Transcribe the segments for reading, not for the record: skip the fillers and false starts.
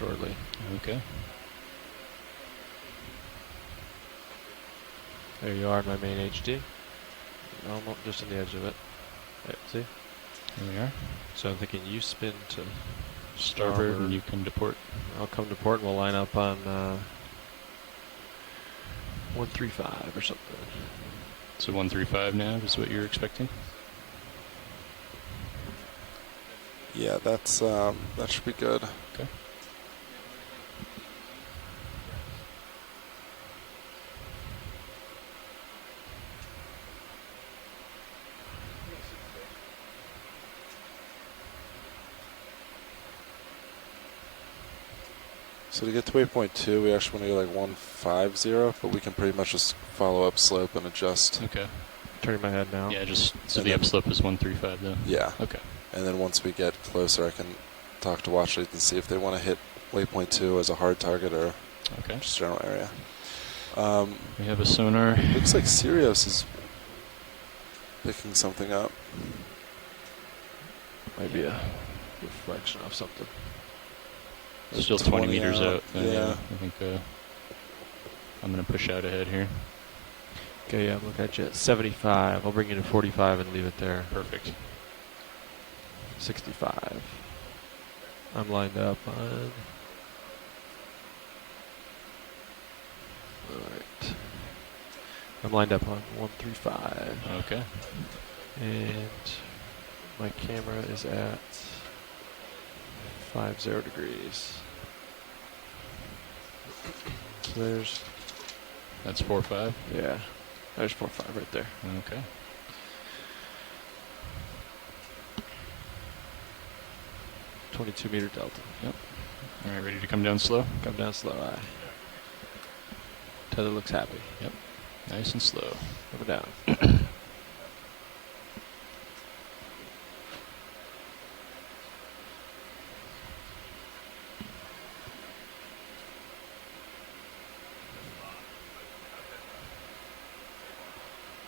shortly. Okay. There you are in my main HD. Almost just on the edge of it. Right, see? Here we are. So I'm thinking you spin to Starboard and you come to port. I'll come to port and we'll line up on 135 or something. So 135 nav is what you're expecting? Yeah, that's that should be good. Okay. So to get to waypoint 2, we actually want to go like 150, but we can pretty much just follow up slope and adjust. Okay. Turning my head now. Yeah, just so And the then- upslope is 135 though. Yeah. Okay. And then once we get closer, I can talk to watch leads and see if they want to hit waypoint 2 as a hard target or Okay. just general area. We have a sonar. Looks like Sirius is picking something up. Might be a reflection of something. Still 20 meters out. Yeah. I think I'm going to push out ahead here. Okay, yeah, I'm looking at you at 75. I'll bring you to 45 and leave it there. Perfect. 65. I'm lined up on... Alright. I'm lined up on 135. Okay. And my camera is at 50 degrees. So there's... That's 4-5. Yeah. There's 4-5 right there. Okay. .22 meter delta. Yep. All right, ready to come down slow? Come down slow, aye. Tether looks happy. Yep. Nice and slow. Coming down.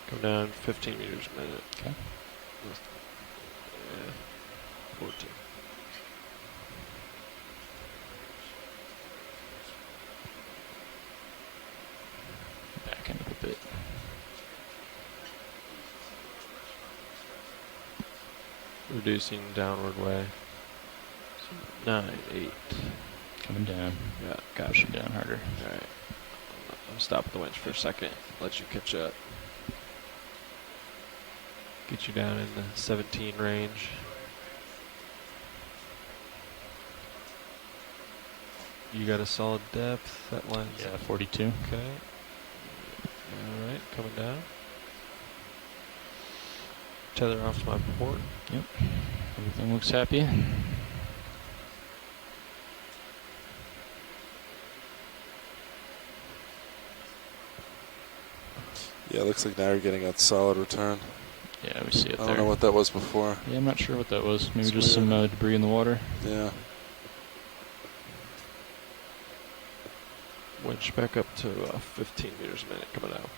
Come down 15 meters a minute. Okay. Yeah. 14. Back end up a bit. Reducing downward way. 9, 8. Coming down. Yeah, got Pushing it. down harder. Alright. I'm stopping the winch for a second. Let you catch up. Get you down in the 17 range. You got a solid depth. That line's Yeah, 42. okay. Alright, coming down. Tether off to my port. Yep. Everything looks happy. Yeah, it looks like now you're getting a solid return. Yeah, we see it I there. don't know what that was before. Yeah, I'm not sure what that was. Maybe It's just some weird. debris in the water. Yeah. Winch back up to 15 meters a minute coming out.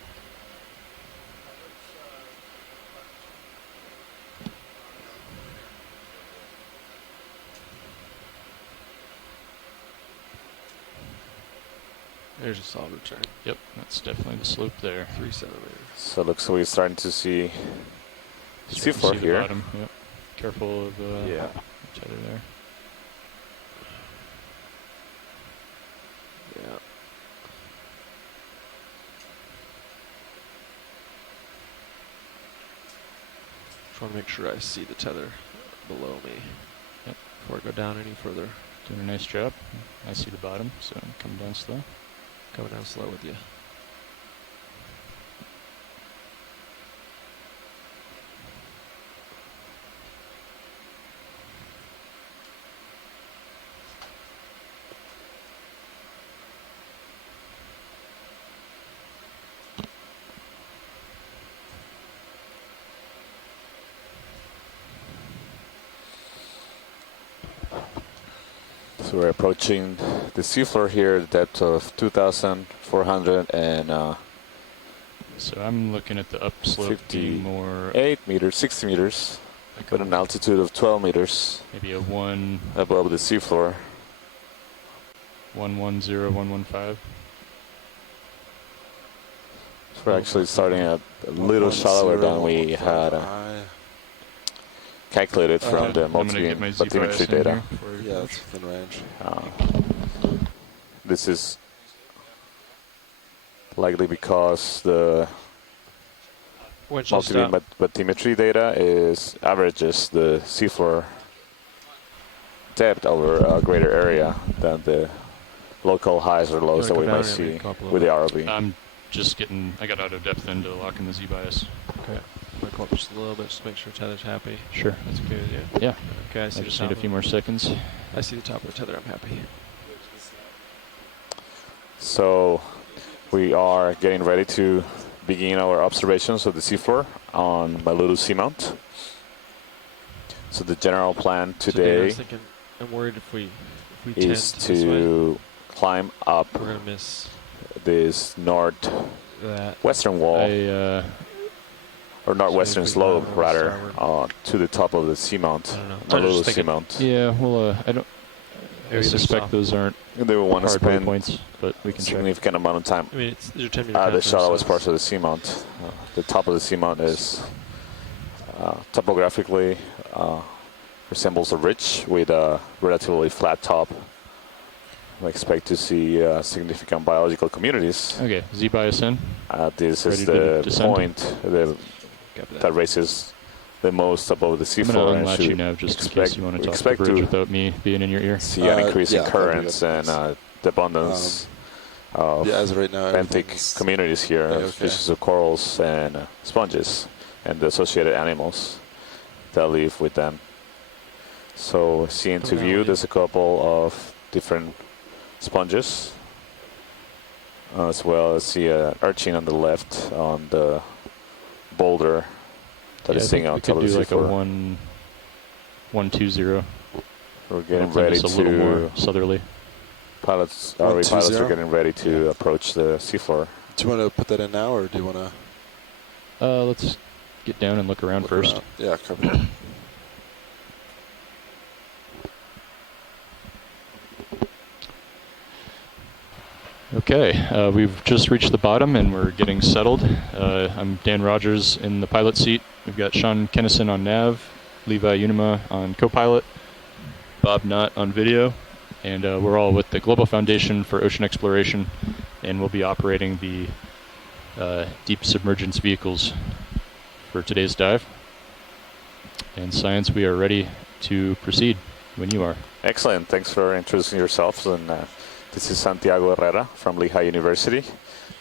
There's a solid return. Yep, that's definitely the slope there. 3 centimeters. So it looks like we're starting to see Starting to seafloor see the here. bottom. Yep. Careful of Yeah. each other there. Yeah. Just want to make sure I see the tether below me. Yep. Before I go down any further. Doing a nice job. I see the bottom, so I'm coming down slow. Coming down slow with you. So we're approaching the seafloor here at a depth of 2,408 So I'm looking at the upslope being more meters, 60 meters, like with an altitude of 12 meters maybe a 1. above the seafloor. 110115. So we're actually starting a little shallower than we had calculated from the I'm going to get my multi-beam Z-bias bathymetry in data. here before we Yeah, approach. it's within range. This is likely because the Winch will multi-beam stop. bathymetry data averages the seafloor depth over a greater area than the local highs or lows You that wanna we go might down or see maybe go up a little with the bit? ROV. I'm just getting, I got out of depth into locking the Z-bias. Okay. I'm going to go up just a little bit just to make sure tether's happy. Sure. That's okay with you? Yeah. Okay, I I see the just top need a few more seconds. I see the top of the tether. I'm happy. So we are getting ready to begin our observations of the seafloor on Malulu Seamount. So the general plan So Dan, I today was thinking, I'm worried if we is tend this way, to climb up we're going to miss this northwestern that. wall, I, or northwestern we slope dive rather, starboard. to the top of the Seamount, I don't know. Malulu Just thinking- Seamount. yeah, well, I don't, I Maybe they're suspect soft. those aren't And they will want to hard spend points, but we a can check. significant amount of time I mean, there's a 10-meter at the contour, shallowest so parts of the Seamount. The top of the Seamount is topographically resembles a ridge with a relatively flat top. I expect to see significant biological communities. Okay, Z-bias in. This Ready is to the descend? point Copy that raises the most above the I'm going to seafloor, and unlatch should you now just in expect- case you want to talk to the expect bridge to without me being in your ear. see an increase in yeah, that'd be currents good. and the abundance of Yeah, as of right now, benthic everything's communities here, okay. of species of corals and sponges and the associated animals that live with them. So seen to view, there's a couple of different sponges, as well as see an urchin on the left on the boulder that Yeah, is I sitting think on we top could of do the like a seafloor. 120. We're getting Hopefully ready just a little more to southerly. pilots. ROV pilots are 120? getting ready to Yeah. approach the seafloor. Do you want to put that in now, or do you want to Let's get down and look around look first. around? Yeah, copy that. Okay, we've just reached the bottom and we're getting settled. I'm Dan Rogers in the pilot seat. We've got Sean Kennison on nav, Levi Unima on co-pilot, Bob Knott on video, and we're all with the Global Foundation for Ocean Exploration, and we'll be operating the deep submergence vehicles for today's dive. And science, we are ready to proceed when you are. Excellent. Thanks for introducing yourselves. And this is Santiago Herrera from Lehigh University,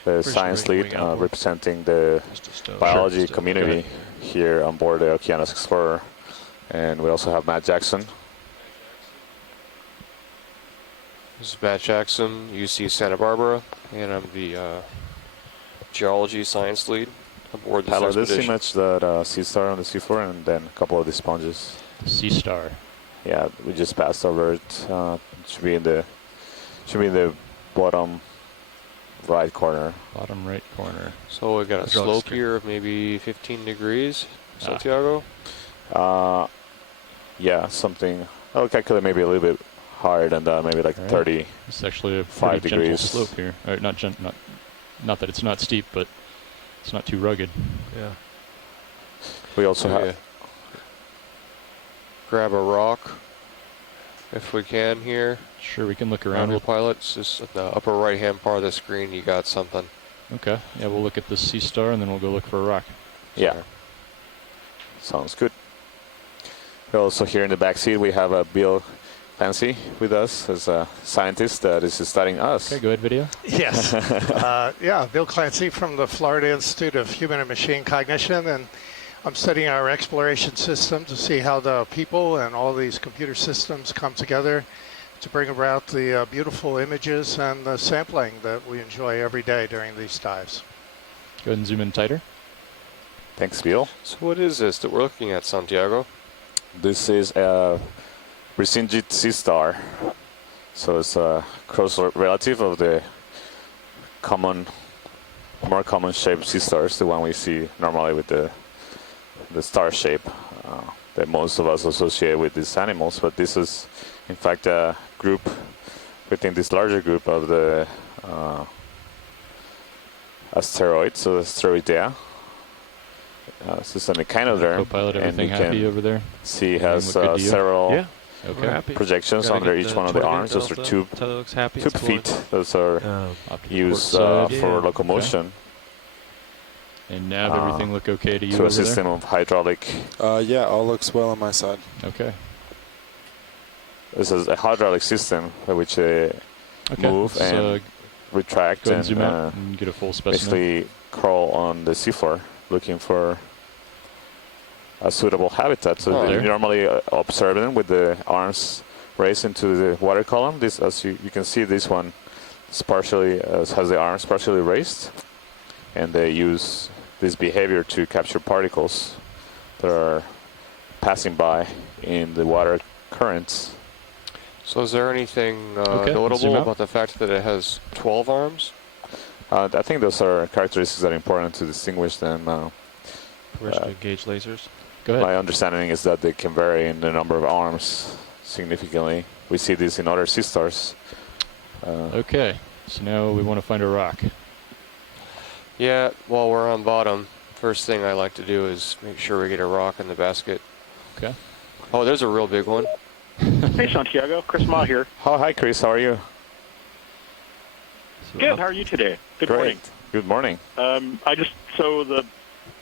the Pretty science sure we lead can go outboard. representing the Just a stove. biology Sure, stove. community Okay. here on board the Okeanos Explorer. And we also have Matt Jackson. This is Matt Jackson, UC Santa Barbara, and I'm the geology science lead aboard this Tyler, this expedition. image that sea star on the seafloor, and then a couple of the sponges. Sea Star. Yeah, we just passed over it. Should be in the bottom right corner. Bottom right corner. So we got a Let's draw a slope straight. here of maybe 15 degrees, Santiago. Yeah, something. I'll calculate maybe a little bit higher than that, maybe like All right. 30. It's actually a 5 pretty gentle degrees. slope here. Or not that it's not steep, but it's not too rugged. Yeah. We also So, have. grab a rock if we can here. Sure, we can look Around around. the pilots, just at the upper right hand part of the screen, you got something. Okay. Yeah, we'll look at the Sea Star and then we'll go look for a rock. Yeah, sounds good. Also here in the back seat we have Bill Clancy with us as a scientist that is studying us. Okay, go ahead, video. Yes. Yeah, Bill Clancy from the Florida Institute of Human and Machine Cognition, and I'm studying our exploration system to see how the people and all these computer systems come together to bring about the beautiful images and the sampling that we enjoy every day during these dives. Go ahead and zoom in tighter. Thanks, Bill. So what is this that we're looking at, Santiago? This is a Brisingit sea star. So it's a close relative of the more common shaped sea stars, the one we see normally with the star shape that most of us associate with these animals. But this is, in fact, a group within this larger group of the asteroids, so asteroidea. This is an echinoderm, Co-pilot, and everything you happy can over there? see it Everything has look good to you? several Yeah, we're Okay. happy. projections Gotta under get each the one of the 20 arms. Those are delta. tube Tyler looks happy. feet. Exploring. Those are Up to used port side. for Yeah. locomotion And nav, everything look okay to you to a over there? system of hydraulic. Yeah, all looks well on my side. Okay. This is a hydraulic system by which they Okay. move Let's, and retract go ahead and and zoom out and get a full specimen. basically crawl on the seafloor looking for a suitable habitat. So Oh, you there. normally observe them with the arms raised into the water column. This, as you can see, this one is partially has the arms partially raised, and they use this behavior to capture particles that are passing by in the water currents. So is there anything Okay, zoom notable out. about the fact that it has 12 arms? I think those are characteristics that are important to distinguish them. Permission to engage lasers. Go ahead. My understanding is that they can vary in the number of arms significantly. We see this in other sea stars. Okay. So now we want to find a rock. Yeah, while we're on bottom, first thing I like to do is make sure we get a rock in the basket. Okay. Oh, there's a real big one. Hey, Santiago. Chris Ma here. Oh, hi, Chris. How are you? So Good. up- How are you today? Good Great. morning. Good morning. So the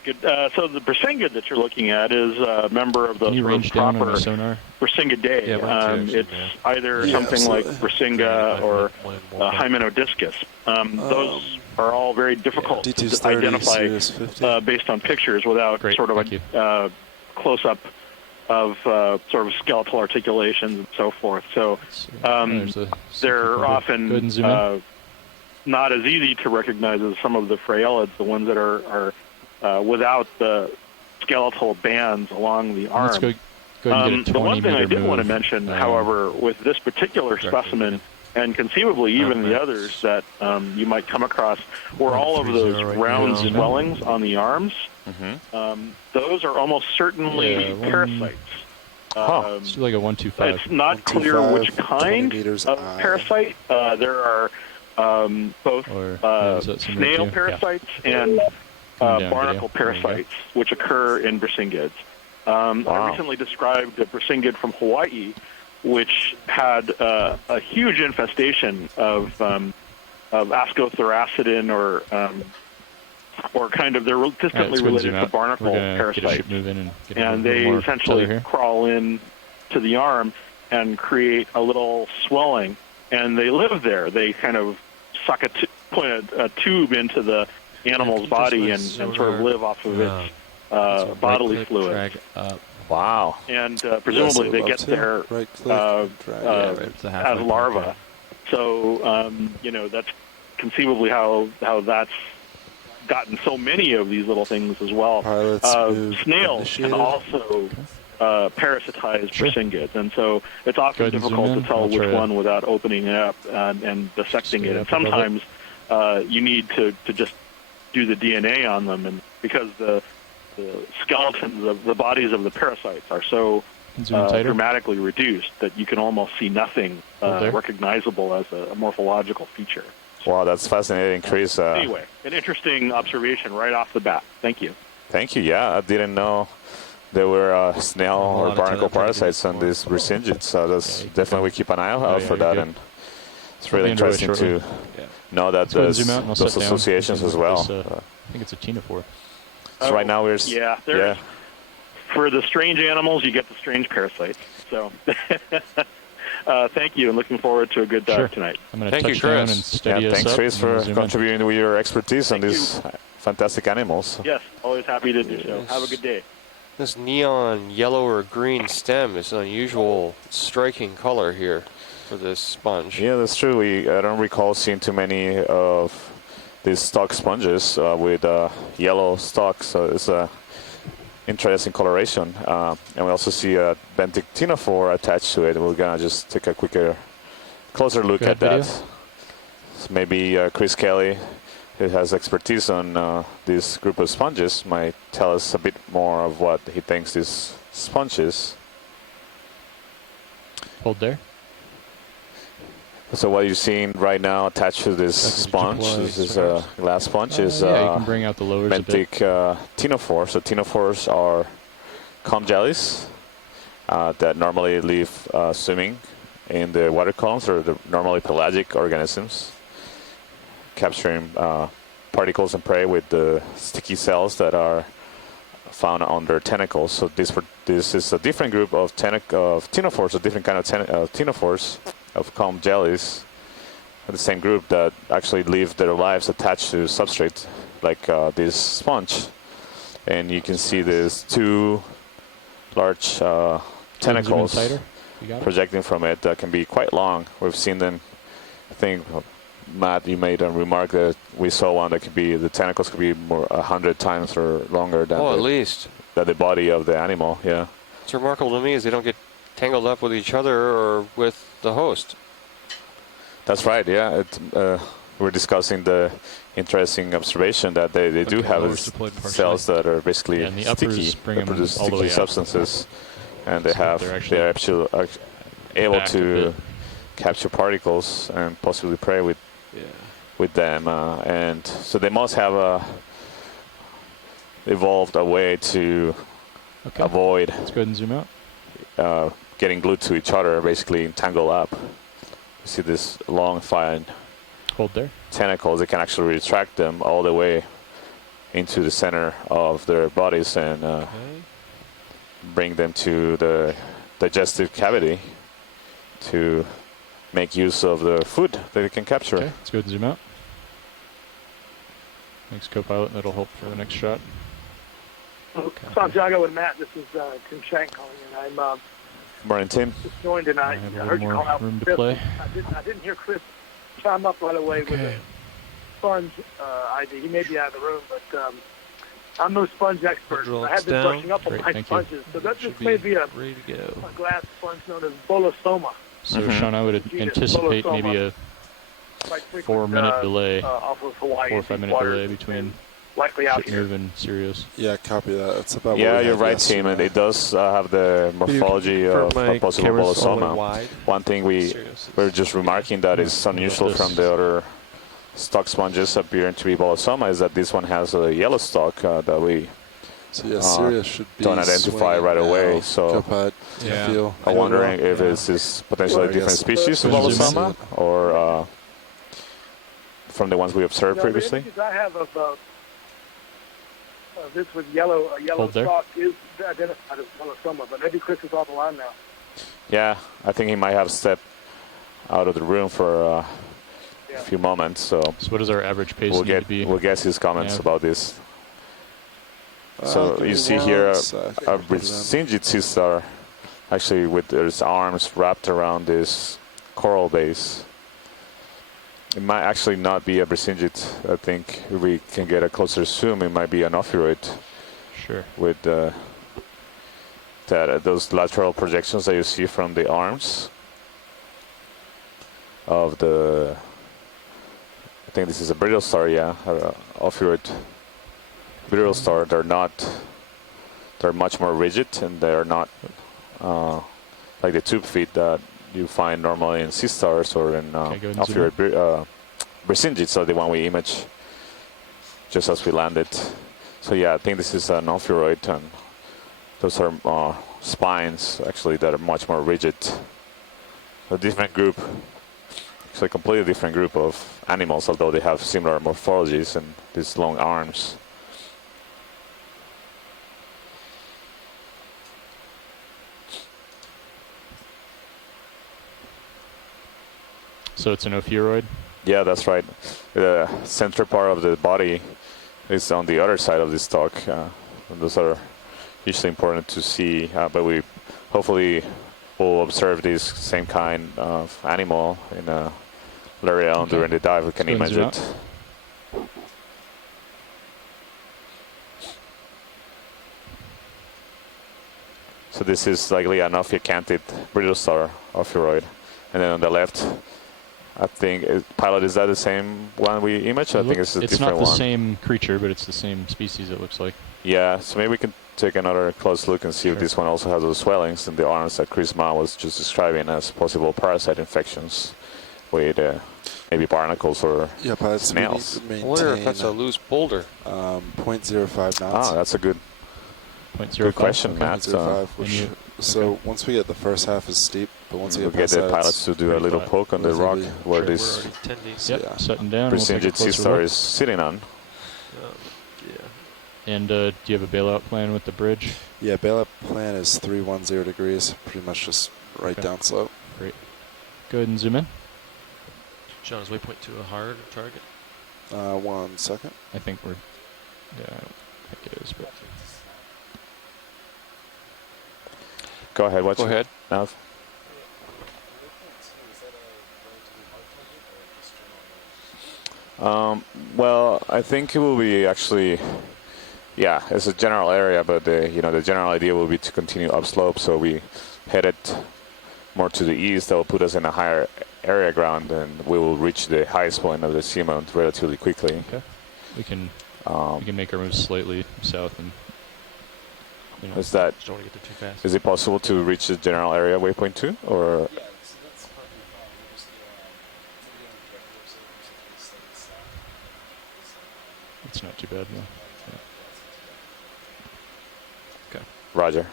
Bersingid that you're looking at is a member of the Can you sort of range down on proper the sonar? Bersingidae. Yeah, mine too, It's actually, either Yeah, something like absolutely. Bersinga or One more point. Hymenodiscus. Those are all very difficult to D2's 30, identify Sirius 50. based on pictures without Great, sort of thank you. a close-up of sort of skeletal articulations and so forth. So There's a they're Go ahead often and zoom in. not as easy to recognize as some of the phreolids, the ones that are without the skeletal bands along the arm. Let's go ahead and get a 20 The one thing I meter did want to move. mention, however, with this particular Directly. specimen, and conceivably even the others that you might come across, were all of those 130 right round now. swellings on the arms. Mm-hmm. Those are almost certainly Yeah, parasites. Huh. Let's do like a 125. It's not clear 125, which 20 kind meters of eye. parasite. There are both Or does that seem right snail to you? parasites and Come down, barnacle video. There you go. parasites, which occur in Bersingids. I Wow. recently described a Bersingid from Hawaii, which had a huge infestation of ascothoracidin or kind of, they're All right, distantly let's go and zoom related to out. barnacle We're gonna get a parasites. ship move in and get a And little they more essentially tether here. crawl in to the arm and create a little swelling, and they live there. They kind of suck point a tube into the animal's keep this body nice and sort of sonar. live off of its So bodily right-click, fluid. drag up. Wow. And Yes, presumably I they would get love to. there Right click, drag. Yeah, right, it's a halfway as point larvae. there. So, that's conceivably how that's gotten so many of these little things as well. Pilots move Snails can initiated. also parasitize Sure. Bersingids, and so it's Go often ahead and zoom difficult to in. tell I'll which try to one without opening it up and dissecting stay it. And up above it. sometimes you need to just do the DNA on them, and because the skeletons of the bodies of the parasites are so And zoom in tighter. dramatically reduced that you can almost see nothing Hold there. recognizable as a morphological feature. Wow, that's fascinating, Chris. Anyway, an interesting observation right off the bat. Thank you. Thank you. Yeah, I didn't know there were snail A lot or of barnacle tether parasites on more. these Bersingids. So that's Yeah, you definitely we keep an eye out yeah, for you're that, good. and it's really I'll be underway interesting to shortly. Yeah. know that Let's go ahead and there's zoom out and I'll those set down. associations as well. This, I think it's a Tina-4. So right now we're Yeah, there's, for the strange animals, you get the strange parasites. So, thank you, and looking forward to a good dive Sure. tonight. I'm going to Thank you, touch down Chris. and steady us thanks, up. Chris, and then we'll for zoom in. contributing with your expertise on Thank these fantastic animals. Yes, always happy to do so. Yes. Have a good day. This neon yellow or green stem is an unusual, striking color here for this sponge. Yeah, that's true. I don't recall seeing too many of these stalk sponges with yellow stalks. So it's a interesting coloration. And we also see a benthic Tina-4 attached to it. We're gonna just take a closer look Go at ahead, that. So maybe Chris Kelly, who has expertise on this group of sponges, might tell us a bit more of what he thinks this sponge is. Hold there. So what you're seeing right now attached to this sponge, this is a glass sponge, is yeah, you can bring out the lowers a bit. benthic ctenophores. So ctenophores are comb jellies that normally live swimming in the water columns, or the normally pelagic organisms, capturing particles and prey with the sticky cells that are found on their tentacles. So this is a different group of ctenophores, a different kind of ctenophores, of comb jellies, the same group that actually live their lives attached to substrate, like this sponge. And you can see there's two large tentacles projecting from it that can be quite long. We've seen them. I think, Matt, you made a remark that we saw one that could be, the tentacles could be more 100 times or longer than at least than the body of the animal. Yeah. What's remarkable to me is they don't get tangled up with each other or with the host. That's right. Yeah. We're discussing the interesting observation that they do have cells that are basically sticky, that produce sticky substances, and they are actually able to capture particles and possibly prey with them, and so they must have evolved a way to avoid. Let's go ahead and zoom out. Getting glued to each other, basically entangled up. You see this long, fine tentacles. They can actually retract them all the way into the center of their bodies and bring them to the digestive cavity to make use of the food that they can capture. Okay, let's go ahead and zoom out. Thanks, Copilot. That'll help for the next shot. Santiago and Matt, this is Tim Shank calling in. I'm Morning, Tim. just joined tonight. I heard you call out room to Chris. play. I didn't hear Chris chime up right away with a sponge ID. He may be out of the room, but I'm no sponge expert. I have been brushing up on my sponges. So that just may be a glass sponge known as bolosoma. So, Sean, I would anticipate maybe a 4-minute delay, 4 or 5 minute delay between ship move and Sirius. Yeah, copy that. It's about you're right, Tim, and it does have the morphology of a possible bolosoma. One thing we're just remarking that is unusual from the other stock sponges appearing to be bolosoma is that this one has a yellow stalk that we Sirius should be don't identify right away. So I'm wondering if this is potentially a different species of bolosoma or from the ones we observed previously. The images I have of this with yellow stalk is identified as bolosoma, but maybe Chris is on the line now. Yeah, I think he might have stepped out of the room for a few moments. So what does our average pace need to be? We'll guess his comments about this. So you see here a Brisingid sea star, actually with its arms wrapped around this coral base. It might actually not be a Brisingid. I think if we can get a closer zoom, it might be an ophiuroid. Sure. With those lateral projections that you see from the arms of the. I think this is a brittle star, ophiuroid. Brittle star. They're much more rigid, and they are not like the tube feet that you find normally in sea stars or in ophiuroid Brisingid, so the one we image just as we landed. So I think this is an ophiuroid, and those are spines actually that are much more rigid. A different group, actually a completely different group of animals, although they have similar morphologies and these long arms. So it's an ophiuroid? Yeah, that's right. The center part of the body is on the other side of the stalk. Those are usually important to see, but we hopefully will observe this same kind of animal in a area during the dive. We can image it. So this is likely an ophiacanthid brittle star ophiuroid, and then on the left, I think, Pilot, is that the same one we imaged? I think it's a different one. It's not the same creature, but it's the same species, it looks like. Yeah, so maybe we can take another close look and see if this one also has those swellings in the arms that Chris Ma was just describing as possible parasite infections. with maybe barnacles or Yeah, pilots, we need snails. to I wonder if that's a maintain loose boulder. 0.05 knots. Ah, that's a good 0.05. good question, Okay. Matt. 0.05, which, and you- so once we get the first half is steep, but once we We'll get get past the that, pilots to do a pretty little flat. poke on the rock Relatively where We're this already tending. Yep, yeah. setting down. We'll take a Presinged sea closer star look. is sitting on. Yeah. And do you have a bailout plan with the bridge? Yeah, bailout plan is 310 degrees, pretty much just right Okay. down slope. Go ahead and zoom in. Sean, is waypoint 2 a hard target? 1 second. I think we're. Yeah, I don't think it is, but. Go ahead, watch Go it. ahead. Nav. Well, I think it will be actually, yeah, it's a general area, but the general idea will be to continue upslope. So we headed more to the east. That will put us in a higher area ground, and we will reach the highest point of the Seamount relatively quickly. Okay. We can make our moves slightly south and. Is that Just don't want to get there too fast. is it possible to reach the general area waypoint 2 or? It's not too bad, no. Roger.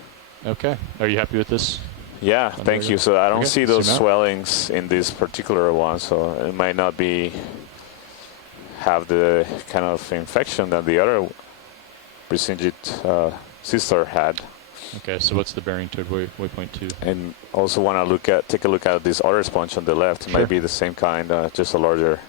Okay. Are you happy with this? Yeah, On the thank radar? you. So I don't Okay, see those zoom out. swellings in this particular one, so it might not have the kind of infection that the other Presinged sister had. Okay, so what's the bearing toward waypoint 2? And also want to take a look at this other sponge on the left. It Sure. might be the same kind, just a larger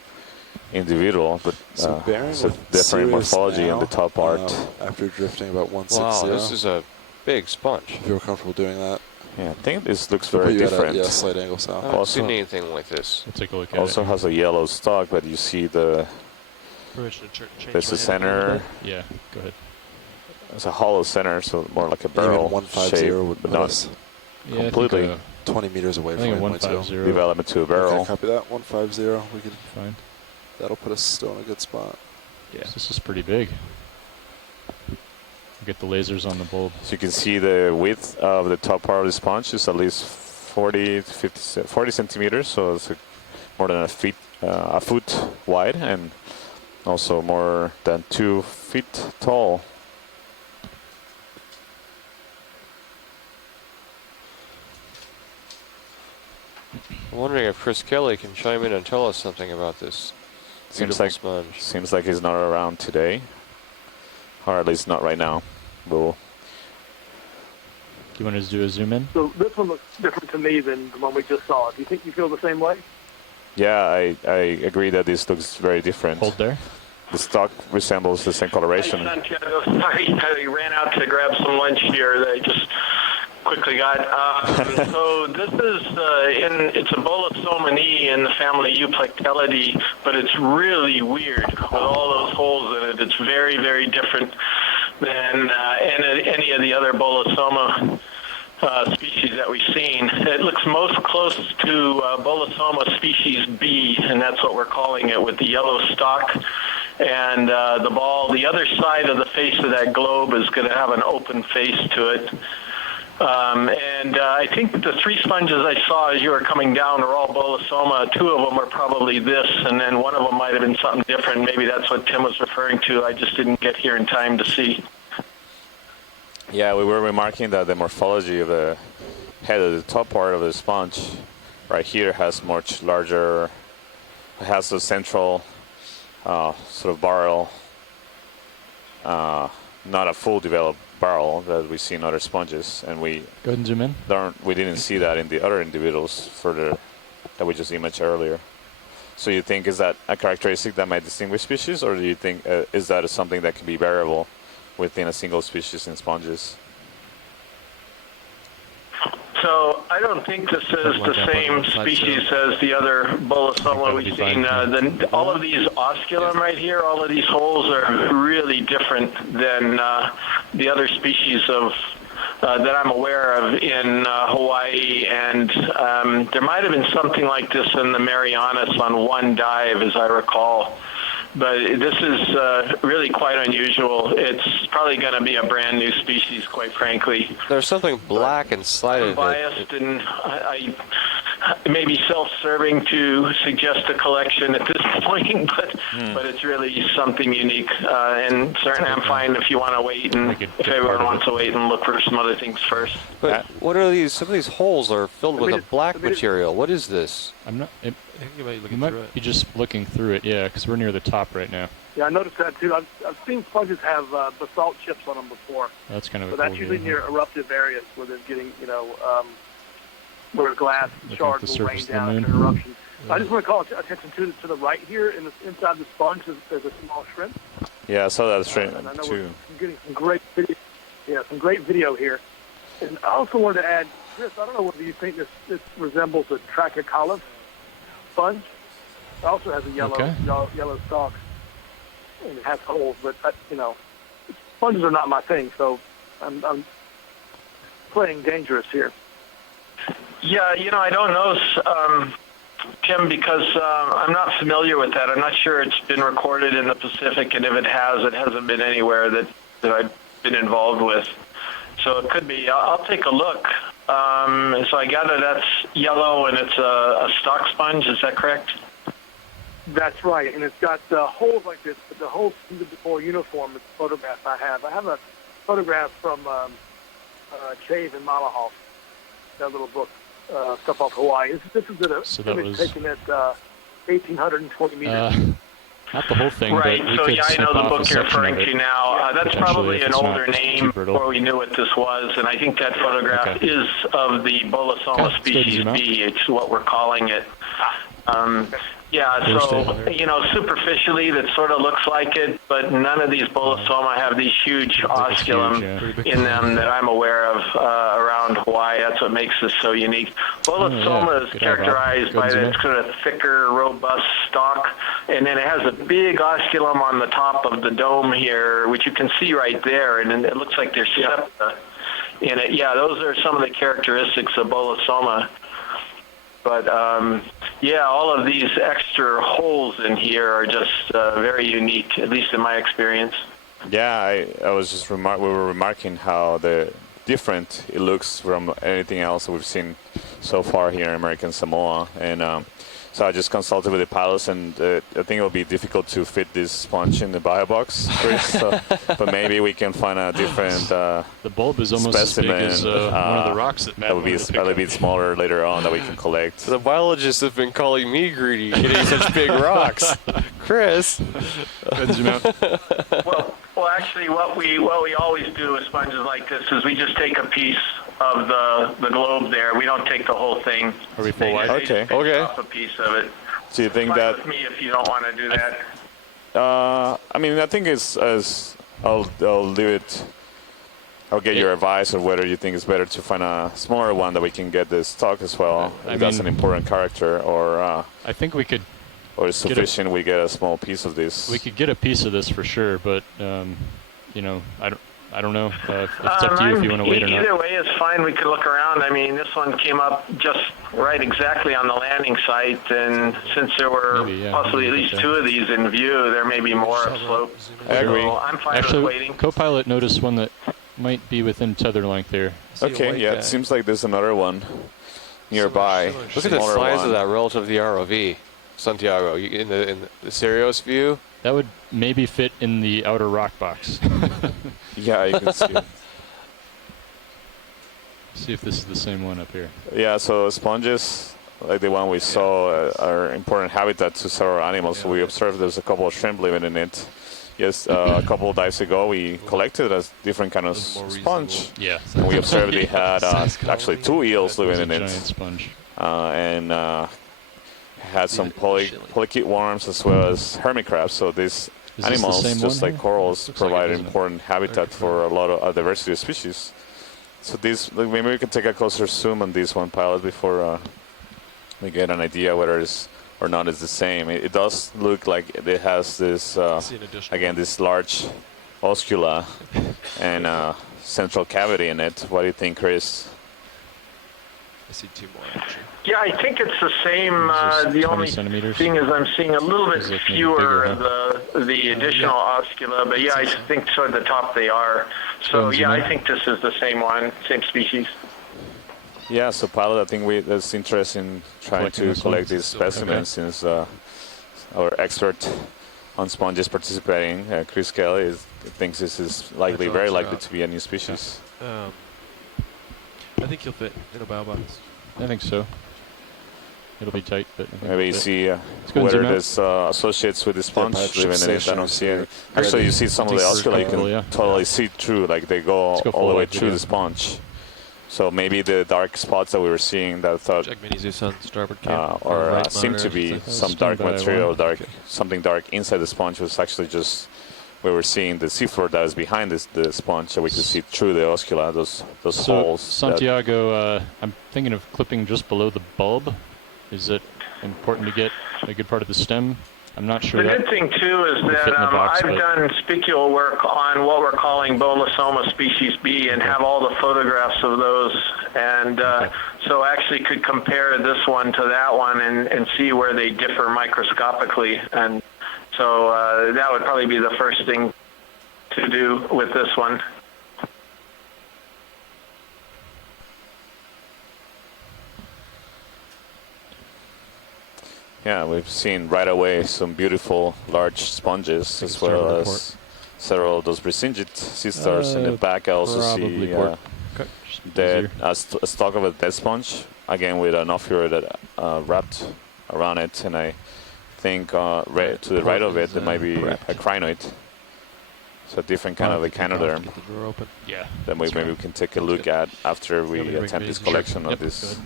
individual, but So bearing it's a with different Sirius morphology now, on the top part. After drifting about 160. Wow, this is a big sponge. If you were comfortable doing that, Yeah, I think this looks we'll very put you at a, different. yeah, slight angle south. I haven't Also- seen anything like this. We'll take a look at Also it. has a yellow stalk, but you see Probably should change there's my a head a little center. bit. Yeah, go ahead. It's a hollow center, so more like a barrel Even 150 shape, would but put not us Yeah, I think, Completely. 20 meters away I from think a waypoint 2. 150. development to a Okay, barrel. copy that. 150. We could. Fine. That'll put us still in a good spot. Yeah. This is pretty big. Get the lasers on the bulb. So you can see the width of the top part of the sponge is at least 40 centimeters, so it's more than a foot wide, and also more than 2 feet tall. I'm wondering if Chris Kelly can chime in and tell us something about this Seems beautiful like sponge. seems like he's not around today, or at least not right now. We'll Do you want us to do a zoom in? So this one looks different to me than the one we just saw. Do you think you feel the same way? Yeah, I agree that this looks very different. Hold there. The stock resembles the same coloration. Hi, Santiago. Sorry, I ran out to grab some lunch here that I just quickly got. So this is it's a bolosoma knee in the family Euplectellidae, but it's really weird with all those holes in it. It's very, very different than any of the other bolosoma species that we've seen. It looks most close to bolosoma species B, and that's what we're calling it, with the yellow stalk. And the ball, the other side of the face of that globe is going to have an open face to it. And I think the 3 sponges I saw as you were coming down are all bolosoma. 2 of them are probably this, and then 1 of them might have been something different. Maybe that's what Tim was referring to. I just didn't get here in time to see. Yeah, we were remarking that the morphology of the head of the top part of the sponge right here has much larger, has a central sort of barrel, not a full developed barrel that we see in other sponges, and we Go ahead and zoom in. didn't see that in the other individuals that we just imaged earlier. So you think is that a characteristic that might distinguish species, or do you think is that something that can be variable within a single species in sponges? So I don't think this is the same species as the other bolosoma we've seen. All of these osculum right here, all of these holes are really different than the other species of that I'm aware of in Hawaii, and there might have been something like this in the Marianas on one dive, as I recall. But this is really quite unusual. It's probably going to be a brand new species, quite frankly. There's something black inside I'm of it. biased, and I maybe self-serving to suggest a collection at this point, but it's really something unique. And certainly I'm fine if you want to wait, and if everyone wants to wait and look for some other things first. But what are these? Some of these holes are filled with a black material. What is this? I'm not. I think you might be looking might through it. be just looking through it, yeah, because we're near the top right now. Yeah, I noticed that too. I've seen sponges have basalt chips on them before. That's kind of So a cool that's usually view. near eruptive areas where there's getting, where glass shards will rain down after an eruption. I just want to call attention to the right here, inside the sponge, there's a small shrimp. Yeah, I saw that shrimp and I know too. we're getting some great video. Yeah, some great video here. And I also wanted to add, Chris, I don't know whether you think this resembles a Trachycollis sponge. It also has a yellow stalk, and it has holes. But sponges are not my thing, so I'm playing dangerous here. Yeah, I don't know, Tim, because I'm not familiar with that. I'm not sure it's been recorded in the Pacific, and if it has, it hasn't been anywhere that I've been involved with. So it could be. I'll take a look. So I gather that's yellow, and it's a stock sponge. Is that correct? That's right, and it's got holes like this, but the holes seem to be more uniform. It's the photograph I have. I have a photograph from Chave and Malahoff, that little book, stuff off Hawaii. This is an image taken at 1,820 meters. Not the whole thing, right. but we So could yeah, I snip know the off a book you're section of referring it, to now. That's probably if an it's not older just too name brittle. before we knew what this was, and I think that photograph is of the Bolosoma species B. It's what we're calling it. Yeah, so, superficially that sort of looks like it, but none of these Bolosoma have these huge osculum in them that I'm aware of around Hawaii. That's what makes this so unique. Bolosoma is characterized by that sort of thicker, robust stalk, and then it has a big osculum on the top of the dome here, which you can see right there, and it looks like there's septa in it. Yeah, those are some of the characteristics of Bolosoma. But, all of these extra holes in here are just very unique, at least in my experience. Yeah, I was just we were remarking how different it looks from anything else we've seen so far here in American Samoa. And so I just consulted with the pilots, and I think it will be difficult to fit this sponge in the bio box, Chris. But maybe we can find a different the bulb is almost specimen, as big as one of the rocks that would be a little bit smaller later on that we can collect. The biologists have been calling me greedy, getting such big rocks. Chris. Well, actually, what we always do with sponges like this is we just take a piece of the globe there. We don't take the whole thing. Are we full wide? Okay. Off a piece of it. So you think Fine that? with me if you don't want to do that. I think I'll leave it. I'll get your advice on whether you think it's better to find a smaller one that we can get the stock as well. If that's an important character, or I think we could. Or is sufficient we get a small piece of this? We could get a piece of this for sure, but I don't know if it's up to you if you want to wait or not. Either way is fine. We could look around. I mean, this one came up just right exactly on the landing site, and since there were possibly at least two of these in view, there may be more upslope. I agree. So I'm fine with waiting. Co-pilot noticed one that might be within tether length here. Okay, yeah, it seems like there's another one nearby. Look at the size of that relative to the ROV, Santiago. In the Serios view, that would maybe fit in the outer rock box. Yeah, you can see it. See if this is the same one up here. Yeah, so sponges, like the one we saw, are important habitat to several animals. So we observed there's a couple of shrimp living in it. Yes, a couple of dives ago we collected a different kind of sponge. Yeah. And we observed they had actually two eels living in it. Giant sponge. And had some polychaete worms as well as hermit crabs. So these animals, just like corals, provide important habitat for a lot of diversity of species. So maybe we can take a closer zoom on this one, pilot, before we get an idea whether it's or not is the same. It does look like it has this, again, this large oscula and central cavity in it. What do you think, Chris? I see two more, actually. Yeah, I think it's the same. The only thing is I'm seeing a little bit fewer of the additional oscula, but yeah, I think toward the top they are. So yeah, I think this is the same one, same species. Yeah, so pilot, I think that's interesting trying to collect these specimens since our expert on sponges participating, Chris Kelly, thinks this is very likely to be a new species. I think he'll fit in a bow box. I think so. It'll be tight, but I think Maybe you see whether there's associates with the sponge living in it. I don't see any. Actually, you see some of the oscula, you can totally see through, like they go all the way through the sponge. So maybe the dark spots that we were seeing that thought, check mini Zeus on starboard cam, seemed to be some dark material, something dark inside the sponge was actually just we were seeing the seafloor that was behind the sponge, so we could see through the oscula, those holes. Santiago, I'm thinking of clipping just below the bulb. Is it important to get a good part of the stem? I'm not sure. The good thing too is that I've done spicule work on what we're calling Bolosoma species B and have all the photographs of those, and so actually could compare this one to that one and see where they differ microscopically, and so that would probably be the first thing to do with this one. Yeah, we've seen right away some beautiful large sponges as well as several of those Brisingid sea stars in the back. I also see a stalk of a dead sponge, again with an ophira that wrapped around it, and I think to the right of it there might be a crinoid. So a different kind of echinoderm that maybe we can take a look at after we attempt this collection of this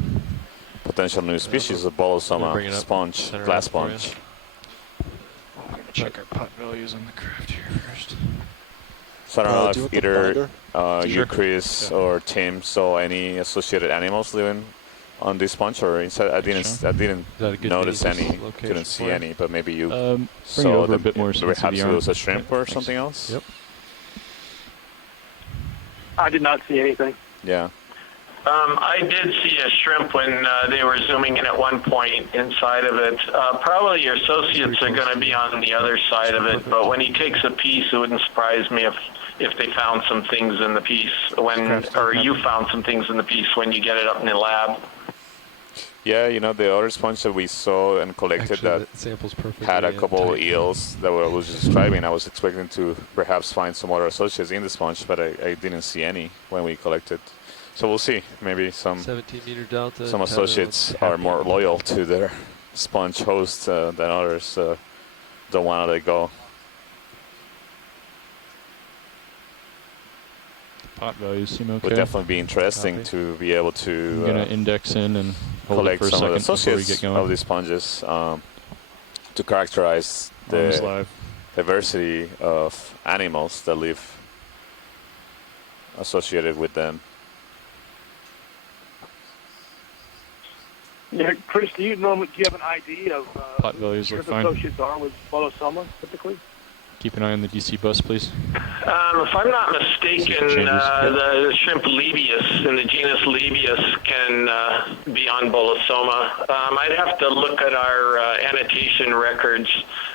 potential new species of Bolosoma sponge, glass sponge. I'm going to check our pot values on the craft here first. So I don't know if either you, Chris, or Tim saw any associated animals living on this sponge or inside. I didn't notice any, couldn't see any, but maybe you saw a bit more. Perhaps it was a shrimp or something else? Yep. I did not see anything. Yeah. I did see a shrimp when they were zooming in at one point inside of it. Probably your associates are going to be on the other side of it, but when he takes a piece, it wouldn't surprise me if they found some things in the piece or you found some things in the piece when you get it up in the lab. Yeah, you know, the other sponge that we saw and collected that had a couple of eels that I was describing. I was expecting to perhaps find some other associates in the sponge, but I didn't see any when we collected. So we'll see. Maybe some 17-meter delta. Some associates are more loyal to their sponge host than others. Don't want to let go. Pot values seem okay. Would definitely be interesting to be able to I'm gonna index in and collect hold it for some of the associates of these sponges to characterize the diversity of animals that live associated with them. Yeah, Chris, do you have an idea of pot values where look the fine. associates are with Bolosoma typically? Keep an eye on the DC bus, please. If I'm not mistaken, the shrimp Lebius in the genus Lebius can be on Bolosoma. I'd have to look at our annotation records,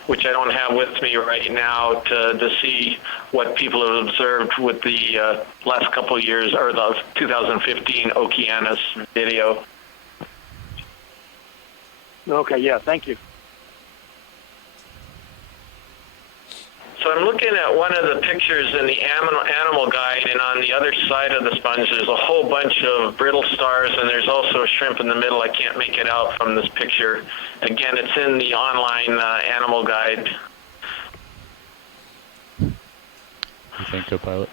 which I don't have with me right now, to see what people have observed with the last couple of years, or the 2015 Okeanos video. Okay, yeah, thank you. So I'm looking at one of the pictures in the animal guide, and on the other side of the sponge there's a whole bunch of brittle stars, and there's also a shrimp in the middle. I can't make it out from this picture. Again, it's in the online animal guide. What do you think, co-pilot?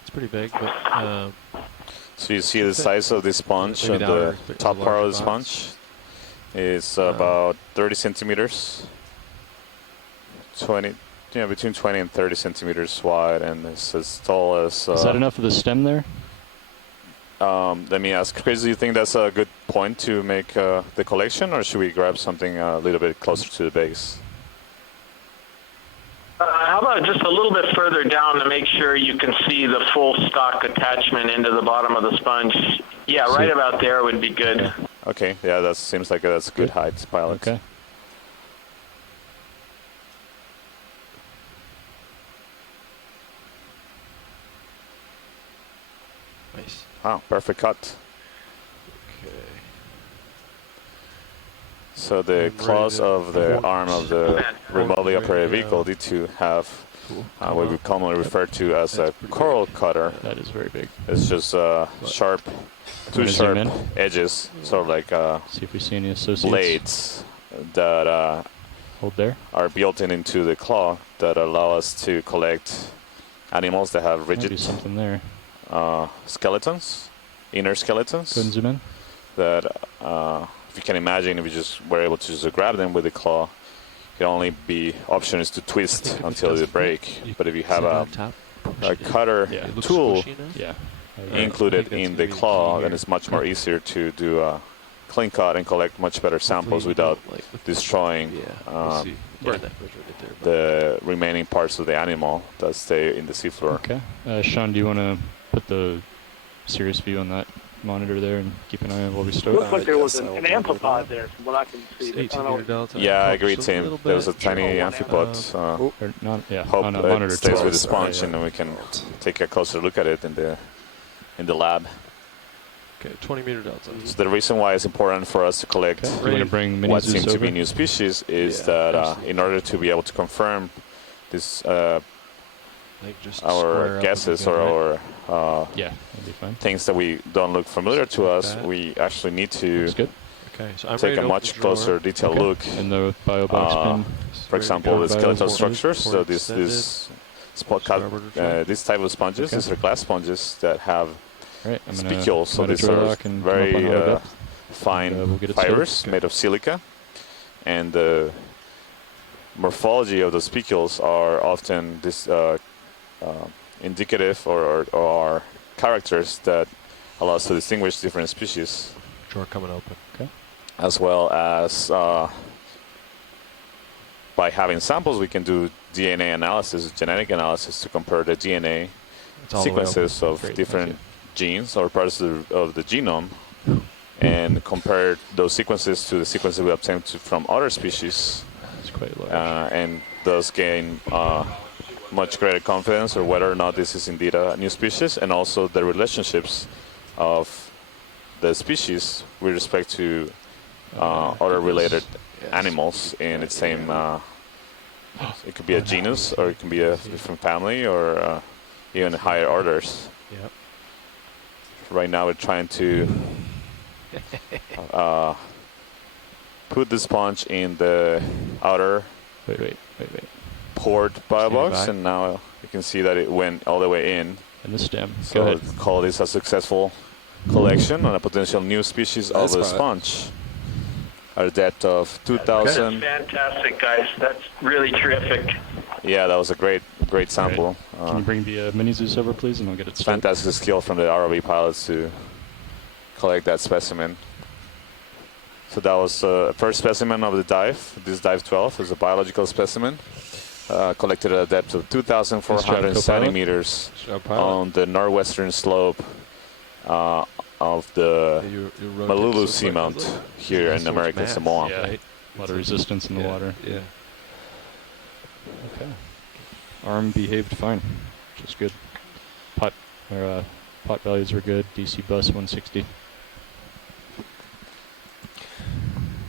It's pretty big, but... so you see the size of the sponge on the top part of the sponge is about 30 centimeters. 20... Yeah, between 20 and 30 centimeters wide, and it's as tall as... is that enough of the stem there? Let me ask Chris, do you think that's a good point to make the collection, or should we grab something a little bit closer to the base? How about just a little bit further down to make sure you can see the full stock attachment into the bottom of the sponge? Yeah, right about there would be good. Okay, yeah, that seems like that's good height, pilot. Okay. Nice. Wow, perfect cut. Okay. So the claws of the arm of the remotely operated vehicle need to have what we commonly refer to as a coral cutter. That is very big. It's just sharp, two sharp edges, sort of like See if we see any associates. blades that Hold there. are built into the claw that allow us to collect animals that have Might be rigid something there. skeletons, inner skeletons. Go ahead and zoom in. That if you can imagine, if you just were able to just grab them with the claw, the only option is to twist until they break. But if you have a cutter tool included in the claw, then it's much more easier to do a clean cut and collect much better samples without destroying the remaining parts of the animal that stay in the seafloor. Okay. Sean, do you want to put the serious view on that monitor there and keep an eye on what we stow? Looks like there was an amplipod there, from what I can see. 18-meter delta. Yeah, I agree, Tim. There was a tiny amphipod. Hope on a monitor it stays too. with the sponge, and then we can take a closer look at it in the lab. Okay, 20-meter delta. So the reason why it's important for us to collect what seem to be new species is that in order to be able to confirm this, our guesses or our things that we don't look familiar to us, we actually need to take a much closer detailed look. In the bio box pin. For example, the skeletal structures. So this type of sponges, these are glass sponges that have spicules. So these are very fine fibers made of silica, and the morphology of the spicules are often this indicative or characters that allow us to distinguish different species. Drawer coming open. Okay. As well as by having samples, we can do DNA analysis, genetic analysis, to compare the DNA sequences of different genes or parts of the genome, and compare those sequences to the sequences we obtained from other species. That's quite large. And thus gain much greater confidence or whether or not this is indeed a new species, and also the relationships of the species with respect to other related animals in its same. It could be a genus, or it can be a different family, or even higher orders. Yep. Right now, we're trying to put the sponge in the outer port bio box, and now you can see that it went all the way in. And the stem. So call this a successful collection on a potential new species of the sponge. At a depth of 2,000. That's fantastic, guys. That's really terrific. Yeah, that was a great sample. Can you bring the mini Zeus over, please, and I'll get it started. Fantastic skill from the ROV pilots to collect that specimen. So that was the first specimen of the dive. This dive 12 is a biological specimen collected at a depth of 2,470 meters on the northwestern slope of the Malulu Seamount here in American Samoa. Yeah, a lot of resistance in the water. Yeah. Okay. Arm behaved fine, which is good. Pot values were good. DC bus 160.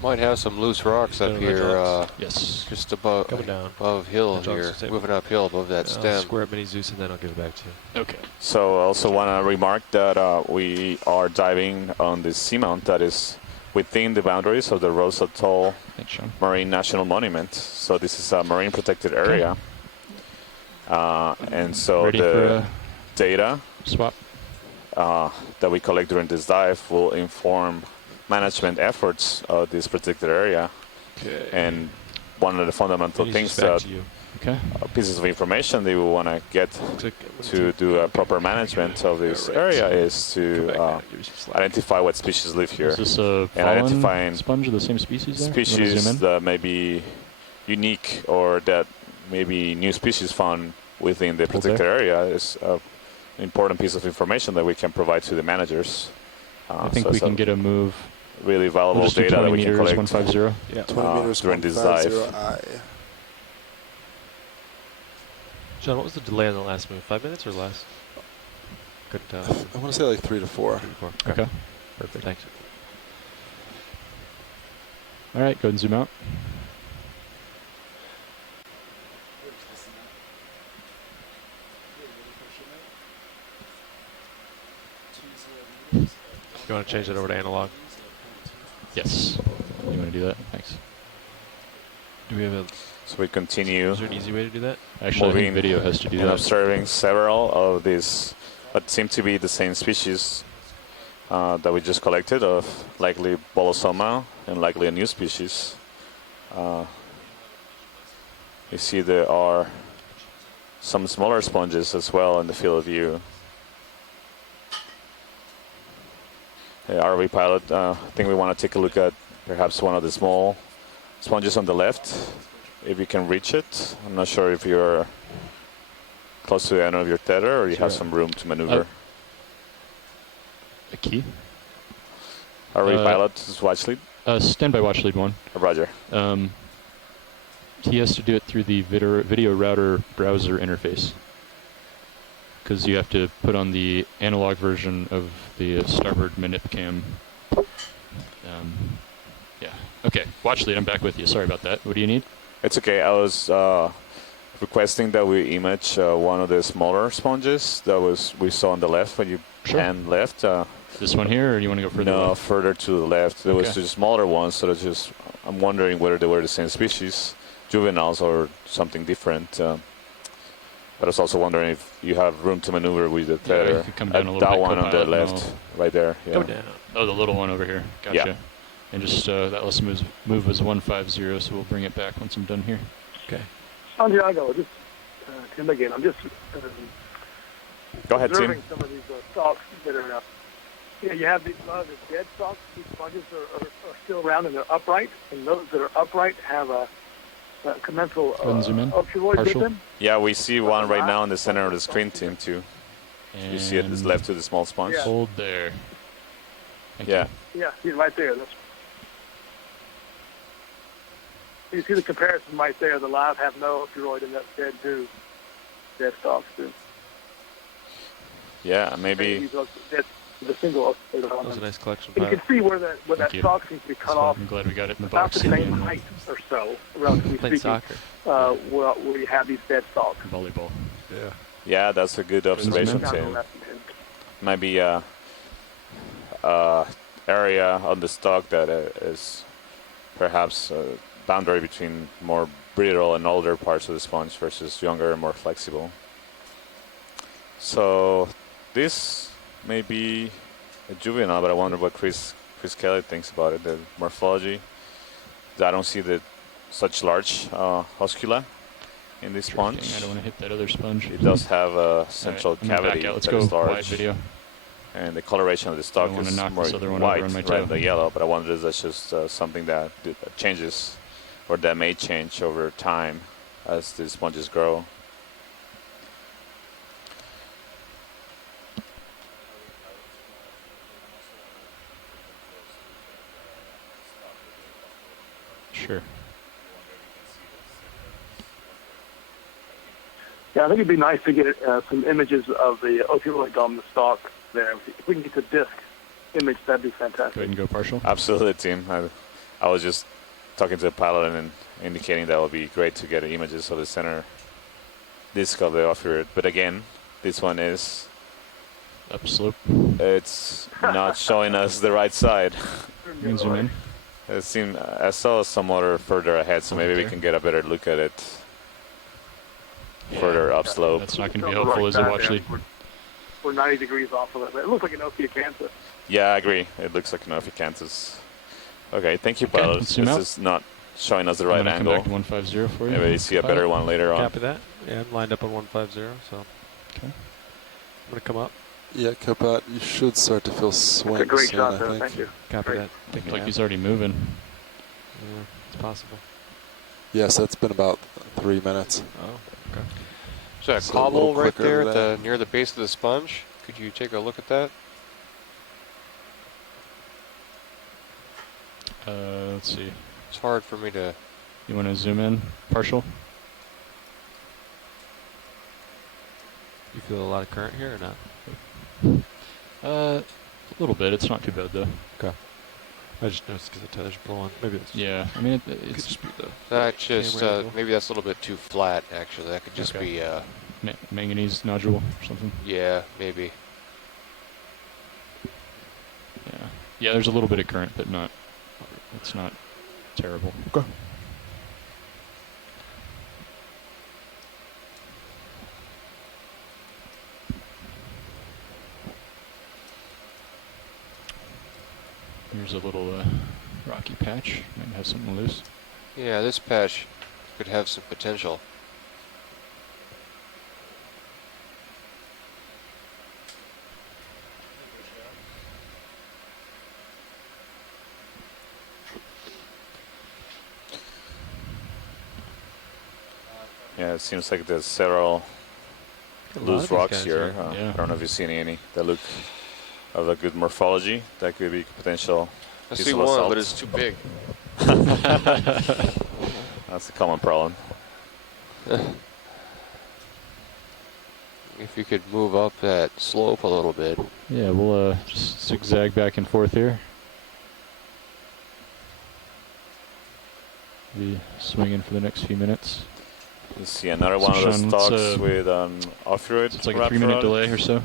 Might have some loose rocks up here. Yes. Just above hill here, moving uphill above that stem. Square up mini Zeus, and then I'll give it back to you. Okay. So I also want to remark that we are diving on this seamount that is within the boundaries of the Rose Atoll Marine National Monument. So this is a marine protected area. And so the data swap that we collect during this dive will inform management efforts of this protected area. Okay. And one of the fundamental things that pieces of information they will want to get to do a proper management of this area is to identify what species live here. Is this a and identifying sponge of the same species there? Species that may be unique or that may be new species found within the protected area is an important piece of information that we can provide to the managers. I think we can get a move. Really valuable data that we can collect 150. Yeah. 20 meters during this dive. John, what was the delay on the last move? 5 minutes or less? Good. I want to say like 3 to 4. 3 to 4. Okay. Perfect. Thanks. All right, go ahead and zoom out. You want to change that over to analog? Yes. You want to do that? Thanks. Do we have a? So we continue. Is there an easy way to do that? Actually, I think moving video has to do and that. observing several of these, what seem to be the same species that we just collected, of likely Bolosoma and likely a new species. You see there are some smaller sponges as well in the field of view. Hey, RV pilot, I think we want to take a look at perhaps one of the small sponges on the left, if you can reach it. I'm not sure if you're close to the end of your tether or you have some room to maneuver. A key? RV pilot, this is watch lead. Standby watch lead 1. Roger. He has to do it through the video router browser interface, because you have to put on the analog version of the starboard manip cam. Yeah. Okay. Watch lead. I'm back with you. Sorry about that. What do you need? It's okay. I was requesting that we image one of the smaller sponges that we saw on the left when you pan left. This one here, or do you want to go further No, left? further to the left. There was two smaller ones, so I'm wondering whether they were the same species, juveniles, or something different. But I was also wondering if you have room to maneuver with the tether. Yeah, you could come down a little that bit, one on the co-pilot, left, right there. Yeah. Go down. Oh, the little one over here. Gotcha. Yeah. And just that lets move as 150, so we'll bring it back once I'm done here. Okay. Santiago, just Tim again. I'm just Go ahead, observing Tim. some of these stalks that are. You have these dead stalks. These sponges are still round and they're upright, and those that are upright have a commensal opioid with them. Yeah, we see one right now in the center of the screen, Tim, too. And you see it is left to the small sponge. Yeah. Hold there. Yeah. Yeah, he's right there. You see the comparison right there. The live have no opioid, and that's dead do. Dead stalks do. Yeah, maybe. The single opioid That on was a them. nice collection. And you can see where that stalk seems to be cut off. I'm glad we got it in the About box. the same height or so, relatively Playing speaking. soccer. Where you have these dead stalks. Volleyball. Yeah. Yeah, that's a good observation, Tim. Might be a area on the stalk that is perhaps a boundary between more brittle and older parts of the sponge versus younger and more flexible. So this may be a juvenile, but I wonder what Chris Kelly thinks about it, the morphology. I don't see such large oscula in this sponge. I don't want to hit that other sponge. It does have a central cavity Let's that go is large. wide video. And the coloration of the stalk I wanna is knock more this other one white over on my rather tail. than yellow, but I wonder if that's just something that changes or that may change over time as the sponges grow. Sure. Yeah, I think it'd be nice to get some images of the opioid on the stalk there. If we can get the disc image, that'd be fantastic. Go ahead and go partial. Absolutely, Tim. I was just talking to the pilot and indicating that would be great to get images of the center disc of the opioid. But again, this one is upslope. It's not showing us the right side. You can zoom in. I saw some water further ahead, so maybe we can get a better look at it further upslope. That's not going to be helpful, is it? Watch lead. We're 90 degrees off of it. It looks like an Okeanos. Yeah, I agree. It looks like an Okeanos. Okay, thank you, pilot. Let's This zoom out. is not showing us the right I'm gonna angle. come back to 150 for you. Maybe we see a better one later on. Copy that. Yeah, I'm lined up on 150, so. Okay. I'm going to come up. Yeah, Copilot, you should start to feel swings. That's a great soon, shot, I though. think. Thank you. Copy Great. that. Looks like he's already moving. Yeah, it's possible. Yes, that's been about 3 minutes. Oh, okay. Is that a So a cobble little right quicker there over that. near the base of the sponge? Could you take a look at that? Let's see. It's hard for me to... You want to zoom in? Partial? You feel a lot of current here or not? A little bit. It's not too bad, though. Okay. I just noticed because the tethers blow on. Maybe that's Yeah, I mean, could it's just be the That just camera angle. maybe that's a little bit too flat. Actually, that could just Okay. be manganese nodule or something. yeah, maybe. Yeah. Yeah, there's a little bit of current, but not. It's not terrible. Okay. Here's a little rocky patch. Might have something loose. Yeah, this patch could have some potential. Yeah, it seems like there's several A lot of loose these rocks guys here. are- Yeah. I don't know if you've seen any that look of a good morphology. That could be potential. I piece see of one, assault. but it's too big. That's a common problem. If you could move up that slope a little bit. Yeah, we'll just zigzag back and forth here. Be swinging for the next few minutes. You see another So one of those Sean, let's, stocks with an off-road. It's like a 3-minute delay or so.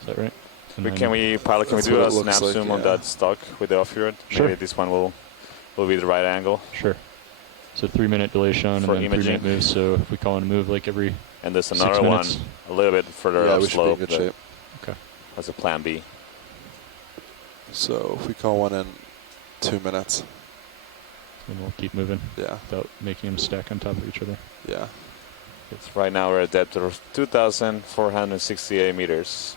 Is that right? And then- Can we That's do what a it looks snap like, zoom on yeah. that stock with the off-road? Sure. Maybe this one will be the right angle. Sure. So 3-minute delay, Sean, For and then 3-minute imaging. moves. So if we call in a move like every And there's 6 another one minutes. a little bit further Yeah, up we should be in slope. good that shape. Okay. has a plan B. So if we call one in 2 minutes. Then we'll keep moving Yeah. without making them stack on top of each other. Yeah. It's right now we're at depth of 2,468 meters.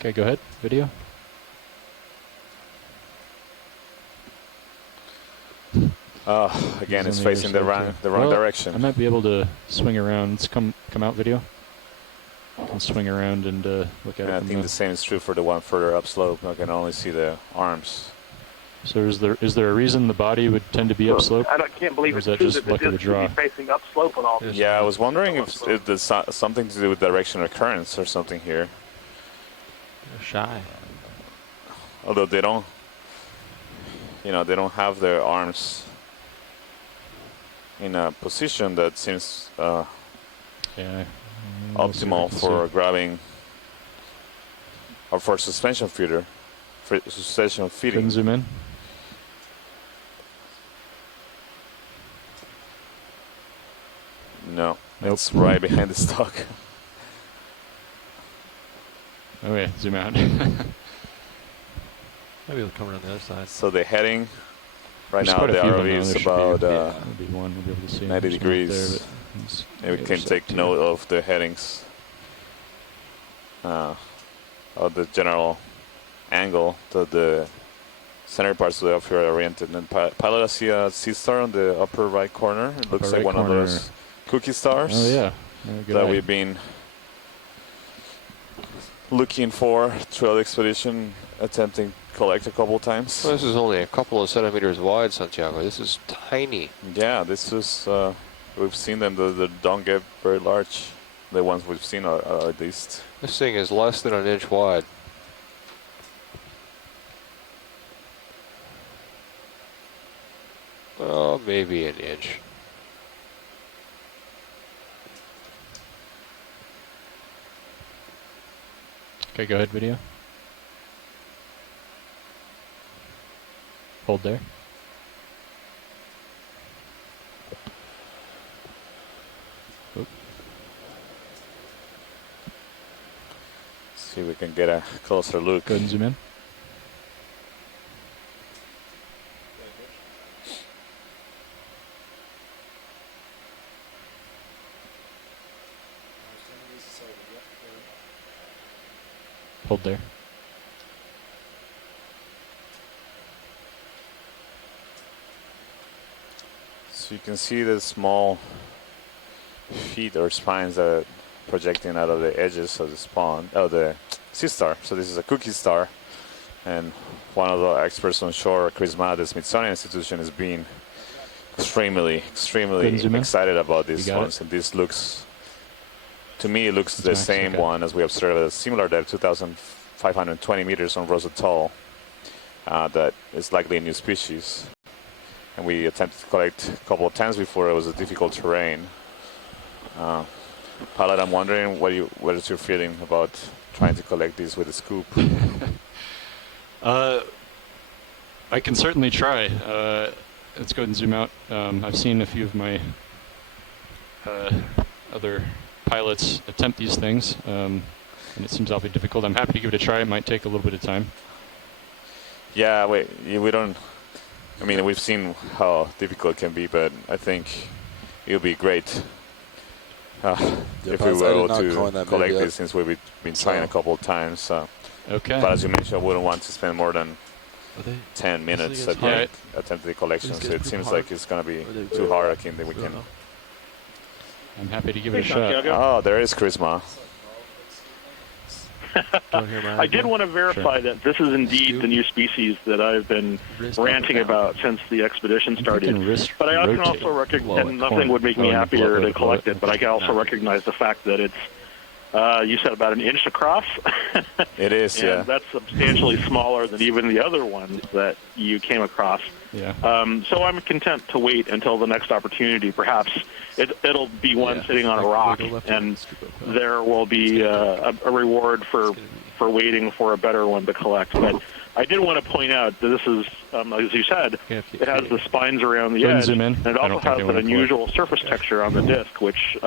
Okay, go ahead. Video. Again, He's it's on the other facing the side, wrong, too. the wrong Well, direction. I might be able to swing around. Let's come out video. I can swing around and look at And it I from think the the same is true for the one further up slope. I can only see the arms. So is there a reason the body would tend to be upslope? Can't believe Or it's is that true just that luck the of the disc would draw? be facing upslope on all this. Yeah, I was wondering if there's something to do with direction of currents or something here. They're shy. Although they don't, they don't have their arms in a position that seems Yeah. We'll see what I optimal can for see. grabbing or for suspension feeder, for suspension feeding. Couldn't zoom in. No, Nope. it's right behind the stock. Oh yeah, zoom out. Maybe it'll come around the other side. So the heading right There's now, quite a the few of ROV them, though. is There should be- about There'll be one we'll be able to see. 90 There's one up degrees. there, but it's and we the can other take side, too. note of the headings of the general angle that the center parts of the offshore are oriented. And pilot, I see a sea star on the upper right corner. It looks Upper like right one of corner. those cookie stars Oh yeah. Good that eye. we've been looking for throughout the expedition, attempting to collect a couple times. Well, this is only a couple of centimeters wide, Santiago. This is tiny. Yeah, this is, we've seen them, they don't get very large. The ones we've seen are at least. This thing is less than an inch wide. Oh, maybe an inch. Okay, go ahead, video. Hold there. Oop. See if we can get a closer look. Go ahead and zoom in. Hold there. So you can see the small feet or spines that are projecting out of the edges of the spawn, the sea star. So this is a cookie star, and one of the experts on shore, Chris Ma, the Smithsonian Institution, is being extremely Zoom in. excited about You these got ones, and this looks to me, it looks the same one as we observed at a similar depth, 2,520 meters on Rosa Atoll. That is likely a new species. And we attempted to collect a couple of times before. It was a difficult terrain. Pilot, I'm wondering what is your feeling about trying to collect these with a scoop? I can certainly try. Let's go ahead and zoom out. I've seen a few of my other pilots attempt these things, and it seems awfully difficult. I'm happy to give it a try. It might take a little bit of time. Yeah, we don't. I mean, we've seen how difficult it can be, but I think it'll be great if we were able to collect this, since we've been trying a couple of times. Okay. But as you mentioned, I wouldn't want to spend more than 10 minutes attempting the collection, so it seems like it's going to be too hard. I think that we can. I'm happy to give it a shot. Oh, there is Charisma. I did want to verify that this is indeed the new species that I've been ranting about since the expedition started. But I can also recognize, and nothing would make me happier to collect it, but I can also recognize the fact that it's, you said about an inch across. It is, and yeah. that's substantially smaller than even the other ones that you came across. Yeah. So I'm content to wait until the next opportunity. Perhaps it'll be one sitting on a rock, and there will be a reward for waiting for a better one to collect. But I did want to point out that this is, as you said, it has the spines around the edge, and it also has an unusual surface texture on the disc, which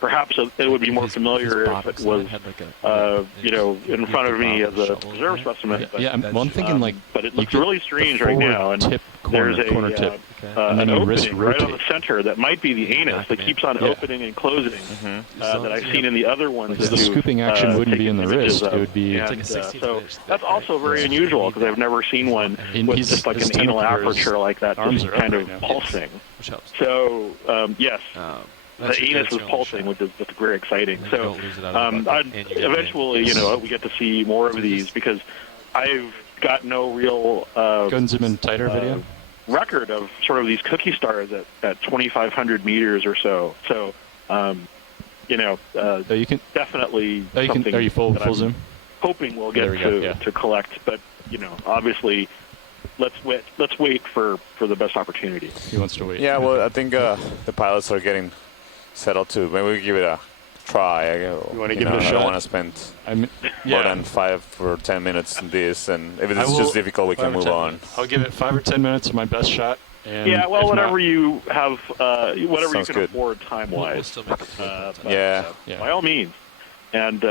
perhaps it would be more familiar if it was, in front of me as a preserve specimen. But, I'm thinking but it looks really strange right now, and there's corner tip, and an then opening right on the center that might be the anus that keeps on opening and closing that I've seen in the other ones. The scooping action wouldn't be in the wrist; it would be. So that's also very unusual because I've never seen one with just like an anal aperture like that, just kind of pulsing. So yes. The anus is pulsing, which is just very exciting. So eventually, we get to see more of these because I've got no real go and zoom in tighter video record of sort of these cookie stars at 2,500 meters or so. So, you can definitely something. Are you full zoom? Hoping we'll get to collect, but obviously. Let's wait for the best opportunity. He wants to wait. Yeah, well, I think the pilots are getting settled too. Maybe we give it a try. You want to give it a shot? I don't want to spend more than 5 or 10 minutes in this, and if it's just difficult, we can move on. I'll give it 5 or 10 minutes of my best shot. And whatever you have, whatever you can afford time-wise. By all means. And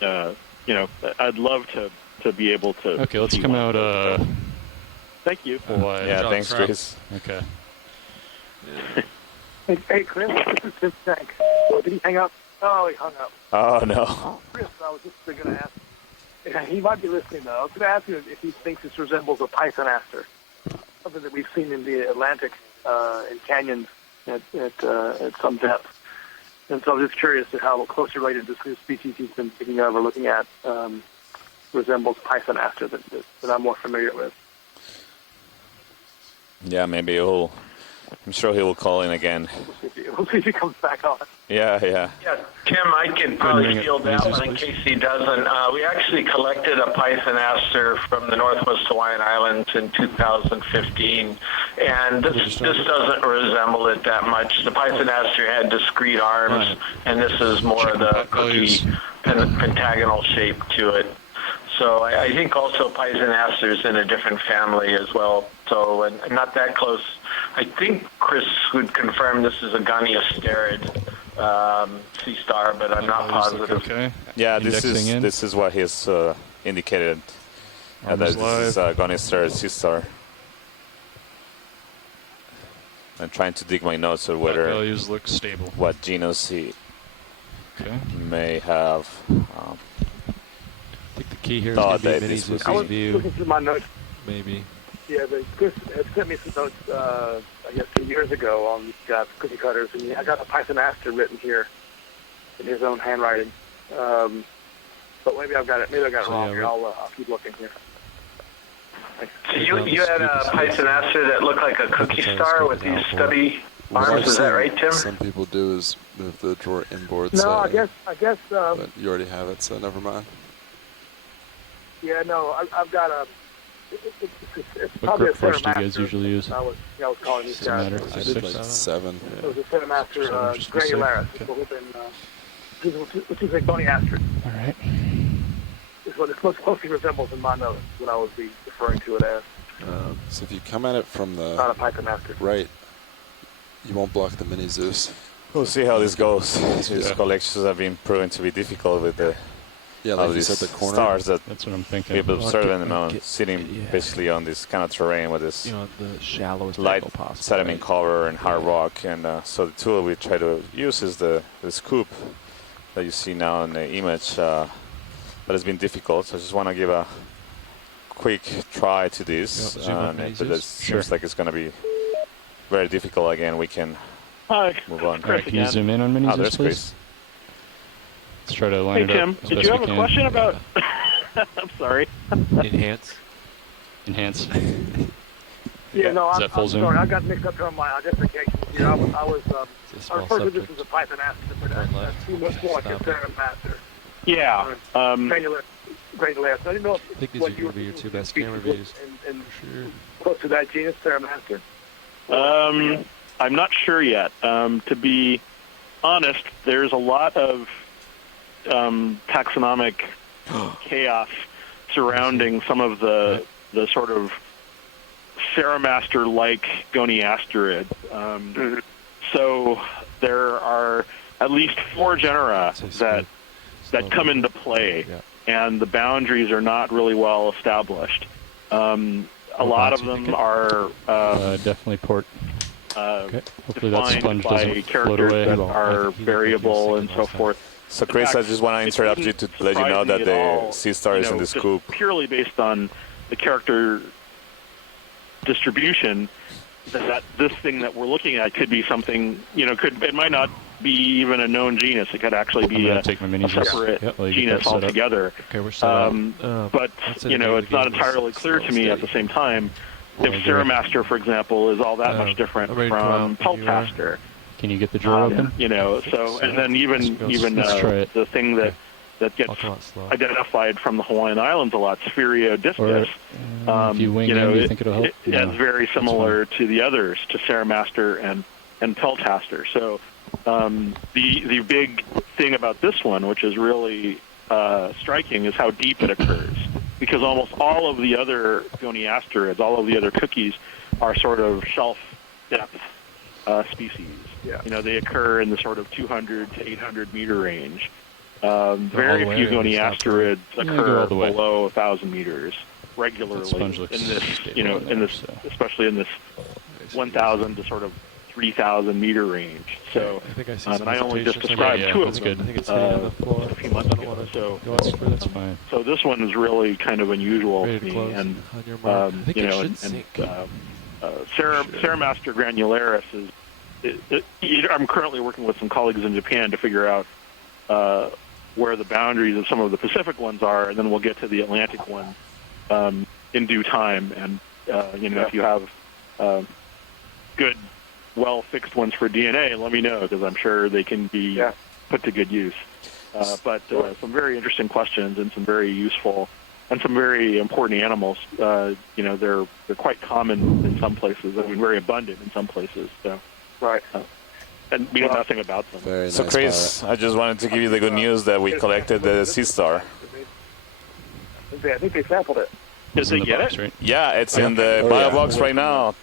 I'd love to be able to. Okay, let's come out. Thank you. Thanks, Chris. Okay. Hey, Chris, this is Tim Tank. Oh, did he hang up? Oh, he hung up. Oh, no. Oh, Chris, I was just going to ask. Yeah, he might be listening, though. I was going to ask you if he thinks this resembles a python aster, something that we've seen in the Atlantic in canyons at some depth. And so I'm just curious to how closely related this new species he's been thinking of or looking at resembles python aster that I'm more familiar with. Yeah, maybe I'm sure he will call in again. We'll see if he comes back on. Yeah. Yeah, Tim, I can probably field that one in case he doesn't. We actually collected a python aster from the Northwest Hawaiian Islands in 2015, and this doesn't resemble it that much. The python aster had discrete arms, and this is more of the cookie pentagonal shape to it. So I think also python asters in a different family as well. So and not that close. I think Chris would confirm this is a Goniasterid sea star, but I'm not positive. Okay. Yeah, this is what he's indicated. That this is a Goniasterid sea star. I'm trying to dig my notes of whether values look stable. What genus he may have. I think the key here is going to be Mini-Zeus's view. Looking through my notes. Maybe. Yeah, Chris had sent me some notes, I guess 2 years ago on cookie cutters, and I got a python aster written here in his own handwriting. But maybe I got it wrong here. I'll keep looking here. So you had a python aster that looked like a cookie star with these stubby arms. Is that right, Tim? Some people do is move the drawer inboard. No, slightly, I guess. but you already have it, so never mind. Yeah, no, I've got a. It's What probably a grip force do you Cinemaster. guys usually use? I was calling these guys. Doesn't matter. I did like 7. It was a Cinemaster Granularis, which is a bony asteroid. All right. It's what it most closely resembles in my notes, what I would be referring to it as. So if you come at it from the Not a Python asteroid. right, you won't block the mini Zeus. We'll see how this goes. These collections have been proven to be difficult with the Like you these said, the corner. stars that That's what I'm thinking. people observe in the I'll mountain, get- sitting yeah. basically on this kind of terrain with this the shallowest light angle possible. sediment cover and hard rock. And so the tool we try to use is the scoop that you see now in the image. But it's been difficult, so I just want to give a quick try to this. Yeah, zoom up, But it seems like it's going to be very difficult again. We can Hi. move on. All right, can you zoom in on Mini Oh, Zeus, there's please? Chris. Let's try to line Hey, it up Tim, as did best you we have a can. question about... I'm sorry. Enhance. Enhance. Yeah, no, Is I'm that full zoom? sorry. I got mixed up on my identification here. I was It's a I small referred to this subject. as a Python asteroid, but Turn that's left. too much more like a Stop. Cinemaster. Yeah. Granular. So I didn't know I think these what are you going were to be your two best speaking camera to views. and For sure. close to that genus, Cinemaster. I'm not sure yet. To be honest, there's a lot of taxonomic chaos surrounding some of the sort of Ceramaster-like goniasterid. So there are at least 4 genera that come into play, and the boundaries are not really well established. A lot of them are Definitely port. okay. Hopefully that defined sponge by doesn't float characters away. that are variable and so forth. So Chris, I just want to interrupt you to let you know that the sea star is in the just scoop. purely based on the character distribution, that this thing that we're looking at could be something, it might not be even a known genus. It could actually be a separate genus altogether. Okay, we're set up. But, it's not entirely clear to me at the same time if Ceramaster, for example, is all that much different from Peltaster. Can you get the drawer open? So, and then even the thing that gets identified from the Hawaiian Islands a lot, Sphereodiscus, if you wing in, do you think it'll help? it's very similar to the others, to Ceramaster and Peltaster. So the big thing about this one, which is really striking, is how deep it occurs. Because almost all of the other goniasterids, all of the other cookies, are sort of shelf depth species. Yeah. They occur in the sort of 200 to 800 meter range. Very few goniasterids occur below 1,000 meters regularly in this, especially in this 1,000 to sort of 3,000 meter range. So, and I only just described 2 of them a few months ago. So, that's fine. So this one is really kind of unusual to me, and Ceramaster granularis is. I'm currently working with some colleagues in Japan to figure out where the boundaries of some of the Pacific ones are, and then we'll get to the Atlantic one in due time. And if you have good, well-fixed ones for DNA, let me know, because I'm sure they can be put to good use. But some very interesting questions and some very useful and some very important animals. They're quite common in some places. I mean, very abundant in some places. So. Right. And we know nothing about them. So Chris, I just wanted to give you the good news that we collected the sea star. I think they sampled it. Did they get it? Right? Yeah, it's in the bio box right now.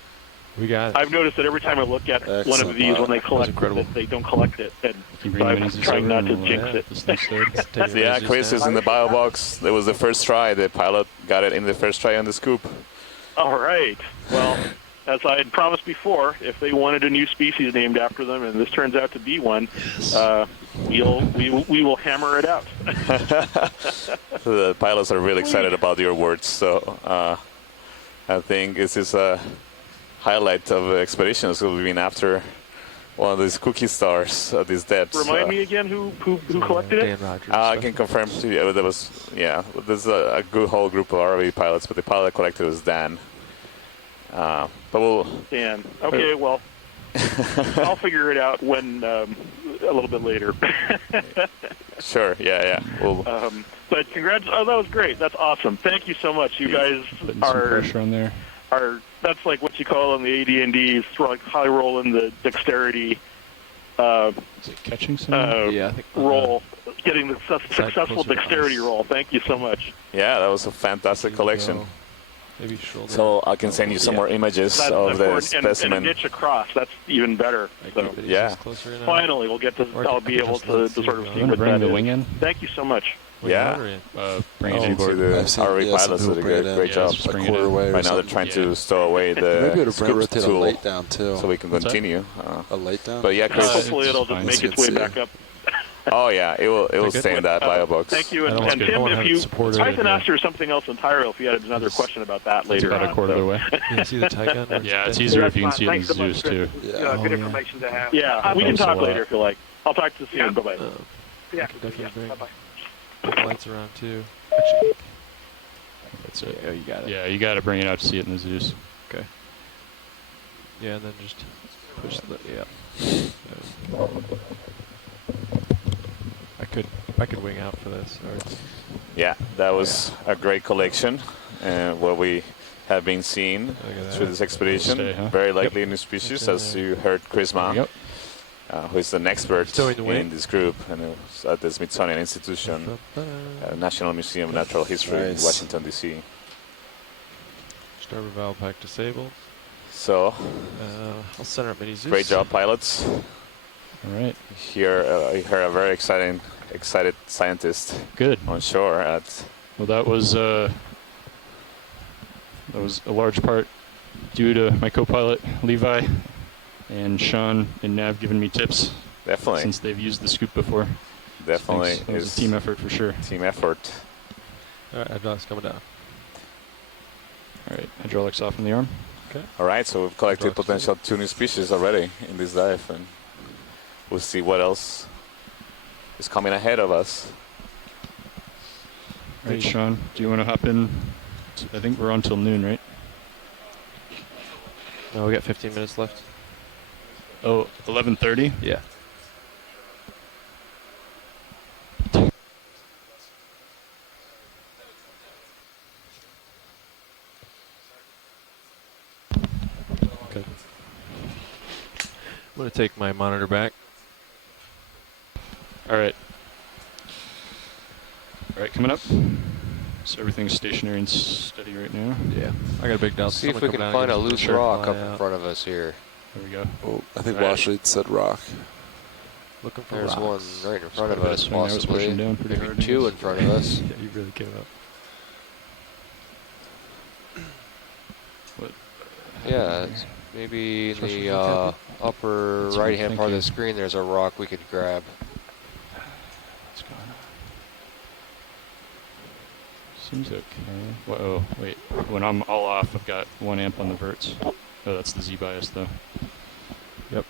We got it. I've noticed that every time I look at one of these, when they collect it, they don't collect it. And so I'm trying not to jinx it. Yeah, Chris is in the bio box. It was the first try. The pilot got it in the first try on the scoop. All right. Well, as I had promised before, if they wanted a new species named after them, and this turns out to be one, we will hammer it out. The pilots are really excited about your words, so I think this is a highlight of the expeditions. We've been after one of these cookie stars at these depths. Remind me again who collected it? Dan Rogers. I can confirm to you there was there's a good whole group of ROV pilots, but the pilot collected was Dan. But we'll Dan. Okay, well, I'll figure it out when a little bit later. Sure. Yeah. Well, but congrats! Oh, that was great. That's awesome. Thank you so much. You guys Putting some pressure on there. That's like what you call in the AD&D, like high roll in the dexterity. Is it catching something? Yeah, I think roll, getting the successful dexterity roll. Thank you so much. yeah, that was a fantastic collection. Maybe shoulder. So I can send you some more images of the And specimen. a ditch across. That's even better. So Yeah. finally, we'll get to. I'll be able to sort of see what bring that the is. wing in. Thank you so much. Yeah. Bring it To inboard. the I've seen- RV yeah, some pilots did a people bring it great in. job. just A bring it quarter in. way or Right now they're something. trying to stow away the Maybe it'll scoop rotate a tool late down too. so we can What's that? continue. A late down. But yeah, Chris. Hopefully, it'll just fine. make its It's way good. back up. Oh yeah, it will good? stay in that bio box. Thank you, and, I don't and want to Tim, have if it you, supported, Tyson yeah. asked her something else entirely. If you had another question about that It's later about on. a quarter of the way. You see the tight gun? Yeah, it's easier if you can see it in Thanks so much, Zeus, Chris. too. Yeah. Good information to have. Yeah, we can Thanks a talk lot. later if you like. I'll talk to you soon. Bye-bye. Yeah. Definitely bring Bye-bye. the lights around too. Actually, That's it. yeah, you got it. Yeah, you got to bring it out to see it in the Zeus. Okay. Yeah, and then just push the yeah. I could wing out for this. Or Yeah, that was a great collection. What we have been seeing Look at through that. this expedition. Stay, huh? Very likely new species, as you heard Chris There we Ma, go. who is an expert Stowing the wing. in this group, and it was at the Smithsonian Institution, National Museum of Natural History in Nice. Washington, D.C. Starboard valve pack disabled. So, I'll center up mini Zeus. great job, pilots. All right. Here, I heard a very excited scientist Good. on shore at. Well, that was a large part due to my co-pilot Levi and Sean and Nav giving me tips Definitely, since they've used the scoop before. definitely Thanks. It was is a team effort for sure. Team effort. All right, hydraulics coming down. All right, hydraulics off in the arm. All right, so we've collected Hydraulics potential 2 new species already in this dive, and we'll see what else is coming ahead of us. All right, Sean, do you want to hop in? I think we're on till noon, right? No, we got 15 minutes left. Oh, 11:30? Yeah. Okay. I'm going to take my monitor back. All right. All right, coming up. So everything's stationary and steady right now. Yeah. I got a big down. See if we can find a loose rock up in front of us here. There we go. Oh, I think Right. Washington said rock. Looking for There's one rocks. right in front of Quite a bit us, of swing. I was possibly. pushing down pretty Maybe hard. 2 in front of us. Yeah, you really came up. Yeah, it's maybe in Trust the me, Captain. upper That's what I'm right-hand part of the thinking. screen, there's a rock we could grab. What's going on? Seems okay. Whoa, wait. When I'm all off, I've got 1 amp on the verts. Oh, that's the Z-bias, though. Yep.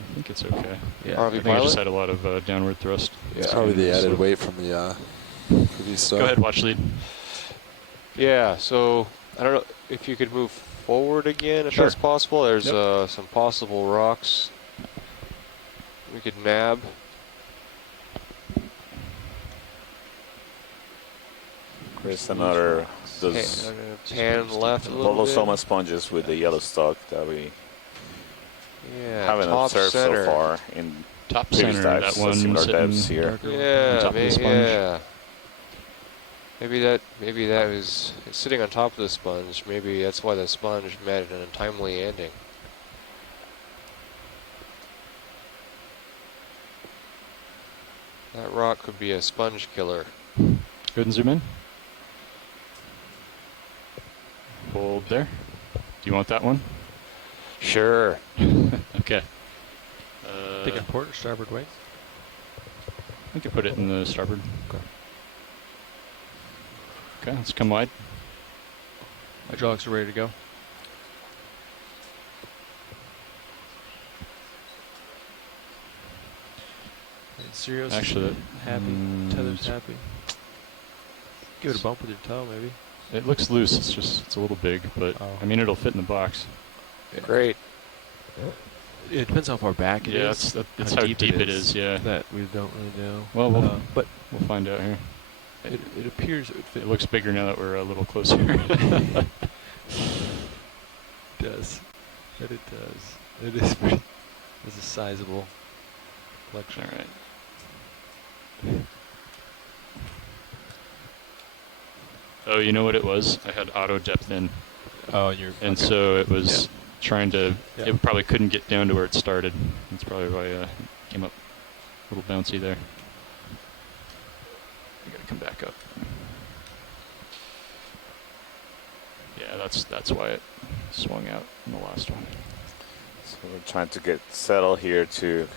I think it's okay. Yeah. RV I think I just pilot? had a lot of downward thrust. It's probably the added weight from the previous stuff. Go ahead, watch lead. Yeah, so I don't know if you could move forward again, if Sure. that's possible. There's Yep. some possible rocks we could nab. There's another those Pan left a little bit. Bolosoma sponges with the yellow stalk that we Yeah, haven't top observed center. so far in Top previous center, dives. that So one similar sitting depths here. darker on Yeah, top of the maybe, sponge. yeah. Maybe that was it's sitting on top of the sponge. Maybe that's why the sponge met an untimely ending. That rock could be a sponge killer. Go ahead and zoom in. Hold there. Do you want that one? Sure. Okay. Taking port or starboard wing? I can put it in the starboard. Okay, let's come wide. Hydraulics are ready to go. And Sirius Actually, that, happy. Tether's happy. Give it a bump with your toe, maybe. it looks loose. It's just it's a little big, but Oh. I mean it'll fit in the box. Great. It depends how far back it is. That's how deep it is. Yeah. That we don't really know. Well, but we'll find out here. It appears it would fit. It looks bigger now that we're a little closer. It does. It does. It is pretty. It's a sizable collection. All right. Oh, you know what it was? I had auto depth in. Oh, and so it was trying to. Yeah. It probably couldn't get down to where it started. That's probably why it came up a little bouncy there. I gotta come back up. Yeah, that's why it swung out in the last one. So we're trying to get settled here to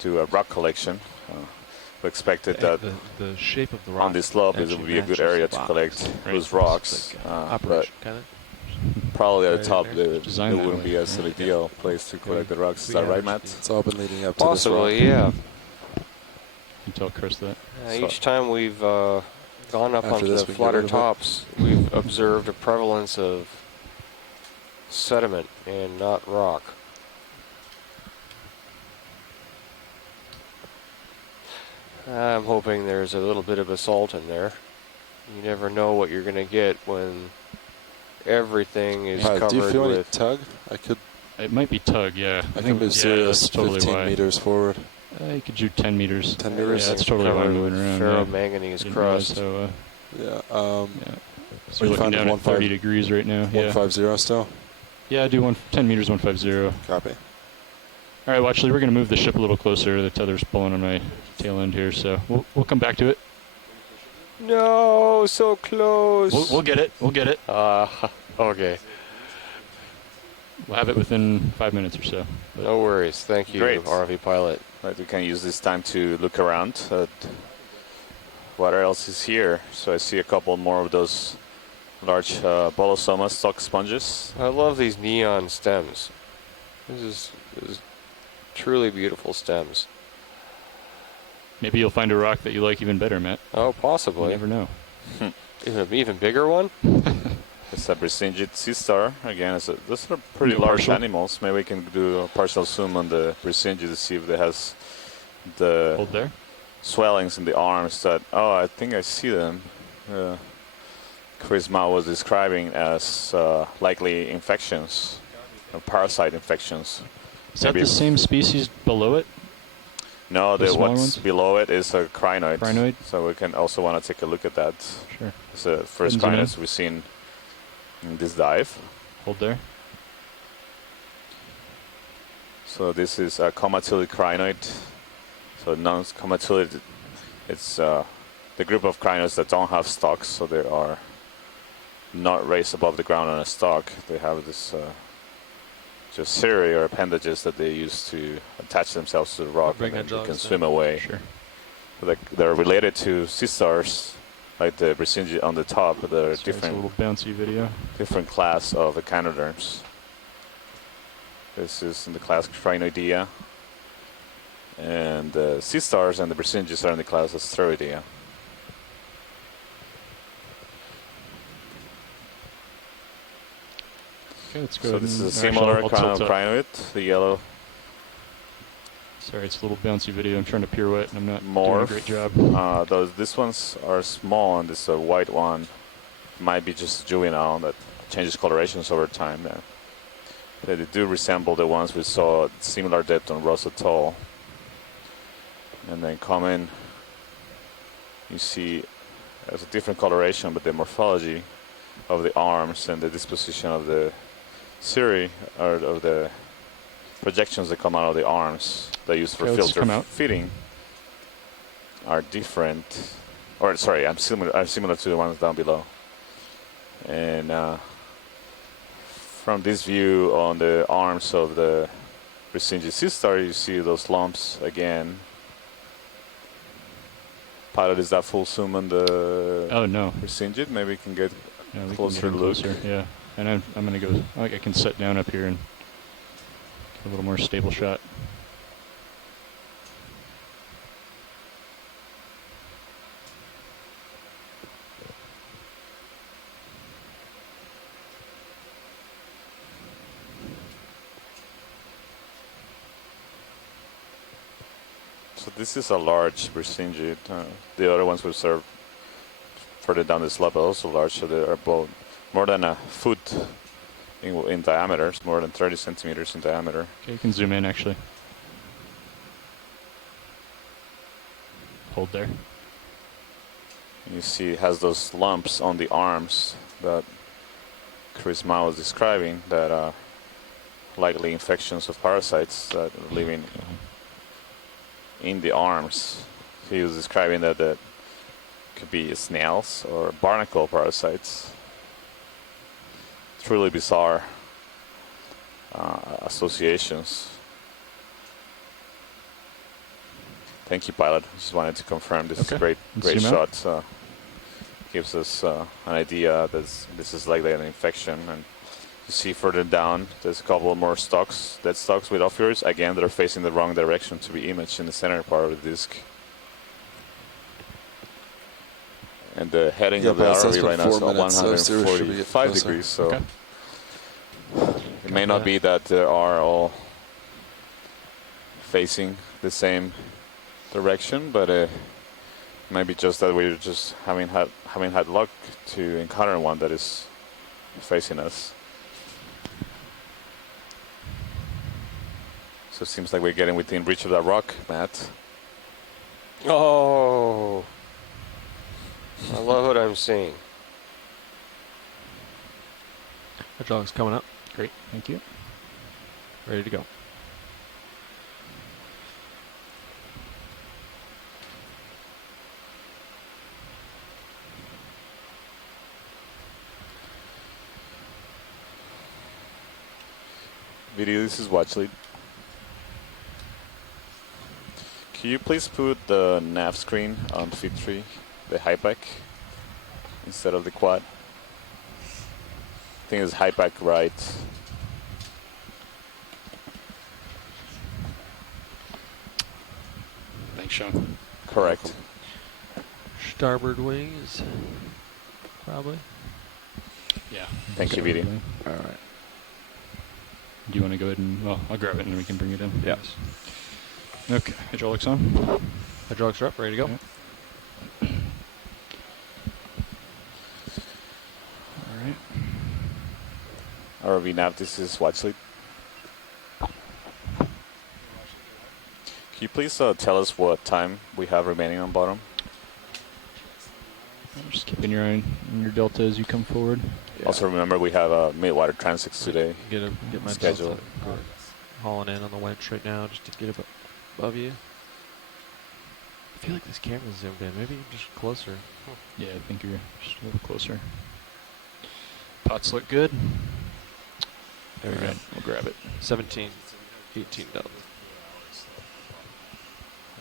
do a rock collection. We expected that the shape of the rock on this slope it would be a good area to collect those rocks, but probably at the top it wouldn't be as ideal place to collect the rocks. Is that right, Matt? It's all been leading up to Possibly, this rock. yeah. You tell Chris that. Each time we've gone up After onto this, the we get flatter rid of it. tops, we've observed a prevalence of sediment and not rock. I'm hoping there's a little bit of basalt in there. You never know what you're going to get when everything is covered do you feel any with tug? I could. It might be tug, yeah. I can move Sirius totally 15 why. meters forward. You could do 10 meters. 10 meters? Yeah, that's totally why I'm moving around. Ferromanganese Didn't realize crust. how, Yeah. So you're looking down at 30 degrees right now. 150 still? Yeah, do 10 meters, 150. Copy. All right, well, actually, we're going to move the ship a little closer. The tether's pulling on my tail end here, so we'll come back to it. No, so close. We'll get it. We'll get it. Okay. We'll have it within 5 minutes or so. But No worries. Thank you, Great. RV pilot. Right, we can use this time to look around at what else is here. So I see a couple more of those large bolosoma stock sponges. I love these neon stems. This is truly beautiful stems. maybe you'll find a rock that you like even better, Matt. Oh, You possibly. never know. Even bigger one? It's a Brisingid sea star. Again, those are pretty Do a large partial? animals. Maybe we can do a partial zoom on the Brisingid to see if it has the Hold there. swellings in the arms that, I think I see them. Chris Ma was describing as likely infections, or parasite infections. Is that the same species below it? No, The smaller what's ones? below it is a crinoid. Crinoid? So we can also want to take a look at that. Sure. It's the first Zoom in. crinoids we've seen in this dive. Hold there. So this is a comatulid crinoid. So non-comatulid, it's the group of crinoids that don't have stalks, so they are not raised above the ground on a stalk. They have this just cilia or appendages that they use to attach themselves to the rock and then they can swim away. Sure. So they're related to sea stars, like the Brisingid on the top. They're Sorry, it's a little bouncy video. different class of echinoderms. This is in the class Crinoidea. And the sea stars and the Brisingid are in the class Asteroidea. Okay, let's go So ahead this is a and- similar actually, kind I'll of tilt up. crinoid, the yellow Sorry, it's a little bouncy video. I'm trying to pirouette and I'm not doing a morph. great job. These ones are small, and this white one might be just juvenile that changes colorations over time. They do resemble the ones we saw at similar depth on Ross Atoll. And then common, you see as a different coloration, but the morphology of the arms and the disposition of the cirri, or of the projections that come out of the arms that used for Okay, let's filter come out. feeding are different. Or sorry, I'm similar to the ones down below. And from this view on the arms of the Brisingid sea star, you see those lumps again. Pilot, is that full zoom on the Oh, no. Brisingid? Maybe we can get Yeah, we can closer get in look. closer. Yeah. And I'm going to go, I can sit down up here and get a little more stable shot. So this is a large Brisingid. The other ones we observed further down the slope are also large, so they are both more than a foot in diameter, it's more than 30 centimeters in diameter. Okay, you can zoom in actually. Hold there. You see it has those lumps on the arms that Chris Ma was describing that are likely infections of parasites that are living in the arms. He was describing that could be snails or barnacle parasites. Truly bizarre associations. Thank you, pilot. Just wanted to confirm this is a great shot. Gives us an idea that this is likely an infection. And you see further down, there's a couple more stalks, dead stalks with ophiuroids. Again, they're facing the wrong direction to be imaged in the center part of the disc. And the heading of the ROV right now is 145 degrees, so it may not be that they are all facing the same direction, but it might be just that we're just having had luck to encounter one that is facing us. So it seems like we're getting within reach of that rock, Matt. Oh, I love what I'm seeing. Hydraulics coming up. Great, thank you. Ready to go. Video, this is watch lead. Can you please put the nav screen on feed 3, the high pack, instead of the quad? I think it's high pack right. Thanks, Sean. Correct. Starboard wing is probably. Yeah. Thank you, Vidi. All right. Do you want to go ahead and, well, I'll grab it and we can bring it in. Yes. Okay, hydraulics on. Hydraulics are up, ready to go. Okay. All right. ROV nav, this is watch lead. Can you please tell us what time we have remaining on bottom? Just keeping your eye on your delta as you come forward. Yeah. Also remember we have mid-water transits today. Get my schedule. delta. Hauling in on the winch right now just to get it above you. I feel like this camera's zoomed in. Maybe just closer. Yeah, I think you're just a little closer. Pots look good. There we go. We'll grab it. 17, 18 delta.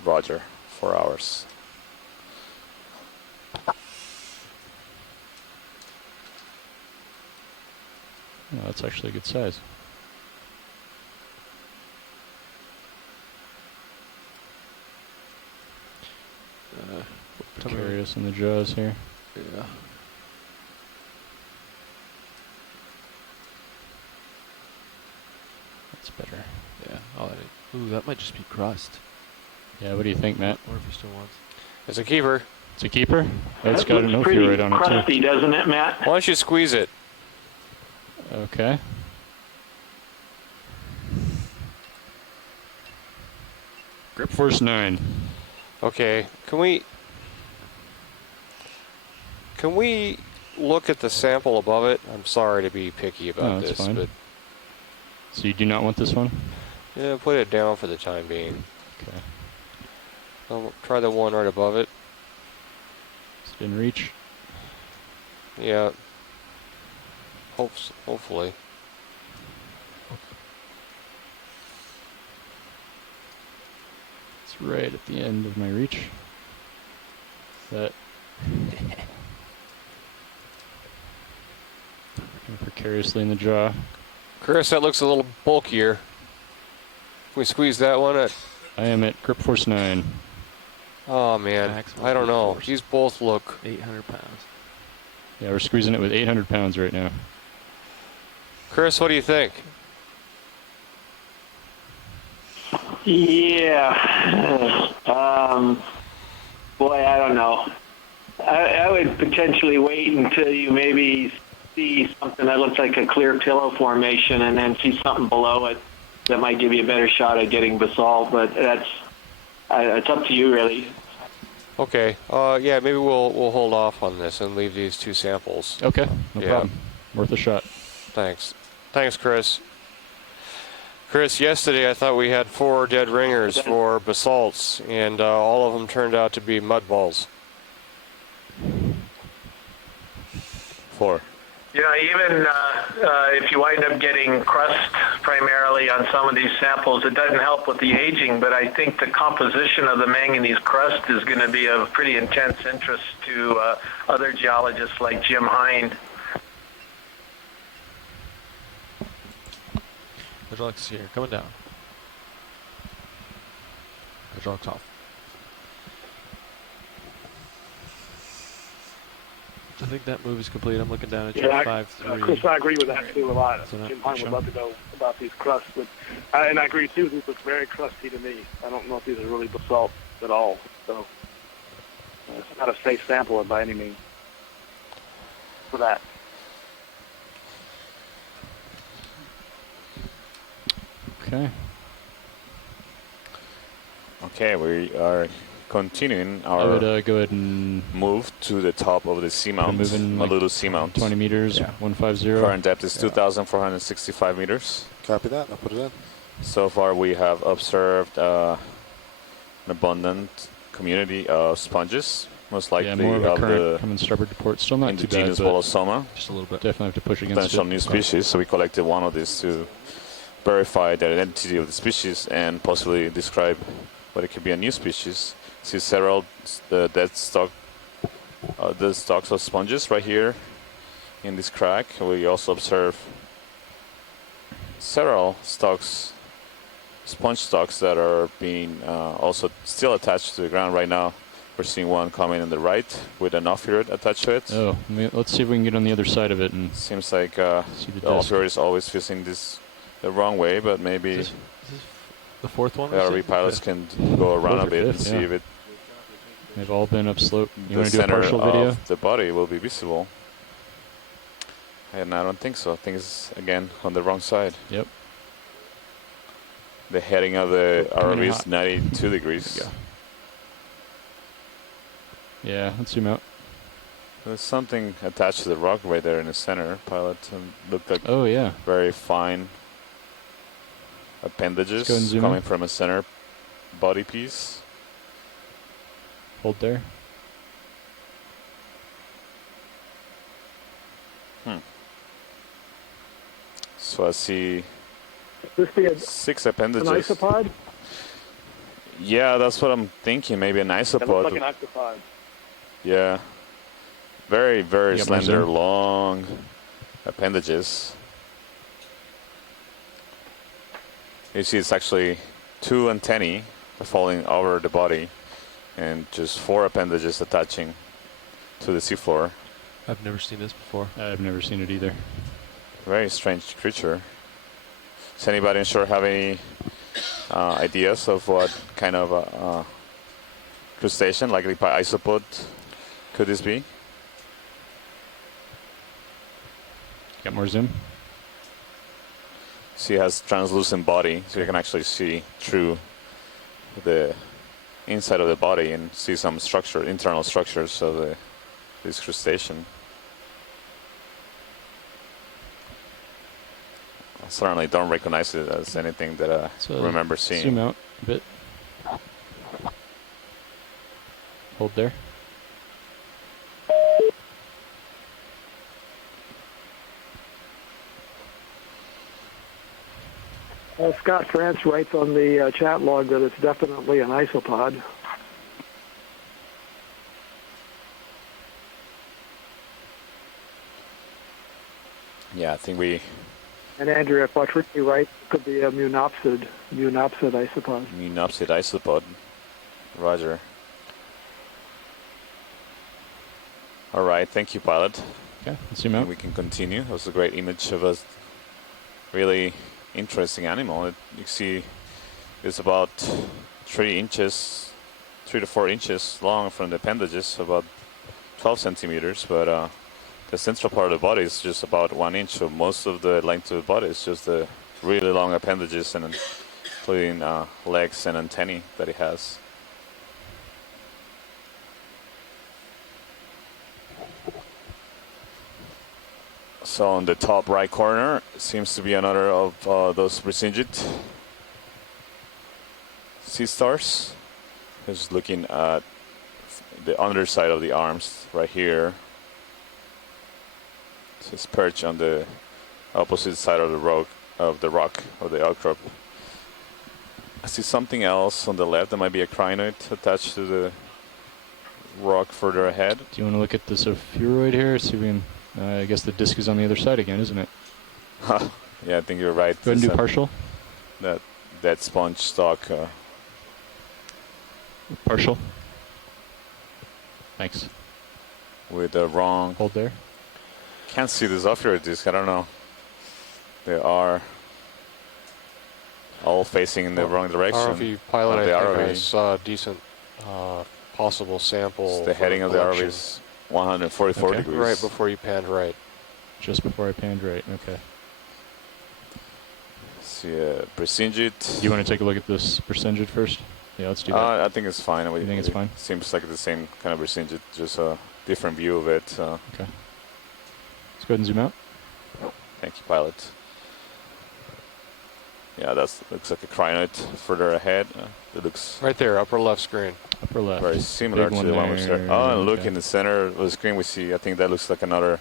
Roger. 4 hours. Oh, that's actually a good size. Precarious in the jaws here. Yeah. That's better. Yeah. Ooh, that might just be crust. Yeah, what do you think, Matt? Or if he still wants. It's a keeper. It's a keeper? That's That got an looks pretty opioid on it, crusty, too. doesn't it, Matt? Why don't you squeeze it? Okay. Grip force 9. Okay, can we look at the sample above it? I'm sorry to be picky about that's this, fine. but So you do not want this one? yeah, put it down for the time being. Okay. I'll try the one right above it. It's in reach. Yeah. Hopefully. It's right at the end of my reach. That. Precariously in the jaw. Chris, that looks a little bulkier. Can we squeeze that one at? I am at grip force 9. Oh man, Maximum I don't grip know. force. These both look. 800 pounds. Yeah, we're squeezing it with 800 pounds right now. Chris, what do you think? Yeah. Boy, I don't know. I would potentially wait until you maybe see something that looks like a clear pillow formation and then see something below it that might give you a better shot at getting basalt, but it's up to you, really. Okay. Yeah, maybe we'll hold off on this and leave these 2 samples. Okay, no problem. Worth a shot. Thanks. Thanks, Chris. Chris, yesterday I thought we had 4 dead ringers for basalts, and all of them turned out to be mud balls. 4. You know, even if you wind up getting crust primarily on some of these samples, it doesn't help with the aging, but I think the composition of the manganese crust is going to be of pretty intense interest to other geologists like Jim Hine. Hydraulics here, coming down. Hydraulics off. I think that move is complete. I'm looking down at your 5-3. Chris, I agree with that too a lot. Jim Hine would love to know about these crusts, but and I agree too. These look very crusty to me. I don't know if these are really basalt at all. So it's not a safe sample by any means for that. Okay. Okay, we are continuing I our would go ahead and move to the top of the Seamount, Malulu Seamount. 20 meters, 150. Current depth is 2,465 meters. Copy that. I'll put it in. So far, we have observed an abundant community of sponges, most likely more of a of current the coming starboard to port. Still not too bad, indigenous but Volosoma. Just a little bit. Definitely have to push against Potential it. new species. So we collected one of these to verify the identity of the species and possibly describe what it could be a new species. See several dead stocks of sponges right here in this crack. We also observe several sponge stocks that are being also still attached to the ground right now. We're seeing one coming on the right with an off-root attached to it. Oh, let's see if we can get on the other side of it and seems like the off-root is always facing this the wrong way, but maybe Is this the 4th one? the ROV pilots can go around a bit and see if it. They've all been upslope. You The want to do a center partial video? of the body will be visible. And I don't think so. I think it's again on the wrong side. Yep. The heading of the Coming ROV in is hot. 92 degrees. Yeah, let's zoom out. There's something attached to the rock right there in the center, pilot. And looked like very fine appendages go and zoom coming in. from a center body piece. Hold there. So I see This be 6 an appendages. isopod? Yeah, that's what I'm thinking. Maybe an It looks isopod. like an octopod. Yeah. Very, very You got more slender, zoom? long appendages. You see it's actually 2 antennae falling over the body and just 4 appendages attaching to the seafloor. I've never seen this before. I've never seen it either. Very strange creature. Does anybody sure have any ideas of what kind of crustacean, likely isopod, could this be? Got more zoom? See, it has translucent body, so you can actually see through the inside of the body and see some structure, internal structures of this crustacean. I certainly don't recognize it as anything that I remember seeing. Zoom out a bit. Hold there. Scott France writes on the chat log that it's definitely an isopod. Yeah, I think we... And Andrea Patricky writes it could be a munopsid isopod. Munopsid isopod. Roger. All right, thank you, pilot. Okay, let's zoom out. We can continue. That was a great image of a really interesting animal. You see is about 3 to 4 inches long from the appendages, about 12 centimeters, but the central part of the body is just about 1 inch, so most of the length of the body is just the really long appendages, and including legs and antennae that it has. So on the top right corner seems to be another of those Brisingid sea stars. Just looking at the underside of the arms right here. So it's perched on the opposite side of the rock or the outcrop. I see something else on the left. That might be a crinoid attached to the rock further ahead. Do you want to look at the sulfuroid here? See if we can. I guess the disc is on the other side again, isn't it? Yeah, I think you're right. Go ahead and do partial. That sponge stock. Partial. Thanks. With the wrong. Hold there. Can't see the sulfuroid disc. I don't know. They are all facing in the wrong direction. ROV pilot, I think I saw a decent possible sample. So the heading of the ROV is 144 degrees. Right before you panned right. Just before I panned right, okay. See Brisingid. Do you want to take a look at this Brisingid first? Yeah, let's do that. I think it's fine. You think it's fine? Seems like the same kind of Brisingid, just a different view of it. Okay. Let's go ahead and zoom out. Thank you, pilot. Yeah, that looks like a crinoid further ahead. It looks right there, upper left screen. Upper left. Very similar to the one we saw. Oh, and look in the center of the screen, we see. I think that looks like another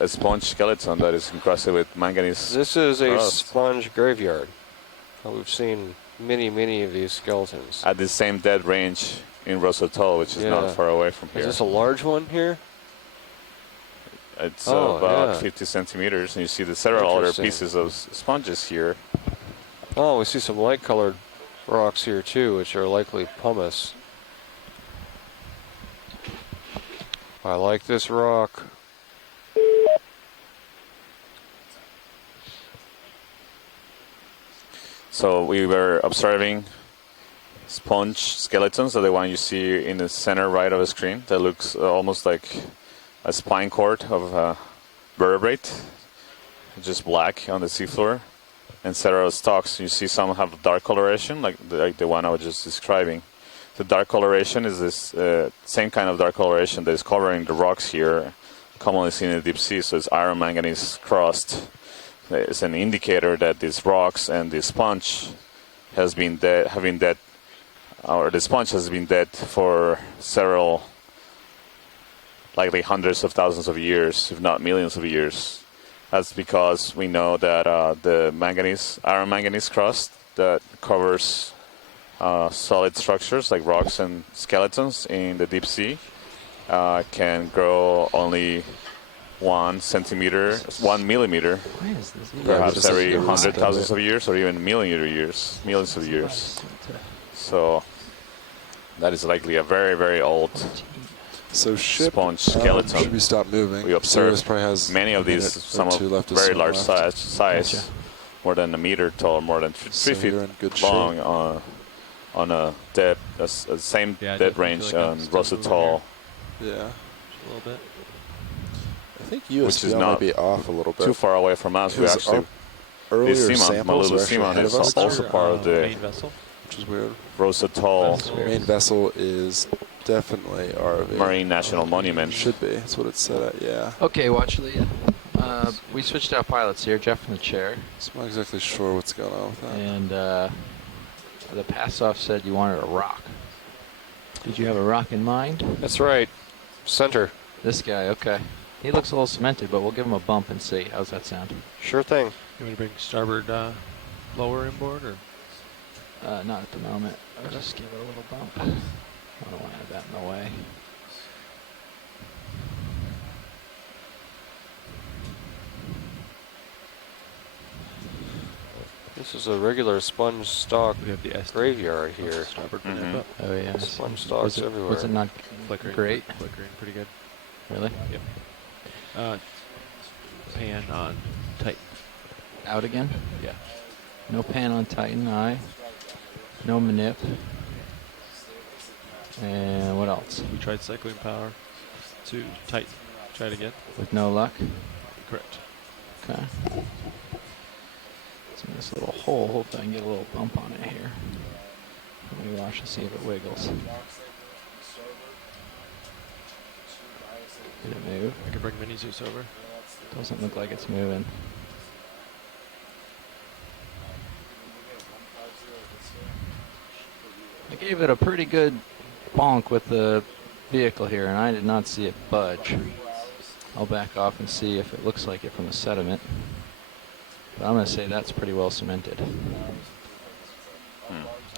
a sponge skeleton that is encrusted with manganese. This is a sponge graveyard. We've seen many of these skeletons at the same dead range in Ross Atoll, which is not far away from here. Is this a large one here? It's about 50 centimeters, and you see the several other pieces of sponges here. Oh, we see some light-colored rocks here too, which are likely pumice. I like this rock. So we were observing sponge skeletons, so the one you see in the center right of the screen that looks almost like a spine cord of a vertebrate, just black on the seafloor, and several stalks. You see some have dark coloration, like the one I was just describing. The dark coloration is this same kind of dark coloration that is covering the rocks here, commonly seen in the deep sea. So it's iron manganese crossed. It's an indicator that these rocks and the sponge has been dead, or the sponge has been dead for several, likely hundreds of thousands of years, if not millions of years. That's because we know that the iron manganese crust that covers solid structures like rocks and skeletons in the deep sea can grow only 1 centimeter, 1 millimeter, perhaps every 100,000 of years, or even millions of years. So that is likely a very old sponge skeleton. Should we stop moving? We observed probably has many of these, some of very large size, more than a meter tall, more than 3 feet long, on a same dead range on Ross Atoll. Yeah, a little bit. I think USBL might be off a little bit. Too far away from us. We actually earlier the Seamount, Malulu Seamount is also part of the main vessel, which is weird. Ross Atoll. Main vessel is definitely ROV. Marine National Monument. Should be. That's what it said at, yeah. Okay, watch Leah. We switched out pilots here. Jeff in the chair. So I'm not exactly sure what's going on with that. And the pass-off said you wanted a rock. Did you have a rock in mind? That's right. Center. This guy, okay. He looks a little cemented, but we'll give him a bump and see. How's that sound? Sure thing. You want to bring starboard lower inboard, or? Not at the moment. I'll just give it a little bump. I don't want to have that in the way. This is a regular sponge stock graveyard here. Oh yeah. Sponge stocks everywhere. Was it not flickering? Great. Flickering pretty good. Really? Yep. Pan on Titan. Out again? Yeah. No pan on Titan, aye. No manip. And what else? We tried cycling power to tight. Try it again. With no luck? Correct. Okay. So in this little hole, hopefully I can get a little bump on it here. Let me watch and see if it wiggles. Did it move? I can bring Mini Zeus over. Doesn't look like it's moving. I gave it a pretty good bonk with the vehicle here, and I did not see it budge. I'll back off and see if it looks like it from the sediment. But I'm going to say that's pretty well cemented.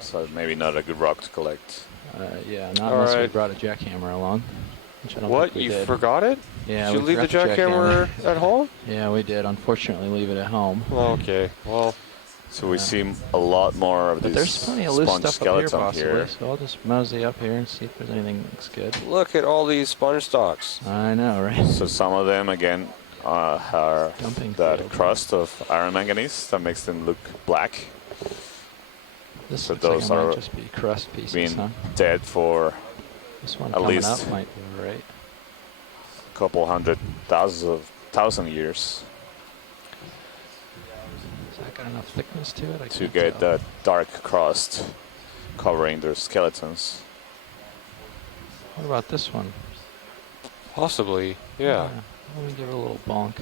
So maybe not a good rock to collect. Yeah, not unless we brought a jackhammer along. Which I don't What? think we You did. forgot it? Yeah, Did you leave the forgot jackhammer at home? Yeah, we did. Unfortunately, leave it at home. Okay. Well. So we see a lot more of But this there's plenty of loose sponge stuff up here, skeleton possibly. here. So I'll just mosey up here and see if there's anything that looks good. Look at all these sponge stocks. I know, right? So some of them, again, are Dumping that field. crust of iron manganese that makes them look black. This So looks like those it might are just be crust pieces, being huh? dead for This one at coming least up might be right. a couple thousand years Has that got enough thickness to it? I to can't get tell. that dark crust covering their skeletons. What about this one? Possibly. Yeah. Let me give it a little bonk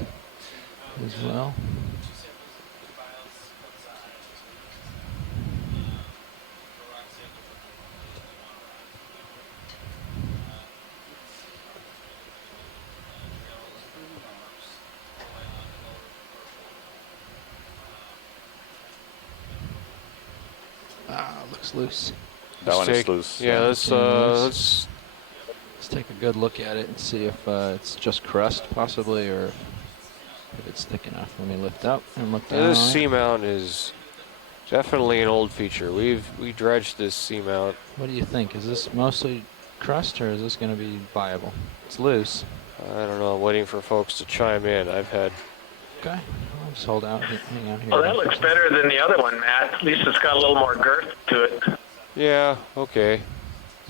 as well. Looks loose. That one is take- loose. Yeah, let's Let's take a good look at it and see if it's just crust, possibly, or if it's thick enough. Let me lift up and look down. this on it. seamount is definitely an old feature. We dredged this seamount. What do you think? Is this mostly crust, or is this going to be viable? It's loose. I don't know. I'm waiting for folks to chime in. I've had. Okay, I'll just hold out. Hang on here. Well, that looks better than the other one, Matt. At least it's got a little more girth to it. Yeah. Okay.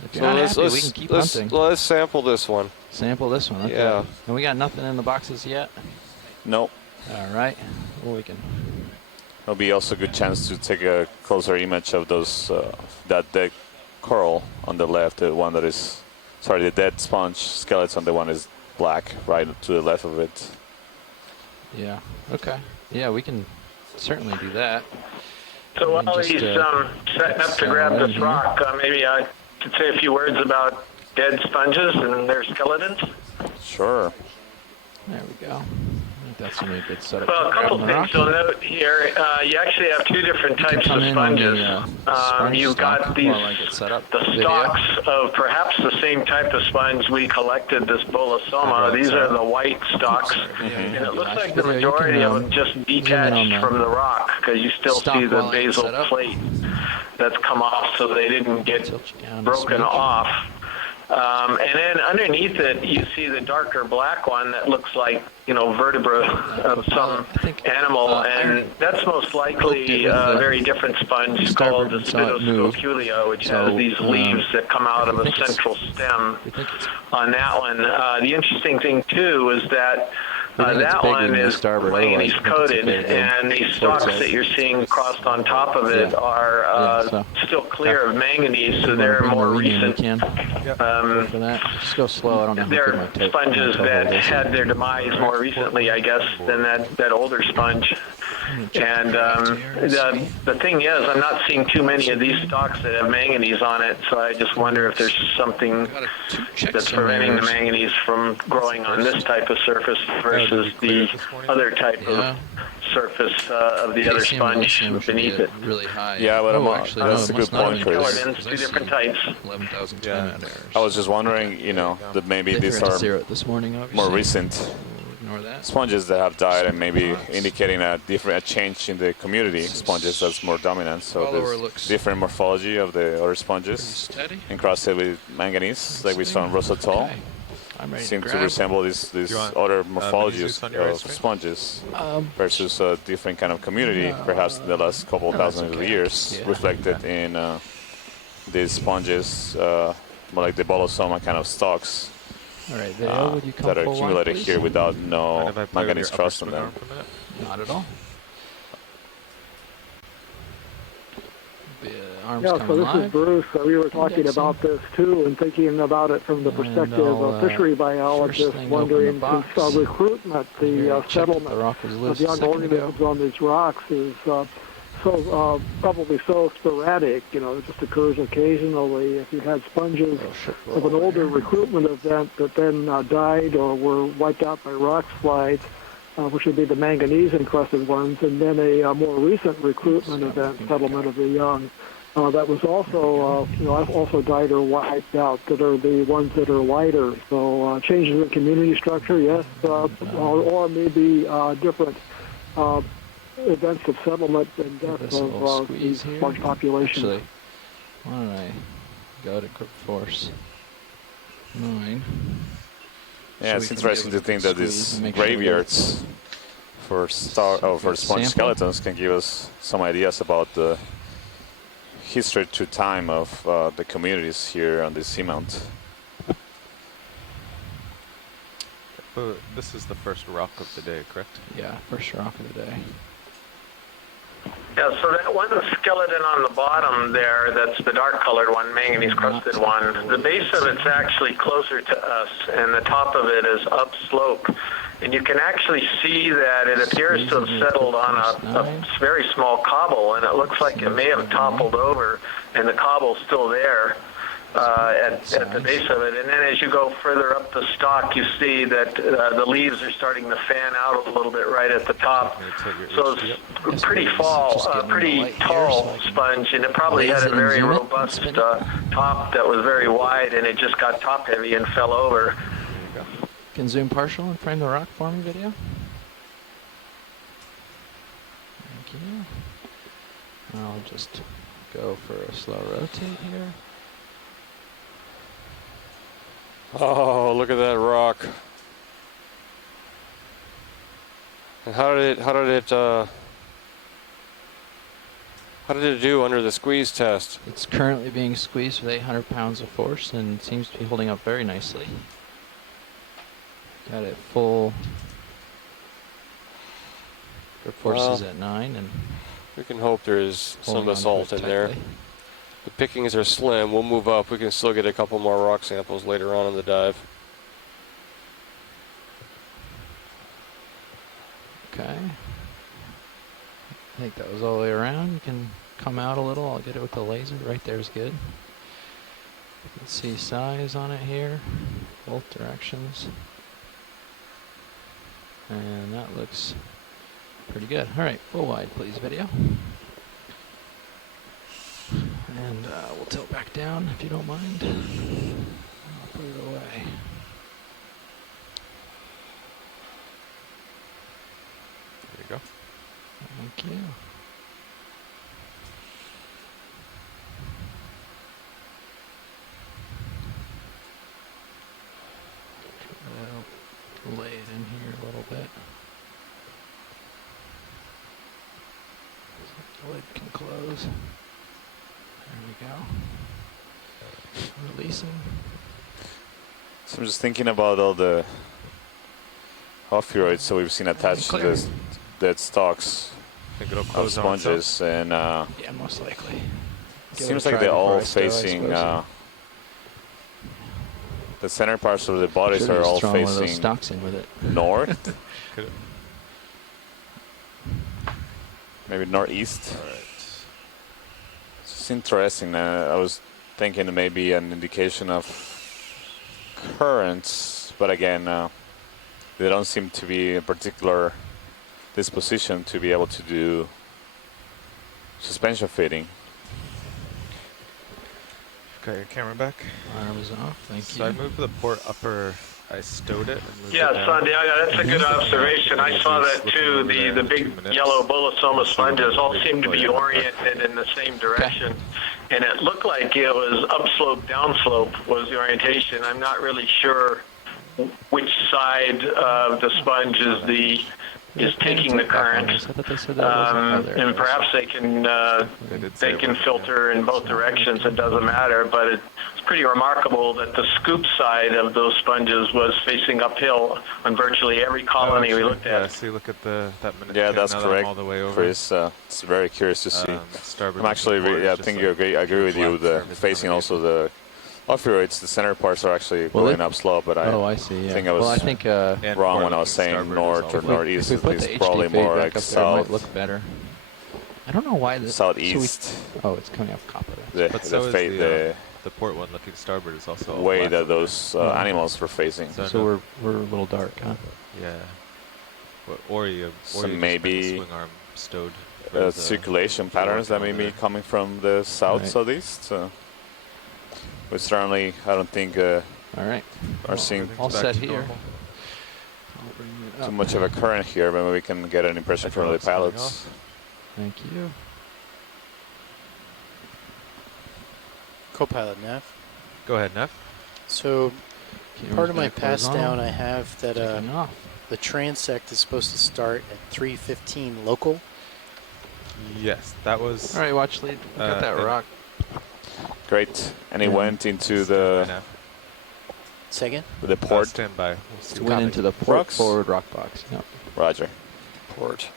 If you're not happy, we can keep hunting. Let's sample this one. Sample this one. Okay. Yeah. And we got nothing in the boxes yet. Nope. All right. Well, we can. It'll be also a good chance to take a closer image of those that dead coral on the left. The one that is, sorry, the dead sponge skeleton. The one is black, right to the left of it. Yeah. Okay. Yeah, we can certainly do that. So Let me while just, he's setting up to grab in this here. rock, maybe I could say a few words about dead sponges and their skeletons. Sure. There we go. I think that's going to be a good setup. Well, a for couple grabbing the things rock. you'll note here. You actually have two different You can types come of in on sponges. the, sponge You've stock got these, while I get set up the video. stalks of perhaps the same type of sponge we collected, this bolosoma. These are the white stalks. And it looks like the majority of them just detached from the rock because you still stock see the while I get basal set up. plate that's come off, so they didn't get Tilt you down a broken smidge. off. And then underneath it, you see the darker black one that looks like, vertebra of some animal, and that's most likely a very different sponge called the Spidoscoculea, which has these leaves that come out of a central stem on that one. The interesting thing, too, is that that one is manganese coated, and these stalks that you're seeing crossed on top of it are still clear of manganese, so they're more recent. For that, just go slow. I don't know. They're sponges that had their demise more recently, I guess, than that older sponge. And the thing is, I'm not seeing too many of these stalks that have manganese on it, so I just wonder if there's something that's preventing the manganese from growing on this type of surface versus the other type of surface of the other sponge beneath it. Really high. Yeah, but actually, that's a good point, Chris. Two different types. 11,000 Yeah. I was just wondering, that maybe these are zero this morning, more recent Ignore that. sponges that have died and maybe indicating a change in the community sponges that's more dominant. So there's different morphology of the other sponges encrusted with manganese, like we saw in Rosatol. I'm ready seem to to grab. resemble these other morphologies of sponges versus a different kind of community, perhaps in the last couple thousands of years, reflected in these sponges, more like the bolosoma kind of stalks All right, Vale, would you come that are full wide, accumulated please? here without no Mind if I play with manganese your upper crust on swing them. arm for a minute? Not at all. The arms Yeah, so coming this live. is Bruce. We were talking about this too and thinking about it from the perspective of fishery biologists, wondering since recruitment, the settlement of young organisms on these rocks is probably so sporadic, it just occurs occasionally. If you had sponges of an older recruitment event that then died or were wiped out by rock slides, which would be the manganese-encrusted ones, and then a more recent recruitment event, settlement of the young, that was also, also died or wiped out, that are the ones that are lighter. So changes in community structure, yes, or maybe different events of settlement and death of these sponge populations. Actually, why don't I go to grip force 9? Yeah, it's interesting to think that these graveyards for sponge skeletons can give us some ideas about the history through time of the communities here on the Seamount. This is the first rock of the day, correct? Yeah, first rock of the day. Yeah, so that one skeleton on the bottom there, that's the dark-colored one, manganese-crusted one, the base of it's actually closer to us, and the top of it is upslope. And you can actually see that it appears to have settled on a very small cobble, and it looks like it may have toppled over, and the cobble's still there at the base of it. And then as you go further up the stalk, you see that the leaves are starting to fan out a little bit right at the top. So it's pretty tall sponge, and it probably had a very robust top that was very wide, and it just got top heavy and fell over. Can zoom partial and frame the rock for me, video. Thank you. I'll just go for a slow rotate here. Oh, look at that rock. And how did it do under the squeeze test? It's currently being squeezed with 800 pounds of force and seems to be holding up very nicely. Got it full. Grip force is at 9, and we can hope there is some basalt in there. The pickings are slim. We'll move up. We can still get a couple more rock samples later on in the dive. Okay. I think that was all the way around. You can come out a little. I'll get it with the laser. Right there is good. You can see size on it here, both directions. And that looks pretty good. All right, full wide, please, video. And we'll tilt back down if you don't mind. I'll put it away. There you go. Thank you. I'll lay it in here a little bit. So the lid can close. There we go. Releasing. So I'm just thinking about all the ophiroids that we've seen attached to the dead stalks of sponges, and yeah, most likely. It seems like they're all facing the center parts of the bodies are all facing north. Maybe northeast. It's interesting. I was thinking maybe an indication of currents, but again, they don't seem to be a particular disposition to be able to do suspension fitting. Got your camera back? Arm is off, thank you. So I moved the port upper, I stowed it. And moved Yeah, it down. Santiago, that's a good observation. I saw that too. The big yellow bolosoma sponges all seem to be oriented in the same direction. And it looked like it was upslope, downslope was the orientation. I'm not really sure which side of the sponge is taking the current, and perhaps they can filter in both directions. It doesn't matter, but it's pretty remarkable that the scoop side of those sponges was facing uphill on virtually every colony we looked at. Yeah, see, look at that minute. Yeah, that's now correct, all the way over. Chris. It's very curious to see. I'm actually, I think like you agree. I agree with you. The facing also the ophiurids, the center parts are actually going up slow, but I see. Yeah. think I was wrong when I was saying north or northeast. It's probably more like south. It might look better. I don't know why this southeast. It's coming off copper. But so is the port one looking starboard is also way that those animals were facing. So we're a little dark, huh? Yeah. Or maybe swing arm stowed. Circulation patterns that may be coming from the southeast. But certainly, I don't think all right. are seeing all set here. Too much of a current here, but maybe we can get an impression from the pilots. Thank you. Co-pilot Nev. Go ahead, Nev. So, part of my pass down, I have that the transect is supposed to start at 3:15 local. Yes, that was. All right, watch lead. We got that rock. Great, and it went into the. Second? The port. Stand by. Went into the port forward rock box. Yep. Roger. Port.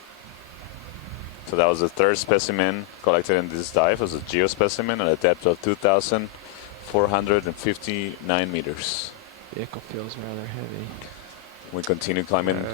So that was the third specimen collected in this dive. It was a geospecimen at a depth of 2,459 meters. Vehicle feels rather heavy. We continue climbing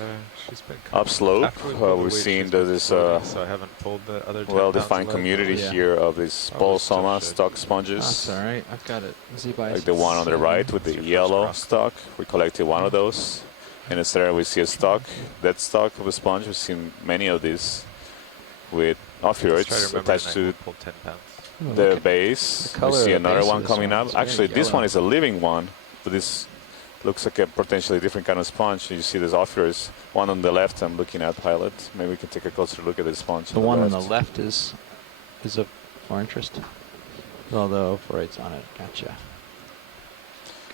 upslope. We've seen that this so I haven't pulled the other well-defined community here of these Bolosoma stock sponges. That's all right. I've got it. Like the one on the right with the yellow stock. We collected one of those. In the center we see a stock, dead stock of a sponge. We've seen many of these with ophiurids attached to the base. We see another one coming up. Actually, this one is a living one, but this looks like a potentially different kind of sponge. You see this ophiurids. One on the left I'm looking at, pilot. Maybe we can take a closer look at this sponge. The one on the left is of more interest. Although ophiurids on it. Gotcha.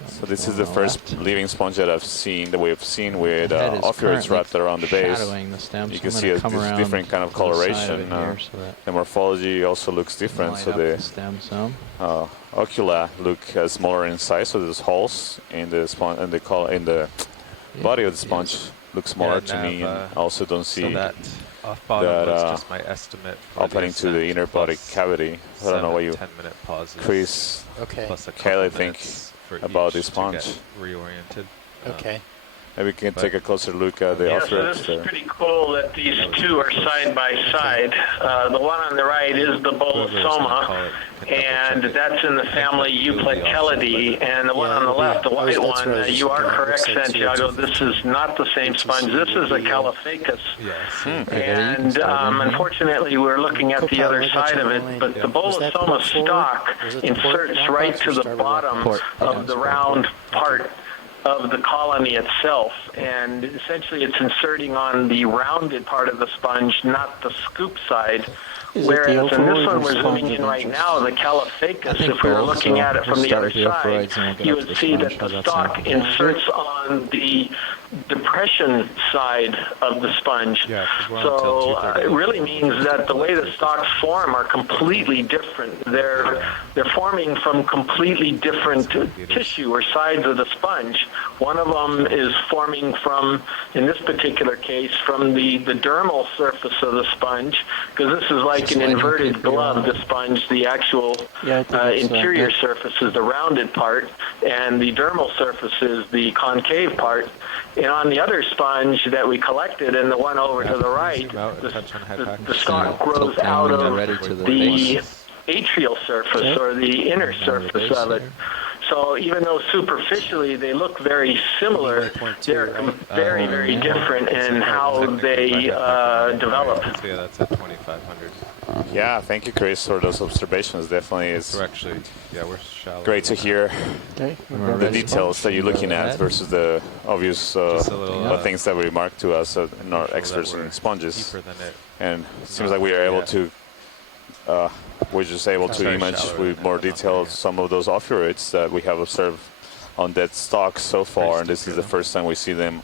So this is the first living sponge that I've seen, that we've seen with ophiurids wrapped around the base. You can see a different kind of coloration. The morphology also looks different. So the ocula look smaller in size. So there's holes in the sponge, in the body of the sponge looks smaller to me. And I also don't see that just my estimate opening to the inner body cavity. I don't know what you, 10-minute pauses. Chris, Plus a Kelly, think about this sponge. Reoriented. Okay. Maybe we can take a closer look at the so this is pretty cool that these two are side by side. The one on the right is the Bolosoma, and that's in the family Euplectelidae. And the one on the left, the white one, you are correct, Santiago. This is not the same sponge. This is a Calophacus. And unfortunately, we're looking at the other side of it, but the Bolosoma stalk inserts right to the bottom of the round part of the colony itself, and essentially it's inserting on the rounded part of the sponge, not the scoop side. Whereas in this one we're zooming in right now, the Calophacus, if we were looking at it from the other side, you would see that the stalk inserts on the depression side of the sponge. So it really means that the way the stalks form are completely different. They're forming from completely different tissue or sides of the sponge. One of them is forming from, in this particular case, from the dermal surface of the sponge, because this is like an inverted glove, the sponge. The actual interior surface is the rounded part, and the dermal surface is the concave part. And on the other sponge that we collected, and the one over to the right, the stalk grows out of the atrial surface or the inner surface of it. So even though superficially they look very similar, they're very, very different in how they develop. Yeah, that's at 2,500. Yeah, thank you, Chris, for those observations. Definitely, it's we're shallow. Great to hear the details that you're looking at versus the obvious things that were remarked to us in our experts in sponges. And it seems like we are able to. We're just able to image with more detail some of those ophiurids that we have observed on dead stock so far, and this is the first time we see them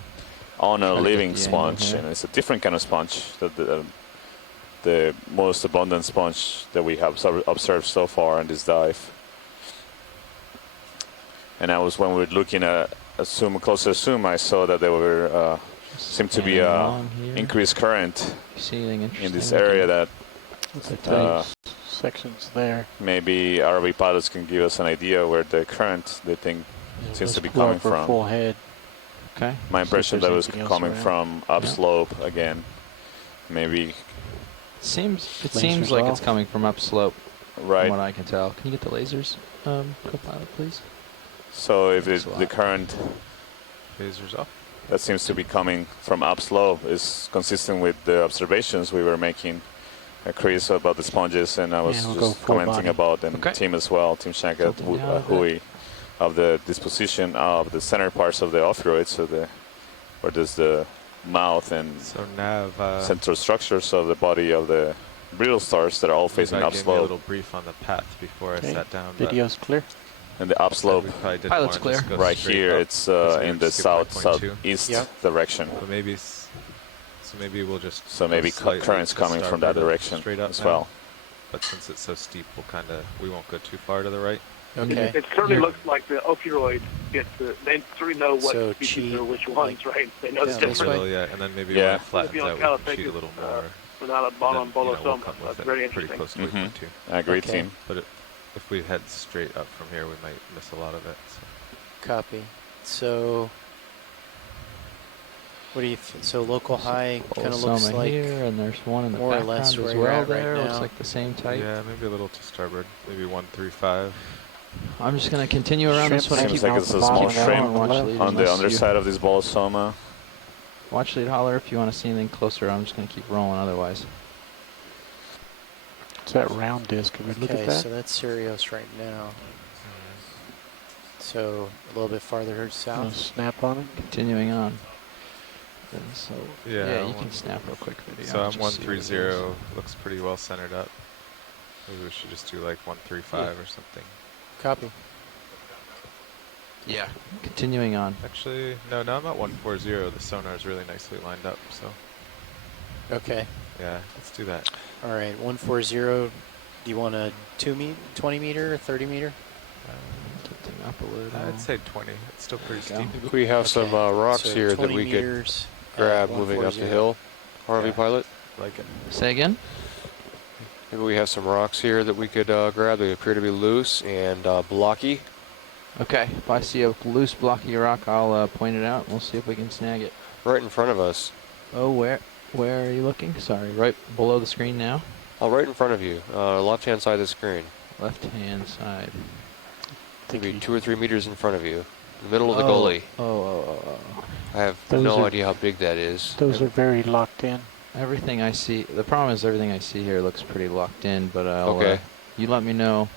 on a living sponge, and it's a different kind of sponge. The most abundant sponge that we have observed so far in this dive. And when we were looking at a closer zoom, I saw that there were seemed to be increased current in this area that sections there. Maybe ROV pilots can give us an idea where the current they think seems to be coming from. Full head. Okay. My impression that it was coming from upslope again. Maybe. It seems like it's coming from upslope. Right. From what I can tell. Can you get the lasers, co-pilot, please? So if the current lasers off, that seems to be coming from upslope is consistent with the observations we were making, Chris, about the sponges, and I was just commenting about them, Tim as well, Tim Shank at Hui, of the disposition of the center parts of the ophioid, so where there's the mouth and central structures of the body of the brittle stars that are all facing upslope. Give me a little brief on the path before I sat down. Video's clear. And the upslope, pilot's clear. Right here, it's in the southeast direction. So maybe we'll just. So maybe currents coming from that direction as well. But since it's so steep, we won't go too far to the right. Okay. It certainly looks like the opioid gets they sort of know what species are which ones, right? They know the difference. And then maybe when it flattens out, we can cheat a little more. Without a bottom bolosoma. That's very pretty interesting. close to waypoint 2. I agree, Tim. But if we head straight up from here, we might miss a lot of it. So. Copy. So, what do you? So local high kind of looks like here, and there's one in the more or background less as where well. you're at There right looks now. like the same type. Yeah, maybe a little to starboard. Maybe 135. I'm just going to continue around this one. Seems like it's a small shrimp on the underside of this bolosoma. Watch lead holler if you want to see anything closer. I'm just going to keep rolling otherwise. It's that round disc. Can we look at that? So that's Sirius right now. So a little bit farther south. Snap on it. Continuing on. And so yeah, you can snap real quick video. So I'm 130. Looks pretty well centered up. Maybe we should just do like 135 or something. Copy. Yeah. Continuing on. Actually, no. Now I'm at 140. The sonar is really nicely lined up. So. Okay. Yeah, let's do that. All right, 140. Do you want a 20 meter, 30 meter? Up a little. I'd say 20. It's still pretty steep. We have some rocks here that we could grab moving up the hill. RV pilot. Like it. Say again? Maybe we have some rocks here that we could grab. They appear to be loose and blocky. Okay, if I see a loose blocky rock, I'll point it out and we'll see if we can snag it. Right in front of us. Oh, where are you looking? Sorry, right below the screen now? Oh, right in front of you. Left-hand side of the screen. Left-hand side. Maybe 2 or 3 meters in front of you. In the middle of the gully. I have no idea how big that is. Those are very locked in. Everything I see, the problem is everything I see here looks pretty locked in, but I'll, you let me know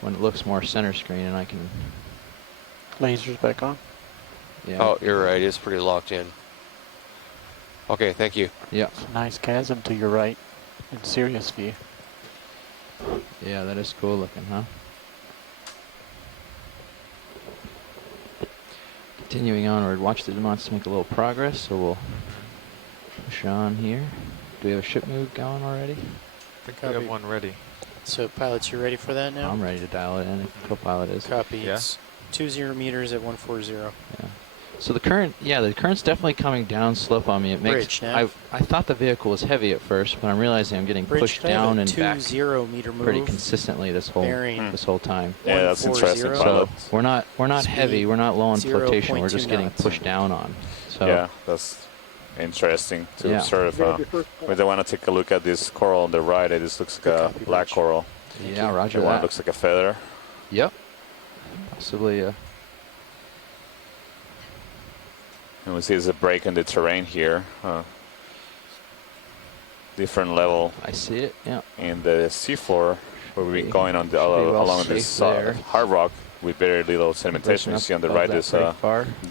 when it looks more center screen and I can... Lasers back on? Yeah. Oh, you're right. It's pretty locked in. Okay, thank you. Yeah. It's a nice chasm to your right in Sirius view. Yeah, that is cool looking, huh? Continuing onward, watch the demonts to make a little progress, so we'll push on here. Do we have a ship move going already? I think we have one ready. So pilots, you ready for that now? I'm ready to dial it in if the co-pilot is. Copy. Yeah. It's 20 meters at 140. Yeah. So the current's definitely coming down slope on me. It makes I thought the vehicle was heavy at first, but I'm realizing I'm getting pushed down and back 20 meter move pretty consistently this whole time. Yeah, that's interesting. So we're not heavy, we're not low on flotation, we're just getting pushed down on. So yeah, that's interesting to observe. We don't want to take a look at this coral on the right. It just looks like a black coral. Yeah, roger that. that. One looks like a feather. Yep. Possibly And we see there's a break in the terrain here. Different level. I see it, yeah. In the seafloor, where we've been going on along this hard rock with very little sedimentation. You see on the right there's a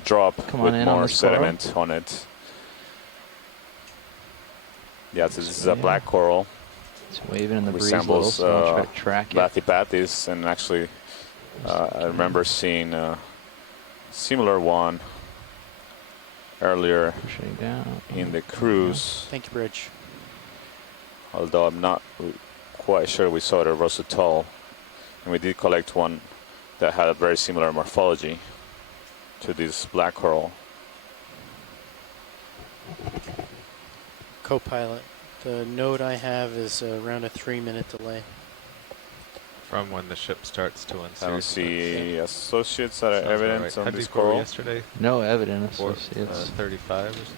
drop with more sediment on it. Yeah, so this is a black coral. It's waving in the breeze resembles a little, so I'll try to track it. Bathypathis, and actually I remember seeing similar one earlier Pushing down in the cruise. Thank you, Bridge. Although I'm not quite sure we saw it at Rosatol. And we did collect one that had a very similar morphology to this black coral. Co-pilot, the note I have is around a 3-minute delay. From when the ship starts to when I don't see associates that are Sounds evidence right. on How this deep were we coral. yesterday? No evidence. Or, It's 35 or something.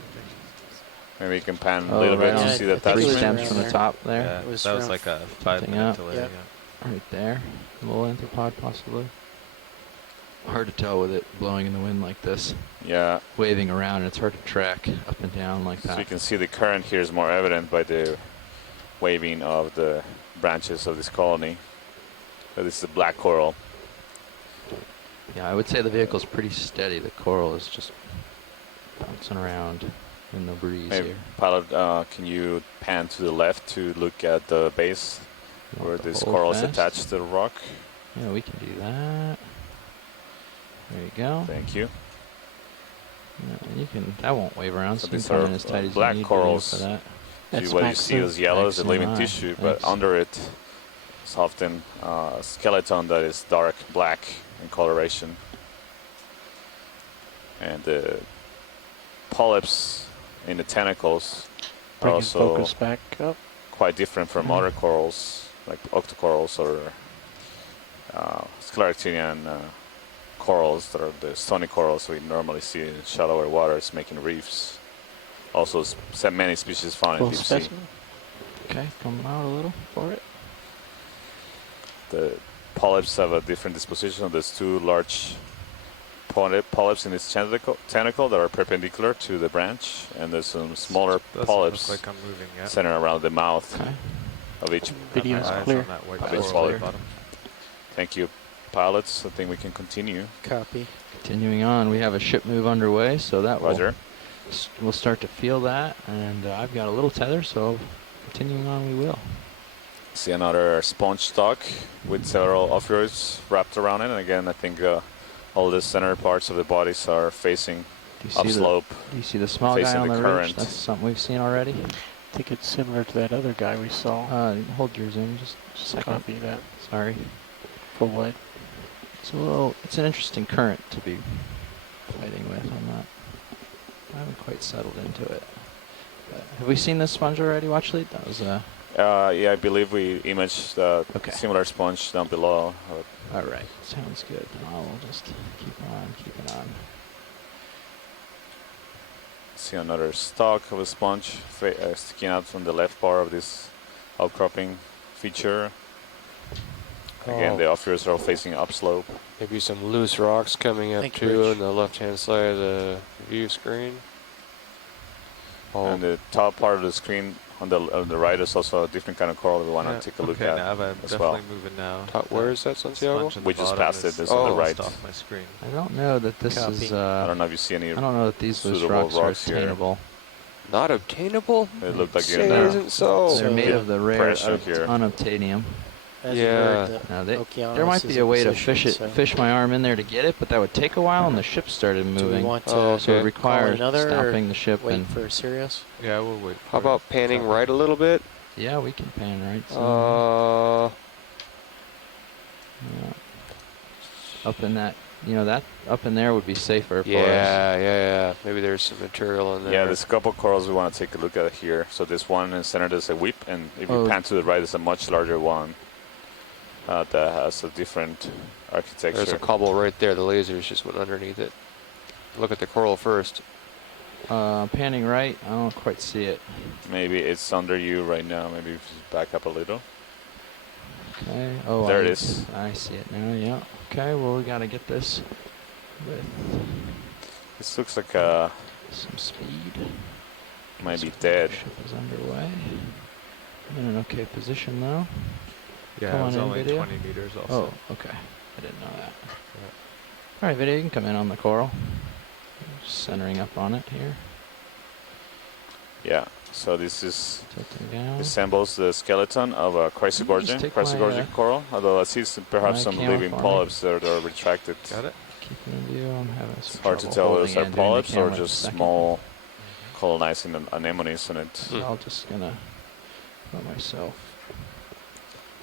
Maybe you can pan a Oh, little right bit on. to see the Three attachment. stems from the top there. Yeah, It was that was around like a something 5-minute up. delay. Yep. Yeah. Right there. A little anthropod possibly. Hard to tell with it blowing in the wind like this. Yeah. Waving around, it's hard to track up and down like that. So you can see the current here is more evident by the waving of the branches of this colony. So this is a black coral. Yeah, I would say the vehicle's pretty steady. The coral is just bouncing around in the breeze Hey, here. pilot, can you pan to the left to look at the base You where want the this whole coral is fast? attached to the rock? Yeah, we can do that. There you go. Thank you. Yeah, and you can. That won't wave around. So So you these can come are in as tight as black you need corals. for that. See what you see is yellow is the living Excellent. tissue, but Excellent. under it is often a skeleton that is dark black in coloration. And the polyps in the tentacles are Bringing also focus back up. quite different from other corals, like octocorals or scleractinian corals that are the stony corals we normally see in shallower waters making reefs. Also, many species found in Full deep sea. specimen. Okay, coming out a little for it. The polyps have a different disposition. There's two large polyps in its tentacle that are perpendicular to the branch, and there's some smaller Doesn't polyps look like I'm moving yet. centered around the mouth Okay. of each. Video's Eyes clear. on that white Pilot's coral clear. at the bottom. Thank you, pilots. I think we can continue. Copy. Continuing on, we have a ship move underway, so that Roger. we'll start to feel that. And I've got a little tether, so continuing on, we will. See another sponge stock with several offroads wrapped around it. And again, I think all the center parts of the bodies are facing Do you see upslope. Do you see the small guy facing on the the current. ridge? That's something we've seen already. I think it's similar to that other guy we saw. Hold your zoom just a second. Copy that. Sorry. Full wide. It's an interesting current to be fighting with. I haven't quite settled into it. But have we seen this sponge already, Watch Lead? That was Yeah, I believe we imaged Okay. similar sponge down below. all right. Sounds good. I'll just keep it on. See another stalk of a sponge sticking out from the left part of this outcropping feature. Again, the offroads are all facing upslope. Maybe some loose rocks coming up Thank you, too Rich. on the left-hand side of the view screen. And the top part of the screen on the right is also a different kind of coral that we want to take a look okay, at Nav, I'm as definitely well. moving now. Where is that, Santiago? Sponge on We the just bottom passed it. is It's on the right. off my screen. I don't know that this Copy. is. I don't know if you see any I don't know that these loose suitable rocks, rocks are here. attainable. Not obtainable? It looked like Say you're in it there. isn't so. They're made of the rare pressure here. unobtainium. As you Yeah. heard, Now the there Okeanos might is be a in way to position, so fish my arm in there to get it, but that would take a while, and the ship started Do we moving. want to Oh, So it okay. requires another or stopping the ship wait and for Sirius? Yeah, we'll wait. How about panning right a little bit? yeah, we can pan right. So, yeah. Up in that, that up in there would be safer for us. Yeah. Maybe there's some material in there. Yeah, there's a couple corals we want to take a look at here. So this one in the center, there's a whip, and if you Oh. pan to the right, there's a much larger one that has a different architecture. There's a cobble right there. The lasers just went underneath it. Look at the coral first. Panning right, I don't quite see it. Maybe it's under you right now. Maybe if you back up a little. Okay. Oh, There it is. I see it now. Yeah. Okay. Well, we gotta get this with This looks like some speed. might be So dead. the ship is underway. I'm in an okay position though. Yeah, Come it was on in, only video. 20 meters also. Oh, okay. I didn't know that. All right, video. You can come in on the coral. Just centering up on it here. Yeah. So this is Tilting down. resembles the skeleton of a chrysogorgian take my, coral. Although I see perhaps my some camera living for me. polyps that are retracted. Got it? keeping in view. I'm having It's some hard to trouble tell holding those are and doing the polyps or camera just second. small colonizing anemones in it. So I'm just gonna let myself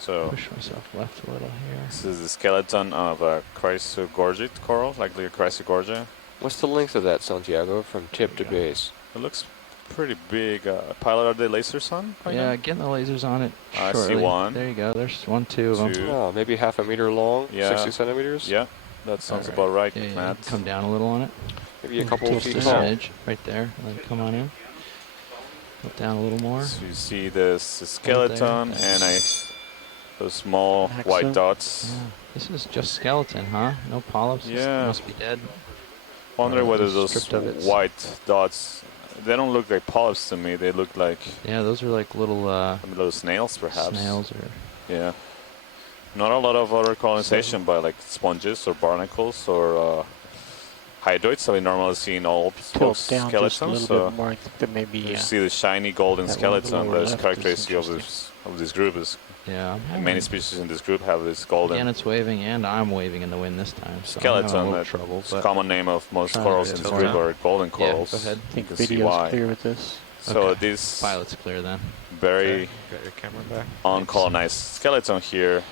push myself left a little here. This is the skeleton of a chrysogorgid coral, likely a chrysogorgia. What's the length of that, Santiago, from tip to base? It looks pretty big. Pilot, are they lasers on? Right Yeah, now? getting the lasers on it. I see shortly. one. There you go. There's one, two of them. Oh, maybe half a meter long, Yeah. 60 centimeters? Yeah, that sounds about right, Yeah, Matt. come down a little on it. Maybe a couple of feet Just tall. an edge right there. And then come on in. Go down a little more. So you see this skeleton and those small white dots. Yeah. This is just skeleton, huh? No polyps. This Yeah. must be dead. Wonder whether just those stripped of its- white dots, they don't look like polyps to me. They look like Yeah, those are like little little snails, perhaps. snails or Yeah. Not a lot of other colonization by like sponges or barnacles or hydroids. We normally see in all Tilt those down skeletons. just a little bit more. I think that maybe You see the shiny golden that one on the skeleton lower that is left is characteristic of this group. yeah. I'm Many having- species in this group have this golden Again, it's waving, and I'm waving in the wind this time. So I'm skeleton. having a little That's trouble, the but common name of most trying to corals get in it this going. group are golden corals. Yeah, go ahead. I think You can see video's why. clear with this. So Okay. this Pilot's clear then. very Got your camera back. uncolonized skeleton here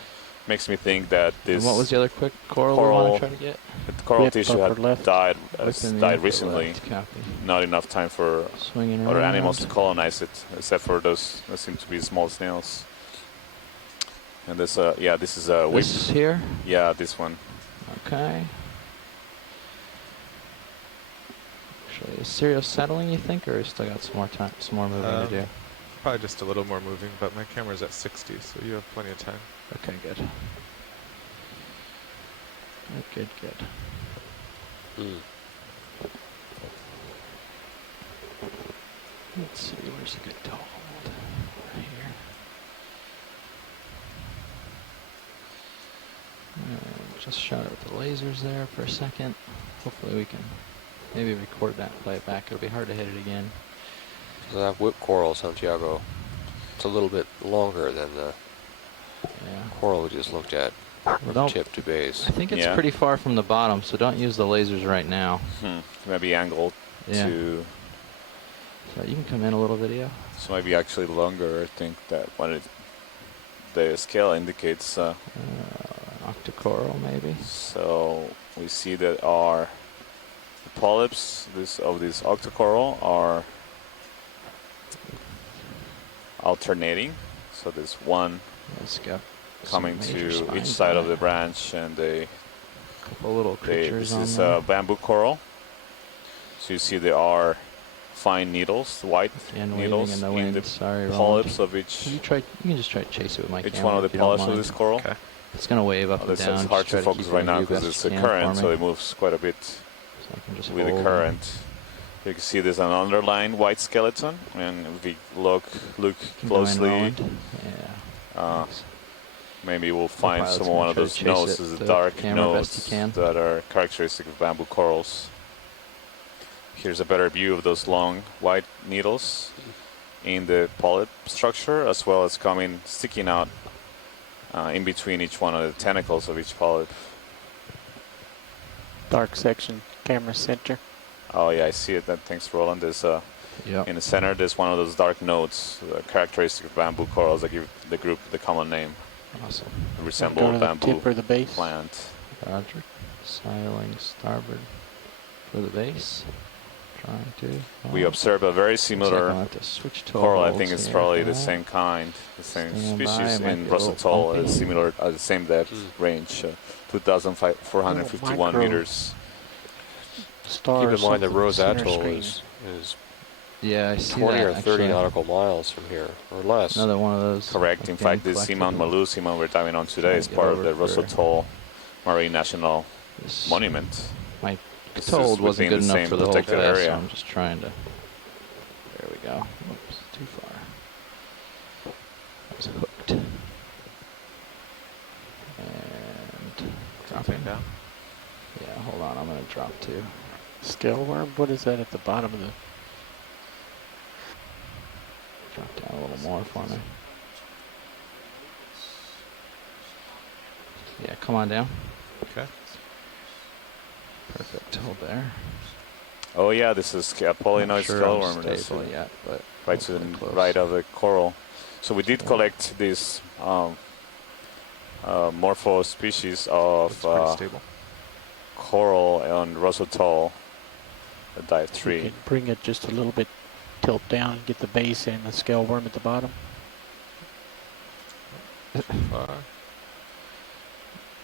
makes me think that this And what was the other quick coral we want coral, to try to get? the coral Whip tissue upper had left. died Within the died upper recently. left, copy. Not enough time for Swinging other around. animals to colonize it, except for those that seem to be small snails. And this, this is a whip. This here? Yeah, this one. Okay. Actually, is Serial settling, you think, or still got some more time, some more moving to do? Probably just a little more moving, but my camera's at 60, so you have plenty of time. Okay, good. Good, good. Let's see, where's a good toe hold? Right here. Just shot it with the lasers there for a second. Hopefully we can maybe record that and play it back. It'll be hard to hit it again. So that whip coral, Santiago, it's a little bit longer than the coral we just looked at, don't- tip to base. I think it's pretty far from the bottom, so don't use the lasers right now. Maybe angled Yeah. to. So you can come in a little video. So maybe actually longer. I think that when the scale indicates. Octocoral maybe. So we see that our polyps of this octocoral are alternating. So there's one coming to each side of the branch, and couple little creatures this is on there. bamboo coral. So you see there are fine needles, white And needles waving in the in wind. the Sorry, polyps Roland. of each. You can just try to chase it with my Each camera one of the if you don't polyps of mind. this coral. Okay. It's gonna wave up and This down. is Just hard try to to focus keep it right in now view because best it's you a can current, for so me. it moves quite a bit So I can just with the hold. current. You can see there's an underlying white skeleton, and if we look Can go in, closely, Roland. Yeah. maybe we'll find pilot's some gonna one of try to those chase nodes, it the with dark the camera best nodes he can. that are characteristic of bamboo corals. Here's a better view of those long white needles in the polyp structure, as well as sticking out in between each one of the tentacles of each polyp. Dark section, camera center. Oh yeah, I see it. Thanks, Roland. There's in the center. There's one of those dark nodes, characteristic of bamboo corals that give the group the common name. Awesome. Resemble Go to a the bamboo tip or the base. plant. Roger. Sailing starboard for the base. Trying to. We observe a very Looks like similar I'll have to switch toe coral. I holds think it's here probably for the that. same kind, the same Stand by, species it might in be a Russell little Toll, bumpy. similar at the same depth range, 2,451 Little micro meters. Star Keep in mind that something Rose center Atoll screen. is Yeah, I see 20 that, or 30 actually. nautical miles from here, or less. Another one of those. Correct. In like, fact, this collected. Seamount Malulu, Seamount we're diving on today, Trying is to get part of over the Russell for Toll Marine National this- Monument. My This toe is hold wasn't within good the enough same for the whole protected class, area. so I'm just trying to. There we go. Oops, too far. I was hooked. And dropping down. Yeah, hold on. I'm gonna drop too. Scale worm? What is that at the bottom of the... Drop down a little more for me. Yeah, come on down. Okay. bit till there. Oh yeah, this is a polynoid Sure scale I'm worm. stable yet, but Right to the close. right of the coral. So we did collect this morpho species of stable. coral on Russell Toll at dive You 3. can bring it just a little bit, tilt down, and get the base and the scale worm at the bottom.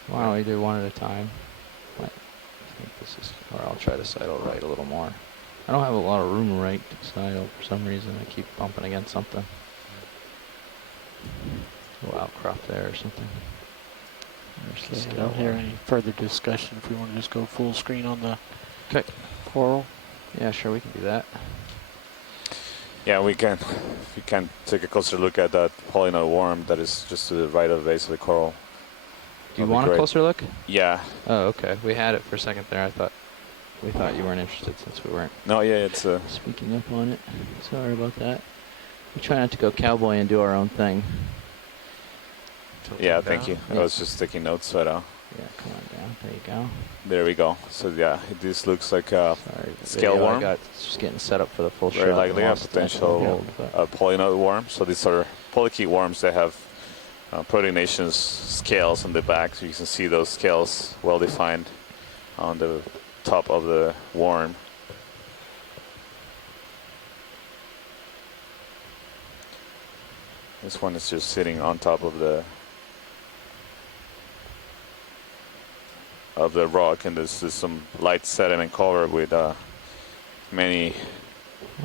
Why don't we do one at a time? I think this is, or I'll try to sidle right a little more. I don't have a lot of room right to sidle for some reason. I keep bumping against something. A little outcrop there or something. There's the Okay, I scale don't hear worm. any further discussion. If we want to just go full screen on the coral. Yeah, sure, we can do that. Yeah, we can take a closer look at that polynoid worm that is just to the right of the base of the coral. Do you want a closer look? Yeah. Oh, okay. We had it for a second there. We thought you weren't interested since we weren't. No, yeah, it's speaking up on it. Sorry about that. We try not to go cowboy and do our own thing. Yeah, thank you. I was just taking notes, so yeah, come on down. There you go. there we go. So yeah, this looks like a scale Video I worm. got just getting set up for the full Very shot. likely a Lost that potential hold, but- polynoid worm. So these are polychaete worms that have proteinaceous scales on the back. So you can see those scales well defined on the top of the worm. This one is just sitting on top of the rock, and this is some light sediment cover with many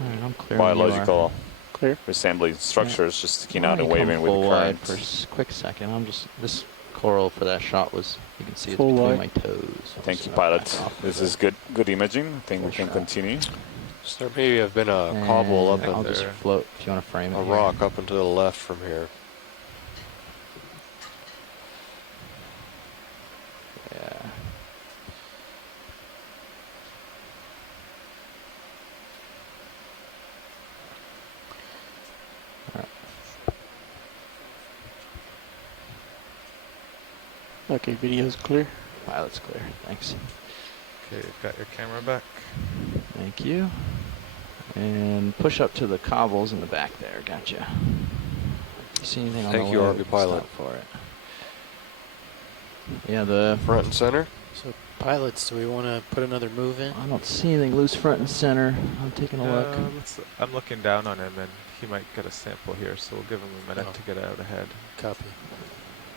Alright, I'm clear when you biological Clear. resembling structures just sticking out and Why don't you waving come with full the wide current. for a quick second. I'm just this coral for that shot was, you can see it's Full between wide. my toes. Thank you, So pilot. back off This of is good imaging. I think we can continue. So there may have been a cobble up And in I'll just there. float if you want to frame it. A here. rock up and to the left from here. Yeah. Okay, video's clear. Pilot's clear. Thanks. Okay, you've got your camera back. Thank you. And push up to the cobbles in the back there. Gotcha. You see anything on Thank the you, way? RV pilot. Stop for it. Yeah, the front and center. So pilots, do we want to put another move in? I don't see anything loose front and center. I'm taking a look. I'm looking down on him, and he might get a sample here, so we'll give him a minute Oh. to get out ahead. Copy.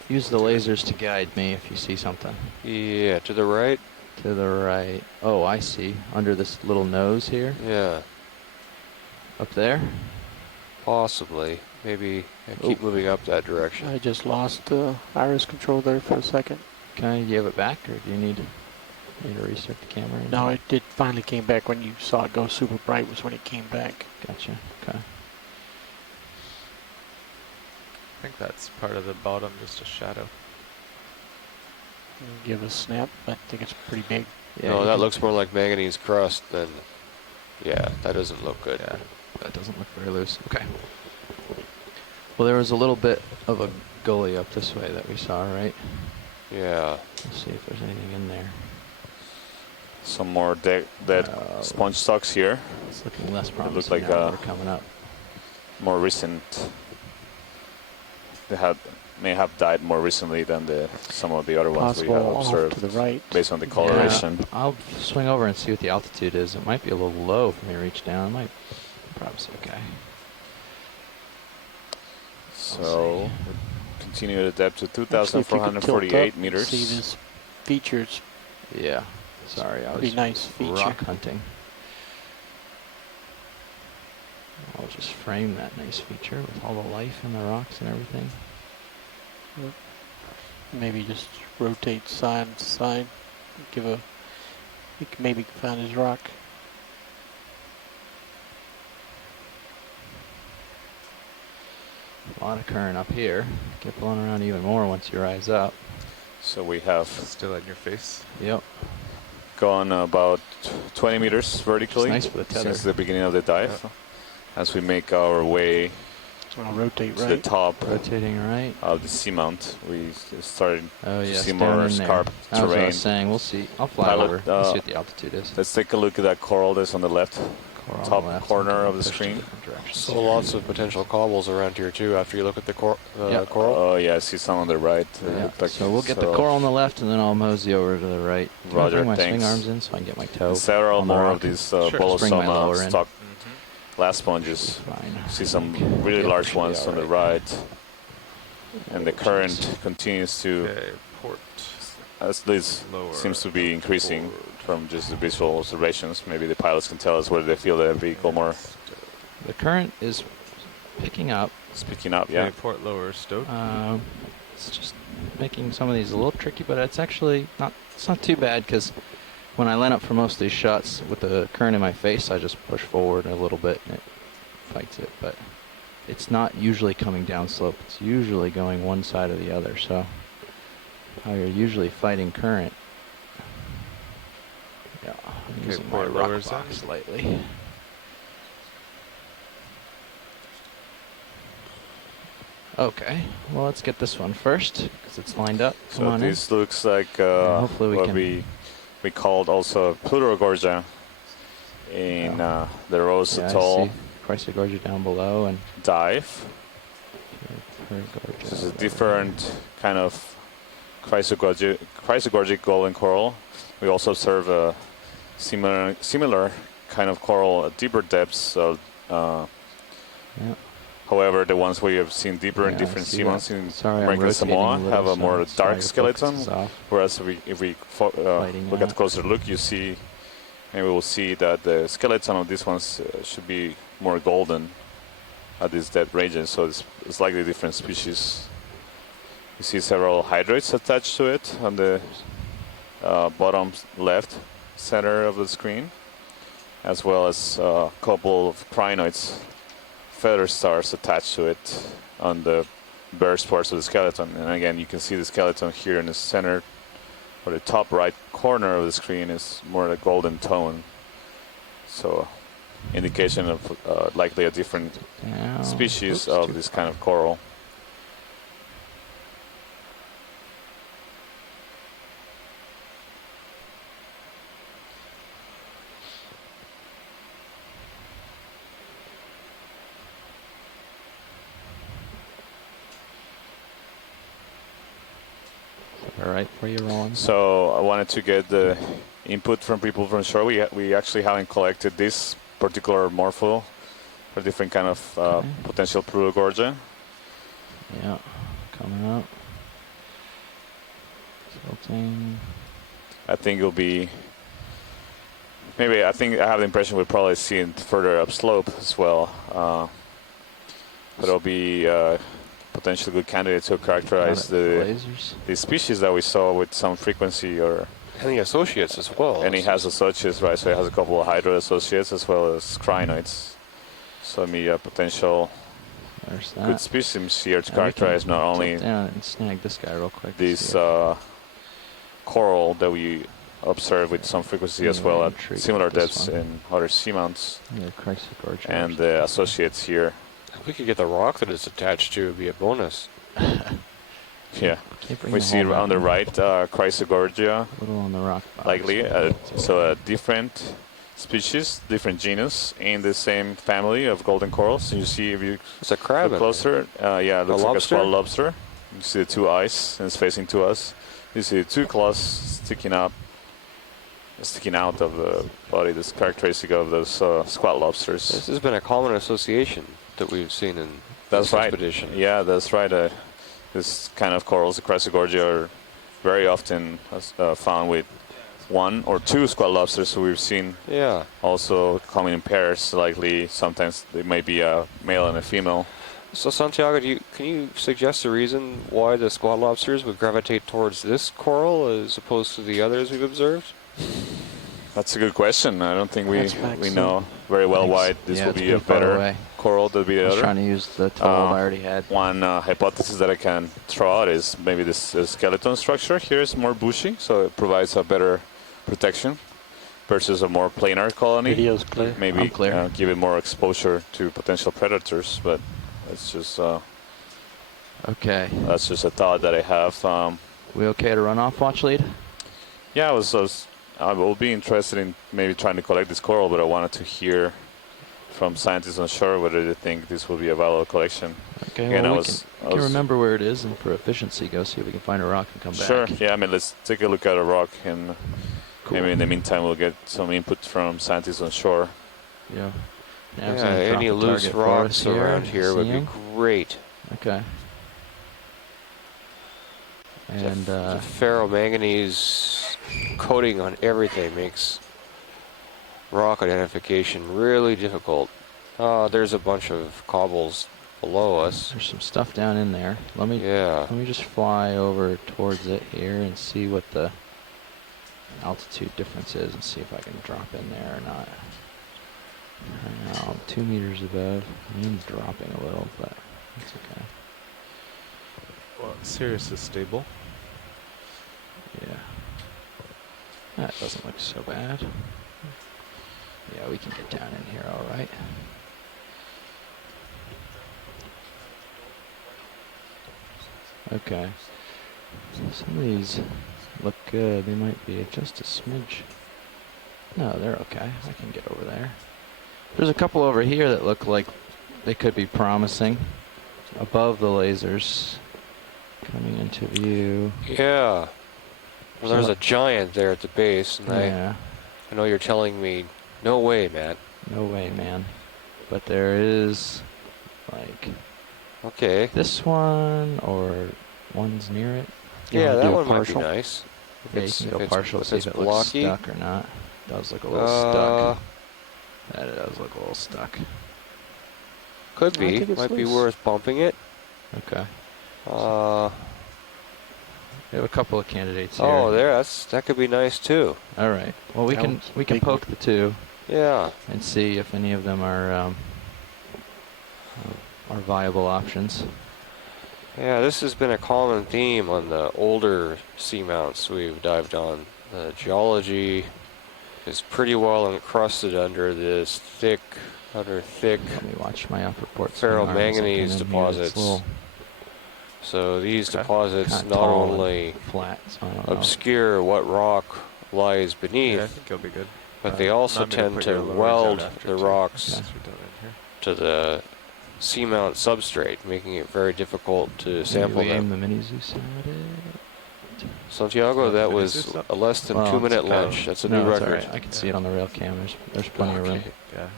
Use the lasers to guide me if you see something. Yeah, to the right. To the right. Oh, I see. Under this little nose here. Yeah. Up there. Possibly. Maybe keep moving up that direction. I just lost iris control there for a second. Do you have it back, or do you need to restart the camera? No, it did finally came back when you saw it go super bright was when it came back. Gotcha. Okay. I think that's part of the bottom, just a shadow. Give a snap. I think it's pretty big. Yeah, no, you that can- looks more like manganese crust than. Yeah, that doesn't look good. Yeah, that doesn't look very loose. Okay. Well, there was a little bit of a gully up this way that we saw, right? Yeah. Let's see if there's anything in there. Some more dead sponge stocks here. It's looking less It promising. looks like now that we're coming up. more recent. They may have died more recently than some of the other ones we have Possible off observed to the right. based on the coloration. Yeah, I'll swing over and see what the altitude is. It might be a little low for me to reach down. It might probably be okay. So we continue at a depth to Actually, if you could tilt up 2,448 and meters. See this features. Yeah. Sorry, I Pretty was nice feature. rock hunting. I'll just frame that nice feature with all the life in the rocks and everything. Maybe just rotate side to side. Give a. You can maybe find his rock. A lot of current up here. Get blown around even more once you rise up. So we have still in your face. Yep. Gone about 20 meters vertically nice for the tether. since the beginning of the dive. As we make our way I'll rotate to right. the top Rotating right. of the Seamount. We started Oh, to yes, see down more in there. scarp That's what I terrain. was saying. We'll see. I'll fly Pilot, over. Let's see what the altitude is. Let's take a look at that coral that's on the left, Coral on top the left, corner okay, of the push to screen. different directions. So lots of potential cobbles around here too. After you look at the coral. Oh yeah, I see some on the right. Yeah. So we'll get the coral on the left, and then I'll mosey over to the right. Do you want to Roger, bring my thanks. swing arms in so I can get my toe? Several on the more rock? of these Sure. Just bring my lower Bolosoma in. stock glass sponges. Fine. See some really large ones on the right. And the current continues to, as this seems to be increasing from just the visual observations. Maybe the pilots can tell us whether they feel the vehicle more. The current is picking up. It's picking up, yeah. Okay, port lower, stoke. It's just making some of these a little tricky, but it's actually not. It's not too bad because when I line up for most of these shots with the current in my face, I just push forward a little bit and it fights it. But it's not usually coming down slope. It's usually going one side or the other. So how you're usually fighting current. Yeah, I'm using my rock box slightly. Okay, well let's get this one first because it's lined up. Come So on this in. looks like hopefully we what can- we called also Plutogorgia in the Rose Yeah, I Atoll see Chrysogorgia down below and dive. This is a different kind of chrysogorgic golden coral. We also observe a similar kind of coral at deeper depths. So, Yeah. however, the ones we have seen deeper in Yeah, I different see seamounts that. in Sorry, I'm American rotating Samoa a little, have a so more it's dark why your skeleton. focus is off. Whereas if we look at a closer look, you see, maybe we'll see that the skeleton of these ones should be more golden at this depth range. So it's likely different species. You see several hydrates attached to it on the bottom left center of the screen, as well as a couple of crinoids, feather stars attached to it on the burst parts of the skeleton. And again, you can see the skeleton here in the center, or the top right corner of the screen is more a golden tone. So indication of likely a different species of this kind of coral. All right, where you rolling? So I wanted to get the input from people from shore. We actually haven't collected this particular morpho for different kind of potential Plutogorgia. Yeah, coming up. Tilting. I think it'll be, maybe I have the impression we'll probably see it further upslope as well. But it'll be potentially good candidate to characterize the species that we saw with some frequency, or any associates as well. And he has associates, right? So he has a couple of hydro associates as well as crinoids. So maybe a potential good species here to characterize not only down and snag this guy real quick. this coral that we observe with some frequency as well at similar depths in other seamounts, and the associates here. If we could get the rock that it's attached to, it would be a bonus. Yeah, we see on the right Chrysogorgia, on the rock likely. So a different species, different genus in the same family of golden corals. And you see if you it's a crab look closer, yeah, it looks like a lobster? small lobster. You see the two eyes, and it's facing to us. You see the two claws sticking out of the body. This characteristic of those squat lobsters. This has been a common association that we've seen in That's this right. expedition. Yeah, that's right. This kind of corals, the Chrysogorgia, are very often found with one or two squat lobsters. So we've seen also coming in pairs. Likely, sometimes they may be a male and a female. So Santiago, can you suggest a reason why the squat lobsters would gravitate towards this coral as opposed to the others we've observed? That's a good question. I don't think we know very well why this will be a better coral than the other. I was trying to use the tool I already had. One hypothesis that I can throw out is maybe this skeleton structure here is more bushy, so it provides a better protection versus a more planar colony. Video's clear. Maybe give it more exposure to potential predators, but It's just Okay. that's just a thought that I have. We okay to run off watch lead? Yeah, I will be interested in maybe trying to collect this coral, but I wanted to hear from scientists on shore whether they think this will be a valuable collection. Okay, Again, well, we can remember where it is, and for efficiency, go see if we can find a rock and come back. Sure, yeah, I mean, let's take a look at a rock, and maybe in the meantime we'll get some input from scientists on shore. Yeah. Yeah, any loose rocks around here would be great. Okay. And the ferromanganese coating on everything makes rock identification really difficult. There's a bunch of cobbles below us. There's some stuff down in there. Let me just fly over towards it here and see what the altitude difference is and see if I can drop in there or not. Right now I'm 2 meters above. I'm dropping a little, but it's okay. Well, Sirius is stable. Yeah. That doesn't look so bad. Yeah, we can get down in here all right. Okay. Some of these look good. They might be just a smidge. No, they're okay. I can get over there. There's a couple over here that look like they could be promising. Above the lasers. Coming into view. Yeah. Well, there's a giant there at the base, and yeah. I know you're telling me, no way, Matt. No way, man. But there is, like, okay, this one or one's near it. Yeah, that one might be nice. Yeah, you can go partial, see if it looks stuck or not. It does look a little stuck. That does look a little stuck. Could be. Might be worth bumping it. Okay. We have a couple of candidates here. Oh, that could be nice too. All right. Well, we can poke the two. Yeah. And see if any of them are viable options. Yeah, this has been a common theme on the older seamounts we've dived on. The geology is pretty well encrusted under this thick. Let me watch my upper port. Ferromanganese deposits. So these deposits not only obscure what rock lies beneath, yeah, I think it'll be good. but they also tend to weld the rocks to the seamount substrate, making it very difficult to sample them. The mini Zeus at it. Santiago, that was a less than 2 minute launch. That's a new record. Right. I can see it on the rail cam. There's plenty of room. Yeah.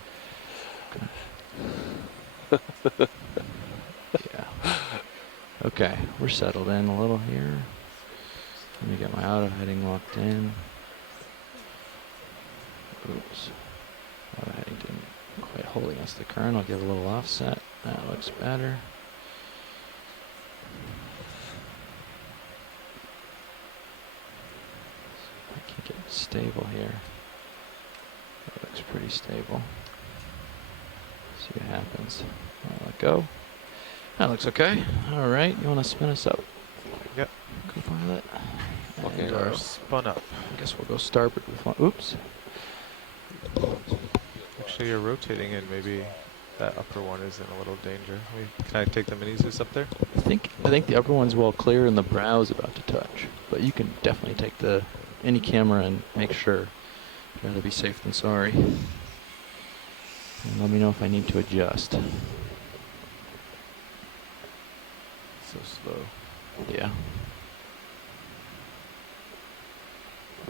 Yeah. Okay, we're settled in a little here. Let me get my auto heading locked in. Oops. Auto heading didn't quite hold against the current. I'll give a little offset. That looks better. I can get it stable here. That looks pretty stable. See what happens. I'll let go. That looks okay. All right, you want to spin us up? Yep. Co-pilot. Okay, we're spun up. I guess we'll go starboard with one. Oops. Actually, you're rotating in. Maybe that upper one is in a little danger. Can I take the mini Zeus up there? I think the upper one's well clear and the brow's about to touch. But you can definitely take any camera and make sure. I'd rather be safe than sorry. And let me know if I need to adjust. So slow. Yeah.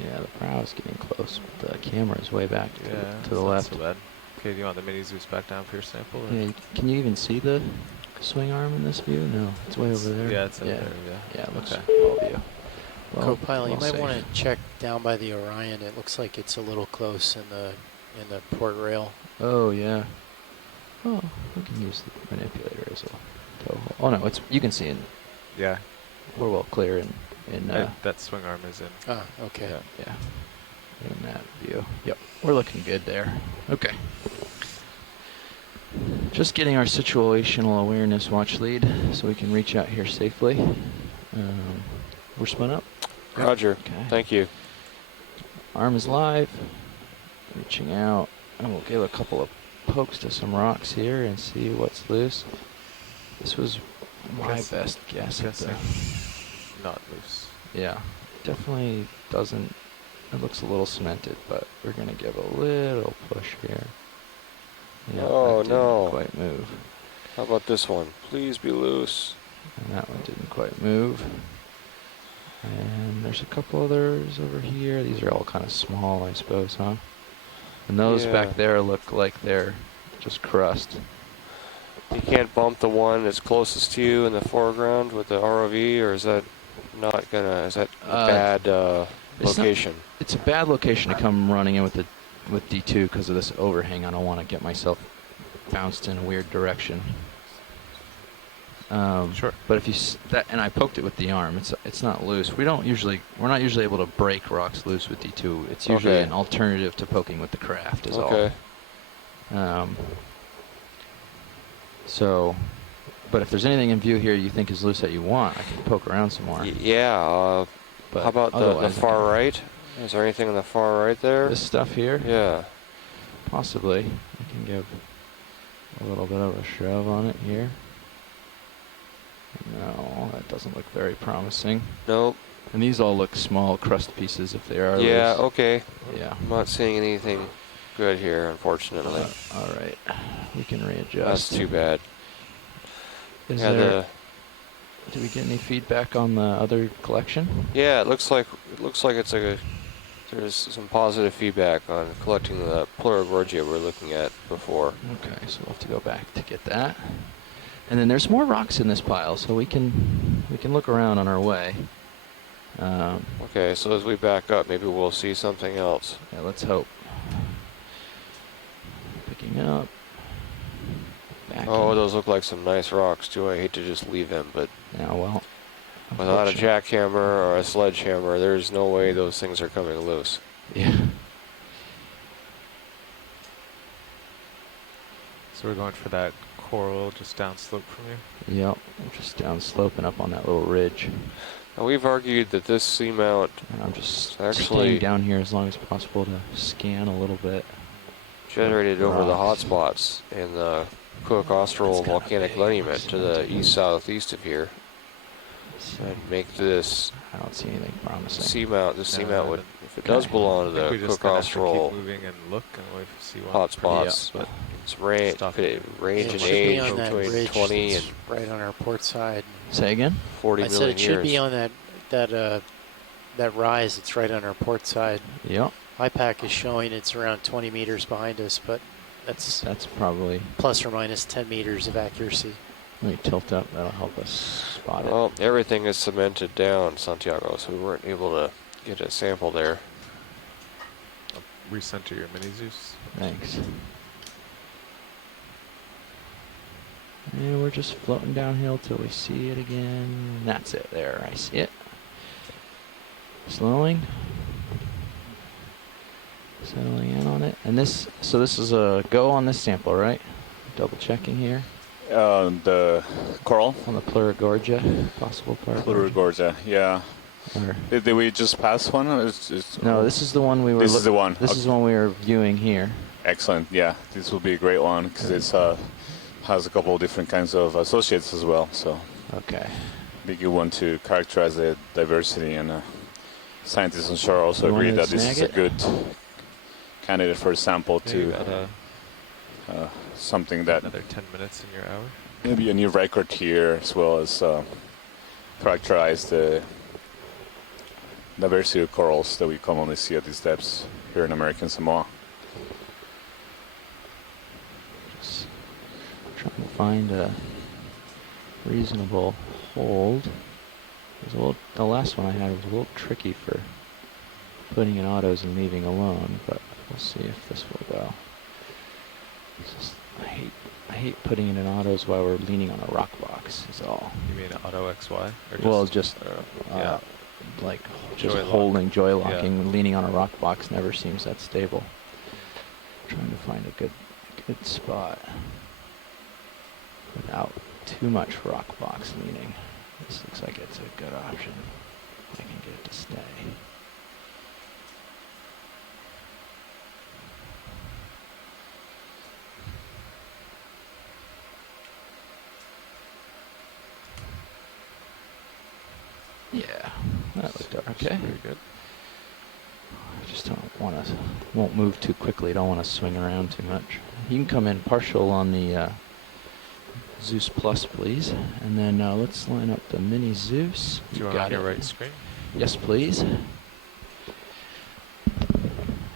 Yeah, the prow is getting close, but the camera is way back to the left. Not so bad. Okay, do you want the mini Zeus back down for your sample? Or? Yeah, can you even see the swing arm in this view? No, it's way over there. Yeah, it's up there. Yeah, it looks well view. Well, Co-pilot, you might want to check down by the Orion. It looks like it's a little close in the port rail. Oh yeah. Oh, we can use the manipulator as well. Oh no, you can see it. Yeah. We're well clear in that swing arm is in. Ah, okay. Yeah. In that view. Yep. We're looking good there. Okay. Just getting our situational awareness watch lead so we can reach out here safely. We're spun up. Roger. Okay. Thank you. Arm is live. Reaching out. And we'll give a couple of pokes to some rocks here and see what's loose. This was my best guess. Not loose. Yeah, definitely doesn't. It looks a little cemented, but we're gonna give a little push here. Yeah, Oh that no! didn't quite move. How about this one? Please be loose. And that one didn't quite move. And there's a couple others over here. These are all kind of small, I suppose, huh? And those back there look like they're just crust. You can't bump the one that's closest to you in the foreground with the ROV, or is that not gonna? Is that a bad location? It's a bad location to come running in with D2 because of this overhang. I don't want to get myself bounced in a weird direction. Sure. But if you and I poked it with the arm, it's not loose. We're not usually able to break rocks loose with D2. It's usually an alternative to poking with the craft. Is all. So, but if there's anything in view here you think is loose that you want, I can poke around some more. How about the far right? Is there anything on the far right there? This stuff here? Yeah. Possibly. I can give a little bit of a shove on it here. No, that doesn't look very promising. Nope. And these all look small crust pieces if they are loose. Yeah, okay. Yeah. I'm not seeing anything good here, unfortunately. All right. We can readjust. That's too bad. Do we get any feedback on the other collection? Yeah, it looks like there's some positive feedback on collecting the Pleurogorgia we're looking at before. Okay, so we'll have to go back to get that. And then there's more rocks in this pile, so we can look around on our way. Okay, so as we back up, maybe we'll see something else. Yeah, let's hope. Picking up. Oh, those look like some nice rocks too. I hate to just leave them, but yeah, well, without a jackhammer or a sledgehammer, there's no way those things are coming loose. Yeah. So we're going for that coral just downslope from you? Yep, just downslope and up on that little ridge. Now we've argued that this seamount. I'm just actually staying down here as long as possible to scan a little bit. Generated over the hot spots in the Cook Austral volcanic lineament to the east-southeast of here. And make this. I don't see anything promising. Seamount. This seamount would, if it does belong to the Cook Austral keep moving and look and wait to see hot spots, but it's range in age between 20 and right on our port side. Say again? 40 I million said it should years. be on that rise. It's right on our port side. Yep. IPAC is showing it's around 20 meters behind us, but that's probably plus or minus 10 meters of accuracy. Let me tilt up. That'll help us spot it. Well, everything is cemented down, Santiago, so we weren't able to get a sample there. I'll recenter your mini Zeus. Thanks. And we're just floating downhill till we see it again. That's it. There, I see it. Slowing. Settling in on it. And this is a go on this sample, right? Double checking here. The coral? On the Pleurogorgia, possible Pleurogorgia, yeah. Did we just pass one? No, this is the one we were. This is the one. This is one we were viewing here. Excellent. Yeah, this will be a great one because it's has a couple of different kinds of associates as well. So. Okay. Be good one to characterize the diversity, and scientists on shore also agree that this is a good candidate for a sample to something that another 10 minutes in your hour. Maybe a new record here, as well as characterize the diversity of corals that we commonly see at these depths here in American Samoa. Just trying to find a reasonable hold. The last one I had was a little tricky for putting in autos and leaving alone, but we'll see if this will go. I hate putting it in autos while we're leaning on a rock box, is all. You mean auto XY? Or just like just holding, joy locking, leaning on a rock box never seems that stable. Trying to find a good spot without too much rock box leaning. This looks like it's a good option. I can get it to stay. Yeah, that looked okay. Very good. I just won't move too quickly. Don't want to swing around too much. You can come in partial on the Zeus Plus, please. And then let's line up the mini Zeus. Do you want on your right screen? Yes, please.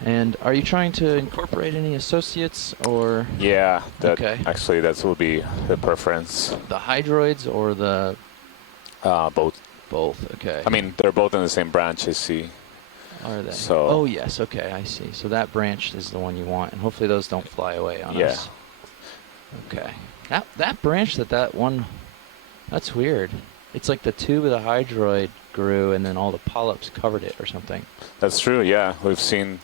And are you trying to incorporate any associates or? Yeah, okay. Actually that will be the preference. The hydroids or the? Both. Both, okay. I mean, they're both in the same branch, I see. Are they? So. Oh yes, okay, I see. So that branch is the one you want, and hopefully those don't fly away on us. Okay. That branch that one, that's weird. It's like the tube of the hydroid grew, and then all the polyps covered it or something. That's true. Yeah, we've seen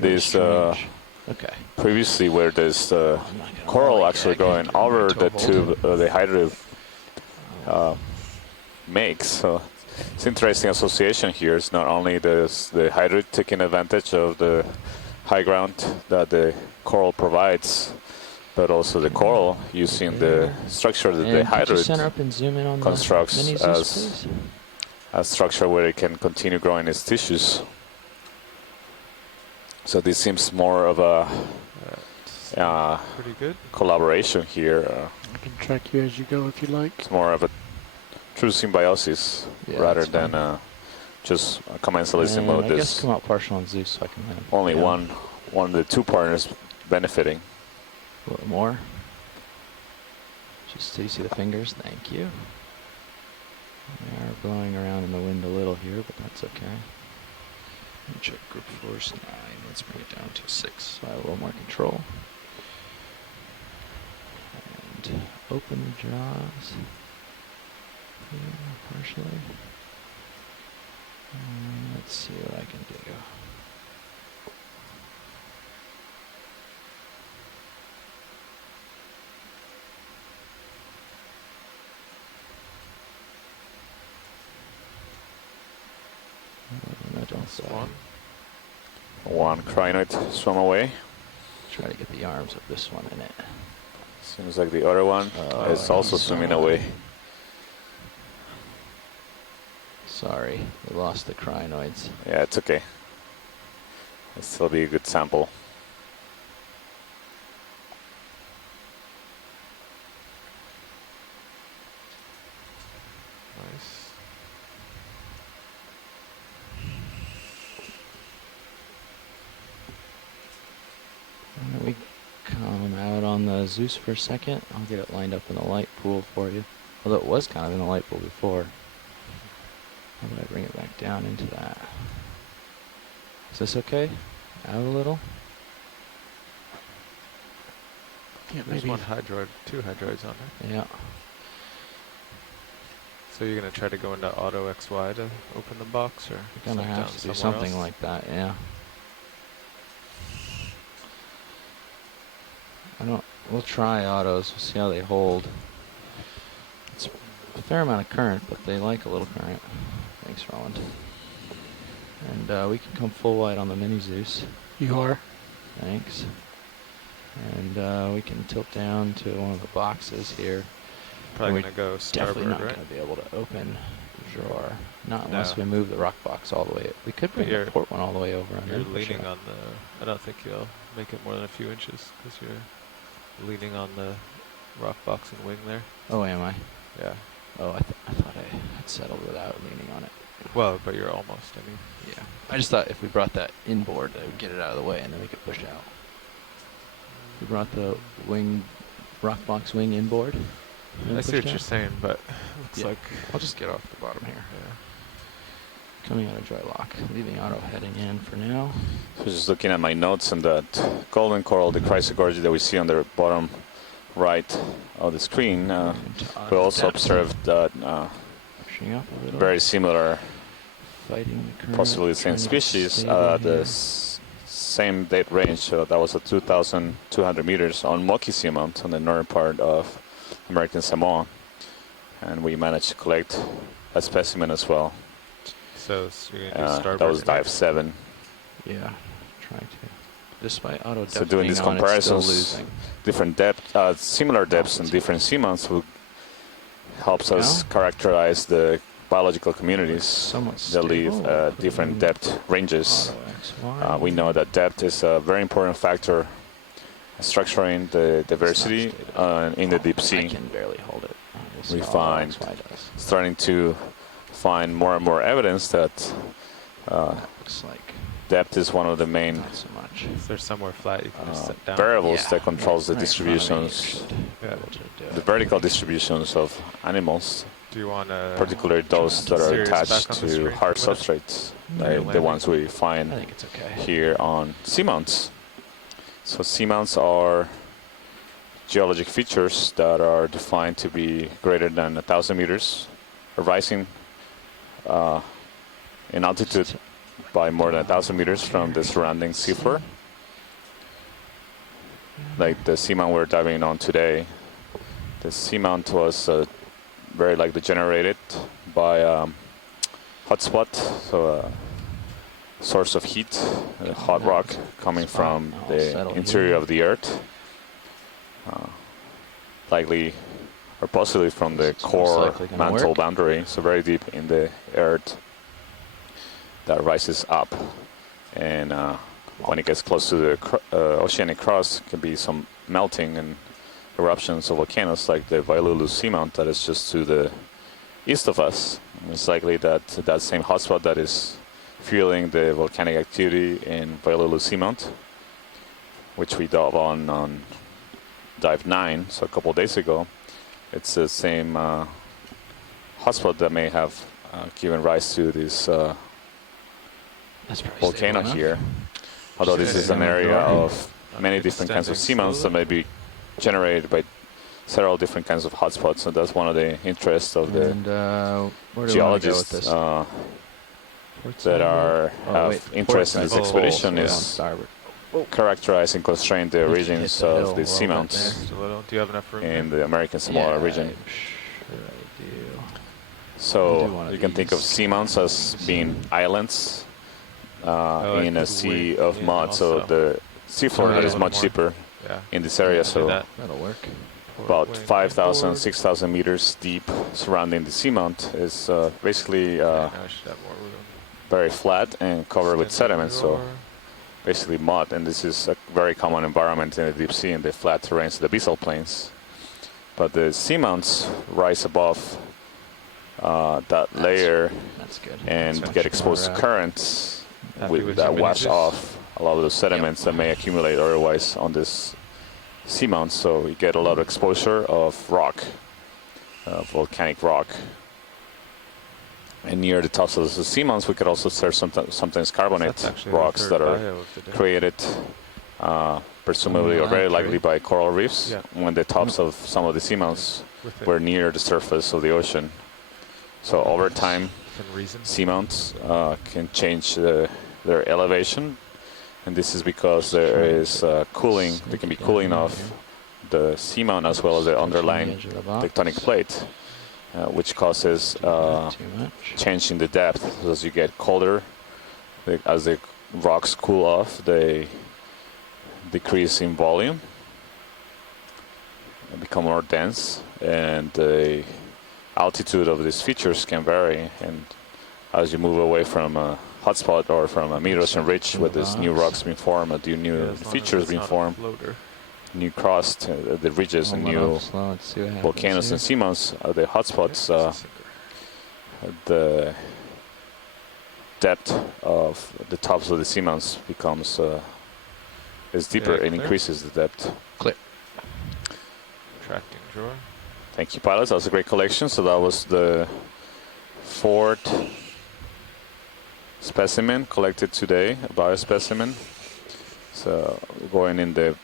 this okay. previously where there's coral actually going over the tube the hydroid makes. So it's interesting association here. It's not only the hydroid taking advantage of the high ground that the coral provides, but also the coral using the structure that the hydroid center up and zoom in on constructs the as a structure where it can continue growing its tissues. So this seems more of a pretty good collaboration here. I can track you as you go if you like. It's more of a true symbiosis rather than just commensalism of I this. guess come out partial on Zeus so I can only one of the two partners benefiting. A little more. Just so you see the fingers. Thank you. They are blowing around in the wind a little here, but that's okay. Check grip force 9. Let's bring it down to 6 so I have a little more control. And open the jaws. Here, partially. And let's see what I can do. One crinoid swam away. Try to get the arms of this one in it. Seems like the other one is also swimming away. Sorry, we lost the crinoids. Yeah, it's okay. It'll still be a good sample. Nice. We come out on the Zeus for a second. I'll get it lined up in the light pool for you. Although it was kind of in the light pool before. How about I bring it back down into that? Is this okay? Out a little? Yeah, there's one hydroid, two hydroids on there. Yeah. So you're going to try to go into auto XY to open the box, or you're going to have to do something like that, yeah. We'll try autos, we'll see how they hold. It's a fair amount of current, but they like a little current. Thanks, Roland. And we can come full wide on the mini Zeus. You are? Thanks. And we can tilt down to one of the boxes here. Probably going to go starboard, definitely not right? going to be able to open the drawer. Not unless we move the rock box all the way. We could bring the port one all the way over. And you're then leaning on the... I don't think you'll make it more than a few inches, because you're leaning on the rock box and wing there. Oh, am I? Yeah. Oh, I thought I had settled without leaning on it. Well, but you're almost, I mean. Yeah. I just thought if we brought that inboard, that would get it out of the way, and then we could push out. We brought the wing, rock box wing inboard. I see what you're saying, but looks like... I'll just get off the bottom here. Yeah. Coming out of dry lock, leaving auto heading in for now. So just looking at my notes on that golden coral, the chrysogorgia that we see on the bottom right of the screen, we also observed that very similar, possibly the same species, the same depth range. So that was at 2,200 meters on Moki Seamount on the northern part of American Samoa, and we managed to collect a specimen as well. So you're going to do starboard. That was dive 7. Yeah, trying to. Despite auto depth so doing these comparisons, different depth, similar depths and different seamounts will helps us characterize the biological communities that live at different depth ranges. We know that depth is a very important factor structuring the diversity in the deep sea. I can barely hold it. We find starting to find more and more evidence that looks like depth is one of the main If there's somewhere flat, you can just sit down. variables that controls the distributions, the vertical distributions of animals, Do you want particularly those that are Sirius back attached on the to screen hard with it? substrates, Yeah, like the landing. ones we find I think it's okay. here on seamounts. So seamounts are geologic features that are defined to be greater than 1,000 meters, rising in altitude by more than 1,000 meters from the surrounding seafloor. Like the seamount we're diving on today, the seamount was very likely generated by hotspot, so a source of heat, hot rock coming from the interior of the Earth, likely or possibly from the core mantle boundary, so very deep in the Earth, that rises up, and when it gets close to the oceanic crust, can be some melting and eruptions of volcanoes, like the Malulu Seamount that is just to the east of us. And it's likely that that same hotspot that is fueling the volcanic activity in Malulu Seamount, which we dove on dive 9, so a couple of days ago. It's the same hotspot that may have given rise to this volcano here. Although this is an area of many different kinds of seamounts that may be generated by several different kinds of hotspots, so that's one of the interests of the geologists that have interest in this expedition is characterize and constrain the origins of the seamounts Do you have enough room in the American Samoa region. So you can think of seamounts as being islands in a sea of mud, so the seafloor is much deeper in this area, so that'll work. about 5,000, 6,000 meters deep surrounding the seamount is basically very flat and covered with sediment, so basically mud, and this is a very common environment in the deep sea in the flat terrains, the abyssal plains. But the seamounts rise above that layer and get exposed to currents that wash off a lot of the sediments that may accumulate otherwise on this seamount. So you get a lot of exposure of rock, volcanic rock. And near the tops of the seamounts, we could also observe sometimes carbonate rocks that are created, presumably or very likely by coral reefs, when the tops of some of the seamounts were near the surface of the ocean. So over time, seamounts can change their elevation, and this is because there is cooling. There can be cooling of the seamount as well as the underlying tectonic plate, which causes change in the depth. So as you get colder, as the rocks cool off, they decrease in volume and become more dense, and the altitude of these features can vary. And as you move away from a hotspot or from a mid-ocean ridge where these new rocks being formed, new features being formed, new crust, the ridges and new volcanoes and seamounts, the hotspots, the depth of the tops of the seamounts becomes is deeper and increases the depth. Click. Tracking drawer. Thank you, pilots. That was a great collection. So that was the 4th specimen collected today, a biospecimen. So going in the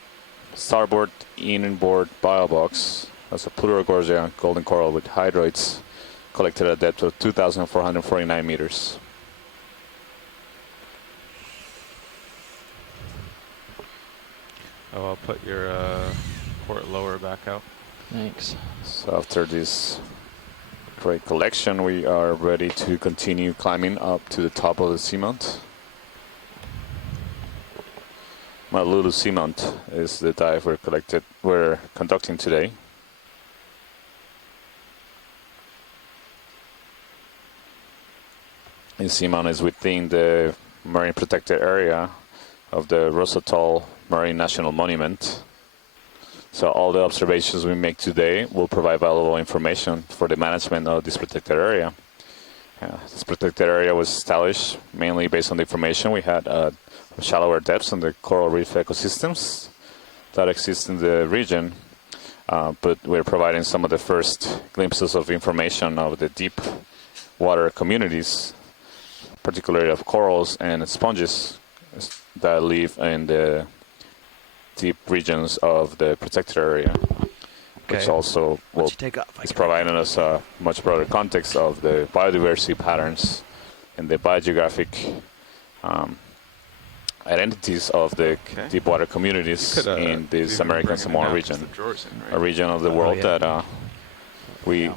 starboard inboard bio box. That's a Pleurogorgia golden coral with hydroids collected at a depth of 2,449 meters. Oh, I'll put your port lower back out. Thanks. So after this great collection, we are ready to continue climbing up to the top of the seamount. Malulu Seamount is the dive we're conducting today. in Seamount is within the marine protected area of the Rosatoll Marine National Monument. So all the observations we make today will provide valuable information for the management of this protected area. This protected area was established mainly based on the information we had at shallower depths on the coral reef ecosystems that exist in the region. But we're providing some of the first glimpses of information of the deep water communities, particularly of corals and sponges that live in the deep regions of the protected area, which also is providing us a much broader context of the biodiversity patterns and the biogeographic identities of the deep water communities in this American Samoa region, a region of the world that we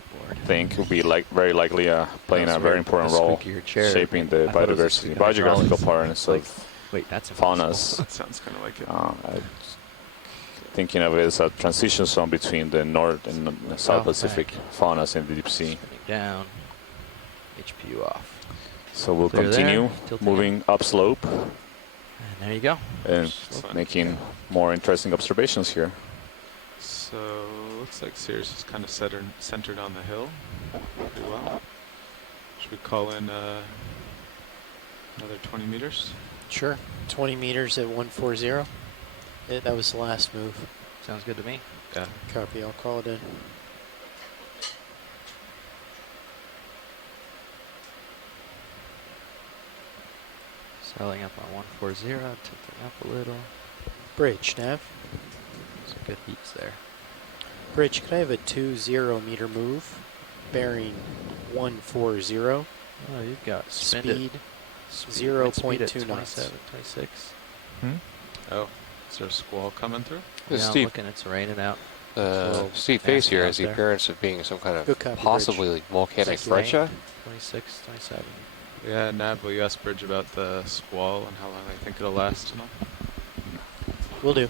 think will be very likely playing a very important role shaping the biodiversity, biogeographical patterns of faunas. That sounds kind of like it. Thinking of it as a transition zone between the North and South Pacific faunas in the deep sea. Down. HPU off. So we'll continue moving upslope. And there you go. And making more interesting observations here. So looks like Sirius is kind of centered on the hill pretty well. Should we call in another 20 meters? Sure. 20 meters at 140. That was the last move. Sounds good to me. Yeah. Copy. I'll call it in. Selling up on 140, tilting up a little. Bridge, Nav. Some good heats there. Bridge, could I have a 20 meter move? Bearing 140. Oh, you've got speed 0.2 knots. 26. Oh, is there a squall coming through? Yeah, I'm looking, it's raining out. Steve Face here has the appearance of being some kind of possibly volcanic breccia. 26, 27. Yeah, Nav, will you ask Bridge about the squall and how long they think it'll last and all? Will do.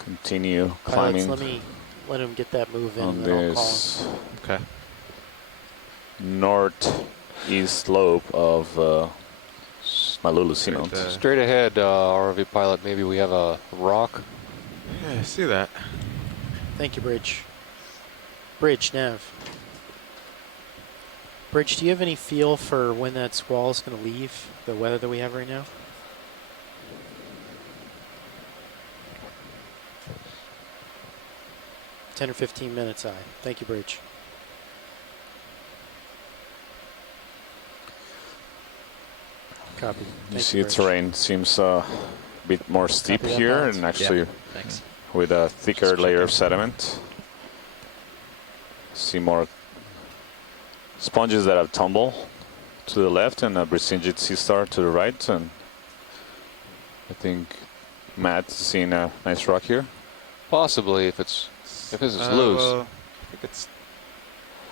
Continue Pilots, climbing. let him get that move in. On and then I'll call this okay. northeast slope of Malulu Seamount. Straight ahead, ROV pilot. Maybe we have a rock. Yeah, I see that. Thank you, Bridge. Bridge, Nav. Bridge, do you have any feel for when that squall is going to leave, the weather that we have right now? Ten or 15 minutes, aye. Thank you, Bridge. Copy. You see, terrain seems a bit more steep here, and actually with a thicker layer of sediment. See more sponges that have tumbled to the left and a Brisingid sea star to the right, and I think Matt's seeing a nice rock here. Possibly, if this is loose. Well, I think it's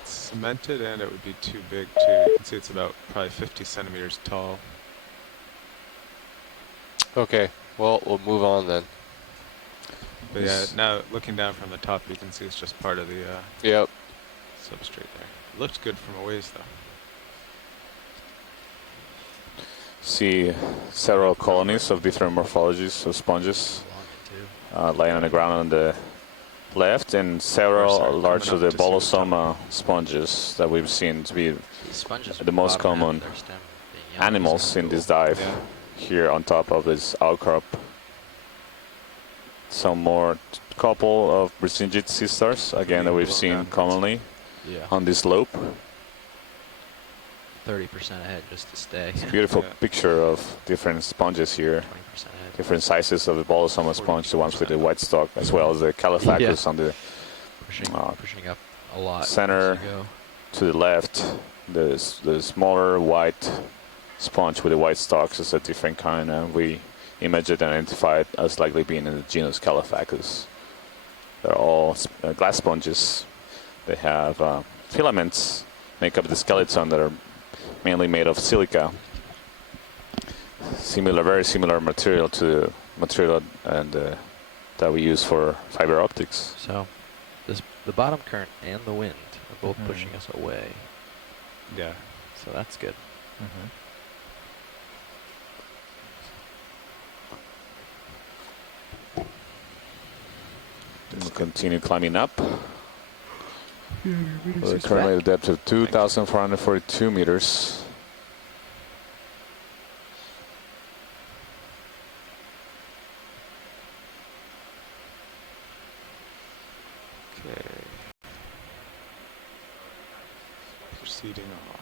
cemented and it would be too big too. You can see it's about probably 50 centimeters tall. Okay, well, we'll move on then. But yeah, now looking down from the top, you can see it's just part of the substrate there. It looked good from a ways though. See several colonies of different morphologies of sponges lying on the ground on the left, and several large of the bolosoma sponges that we've seen to be the most common animals in this dive here on top of this outcrop. Some more couple of Brisingid sea stars again that we've seen commonly on this slope. 30% ahead just to stay. It's a beautiful picture of different sponges here. Different sizes of the bolosoma sponge, the ones with the white stalk, as well as the Caliphacus on the pushing up a lot center to the left. The smaller white sponge with the white stalks is a different kind, and we imaged and identified as likely being in the genus Caliphacus. They're all glass sponges. They have filaments make up the skeleton that are mainly made of silica. Very similar material to the material and that we use for fiber optics. So, the bottom current and the wind are both pushing us away. Yeah. So that's good. We'll continue climbing up. We're currently at a depth of 2,442 meters. Okay. Proceeding on.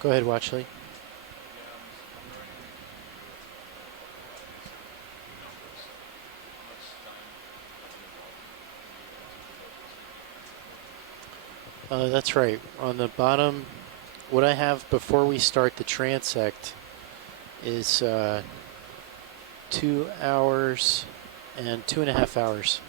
Go ahead, Watchley. That's right. On the bottom, what I have before we start the transect is 2 hours and 2.5 hours.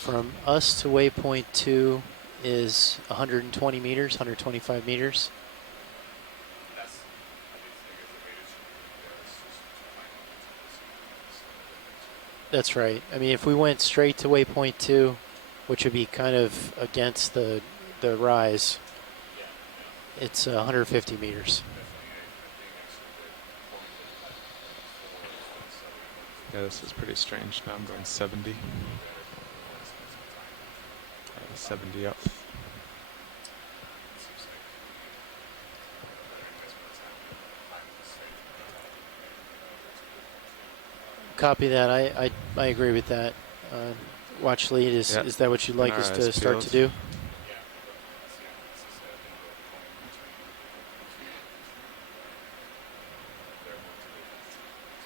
From us to waypoint 2 is 120 meters, 125 meters. That's right. I mean, if we went straight to waypoint 2, which would be kind of against the rise, it's 150 meters. Yeah, this is pretty strange. Now I'm going 70. 70 up. Copy that. I agree with that. Watch lead. Is that what you'd like us to start to do?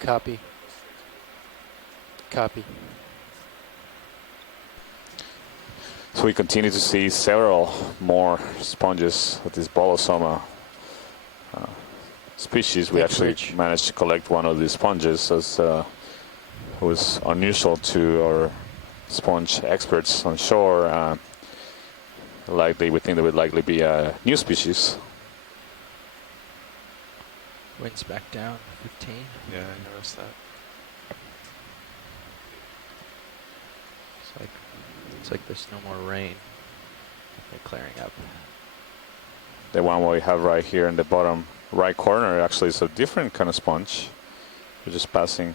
Copy. Copy. So we continue to see several more sponges of this Bolosoma species. We actually managed to collect one of these sponges, as was unusual to our sponge experts on shore. Likely, we think there would likely be a new species. Wind's back down, 15. Yeah, I noticed that. It's like there's no more rain. They're clearing up. The one we have right here in the bottom right corner actually is a different kind of sponge. We're just passing.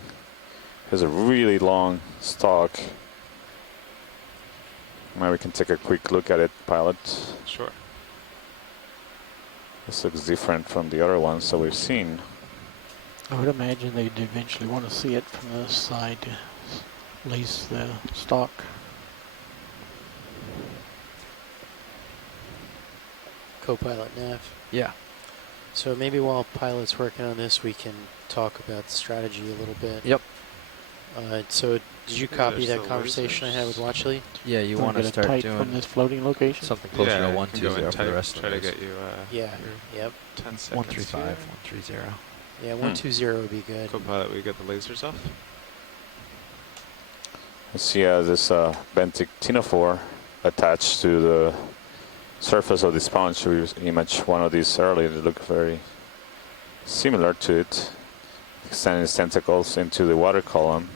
Has a really long stalk. Maybe we can take a quick look at it, pilot. Sure. This looks different from the other ones that we've seen. I would imagine they'd eventually want to see it from the side to lace the stalk. Co-pilot Nav. Yeah. So maybe while pilot's working on this, we can talk about the strategy a little bit. Yep. So did you copy that conversation I had with Watchley? Yeah, you want to start doing from this floating location. something closer to 120 for the rest try of to this. get you. Yeah. Yep. 10 seconds. 135, here. 130. Yeah, 120 would be good. Co-pilot, we get the lasers off. I see this benthic ctenophore attached to the surface of the sponge. We imaged one of these earlier. They look very similar to it, extending its tentacles into the water column.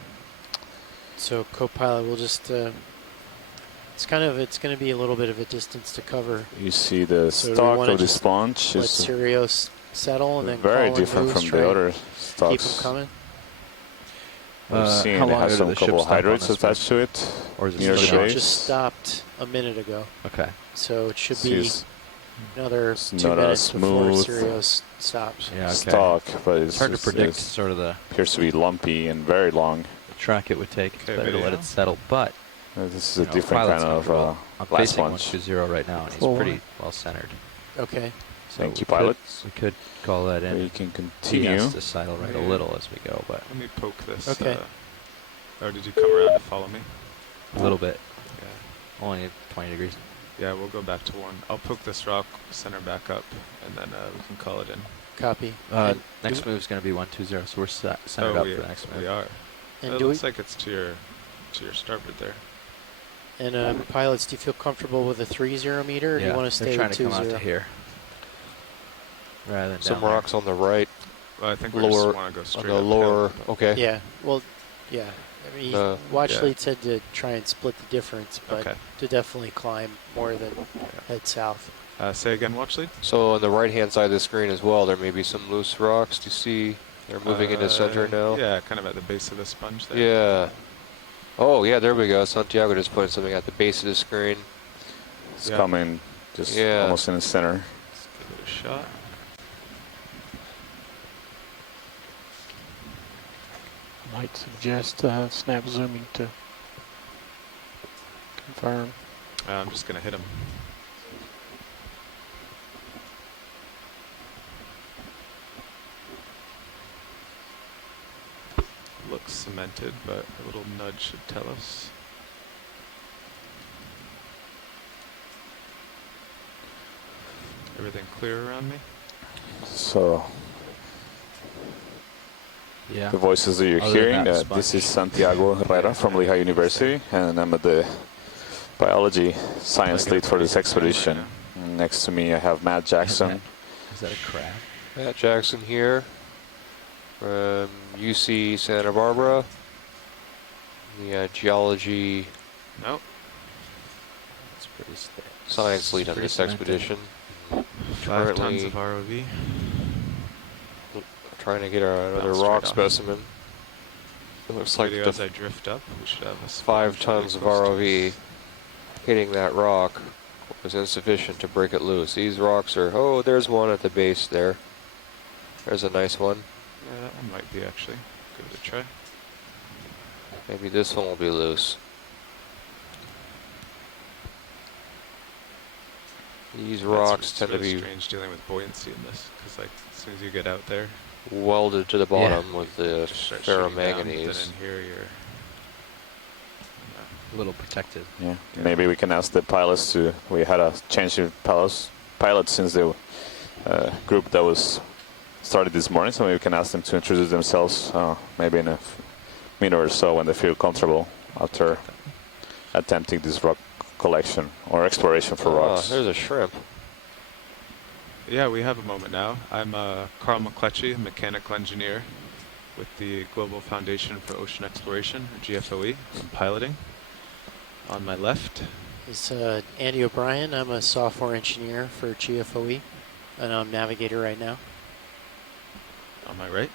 So co-pilot will just it's going to be a little bit of a distance to cover. You see the So stalk of the sponge let is Sirius settle and then very call different and from the other keep stalks. them coming. We've seen how it long has ago some did the ship couple stop on hydrates this attached to it Or is it near The the still ship base. just stopped a minute ago. Okay. So it should See, be it's another it's 2 not a minutes before smooth Sirius stops. Yeah, okay. stalk, but It's hard to predict it sort of the appears to be lumpy and very long. track it would take. It's Okay, better to let video. it settle, but This is you a know, different pilot's kind of comfortable. I'm glass facing sponge. 120 right now, and he's Cool. pretty well centered. Okay. So Thank you, we could- pilot. We could call that in. We can He continue. has to sidle right a little as we go, but Let me poke this. Okay. Or did you come around to follow me? a little bit. Yeah. Only 20 degrees. Yeah, we'll go back to 1. I'll poke this rock, center back up, and then we can call it in. Copy. Next move is going to be 120, so we're centered up for the next move. We are. And It do looks we, like it's to your starboard there. and pilots, do you feel comfortable with a 30 meter, or do Yeah, you want to they're stay trying with to come out to 20? here. rather than some down rocks on the right. Well, I think we lower, just want to go straight on the lower. Okay. Yeah. Well, yeah. I mean, Watchley said to try and split the difference, but to definitely climb more than head south. Say again, Watchley? So on the right-hand side of the screen as well, there may be some loose rocks. Do you see they're moving into center now? Yeah, kind of at the base of the sponge there. Yeah. Oh, yeah, there we go. Santiago just put something at the base of the screen. It's coming just almost in the center. Let's give it a shot. Might suggest snap zooming to confirm. I'm just going to hit him. Looks cemented, but a little nudge should tell us. Everything clear around me? So, yeah. the voices that you're hearing, this is Santiago Herrera from Lehigh University, and I'm the biology science lead for this expedition. Next to me I have Matt Jackson. Is that a crab? Matt Jackson here from UC Santa Barbara. The geology nope. That's pretty thick. Science lead on this expedition. 5 tons of ROV. Trying to get another rock specimen. It looks like as I drift up, we should have a 5 tons of ROV hitting that rock was insufficient to break it loose. These rocks are, oh, there's one at the base there. There's a nice one. Yeah, that one might be actually. Give it a try. Maybe this one will be loose. These rocks tend to be strange dealing with buoyancy in this, because like as soon as you get out there, welded to the bottom with the ferromanganese. Then in here you're a little protected. Yeah. Maybe we can ask the pilots to. We had a change in pilots since the group that was started this morning, so maybe we can ask them to introduce themselves. Maybe in a minute or so when they feel comfortable after attempting this rock collection or exploration for rocks. There's a shrimp. Yeah, we have a moment now. I'm Carl McCletchy, mechanical engineer with the Global Foundation for Ocean Exploration, or GFOE. I'm piloting. On my left is Andy O'Brien. I'm a software engineer for GFOE, and I'm navigator right now. On my right,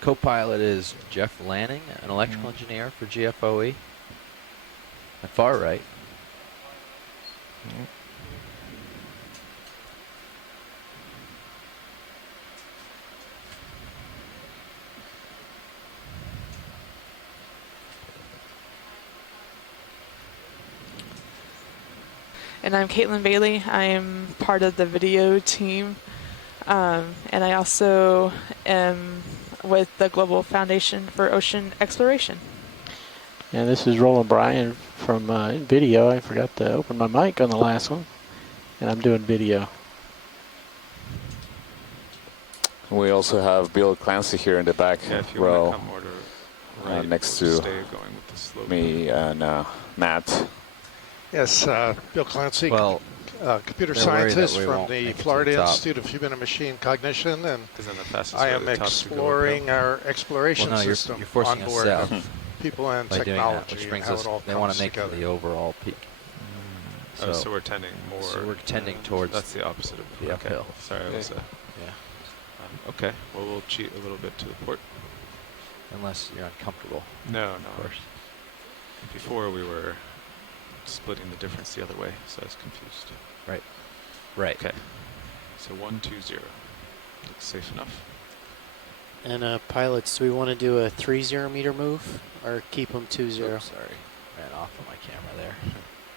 co-pilot is Jeff Lanning, an electrical engineer for GFOE. My far right. And I'm Caitlin Bailey. I'm part of the video team. And I also am with the Global Foundation for Ocean Exploration. And this is Roland Bryan from video. I forgot to open my mic on the last one. And I'm doing video. We also have Bill Clancy here in the back row, next to me and Matt. Yes, Bill Clancy, well, computer scientist from the Florida Institute of Human and Machine Cognition, and I am exploring our exploration system you're forcing on board us of people and by technology, doing that, and how it all they want comes to make together. the overall peak. So we're tending more. So we're tending towards. That's the opposite of the uphill. Sorry, I was. Okay, well we'll cheat a little bit to the port. Unless you're uncomfortable. No, of course. Before we were splitting the difference the other way, so I was confused. Right. Right. Okay. So 120. Looks safe enough. And pilots, do we want to do a 30 meter move or keep them 20? Oops, sorry, ran off of my camera there.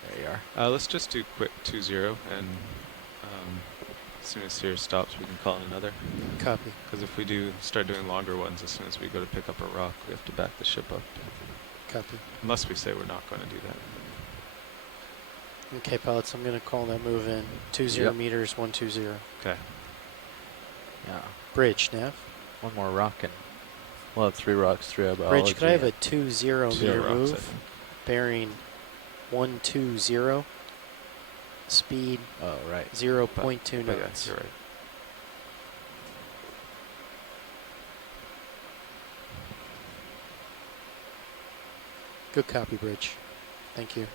There you are. Let's just do quick 20, and as soon as Sirius stops, we can call in another. Copy. Because if we do start doing longer ones, as soon as we go to pick up a rock, we have to back the ship up. Copy. Unless we say we're not going to do that. Okay, pilots, I'm going to call that move in. 20 meters, 120. Okay. Yeah. Bridge, Nav. One more rock and we'll have 3 rocks, 3 biology. Bridge, could I have a 20 meter move? Bearing 120. Speed 0.2 knots. Yes, you're right. Good copy, Bridge. Thank you.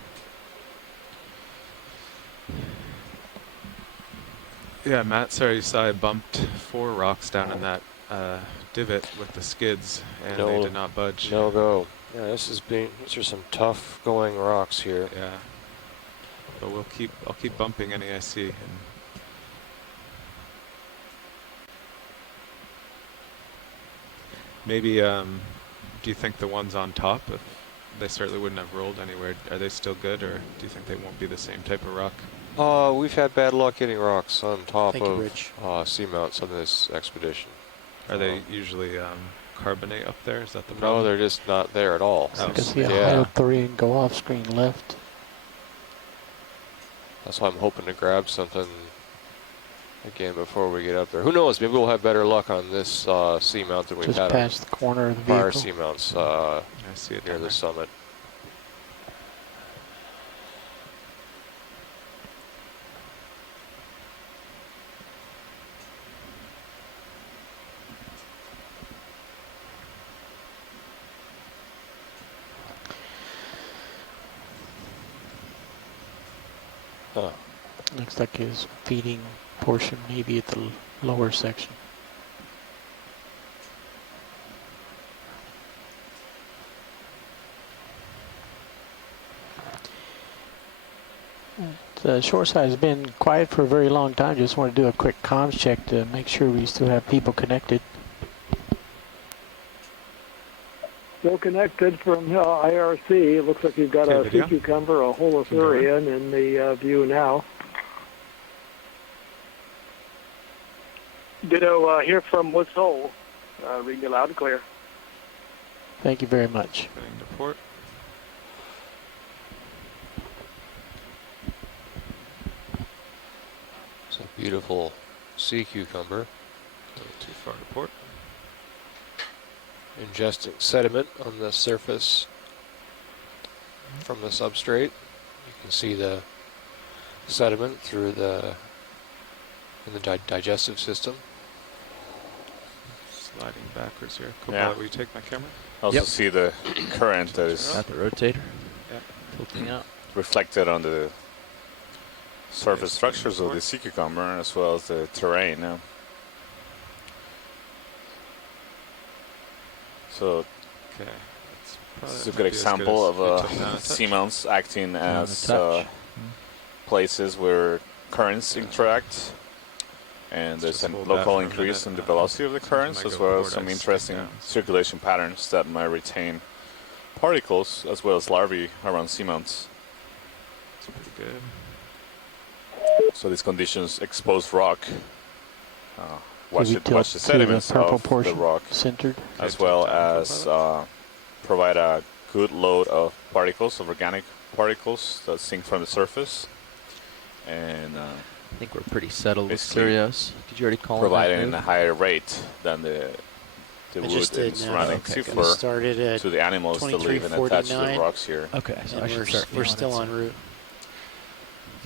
Yeah, Matt, sorry, you saw I bumped 4 rocks down in that divot with the skids, and they did not budge. No go. Yeah, these are some tough going rocks here. Yeah. But I'll keep bumping any I see. And maybe, do you think the ones on top, if they certainly wouldn't have rolled anywhere, are they still good, or do you think they won't be the same type of rock? We've had bad luck hitting rocks on top Thank you, of Bridge. seamounts on this expedition. Are they usually carbonate up there? Is that the No, problem? they're just not there at all. I can see a high 3 and go off screen left. That's why I'm hoping to grab something again before we get up there. Who knows? Maybe we'll have better luck on this seamount than we've Just had past on the corner of the prior vehicle. seamounts I see it near the summit. Huh. Looks like his feeding portion maybe at the lower section. The shoreside has been quiet for a very long time. Just want to do a quick comms check to make sure we still have people connected. Still connected from IRC. It looks like you've got a sea cucumber, a holothurian in the view now. Ditto here from Woods Hole. Reading you loud and clear. Thank you very much. Heading to port. It's a beautiful sea cucumber. A little too far to port. Ingesting sediment on the surface from the substrate. You can see the sediment through in the digestive system. Sliding backwards here. Yeah. Will you take my camera? Also see the current that is Got the rotator. Yep. Tilting out. reflected on the surface structures of the sea cucumber as well as the terrain. Yeah. So Okay. this is a good example of seamounts acting as places where currents interact, and there's a local increase in the velocity of the currents as well as some interesting circulation patterns that might retain particles as well as larvae around seamounts. That's pretty good. So these conditions expose rock. Watch we the tilt sediments to the purple of the portion rock, centered, as well as provide a good load of particles, of organic particles that sink from the surface, and I think we're pretty settled with basically Curios. Did you already call it? providing in a higher rate than the I wood just did and now. surrounding Okay, seafloor we started at to the animals that live and attached to the 23:49. rocks here. Okay, so And I should start. we're still en route.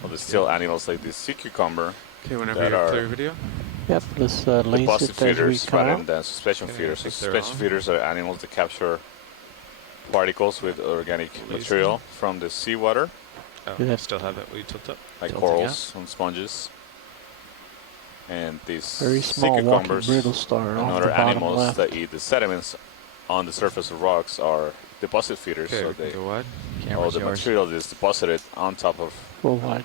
So there's still animals like this sea cucumber Okay, whenever that you're are clear video. Yep, let's lace deposit it as we feeders come rather out. than suspension Okay, I feeders. So think they're suspension on. feeders are animals that capture particles with organic material from the seawater, Oh, Yeah. still have it. Will you tilt up? like Tilting corals and sponges. And these Very sea small walking cucumbers brittle star and off other the bottom animals left. that eat the sediments on the surface of rocks are deposit feeders. Okay, So we can they go wide. all Camera's the yours. material is deposited on top of Full wide.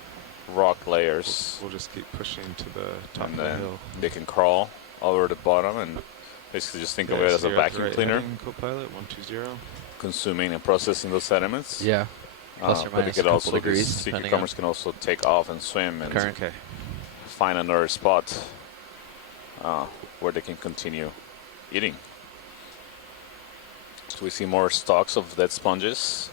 rock layers, We'll just keep pushing to the top and of the then hill. they can crawl over the bottom and basically just think of Okay, it so as a you're at the vacuum right cleaner, heading, Co-pilot 120. consuming and processing those sediments. Yeah. Plus or But they minus could a also, couple degrees, these sea depending cucumbers can also take off and swim and current. Okay. find another spot where they can continue eating. So we see more stalks of dead sponges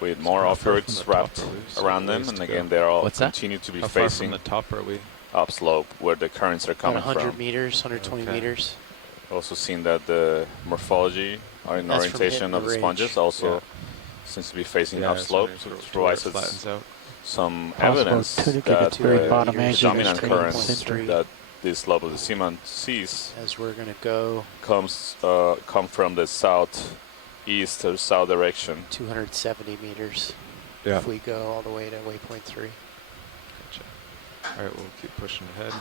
with more How far from ophiurids the top wrapped are we? So around ways them, to and go. again they all What's that? continue to be How far from facing the top are we? upslope where the currents are About coming 100 from. meters, 120 Okay. meters. Also seen that the morphology or in That's from orientation hitting of the the ridge. sponges also Yeah. seems to be facing Yeah, upslope, it's so running it to where provides it flattens us out. some Possible evidence tunica that at the very the bottom edge of the dominant screen currents center. that this slope of the Seamount sees As we're going to go come from the southeast east or south direction. 270 meters. Yeah. If we go all the way to waypoint 3. Gotcha. All right, we'll keep pushing ahead.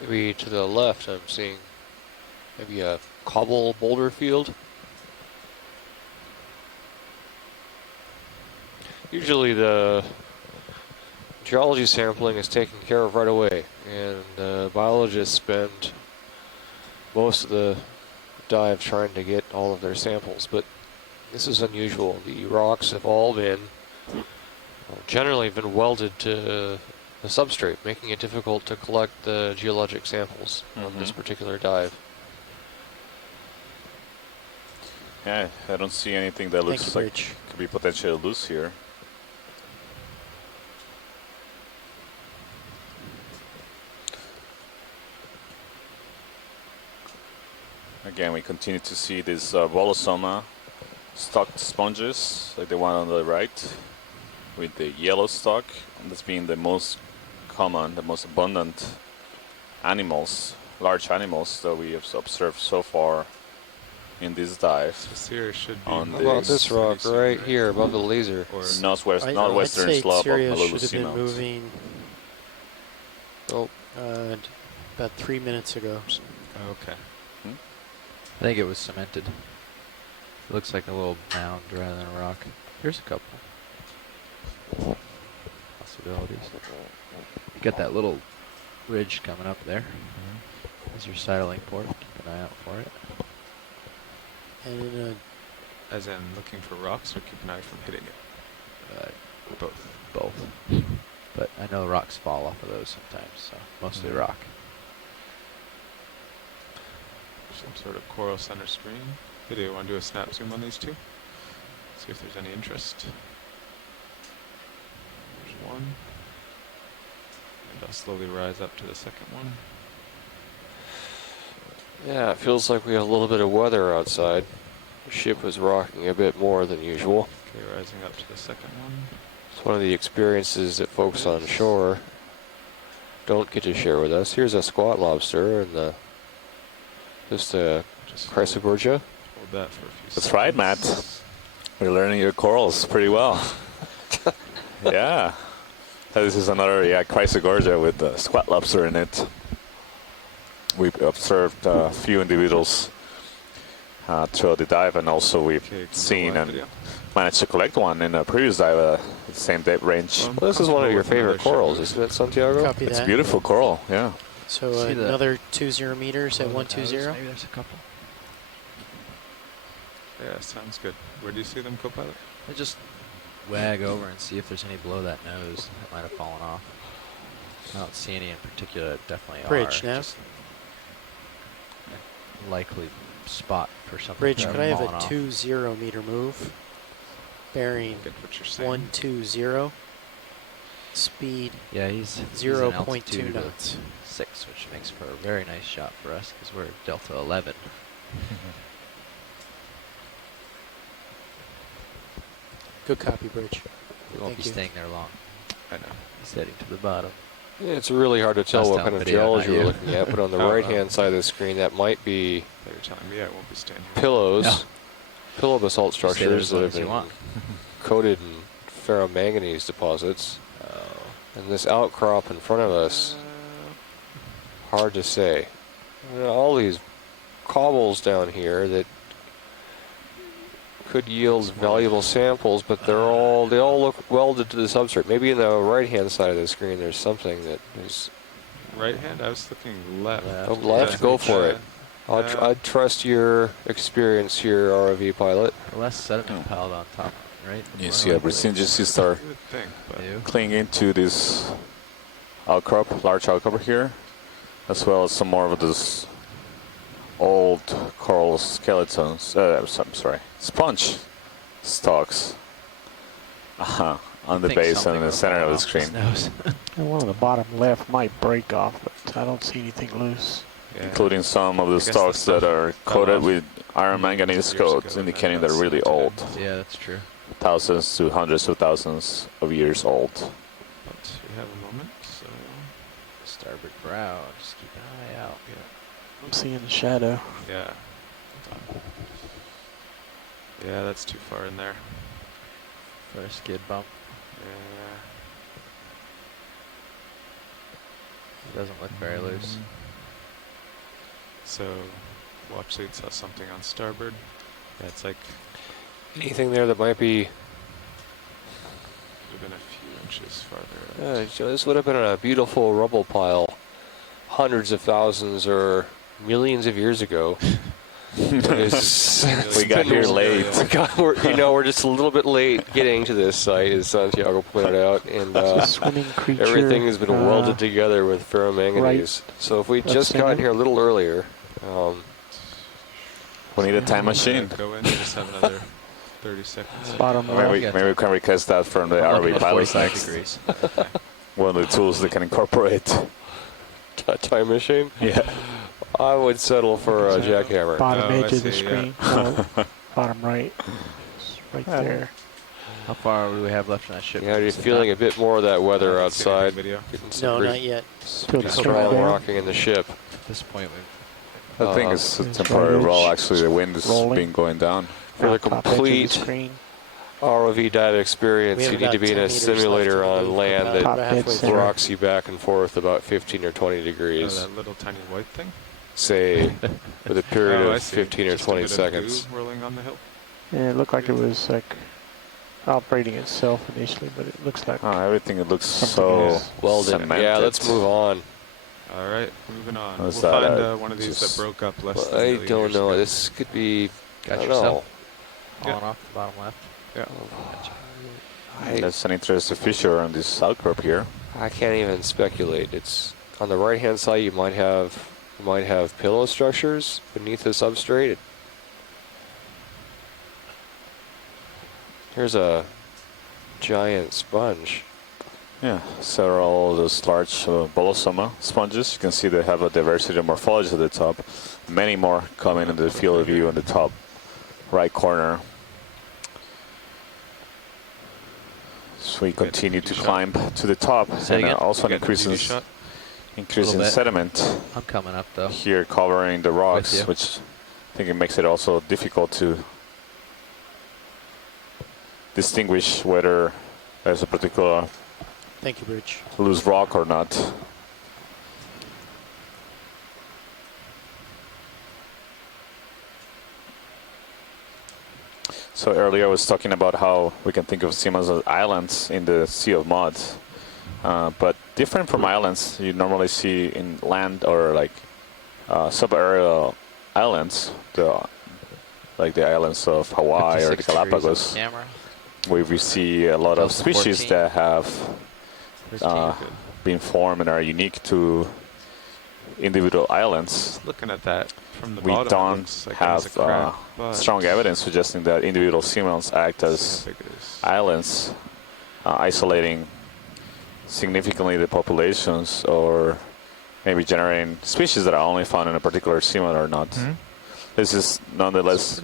Maybe to the left, I'm seeing maybe a cobble boulder field. Usually the geology sampling is taken care of right away, and biologists spend most of the dive trying to get all of their samples, but this is unusual. The rocks have all been, generally been welded to the substrate, making it difficult to collect the geologic samples on this particular dive. Yeah, I don't see anything that looks like could be potentially loose here. Again, we continue to see these Volosoma stocked sponges, like the one on the right, with the yellow stock. And that's being the most common, the most abundant animals, large animals that we have observed so far in this dive. This here should be on about this rock right here above the laser. Or northwestern slope of Malulu should have been Seamount. moving about 3 minutes ago. Okay. I think it was cemented. It looks like a little mound rather than a rock. Here's a couple possibilities. You got that little ridge coming up there. There's your sidling port. Keep an eye out for it. And as in looking for rocks, or keep an eye from hitting it? Both. Both. But I know rocks fall off of those sometimes, so mostly rock. Some sort of coral center screen. Video, want to do a snap zoom on these two? See if there's any interest. There's one. And I'll slowly rise up to the second one. Yeah, it feels like we have a little bit of weather outside. The ship is rocking a bit more than usual. Okay, rising up to the second one. It's one of the experiences that folks on shore don't get to share with us. Here's a squat lobster and just a Chrysogorgia. Hold that for a few That's right, Matt. We're learning your corals pretty well. Yeah. This is another Chrysogorgia with the squat lobster in it. We've observed a few individuals throughout the dive, and also we've seen and managed to collect one in a previous dive at the same depth range. Well, this is one of your favorite corals, isn't it, Santiago? Copy It's that. beautiful coral, yeah. So another 20 meters at 120. Maybe there's a couple. Yeah, sounds good. Where do you see them, co-pilot? I just wag over and see if there's any below that nose that might have fallen off. I don't see any in particular. Definitely Bridge are. now. Just a likely spot for something. Bridge, to could I have fallen a off. 20 meter move? Bearing Get what you're saying. 120. Speed. Yeah, he's 0.2 knots. 6, which makes for a very nice shot for us because we're Delta 11. Good copy, Bridge. We won't Thank be you. staying there long. I know. He's heading to the bottom. Yeah, it's really hard to tell Us what down kind of video, geology not we're you. looking at, but on the Oh, right-hand side of the screen, that might be You're telling me I won't be staying here. pillows, No. pillow basalt Just stay there as structures long that as have you been want. coated in ferromanganese deposits. And this outcrop in front of us, hard to say. All these cobbles down here that could yield valuable samples, but they all look welded to the substrate. Maybe in the right-hand side of the screen, there's something that is Right hand? I was looking left. left. Yeah. Go for it. I'd trust your experience here, ROV pilot. Less sediment piled on top, right? You see everything, just you start Good thing, but clinging to this outcrop, large outcrop here, as well as some more of this old coral skeletons, I'm sorry, sponge stalks on the base and in the center of the screen. And one on the bottom left might break off, but I don't see anything loose. yeah. Including some of the I guess the stalks that stuff are fell coated off with iron manganese years coats, ago, and indicating then they're really got old. cemented. Yeah, that's true. Thousands to hundreds of thousands of years old. But we have a moment, so Starboard brow. Just keep an eye out. yeah. I'm seeing the shadow. Yeah. Yeah, that's too far in there. For a skid bump. Yeah. It doesn't look very loose. So, watch lead saw something on starboard. Yeah, it's like Anything there that might be... could have been a few inches farther out. this would have been a beautiful rubble pile hundreds of thousands or millions of years ago. We got here late. We're just a little bit late getting to this site, as Santiago pointed out, and everything has been welded together with ferromanganese. Right. So if we just got here a little earlier, we need a time machine. Go in and just have another 30 seconds. Maybe we can request that from the RV pilots next. Degrees. One of the tools they can incorporate. A time machine? Yeah. I would settle for a jackhammer. Bottom edge of the screen. No, bottom right. It's right there. How far do we have left on that ship? Yeah, you're feeling a bit more of that weather outside. Video. No, not yet. Still Strong rocking in the ship. At this point, I think it's a temporary roll. Actually, the wind has been going down. For the complete ROV data experience, you need to be in a simulator on land that rocks you back and forth about 15 or 20 degrees. Oh, that little tiny white thing? Say, with a period I of see. 15 or Just 20 a bit of seconds. goo whirling on the hill. Yeah, it looked like it was like operating itself initially, but it looks like everything looks so welded. cemented. Yeah, let's move on. All right, moving on. What's We'll that, find one of these that broke up less than a I million don't years know. ago. This could be. Got I don't yourself. know. On off the bottom left. Yeah. That's an interesting feature on this outcrop here. I can't even speculate. It's on the right-hand side. You might have pillow structures beneath the substrate. Here's a giant sponge. Yeah, several of those large bolosoma sponges. You can see they have a diversity of morphology at the top. Many more coming into the field of view in the top right corner. So we continue to climb to the top, and also an increase in sediment. I'm coming up though. Here covering the rocks, which I think it makes it also difficult to distinguish whether there's a particular Thank you, Bridge. loose rock or not. So earlier I was talking about how we can think of seamounts as islands in the sea of mud, but different from islands you normally see in land or like subaerial islands, like the islands of Hawaii or the Galapagos, where we see a lot of species that have been formed and are unique to individual islands. Looking at that from the we bottom, don't like have strong evidence suggesting that individual seamounts act as islands, isolating significantly the populations or maybe generating species that are only found in a particular seamount or not. This is nonetheless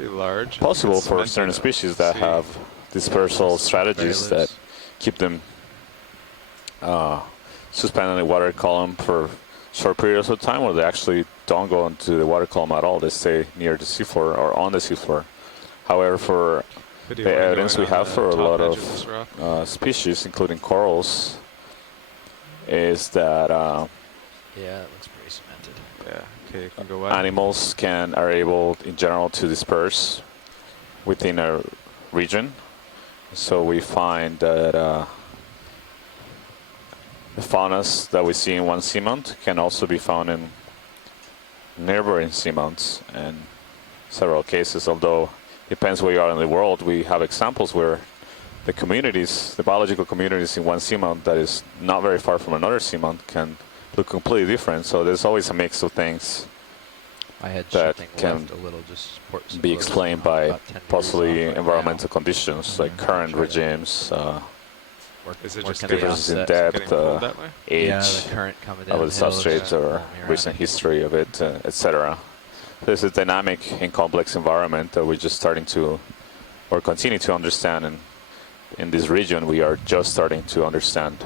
possible for certain species that have dispersal strategies that keep them suspended in the water column for short periods of time, or they actually don't go into the water column at all. They stay near the seafloor or on the seafloor. However, for the evidence we have for a lot of species, including corals, is that yeah, it looks pretty cemented. Yeah, okay, it can go wide. Animals are able, in general, to disperse within a region. So we find that the faunas that we see in one seamount can also be found in neighboring seamounts in several cases, although it depends where you are in the world. We have examples where the communities, the biological communities in one seamount that is not very far from another seamount can look completely different. So there's always a mix of things that can be explained by possibly environmental conditions like current regimes, is it just differences in depth, age of the substrate or recent history of it, etc. This is a dynamic and complex environment that we're just starting to, or continue to understand. And in this region, we are just starting to understand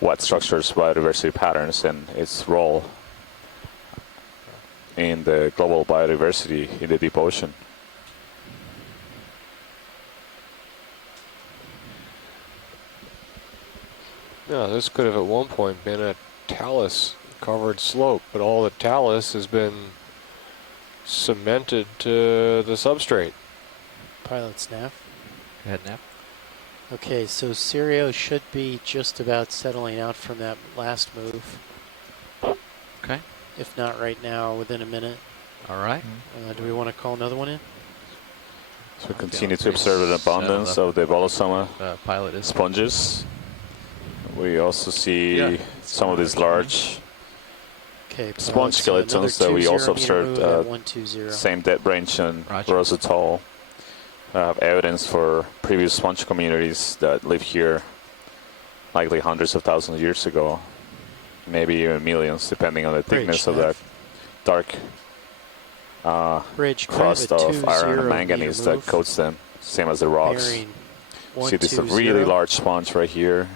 what structures biodiversity patterns and its role in the global biodiversity in the deep ocean. Yeah, this could have at one point been a talus covered slope, but all the talus has been cemented to the substrate. Pilot's nav. Go ahead, nav. Okay, so Sirio should be just about settling out from that last move. Okay. If not right now, within a minute. All right. Do we want to call another one in? So we continue to observe an abundance of the Bolosoma sponges. We also see some of these large sponge skeletons that we also observed same dead branch and Rose Atoll. Have evidence for previous sponge communities that lived here likely hundreds of thousands of years ago, maybe even millions, depending on the thickness of that dark crust of iron and manganese that coats them, same as the rocks. See this really large sponge right here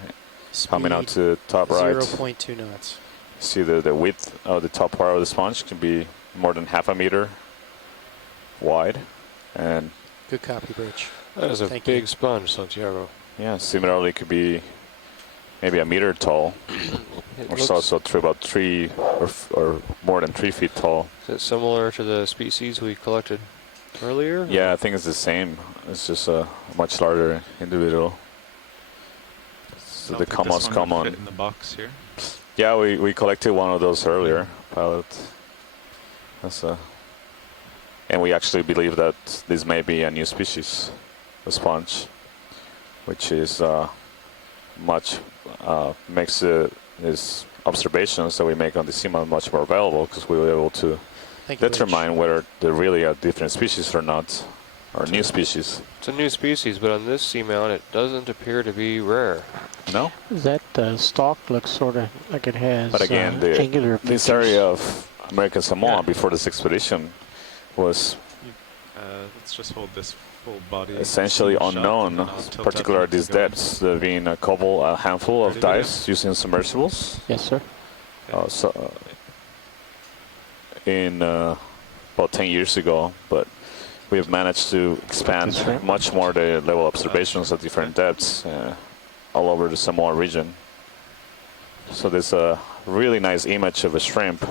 coming out to the top right. 0.2 knots. See the width of the top part of the sponge can be more than half a meter wide. And good copy, Bridge. That is a big sponge, Santiago. Yeah, similarly it could be maybe a meter tall, or so about 3 or more than 3 feet tall. Is it similar to the species we collected earlier? Yeah, I think it's the same. It's just a much larger individual. So the most common. Fit in the box here. Yeah, we collected one of those earlier, Pilot. That's a. And we actually believe that this may be a new species of sponge, which is makes these observations that we make on the Seamount much more valuable, because we were able to determine whether they're really a different species or not, or new species. It's a new species, but on this seamount it doesn't appear to be rare. No? That stalk looks sort of like it has but again, angular this area of American Samoa before this expedition was let's just hold this full body essentially unknown, particularly at these depths. There have been a handful of dives using submersibles. Yes, sir. In about 10 years ago, but we have managed to expand much more the level of observations at different depths all over the Samoa region. So there's a really nice image of a shrimp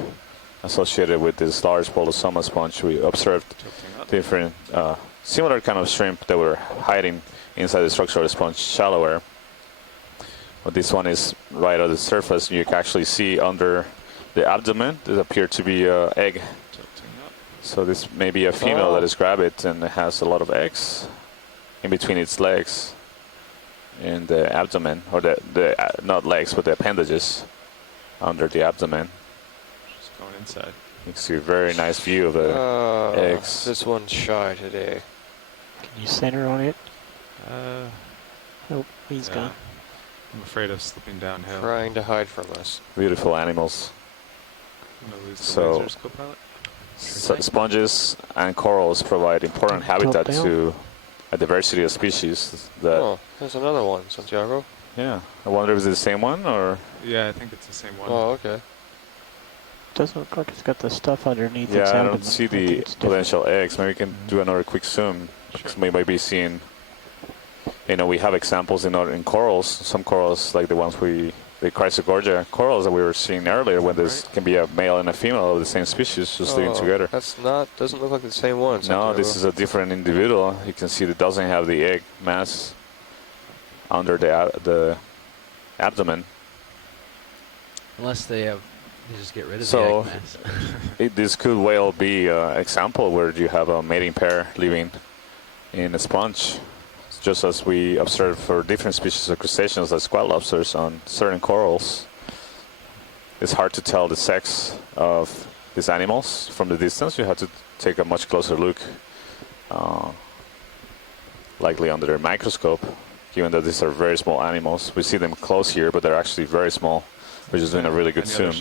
associated with this large Bolosoma sponge. We observed different similar kind of shrimp that were hiding inside the structure of the sponge shallower. But this one is right at the surface. You can actually see under the abdomen there appear to be an egg. So this may be a female that has grabbed it, and it has a lot of eggs in between its legs in the abdomen, or the not legs but the appendages under the abdomen. Just going inside. You can see a very nice view of the eggs. This one's shy today. Can you center on it? Oh, he's yeah. gone. I'm afraid of slipping downhill. Trying to hide from us. Beautiful animals. I'm gonna lose the So, lasers, co-pilot. sponges and corals provide important habitat to a diversity of species. That there's another one, Santiago. Yeah, I wonder if it's the same one or. Yeah, I think it's the same one. Oh, okay. Doesn't look like it's got the stuff underneath. Yeah, I don't see the potential eggs. Maybe we can do another quick zoom. Because we might be seeing, we have examples in corals. Some corals, like the ones the Chrysogorgia corals that we were seeing earlier, when this can be a male and a female of the same species just living together. Doesn't look like the same one. Santiago. No, this is a different individual. You can see that doesn't have the egg mass under the abdomen. Unless they just get rid of the egg mass. This could well be an example where you have a mating pair living in a sponge, just as we observe for different species of crustaceans like squat lobsters on certain corals. It's hard to tell the sex of these animals from the distance. You have to take a much closer look, likely under a microscope, given that these are very small animals. We see them close here, but they're actually very small. We're just doing a really good zoom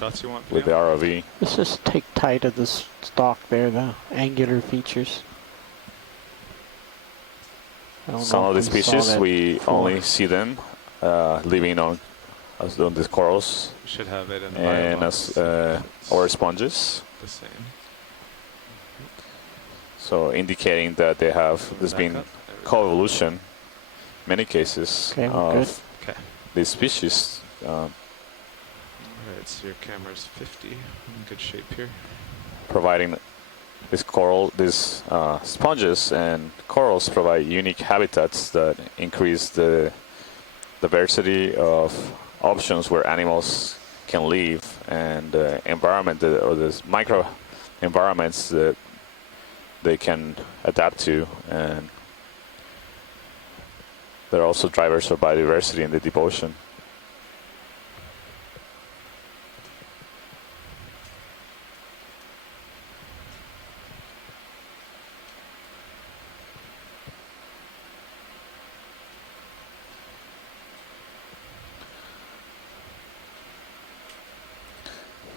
with the ROV. Let's just take tight of the stalk there, the angular features. Some of the species, we only see them living on these corals. We should have it in the and as or sponges. The same. So indicating that there's been coevolution, many cases Okay, we're of Okay. these species. Alright, so your camera's 50. In good shape here. Providing these sponges and corals provide unique habitats that increase the diversity of options where animals can live, and the environment or the micro environments that they can adapt to, and they're also drivers of biodiversity in the deep ocean.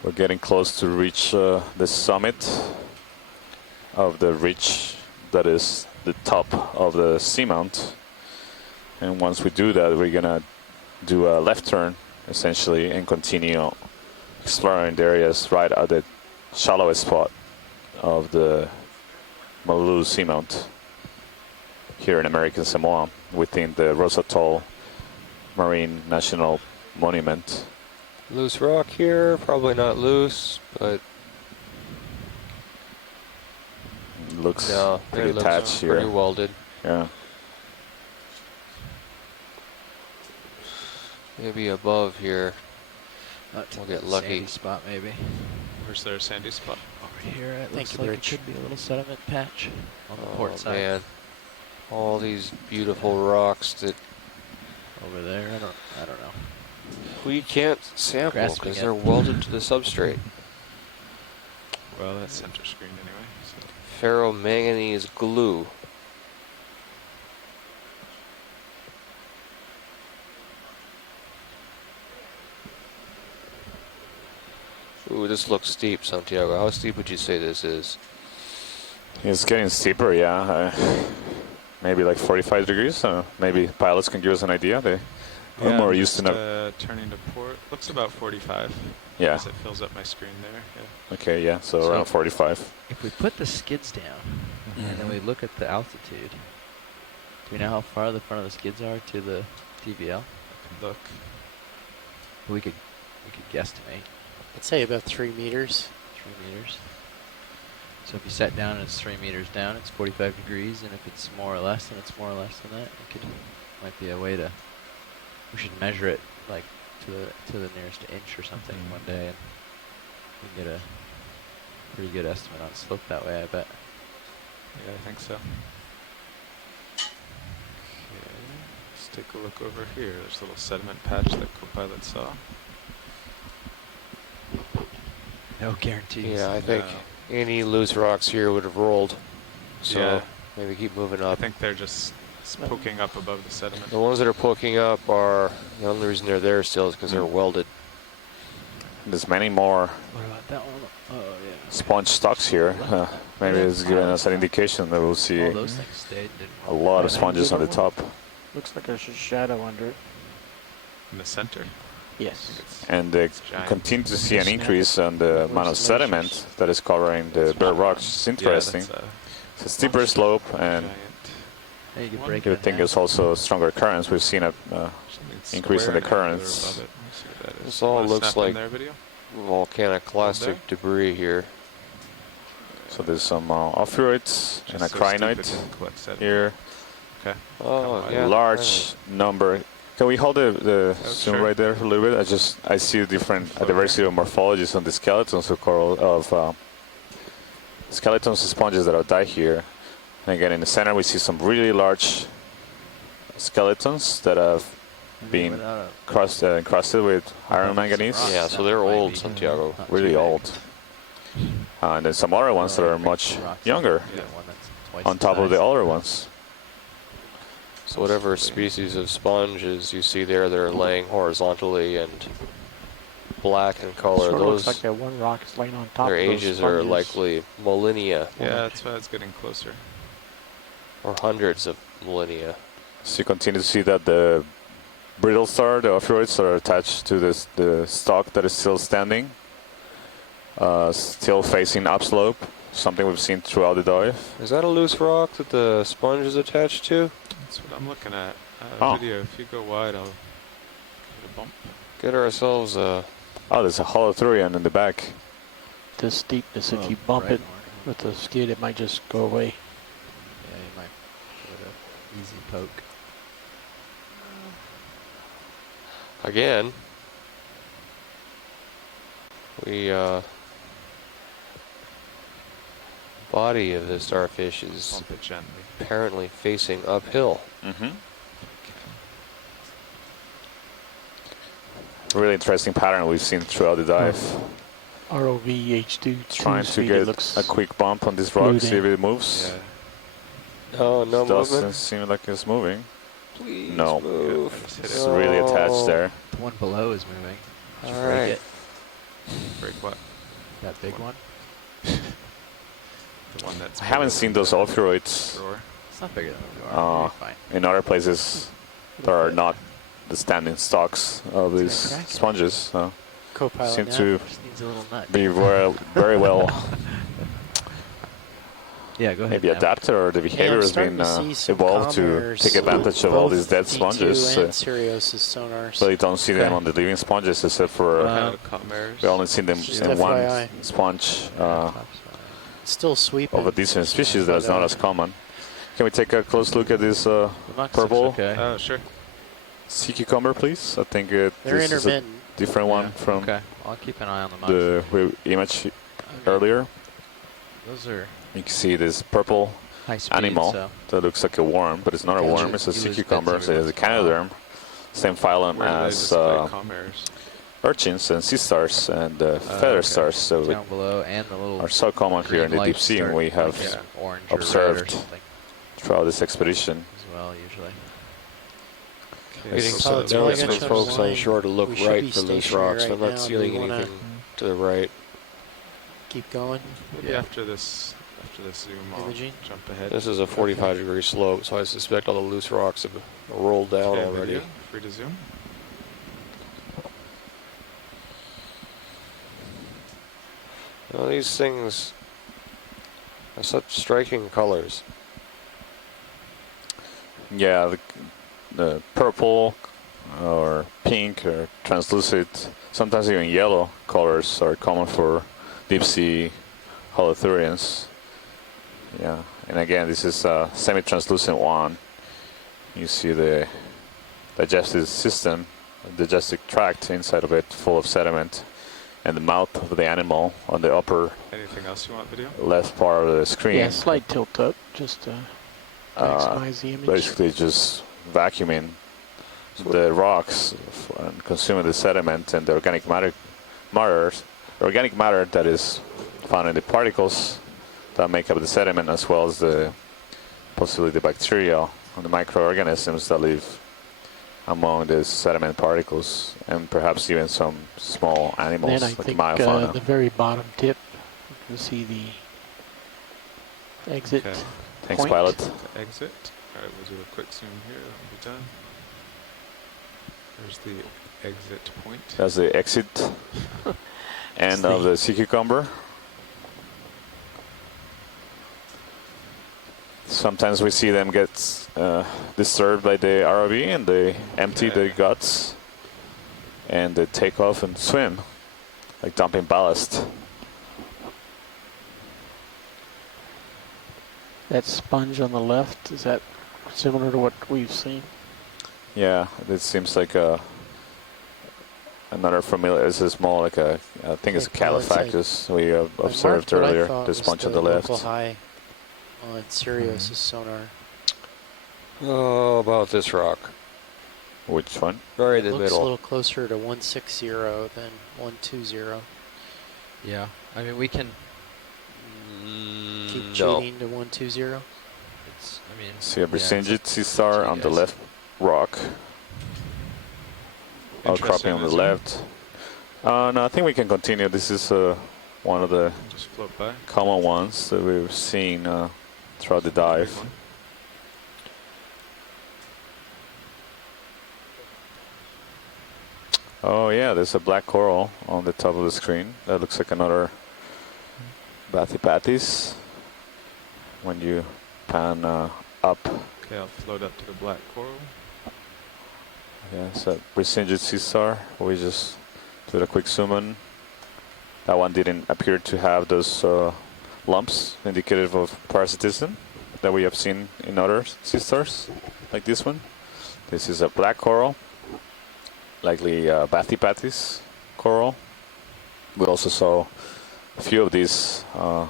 We're getting close to reach the summit of the ridge that is the top of the Seamount. And once we do that, we're gonna do a left turn, essentially, and continue exploring the areas right at the shallowest spot of the Malulu Seamount here in American Samoa, within the Rose Atoll Marine National Monument. Loose rock here, probably not loose, but looks no, pretty it attached looks here. pretty welded. Yeah. Maybe above here. We'll get lucky. Sandy spot maybe. Where's there a sandy spot? Over here, it Thank looks you, like Rich. it could be a little sediment patch on the port side. Man, all these beautiful rocks that Over there, I don't know. we can't sample Grasping because it. they're welded to the substrate. Well, that's center screen anyway. So. Ferromanganese glue. Ooh, this looks steep, Santiago. How steep would you say this is? It's getting steeper, yeah. Maybe like 45 degrees. Maybe pilots can give us an idea. They're more used to know. Turning to port. Looks about 45. Yeah. As it fills up my screen there. Yeah. Okay, yeah, so around 45. If we put the skids down and then we look at the altitude, do we know how far the front of the skids are to the TVL? Look. We could guesstimate. I'd say about 3 meters. 3 meters. So if you set down and it's 3 meters down, it's 45 degrees, and if it's more or less, then it's more or less than that. Might be a way to. We should measure it like to the nearest inch or something one day, and we can get a pretty good estimate on slope that way, I bet. Yeah, I think so. Okay, let's take a look over here. There's a little sediment patch that co-pilot saw. No guarantees. Yeah, I think any loose rocks here would have rolled. So Yeah. maybe keep moving up. I think they're just poking up above the sediment. The ones that are poking up are, the only reason they're there still is because they're welded. There's many more What about that one? Oh, yeah. sponge stocks here. Maybe it's giving us an indication that we'll see All those things stayed. a lot of sponges on the top. Looks like there's a shadow under it. In the center? Yes. And they continue to see an increase on the amount of sediment that is covering the bare rocks. It's interesting. It's a steeper slope, and Hey, you could break I it in think half. there's also stronger currents. We've seen a increase in the currents. This all looks like volcanic clastic debris here. So there's some ophiurites and a crinoid here. Okay. Oh, A large number. Can we hold the zoom right there for a little bit? I see a diversity of morphologies on the skeletons of coral skeletons and sponges that have died here. And again, in the center, we see some really large skeletons that have been encrusted with iron manganese. Yeah, so they're old, Santiago. Really old. And then some other ones that are much younger on top of the older ones. So whatever species of sponges you see there that are laying horizontally and black in color, Sort of those looks like that one rock is laying on top their of those ages are sponges. likely millennia. Yeah, that's why it's getting closer. Or hundreds of millennia. So you continue to see that the brittle star, the ophiurites, are attached to the stalk that is still standing, still facing upslope. something we've seen throughout the dive. Is that a loose rock that the sponge is attached to? That's what I'm looking at. Oh. Video. If you go wide, I'll get a bump. Get ourselves a... Oh, there's a holothurian in the back. The steepness, if you bump it with the skid, it might just go away. Yeah, you might give it an easy poke. Again, body of the starfish is Bump it gently. apparently facing uphill. Mm-hmm. Really interesting pattern we've seen throughout the dive. ROV H2 Trying to speed, get it looks a quick bump on this rock, glued see if in. it moves. Yeah. No Doesn't movement. seem like it's moving. Please No, move. it's really attached there. The one below is moving. Did you All break right. it? Break what? That big one? The one that's I haven't seen those ophiroids It's not bigger than we are. You'll be fine. in other places. There are not the standing stocks of these crack? sponges. So Co-pilot seem now. to Just needs a little nut. be very well Yeah, go ahead. maybe Nav. adapted, or the behavior I'm has starting been to see some evolved to comers, take advantage of all these dead both D2 sponges. and Sirius's sonars. So you don't see them Okay. on the living sponges, except for we only seen them Just in one FYI. sponge Still sweeping. of a different species that's not as common. Can we take a close look at this purple Okay. Oh, sure. sea cucumber, please? I think They're this is a intermittent. different one from Okay. I'll keep an eye on the mugs. the image earlier. Those are You can see this purple high speed, animal so that looks like a worm, but it's not a Yeah, worm, you- it's a you sea lose cucumber. bits So every it's a once in a while. canoderm, same phylum Where do they as display commers? urchins and sea stars and feather okay. stars. So down below, and the little are so common here in the green deep lights sea, and start we have like, orange or red or observed something throughout this expedition. as well, usually. Getting So some it's only gonna announcement, show folks, on line. shore to look We should right be for loose stationary rocks. right I'm not now. Do seeing we wanna- anything to the right. Keep going. Maybe after this zoom, I'll Imaging. jump ahead. This is a 45-degree slope, so I suspect all the loose rocks have rolled down Okay, already. video. Free to zoom. Well, these things are such striking colors. Yeah, the purple or pink or translucent, sometimes even yellow colors are common for deep sea holothurians. Yeah, and again, this is a semi-translucent one. You see the digestive system, digestive tract inside of it full of sediment, and the mouth of the animal on the upper Anything else you want video? left part of the screen. Yeah, slight tilt up, just to maximize the image. Basically just vacuuming the rocks and consuming the sediment and the organic matter that is found in the particles that make up the sediment, as well as the possibly the bacteria and the microorganisms that live among the sediment particles, and perhaps even some small animals Then I like think myofauna. the very bottom tip, you can see the exit. Okay. Thanks, point. pilot. To exit. All right, we'll do a quick zoom here. That'll be done. There's the exit point. That's the exit end of the sea cucumber. Sometimes we see them get disturbed by the ROV and they empty their guts and they take off and swim, like dumping ballast. That sponge on the left, is that similar to what we've seen? Yeah, it seems like another familiar. This is more like I think it's a Califactus we observed What I earlier. thought The was sponge on the left. local high on Sirius's sonar. Oh, about this rock. Which one? Right in It the looks a middle. little closer to 160 than 120. Yeah, I mean we can. Keep No. cheating to 120. It's, I mean, See a yeah, it's Brisingid sea star on the guys. left rock. Outcropping on the Interesting, left. No, I think we can continue. This is one of the Just float by. common ones that we've seen throughout the dive. Oh yeah, there's a black coral on the top of the screen. That looks like another bathypathies. When you pan up. Okay, I'll float up to the black coral. Yeah, so Brisingid sea star. We just did a quick zoom in. That one didn't appear to have those lumps indicative of parasitism that we have seen in other sea stars, like this one. This is a black coral, likely bathypathies coral. We also saw a few of these a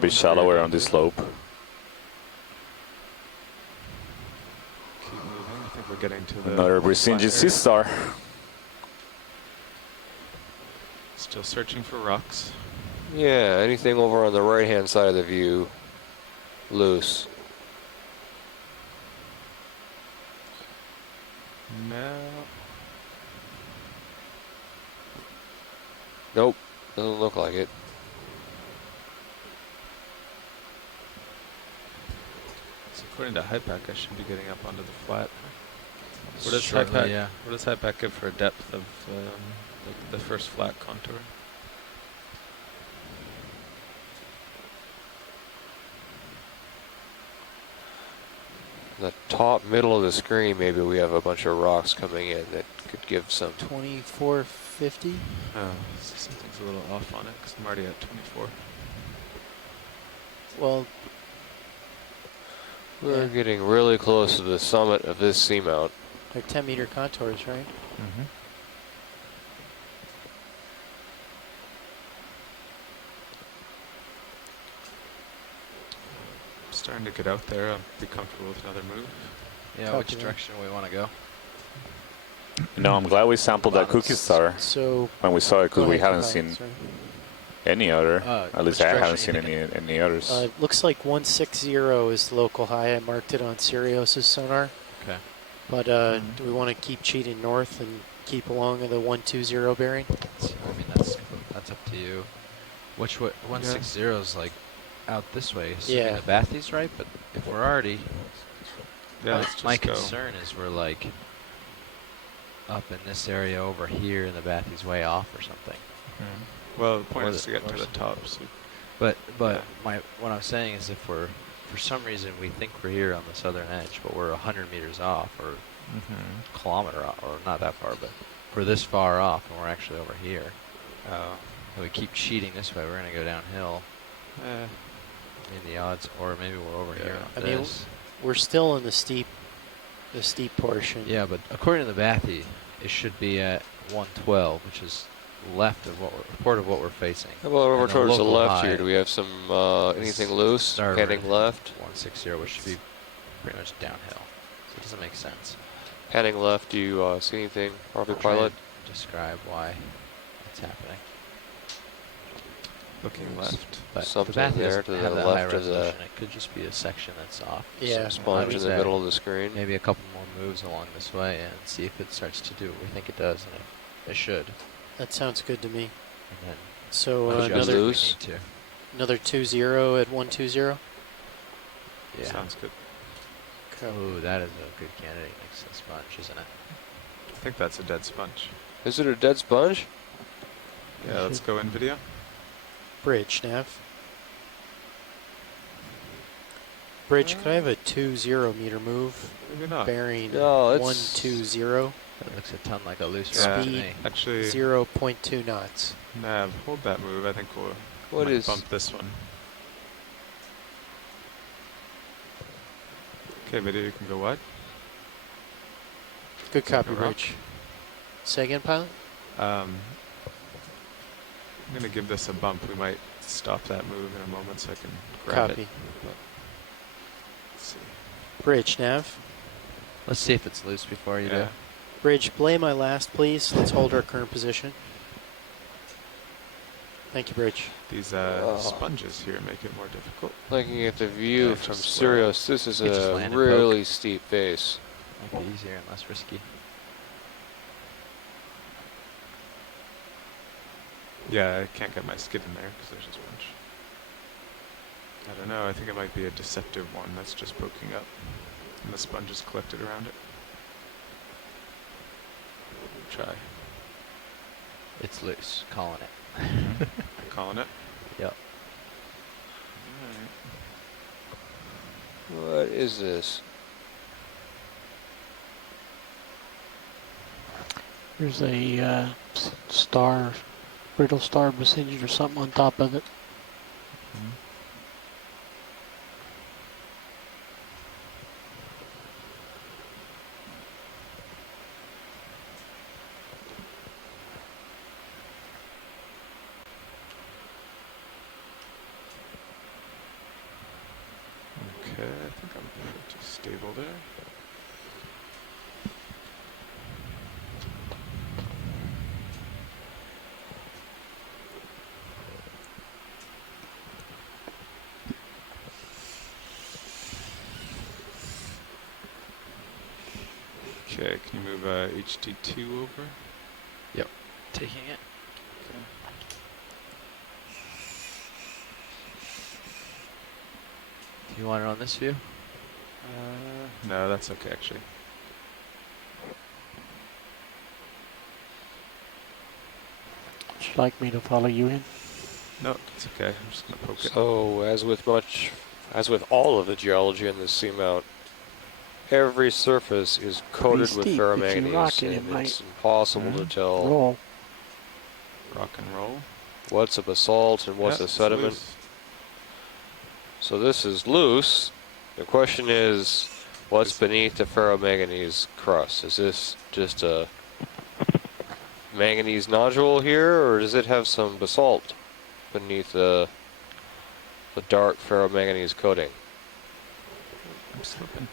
bit shallower on this slope. Keep moving. I think we're getting to the Another Brisingid sea star. Still searching for rocks. Yeah, anything over on the right-hand side of the view, loose. No. Nope, doesn't look like it. So according to HiPAC, I should be getting up onto the flat. What does Shortly, HiPAC? yeah. What does HiPAC give for a depth of the first flat contour? The top middle of the screen, maybe we have a bunch of rocks coming in that could give some. 2450. Oh, something's a little off on it because I'm already at 24. Well, We're getting really close to the summit of this seamount. they're 10-meter contours, right? Mm-hmm. Starting to get out there. I'll be comfortable with another move. Yeah, which direction we want to go? No, I'm glad we sampled that cookie star So when we saw it because go we ahead, haven't go ahead, seen sorry. any other. At least which I haven't direction seen you any others. Looks like 160 is the local high. I marked it on Sirius's sonar. Okay. But do we want to keep cheating north and keep along the 120 bearing? So, I mean, that's up to you. Which way? 160 is like out this way. Assuming Yeah. the bathy's right, but if we're already, Yeah, let's my just go. concern is we're like up in this area over here, and the bathy's way off or something. Well, the point Or is to get to the top. So But yeah. what I'm saying is if we're for some reason we think we're here on the southern edge, but we're 100 meters off or a kilometer off, or not that far, but we're this far off and we're actually over here. And we keep cheating this way, we're going to go downhill. I mean, the odds, or maybe we're over here on I mean, this. we're still in the steep portion. Yeah, but according to the bathy, it should be at 112, which is left of what we're facing. How about over And towards the local left high here? Do we have some anything loose? starboard, Heading left. 160, which should be pretty much downhill. So it doesn't make sense. Heading left. Do you see anything, RV I'll try pilot? and describe why it's happening. Looking left. But Something the bathy there doesn't to the have that high left of the- resolution. It could just be a section that's off. Yeah. Some sponge in the middle of the screen. Maybe a couple more moves along this way and see if it starts to do what we think it does, and if it should. That sounds good to me. And then So adjust if we loose. need to. another 20 at 120. Yeah. Sounds good. Oh, that is a good candidate next to the sponge, isn't it? I think that's a dead sponge. Is it a dead sponge? Yeah, let's go in video. Bridge, Nav. Bridge, could I have a 20 meter move? Maybe not. Bearing No, it's 120. That looks a ton like a loose Yeah. rock to Speed me. Actually, 0.2 knots. Nav, hold that move. I think we'll What might is- bump this one. Okay, video, you can go wide. Good copy, Go rock. Bridge. Say again, pilot? I'm going to give this a bump. We might stop that move in a moment so I can grab Copy. it. But let's see. Bridge, Nav. Let's see if it's loose before you do. Yeah. Bridge, belay my last, please. Let's hold our current position. Thank you, Bridge. These sponges here make it more difficult. Looking at the view Yeah, from just Sirius, this is You just a land and really steep face. Might be easier and less risky. Yeah, I can't get my skid in there because there's a sponge. I don't know. I think it might be a deceptive one that's just poking up. And the sponge is collected around it. Try. It's loose. Calling it. Calling it. Yep. What is this? There's a star, brittle star besieged or something on top of it. Okay, I think I'm pretty stable there. Okay, can you move HD2 over? Yep, taking it. Do you want it on this view? No, that's okay actually. Would you like me to follow you in? No, it's okay. I'm just gonna poke it. So, as with all of the geology in the seamount, every surface is coated with ferromanganese, and it's impossible to tell roll. Rock and roll. what's a basalt and what's a sediment. So this is loose. The question is, what's beneath the ferromanganese crust? Is this just a manganese nodule here, or does it have some basalt beneath the dark ferromanganese coating? I'm slipping.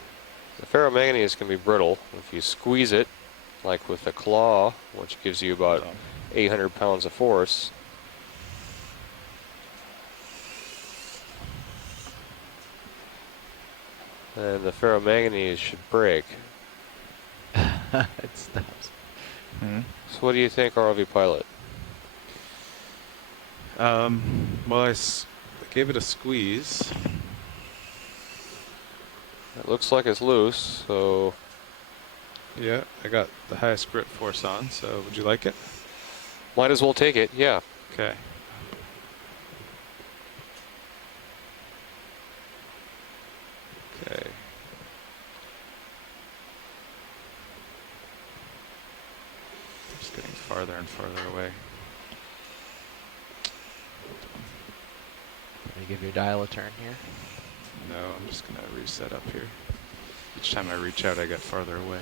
The ferromanganese can be brittle if you squeeze it, like with a claw, which gives you about 800 pounds of force. And the ferromanganese should break. It stops. So what do you think, ROV pilot? Well, I gave it a squeeze. It looks like it's loose, so... Yeah, I got the highest grip force on, so would you like it? Might as well take it, yeah. Okay. Okay. Just getting farther and farther away. Can you give your dial a turn here? No, I'm just gonna reset up here. Each time I reach out, I get farther away.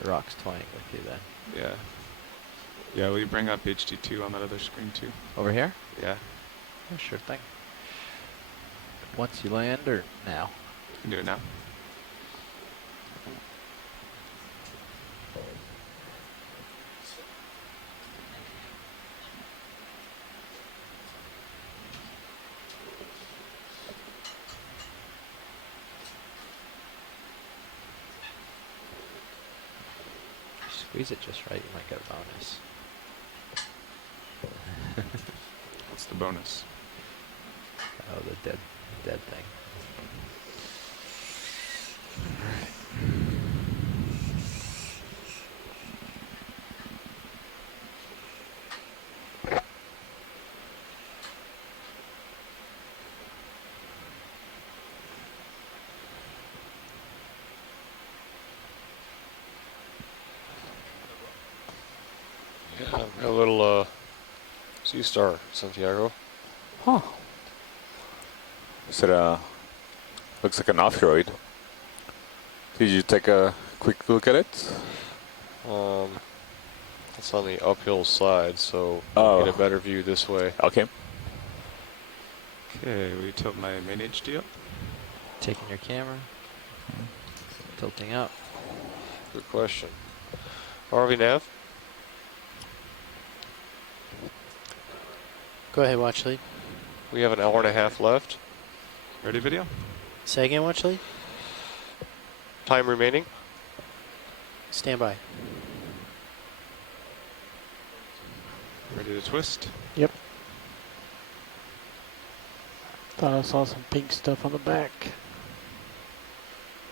The rock's toying with you then. Yeah. Yeah, will you bring up HD2 on that other screen too? Over here? Yeah. Yeah, sure thing. Once you land or now? You can do it now. Squeeze it just right, you might get a bonus. What's the bonus? Oh, the dead thing. A little sea star, Santiago. Huh. Is it looks like an asteroid. Did you take a quick look at it? It's on the uphill side, so Oh. get a better view this way. Okay. Okay, will you tilt my main HD up? Taking your camera. Tilting up. Good question. RV nav? Go ahead, watch lead. We have an hour and a half left. Ready, video? Say again, watch lead. Time remaining. Stand by. Ready to twist? Yep. Thought I saw some pink stuff on the back.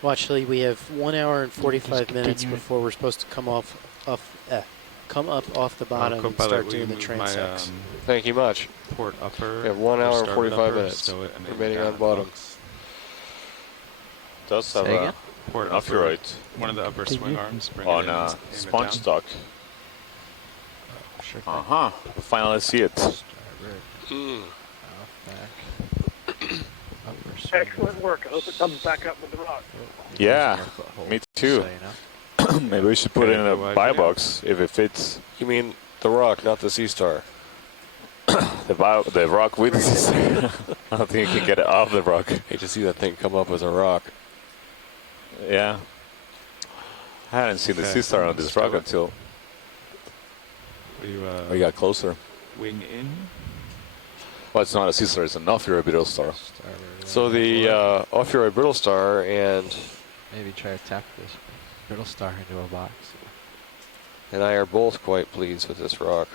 Watch Lee, we have 1 hour and 45 minutes continue it. before we're supposed to come up off the bottom and Copilot, start will doing you the move my, transects. Thank you much. port upper. We have 1 or hour and starboard 45 upper, minutes stow it, and aim remaining down on at bottom. box. Does have Say a again? Port off upper, your right one of the upper swing arms. Bring on it in, a aim it sponge down. dock. Sure. Uh-huh. We finally see it. Starboard. Mm. Off back. Upper swing. Excellent work. I hope it comes back up with the rock. Yeah, Using your foothold, me just too. so you know. Maybe we should put Okay, it in a go wide buy video. box if it fits. You mean the rock, not the Sea Star? The rock with the sister. I don't think you can get it off the rock. Hate to see that thing come up as a rock. Yeah. I hadn't seen the Okay, sea star on this rock stow it. until You, we got closer. wing in. Well, it's not a sea star, it's an off-your-orbital star. Starboard. So the off-your brittle star and Maybe try to tap this brittle star into a box. I are both quite pleased with this rock.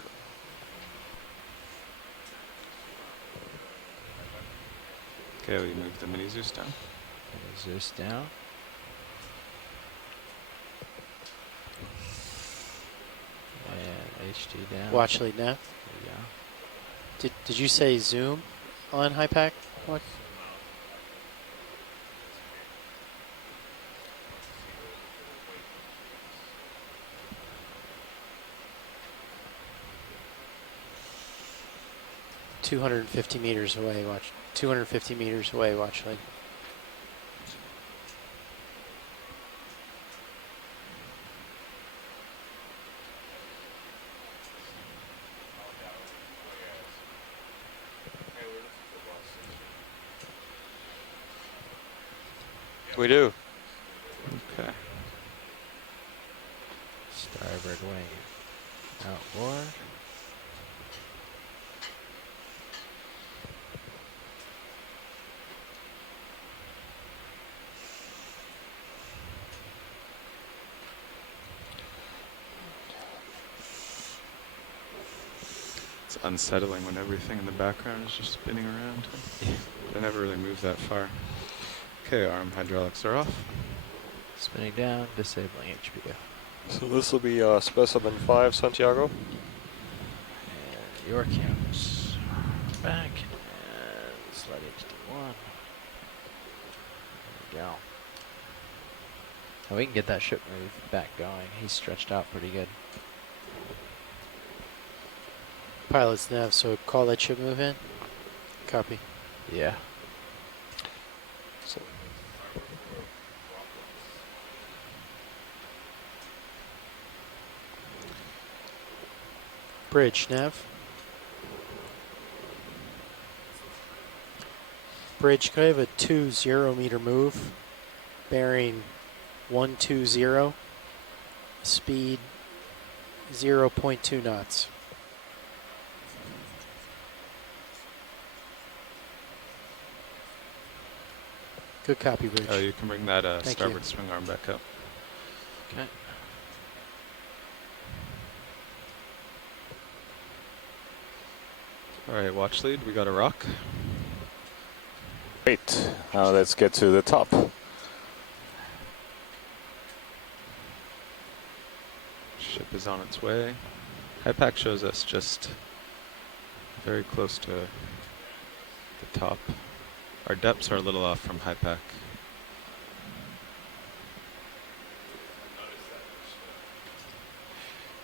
Okay, we move the mini Zeus down. Zeus down. And HT down. Watch Lee now. Yeah. Did you say zoom on high pack? What? $250 meters away, watch. 250 meters away, watch Lee. We do. Okay. Starboard wing. Outboard. It's unsettling when everything in the background is just spinning around. I never really moved that far. Okay, arm hydraulics are off. Spinning down, disabling HPO. So this will be specimen 5, Santiago. And your Okeanos. Back. And slide HT1. There we go. And we can get that ship move back going. He's stretched out pretty good. Pilot's nav, so call that ship move in. Copy. Yeah. Bridge nav. Bridge, could I have a 20 meter move? Bearing 120. Speed 0.2 knots. Good copy, Bridge. Oh, you can bring that Thank starboard you. swing arm back up. Okay. All right, watch lead. We got a rock. Great. Now let's get to the top. Ship is on its way. High pack shows us just very close to the top. Our depths are a little off from high pack.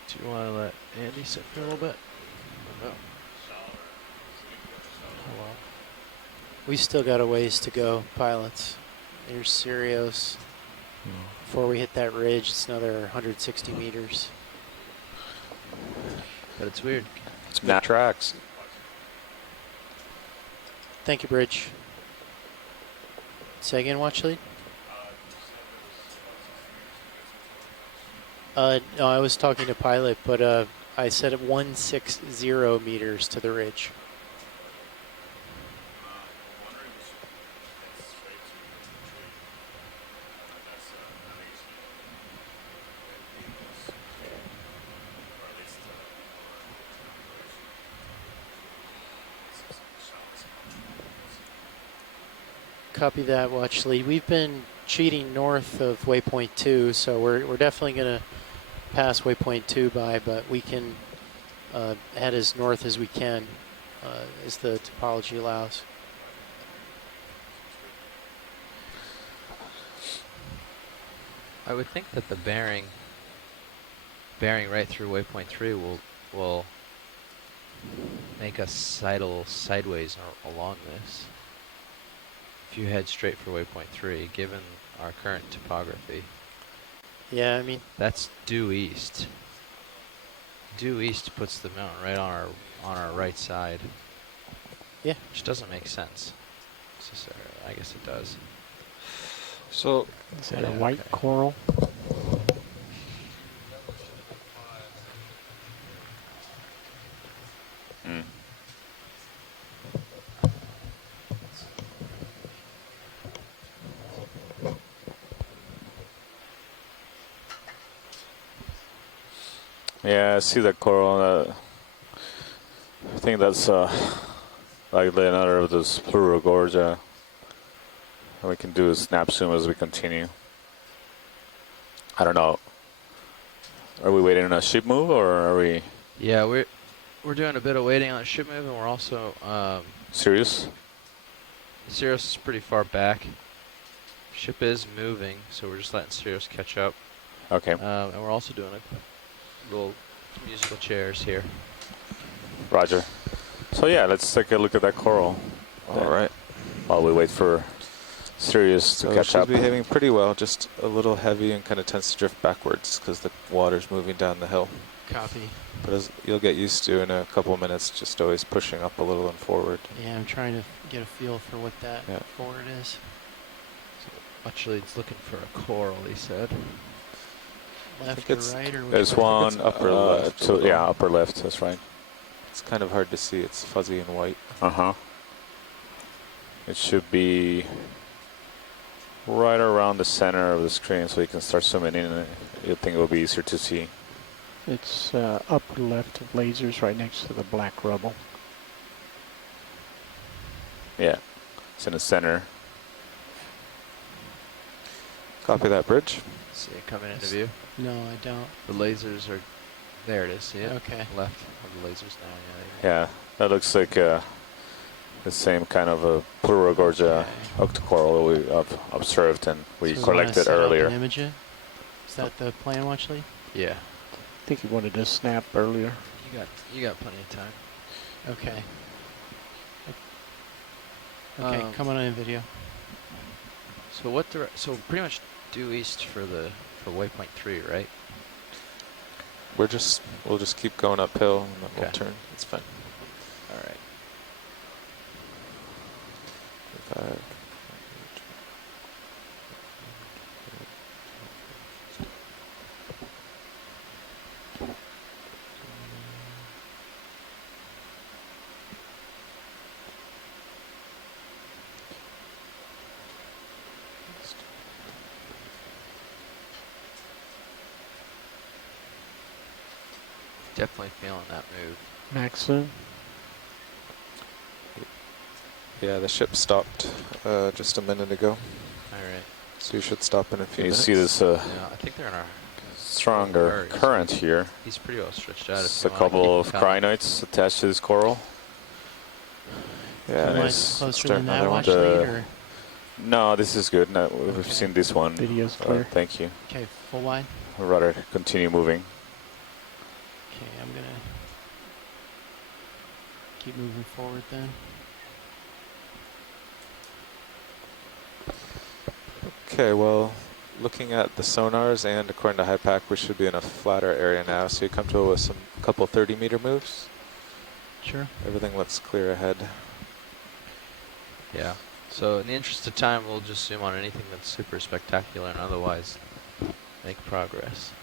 Do you want to let Andy sit for a little bit? No. Hello. We still got a ways to go, pilots. Here's Sirius. Before we hit that ridge, it's another 160 meters. But it's weird. It's big tracks. Thank you, Bridge. Say again, watch lead. No, I was talking to pilot, but I said at 160 meters to the ridge. Copy that, watch lead. We've been cheating north of waypoint 2, so we're definitely going to pass waypoint 2 by, but we can head as north as we can as the topology allows. I would think that the bearing right through waypoint 3 will make us sidle sideways along this. If you head straight for waypoint 3, given our current topography. Yeah, I mean, that's due east. Due east puts the mountain right on our right side. Yeah. Which doesn't make sense necessarily. I guess it does. So is that a white coral? Mm. Yeah, I see the coral. I think that's likely another of those plurigorgia. We can do a snap zoom as we continue. I don't know. Are we waiting on a ship move, or are we? Yeah, we're doing a bit of waiting on a ship move, and we're also Sirius? Sirius is pretty far back. Ship is moving, so we're just letting Sirius catch up. Okay. And we're also doing a little musical chairs here. Roger. So yeah, let's take a look at that coral. All right. While we wait for Sirius to So catch she's up. behaving pretty well, just a little heavy and kind of tends to drift backwards because the water's moving down the hill. Copy. But as you'll get used to in a couple of minutes, just always pushing up a little and forward. Yeah, I'm trying to get a feel for what that forward is. Muchlead's looking for a coral, he said. Left or right, or There's one upper left. yeah, upper left. That's right. It's kind of hard to see. It's fuzzy and white. It should be right around the center of the screen, so you can start zooming in. And you'll think it will be easier to see. It's upper left of lasers, right next to the black rubble. Yeah, it's in the center. Copy that, Bridge. See it coming into view? No, I don't. The lasers are there. It is. See it? Okay. Left of the lasers now. Yeah, that looks like the same kind of a plurigorgia octocoral we observed and we So collected set up earlier. and image it? Is that the plan, Watchley? Yeah. I think you wanted to snap earlier. You got plenty of time. Okay. Okay, come on in video. So so pretty much due east for waypoint 3, right? We'll just keep going uphill and then we'll turn. It's fine. All right. Definitely feeling that move. Max zoom. Yeah, the ship stopped just a minute ago. All right. So you should stop in a few You minutes. see this Yeah, I think they're in our stronger current here. He's pretty well stretched out. It's a couple of crinoids attached to this coral. Yeah, Am I it's closer than that, the- Watchley, or? No, this is good. No, we've seen this one. Video's clear. Thank you. Okay, full wide. I'd rather continue moving. Okay, I'm gonna keep moving forward then. Okay, well, looking at the sonars and according to HiPAC, we should be in a flatter area now. So you come to with a couple 30-meter moves. Sure. Everything looks clear ahead. Yeah. So in the interest of time, we'll just zoom on anything that's super spectacular and otherwise make progress.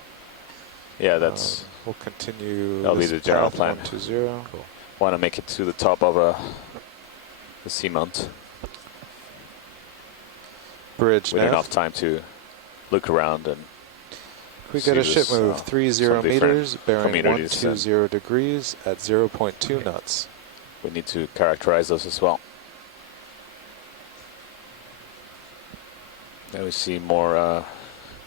Yeah, that's. We'll continue. That'll be this the general path, plan. 120. Cool. Want to make it to the top of the Seamount. Bridge With nav. enough time to look around and. We get a see ship this, move 30 some different meters, bearing communities 120 degrees at 0.2 knots. We need to characterize those as well. Then we see more,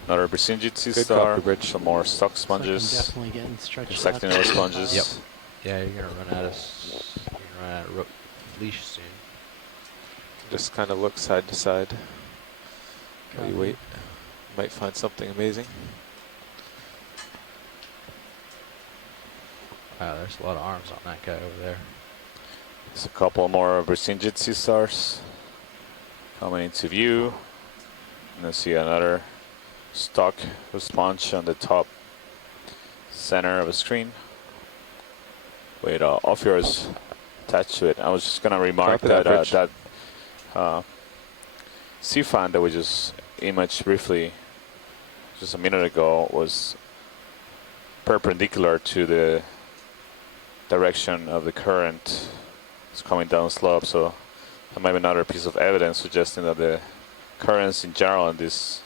another Brisingid sea Good star, copper bridge. some more stock Looks like I'm sponges, definitely getting stretched insecting out. those sponges. Yep. Yeah, you're gonna run out of leash soon. Just kind of look side to side while you Copy. wait. Might find something amazing. Wow, there's a lot of arms on that guy over there. There's a couple more Brisingid sea stars coming into view. And then see another stock sponge on the top center of the screen with off yours attached to it. I was just gonna remark Copy that, that Rich. sea fan that we just imaged briefly just a minute ago was perpendicular to the direction of the current. It's coming down slope, so that might be another piece of evidence suggesting that the currents in general on this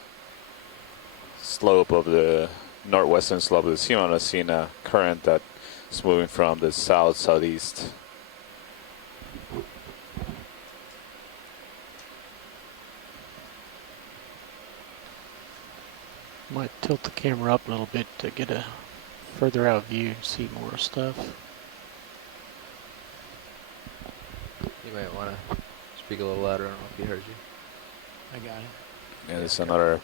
slope of the northwestern slope of the Seamount are seeing a current that is moving from the south-southeast. Might tilt the camera up a little bit to get a further out view and see more stuff. You might want to speak a little louder. I don't know if he heard you. I got it. And there's another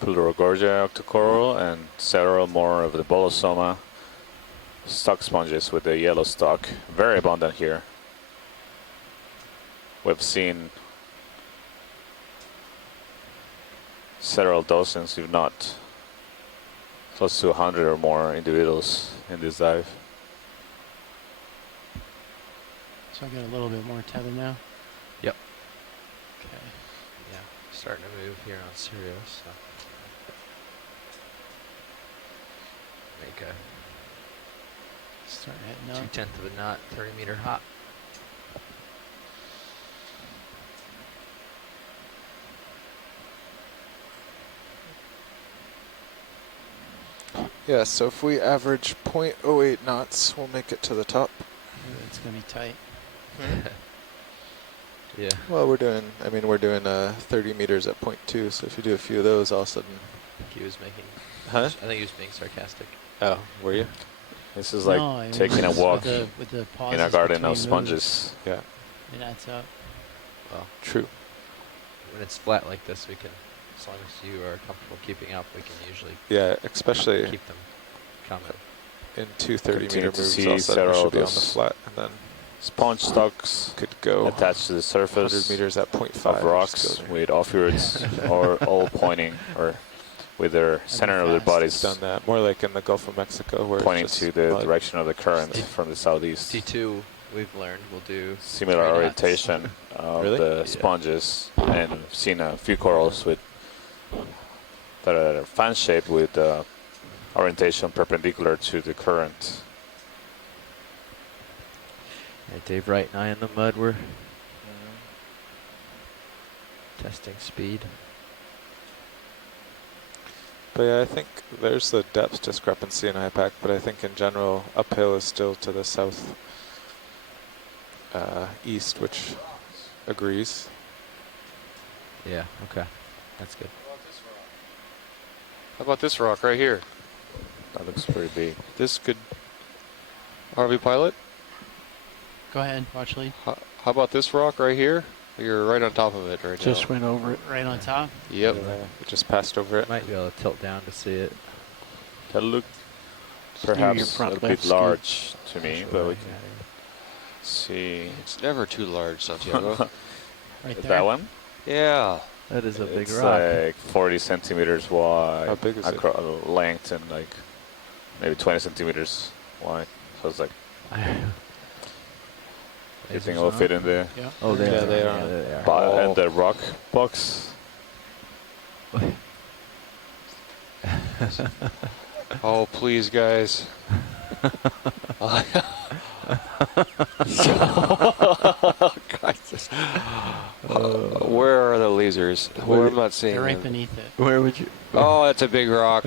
Plurogorgia octocoral and several more of the Bolosoma stock sponges with the yellow stock. Very abundant here. We've seen several dozens, if not close to 100 or more individuals in this dive. So I got a little bit more tether now. Yep. Okay. Yeah, starting to move here on Sirius. So. Make a Start heading up. 2/10 of a knot, 30-meter hop. Yeah, so if we average 0.08 knots, we'll make it to the top. It's gonna be tight. Yeah. Well, we're doing 30 meters at 0.2, so if you do a few of those, all of a sudden. I think he was making. Huh? I think he was being sarcastic. Oh, were you? This is like No, I taking a was walk with the in a pauses garden of between sponges. Yeah. It adds up. Well, True. when it's flat like this, we can, as long as you are comfortable keeping up, we can usually Yeah, especially keep them coming. in two 30-meter Continue to moves, see all of a sudden we several should of be on the those flat, and then sponge stocks could go attached to the 100 surface meters at 0.5. of and rocks just go there. with off-yours or all pointing or with their center of their It's bodies done that more like in the Gulf of Mexico, where pointing it's to just the mud. direction of the current from the southeast. T2, we've learned, we'll do Similar 3 knots. orientation of Really? the Yeah. sponges, and seen a few corals with that are fan-shaped with orientation perpendicular to the current. Yeah, Dave Wright and I in the mud, we're testing speed. But yeah, I think there's the depth discrepancy in IPAC, but I think in general, uphill is still to the south east, which agrees. Yeah, okay. That's good. How about this rock right here? That looks pretty big. This could. RV pilot? Go ahead, watch lead. How about this rock right here? You're right on top of it right now. Just went over it. Right on top. Yep. It just passed over it. Might be able to tilt down to see it. That looked Near your perhaps a front little left bit ski. large to me, Sure, but we yeah. can see. It's never too large, Santiago. Right there. That one? Yeah. That is a big It's rock. like 40 centimeters wide. How big is it? Length and like maybe 20 centimeters wide. So it's like, you think it'll fit in the Yeah. Oh, they Yeah, are. they Yeah, are. they are. and the rock box? Oh, please, guys. Where are the lasers? I'm not seeing They're right them. beneath it. Where would you? Oh, that's a big rock.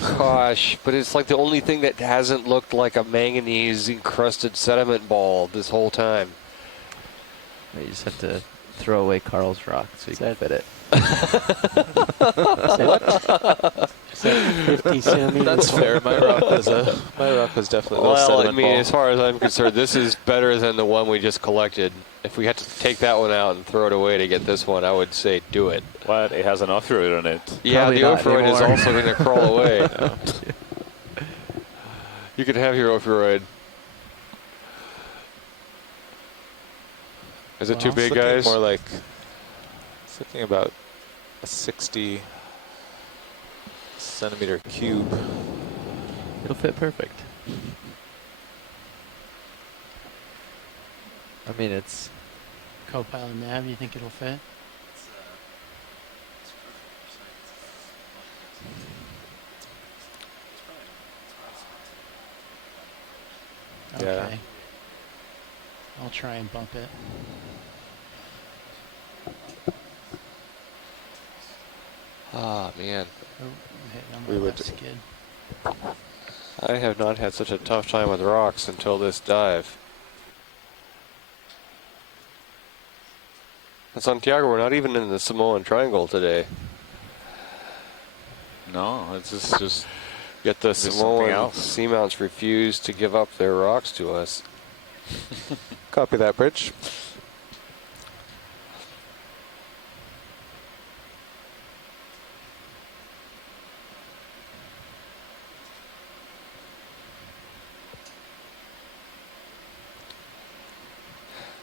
Gosh, but it's like the only thing that hasn't looked like a manganese encrusted sediment ball this whole time. You just have to throw away Carl's rock so you can fit it. Is that 50 centimeters? That's fair. My rock was definitely a little Well, I sediment mean, ball. as far as I'm concerned, this is better than the one we just collected. If we had to take that one out and throw it away to get this one, I would say do it. What? It has an ophiroid on it. Yeah, Probably the not ophiroid is anymore. also going to crawl away. You could have your ophiroid. Is it too big, guys? More like, it's looking about a 60 centimeter cube. It'll fit perfect. I mean, it's Co-pilot nav, you think it'll fit? Yeah. Okay. I'll try and bump it. Ah, man. Oh, I'm hitting on We my would- left skid. I have not had such a tough time with rocks until this dive. And Santiago, we're not even in the Samoan Triangle today. No, it's just Yet the there's something Samoan else. seamounts refuse to give up their rocks to us. Copy that, Bridge.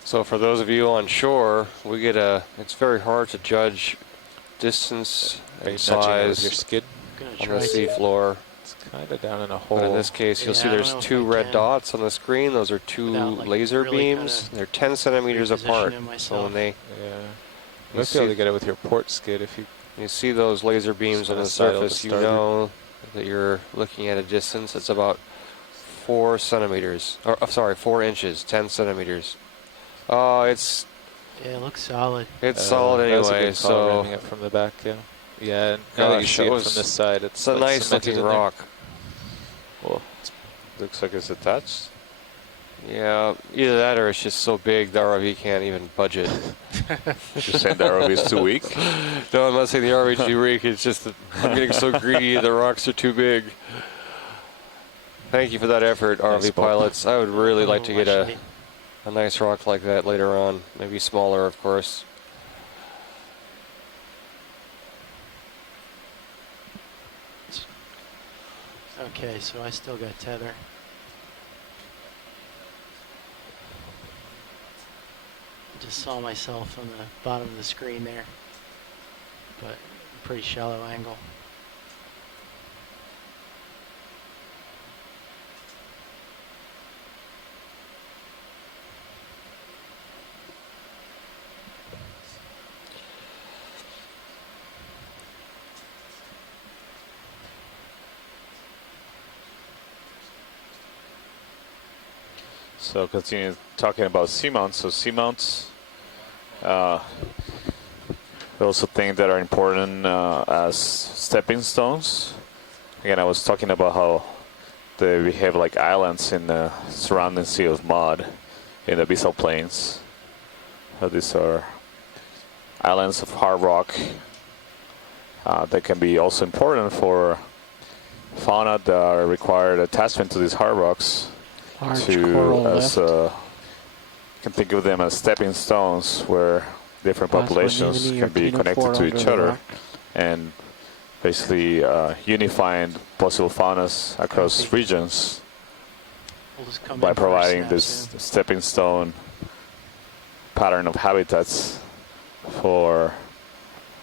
So for those of you on shore, we get it's very hard to judge distance Are you and nudging it with size your skid? Gonna on try the to. seafloor. It's kind of down in a hole. But in this case, you'll Yeah, see I don't there's know if two I red can. dots on the screen. Those are two Without, like, laser really beams. kinda They're 10 centimeters apart. repositioning So myself. when they Yeah. You You might be able to get it with your port skid if you. you see those laser beams Just on the gonna sidle the surface, you starboard. know that you're looking at a distance. It's about 4 centimeters. Or sorry, 4 inches, 10 centimeters. Oh, it's Yeah, it looks solid. solid That was a anyway. good call, So ramming it from the back, yeah. Yeah, and now that you Gosh, see that it was- from this side, it's it's a like nice cemented looking in there. rock. Well, looks like it's attached. Yeah, either that or it's just so big the ROV can't even budge it. You're saying the ROV is too weak? No, I'm not saying the ROV is too weak. It's just that I'm getting so greedy. The rocks are too big. Thank you for that effort, ROV Nice bump. pilots. I would really like to get Actually, a nice rock like that later on. Maybe smaller, of course. okay, so I still got tether. Just saw myself on the bottom of the screen there, but pretty shallow angle. So continue talking about seamounts. So seamounts, we also think that are important as stepping stones. Again, I was talking about how they behave like islands in the surrounding sea of mud in the abyssal plains. So these are islands of hard rock that can be also important for fauna that require attachment to these hard rocks. Large To coral as left. you can think of them as stepping stones where different Papua populations New Guinea can or be Tino connected Fort to under each the other rock. and basically unifying possible faunas across Copy. regions We'll just come by in for a providing snap this soon. stepping stone pattern of habitats for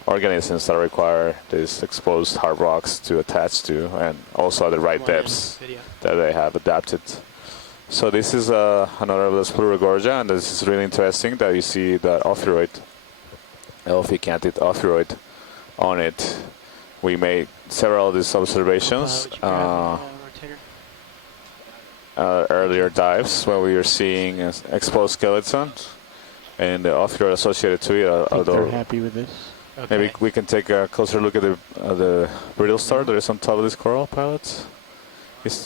organisms that require these exposed hard rocks to attach to, and also at the right Come on in, depths video. that they have adapted. So this is another of the Plurigorgia, and this is really interesting that you see that ophiroid, elficantid ophiroid on it. We made several of these observations Would you grab the, rotator? earlier dives when we were seeing exposed skeleton and the ophiroid associated to it, I think they're although happy with this. Okay. maybe we can take a closer look at the brittle star that is on top of this coral, pilots. Okay,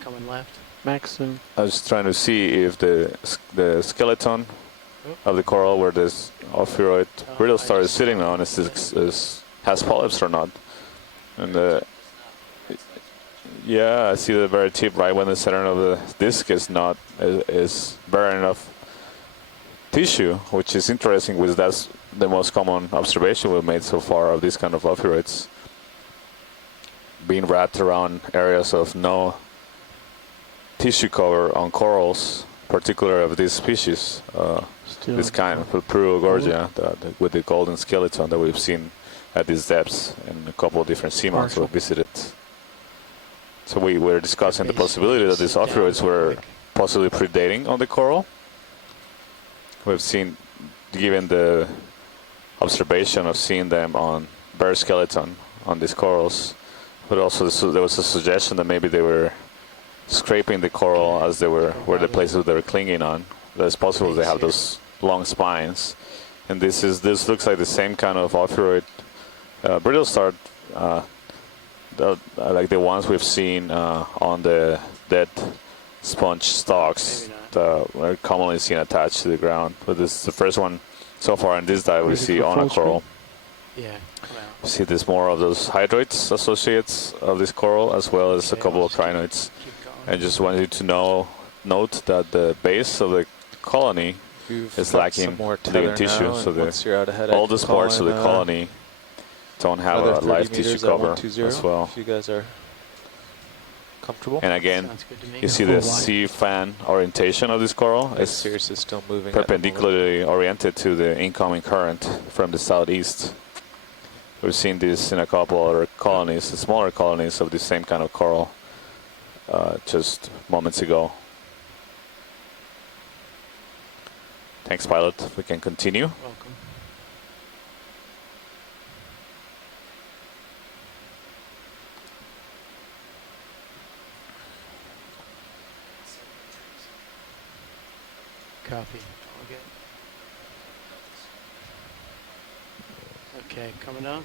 coming left. Max, I was trying to see if the skeleton of the coral where this ophiuroid brittle star is sitting on has polyps or not. And yeah, I see the very tip right when the center of the disc is not is bare enough tissue, which is interesting because that's the most common observation we've made so far of these kind of ophiuroids being wrapped around areas of no tissue cover on corals, particularly of this species, this kind of Purugorgia, with the golden skeleton that we've seen at these depths in a couple of different seamounts we've visited. So we were discussing the possibility that these ophiuroids were possibly predating on the coral. We've seen, given the observation of seeing them on bare skeleton on these corals, but also there was a suggestion that maybe they were scraping the coral as they were the places they were clinging on. That's possible they have those long spines, and this looks like the same kind of ophiuroid brittle star, like the ones we've seen on the dead sponge stalks that are commonly seen attached to the ground. But this is the first one so far in this dive we see on a coral. Yeah. We see there's more of those hydroids associates of this coral, as well as a couple of crinoids. I just wanted you to note that the base of the colony is lacking living tissue, so all the parts of the colony don't have a live tissue cover as well. If you guys are comfortable. And again, you see the sea fan orientation of this coral. It's seriously still moving perpendicularly oriented to the incoming current from the southeast. We've seen this in a couple other colonies, smaller colonies of the same kind of coral just moments ago. Thanks, pilot. We can continue. Welcome. Copy. Okay, coming on.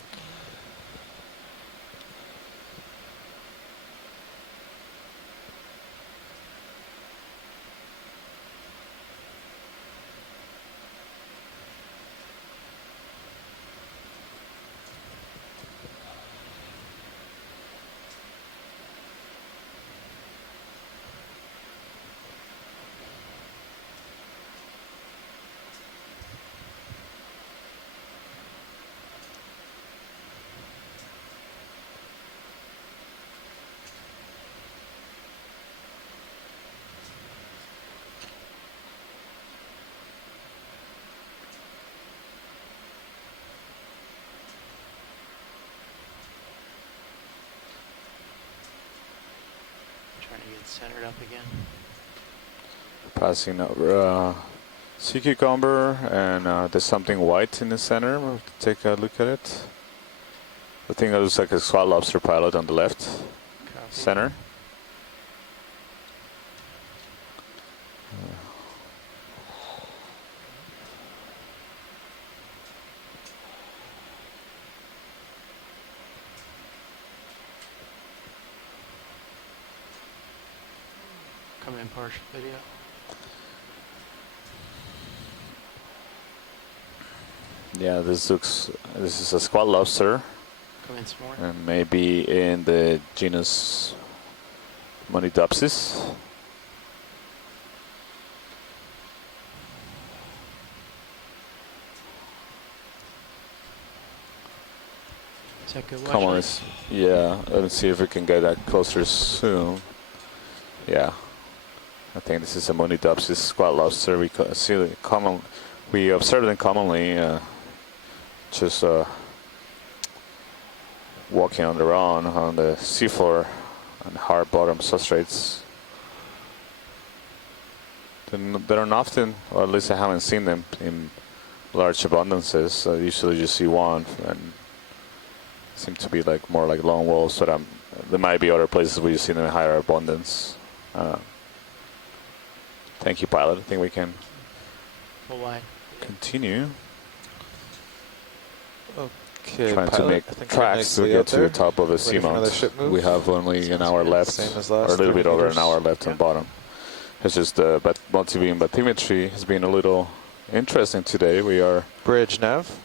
Trying to get centered up again. Passing over sea cucumber, and there's something white in the center. We'll take a look at it. I think that looks like a squat lobster pilot on the left center. Come in partial video. Yeah, this is a squat lobster. Come in some more. And maybe in the genus Monidopsis. Is that good? Come on, yeah. Let's see if we can get that closer soon. Yeah, I think this is a Monidopsis squat lobster. We see it common. We observe them commonly, just walking on their own on the seafloor and hard bottom substrates. They don't often, or at least I haven't seen them in large abundances. Usually you see one, and seem to be like more like lone wolves. But there might be other places where you see them in higher abundance. Thank you, pilot. I think we can continue. Okay, trying pilot, to make tracks to get to the top of the seamount. We have only an hour left, or a little bit over an hour left on bottom. It's just but multi-beam bathymetry has been a little interesting today. We are bridge nav.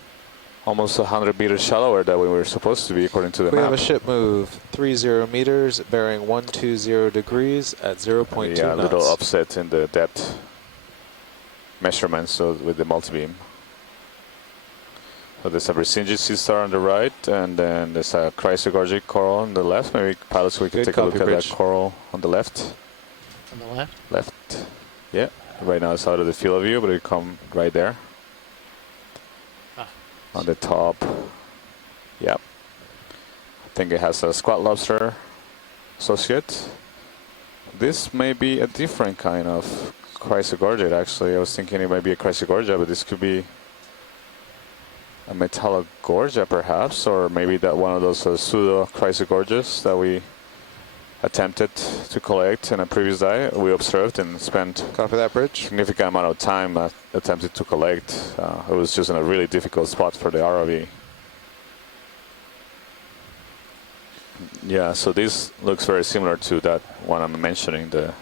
Almost 100 meters shallower than we were supposed to be according to the We map. have a ship move 30 meters, bearing 120 degrees at 0.2 yeah, a knots. little upset in the depth measurements so with the multi-beam. So there's a Brisingi sea star on the right, and then there's a chrysogorgic coral on the left. Maybe pilots, we can Good take a look copy, at bridge. that coral on the left. On the left? Left. Yeah. Right now it's out of the field of view, but it come right there. On the top. Yep. I think it has a squat lobster associate. This may be a different kind of chrysogorgia, actually. I was thinking it might be a chrysogorgia, but this could be a metallogorgia, perhaps, or maybe that one of those pseudo chrysogorgias that we attempted to collect in a previous dive. We observed and spent Copy that, bridge. significant amount of time attempted to collect. It was just in a really difficult spot for the ROV. Yeah, so this looks very similar to that one I'm mentioning, the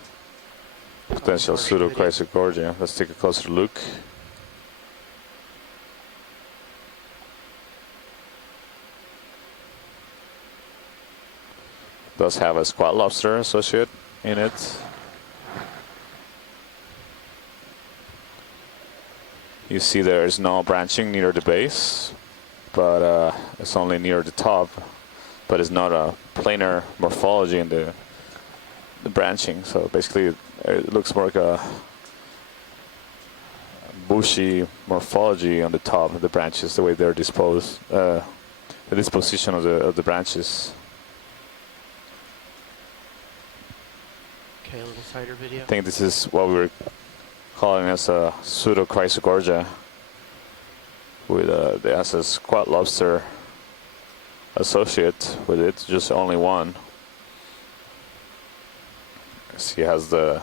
potential pseudo chrysogorgia. Let's take a closer look. Does have a squat lobster associate in it. You see there is no branching near the base, but it's only near the top, but it's not a planar morphology in the branching. So basically it looks more like a bushy morphology on the top of the branches, the way they're disposed, the disposition of the branches. Okay, a little tighter video. I think this is what we were calling as a pseudo chrysogorgia, with it has a squat lobster associate with it, just only one. He has the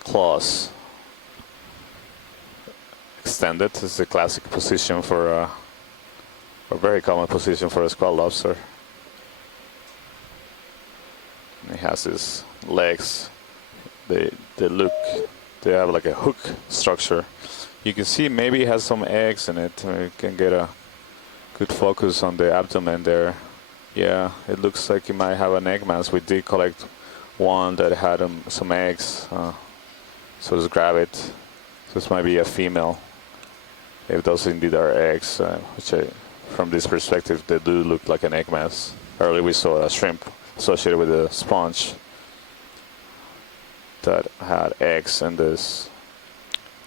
claws extended. This is a classic position for a very common position for a squat lobster. And he has his legs. They have like a hook structure. You can see maybe it has some eggs in it. You can get a good focus on the abdomen there. Yeah, it looks like it might have an egg mass. We did collect one that had some eggs. So let's grab it. So this might be a female. If those indeed are eggs, which from this perspective, they do look like an egg mass. Earlier we saw a shrimp associated with a sponge that had eggs in this.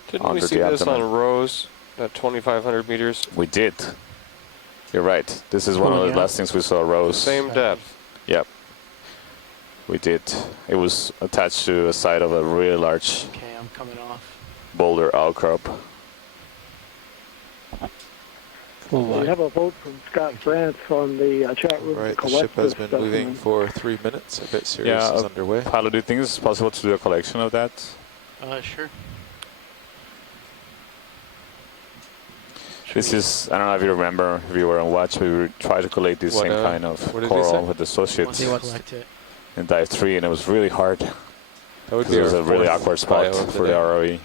Didn't we see this on Rose at 2,500 meters? We did. You're right. This is one of the last things we saw, Rose. Same depth. Yep. We did. It was attached to a side of a really large Okay, I'm coming off. boulder outcrop. We have a vote from Scott France on the chat room. Right, to the ship collect has this been moving specimen. for 3 minutes. A bit series Yeah, is underway. Pilot, do you think it's possible to do a collection of that? Sure. This is, I don't know if you remember, if you were on watch, we tried to collect this same kind of coral with associates in dive 3, and it was really hard. That would Because be it was a really fourth awkward spot bio of the for the day. ROE.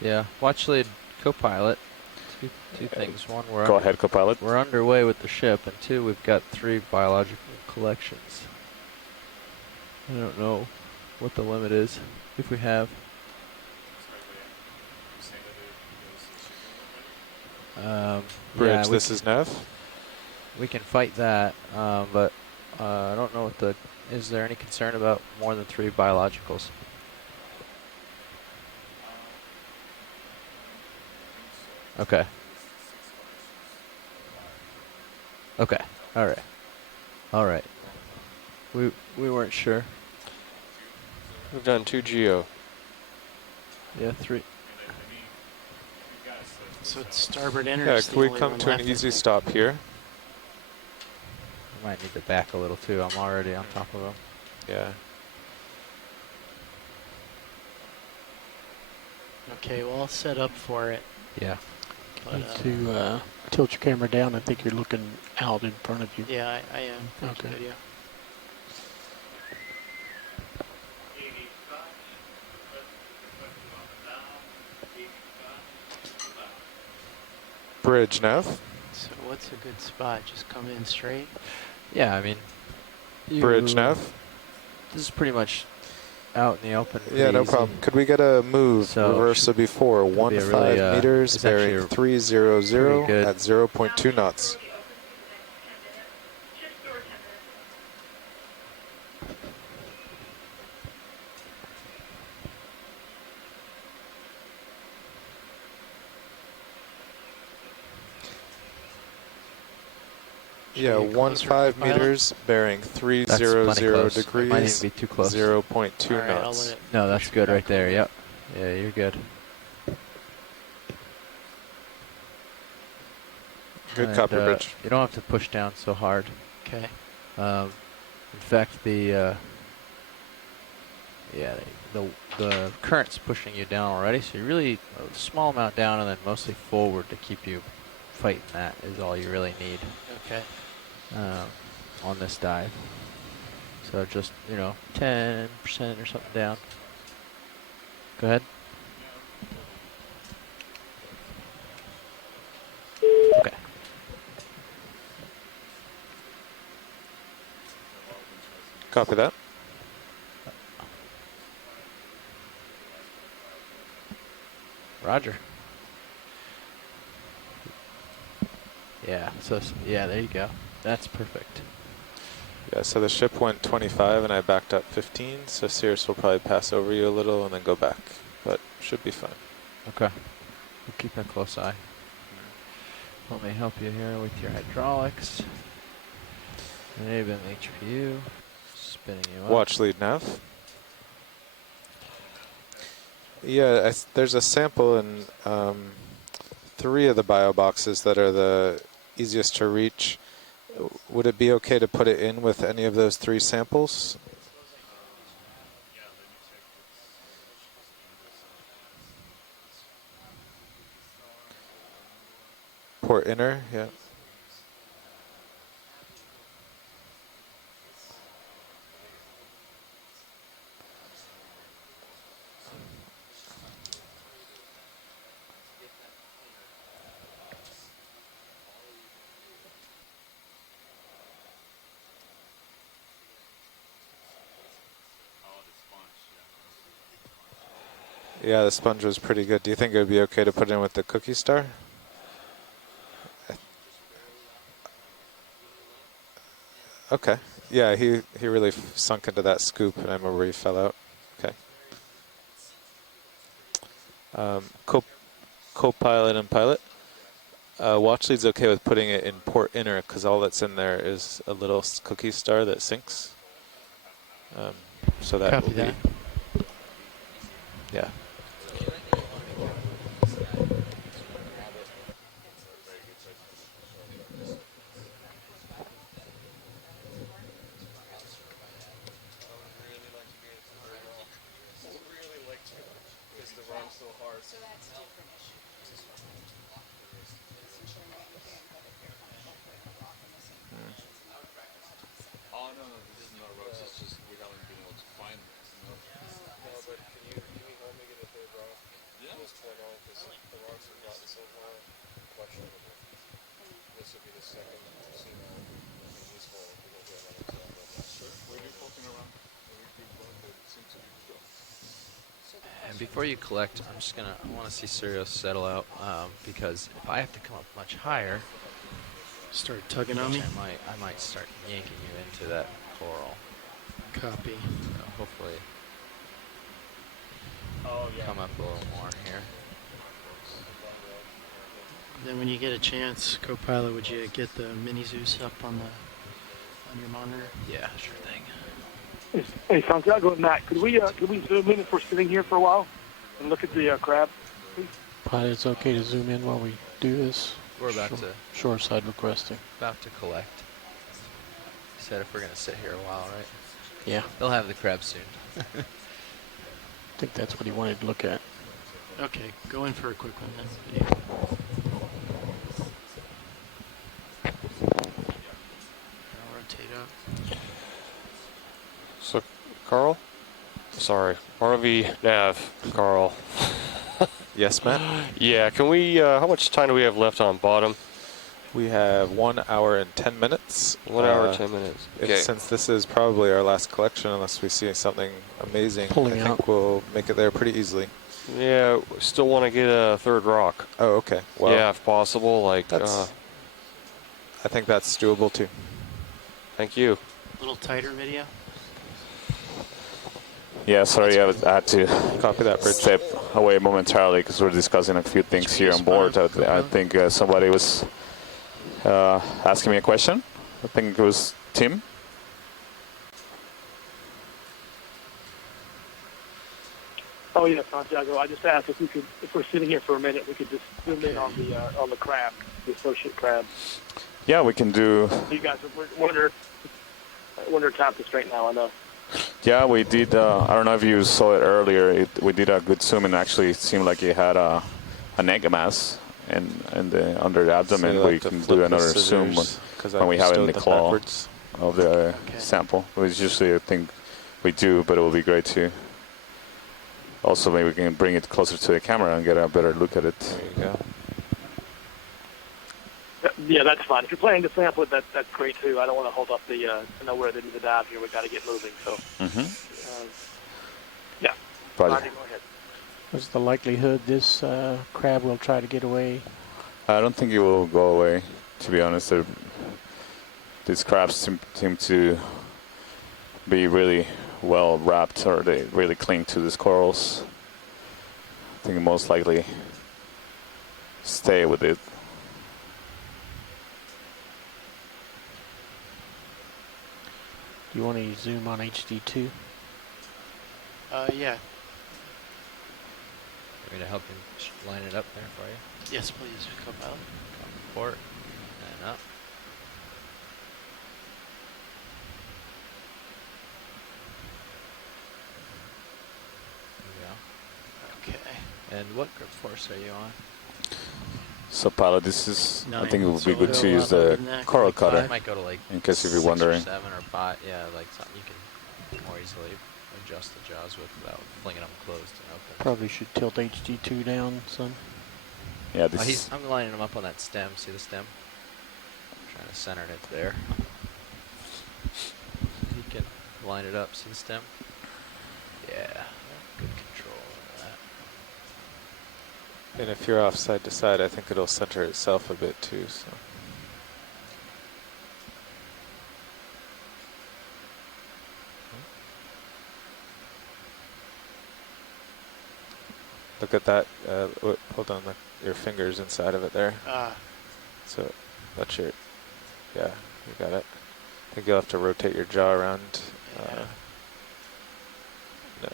Yeah, watch lead co-pilot. Two things. One, Go ahead, co-pilot. We're underway with the ship, and two, we've got 3 biological collections. I don't know what the limit is, if we have. Bridge, yeah, this is Nav. We can fight that, but I don't know what the. Is there any concern about more than 3 biologicals? Okay. Okay. All right. All right. We weren't sure. We've done 2 geo. Yeah, 3. So it's starboard inner. Yeah, is can the we only come one to an left. easy stop here? I might need to back a little too. I'm already on top of them. Yeah. Okay, well, I'll set up for it. Yeah. But, To tilt your camera down, I think you're looking out in front of you. yeah, I am. Thank you, Okay. video. Bridge nav. So what's a good spot? Just come in straight? Yeah, I mean, Bridge nav. This is pretty much out in the open. Yeah, no easy. problem. Could we get a move So reverse of before? 15 really, meters, it's bearing actually 300 at 0.2 knots. Yeah, 15 meters, bearing 300 degrees, Might even be too close. 0.2 knots. No, that's good right there. Yep. Yeah, you're good. Good copy, Bridge. You don't have to push down so hard. Okay. In fact, the current's pushing you down already, so you really a small amount down and then mostly forward to keep you fighting. That is all you really need. Okay. On this dive. So just 10% or something down. Go ahead. Okay. Copy that. Roger. Yeah, so yeah, there you go. That's perfect. Yeah, so the ship went 25 and I backed up 15, so Cirrus will probably pass over you a little and then go back, but should be fine. Okay. We'll keep a close eye. Let me help you here with your hydraulics. Enabling HPU. Spinning you up. Watch lead nav. Yeah, there's a sample in 3 of the bio boxes that are the easiest to reach. Would it be okay to put it in with any of those 3 samples? Port inner, yeah. Yeah, the sponge was pretty good. Do you think it would be okay to put in with the cookie star? Okay. Yeah, he really sunk into that scoop, and I remember he fell out. Okay. Co-pilot and pilot. Watch lead's okay with putting it in port inner because all that's in there is a little cookie star that sinks. So that Copy will that. be. Yeah. And before you collect, I want to see Sirius settle out because if I have to come up much higher, start tugging on me. I might start yanking you into that coral. Copy. So hopefully, come up a little more here. Then when you get a chance, co-pilot, would you get the mini Zeus up on your monitor? Yeah, sure thing. Hey, Santiago and Matt, could we zoom in if we're sitting here for a while and look at the crab, please? Pilot, it's okay to zoom in while we do this. We're about to shoreside requesting. About to collect. You said if we're gonna sit here a while, right? Yeah. They'll have the crab soon. I think that's what he wanted to look at. Okay, go in for a quick one then. Video. I'll rotate up. So, Carl? Sorry, RV nav, Carl. Yes, Matt? Yeah, can we, how much time do we have left on bottom? We have 1 hour and 10 minutes. 1 hour, 10 minutes. Okay. Since this is probably our last collection, unless we see something amazing, Pulling I think we'll make it there pretty easily. Yeah, still want to get a third rock. Oh, okay. Well, yeah, if possible. Like, I think that's doable too. Thank you. A little tighter video. Yeah, sorry, I had to copy that bridge. Step away momentarily because we're discussing a few things here on board. I think somebody was asking me a question. I think it was Tim. Oh yeah, Santiago. I just asked if we could, if we're sitting here for a minute, we could just zoom in on the crab, the associate crab. Yeah, we can do. You guys wonder tap this right now. I know. Yeah, we did. I don't know if you saw it earlier. We did a good zoom, and actually it seemed like it had a egg mass, and under the abdomen So we can do another zoom when we have it in the claw backwards of the sample. Which usually I think we do, but it will be great to. Also, maybe we can bring it closer to the camera and get a better look at it. There you go. Yeah, that's fine. If you're planning to sample it, that's great too. I don't want to hold up the. I know we're at the end of the dive here. We got to get moving. So. Yeah. Roger. Go ahead. What's the likelihood this crab will try to get away? I don't think it will go away. To be honest, these crabs seem to be really well wrapped, or they really cling to these corals. I think most likely stay with it. Do you want to zoom on HD2? Yeah. Want me to help you line it up there for you? Yes, please, co-pilot. Come port and up. There we go. Okay. And what grip force are you on? So, pilot, this is. I 9. think it would be So good to it'll, use the that coral like cutter. I might go to like in case if you're 6 wondering. or 7 or 5. Yeah, like something you can more easily adjust the jaws with without flinging them closed and open. Probably should tilt HD2 down, son. Yeah, this. Oh, I'm lining them up on that stem. See the stem? I'm trying to center it there. You can line it up. See the stem? Yeah, good control over that. And if you're off side to side, I think it'll center itself a bit too. So. Look at that. Hold on, your fingers inside of it there. So that's your. Yeah, you got it. I think you'll have to rotate your jaw around. No.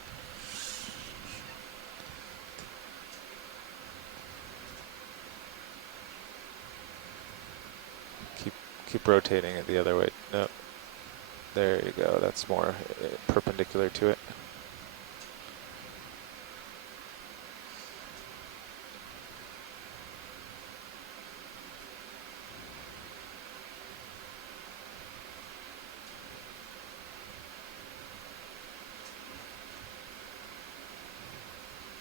Keep rotating it the other way. No. There you go. That's more perpendicular to it.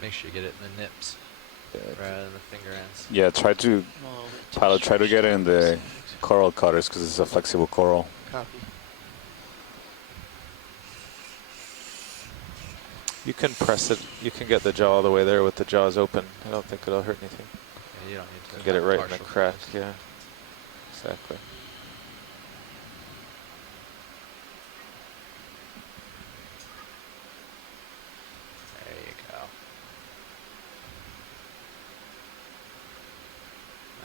Make sure you get it in the nips rather than the finger ends. Yeah, try to pilot. Try to get it in the coral cutters because it's a flexible coral. Copy. You can press it. You can get the jaw all the way there with the jaws open. I don't think it'll hurt anything. Yeah, you don't need to get it right in the partial crack. close. Yeah, exactly. There you go.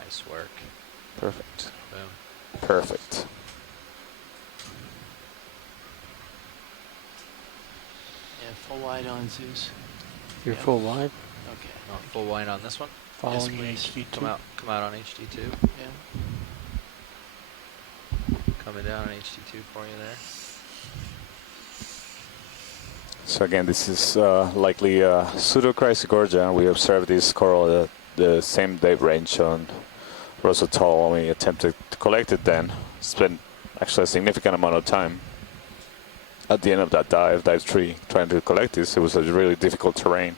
Nice work. Perfect. Boom. Perfect. Yeah, full wide on Zeus. You're full wide? Okay. Oh, full wide on this one? Following Yes, please. HD2. Come out on HD2. Yeah. Coming down on HD2 for you there. So again, this is likely Pseudochrysogorgia. We observed this coral at the same depth range on Rosatoll when we attempted to collect it then. Spent actually a significant amount of time at the end of that dive 3, trying to collect this. It was a really difficult terrain.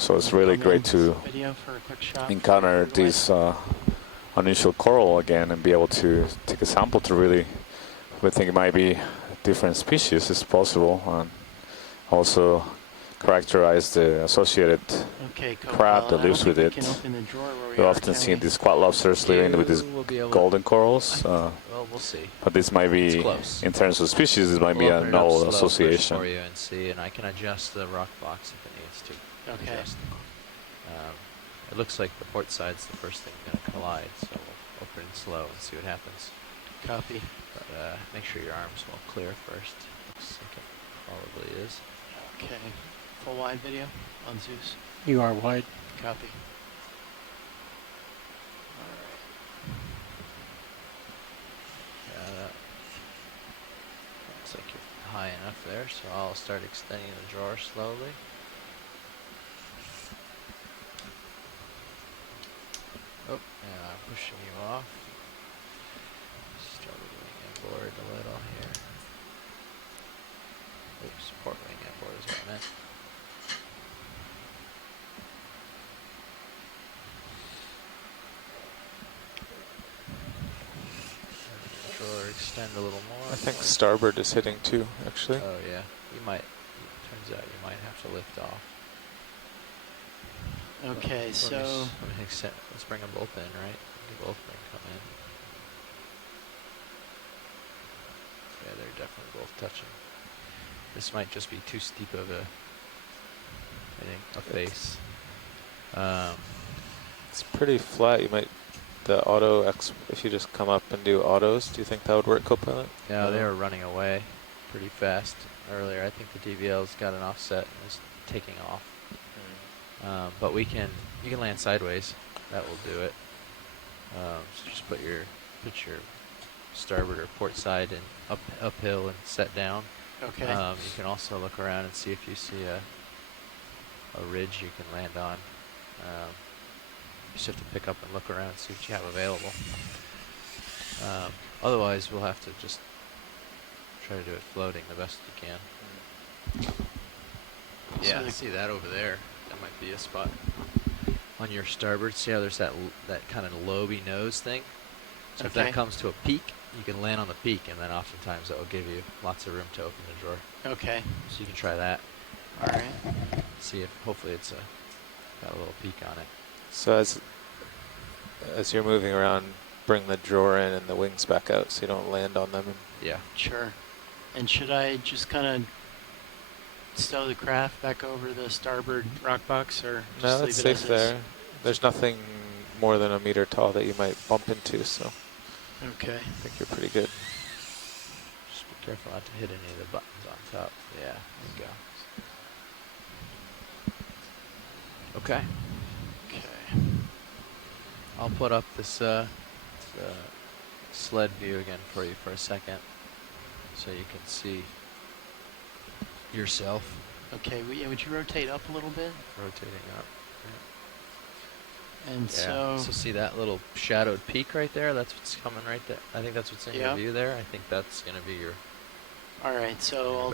So it's really great to Video for a quick shot encounter this unusual coral again and be able to take a sample to really, we think it might be different species, it's possible, and also characterize the associated crab that lives with it. We often see these quad lobsters living with these golden corals, well, we'll see. but this might be, in terms of species, this might be a novel association. For you and see, and I can adjust the rock box if it needs to. Okay. It looks like the port side's the first thing going to collide, so we'll open it slow and see what happens. Copy. But make sure your arm's well clear first. Looks like it probably is. Okay. Full wide video on Zeus. You are wide. Copy. Yeah, that looks like you're high enough there, so I'll start extending the drawer slowly. Oh, yeah, I'm pushing you off. Start wing inboard a little here. Oops, port wing inboard is what I meant. Drawer extend a little more. I think starboard is hitting too, actually. Oh yeah, you might. Turns out you might have to lift off. Okay, so let's bring them both in, right? Both come in. Yeah, they're definitely both touching. This might just be too steep of a face. It's pretty flat. You might if you just come up and do autos, do you think that would work, Copilot? Yeah, they were running away pretty fast earlier. I think the DVL's got an offset and is taking off. But you can land sideways. That will do it. So just put your starboard or port side in uphill and set down. Okay. You can also look around and see if you see a ridge you can land on. You just have to pick up and look around and see what you have available. Otherwise, we'll have to just try to do it floating the best you can. Yeah, I see that over there. That might be a spot on your starboard. See how there's that kind of loby nose thing? So if that comes to a peak, you can land on the peak, and then oftentimes that will give you lots of room to open the drawer. Okay. So you can try that. All right. See if hopefully it's got a little peak on it. So as you're moving around, bring the drawer in and the wings back out so you don't land on them. Yeah. Sure. And should I just kind of stow the craft back over the starboard rock box, or just no, leave it's it safe as there. There's nothing more than 1 meter tall that you might bump into, so okay. I think you're pretty good. Just be careful not to hit any of the buttons on top. Yeah, there you go. Okay. Okay. I'll put up this sled view again for you for a second, so you can see yourself. Okay, would you rotate up a little bit? Rotating up. Yeah. And so see that little shadowed peak right there? That's what's coming right there. I think that's what's in your view there. I think that's going to be your. All right, so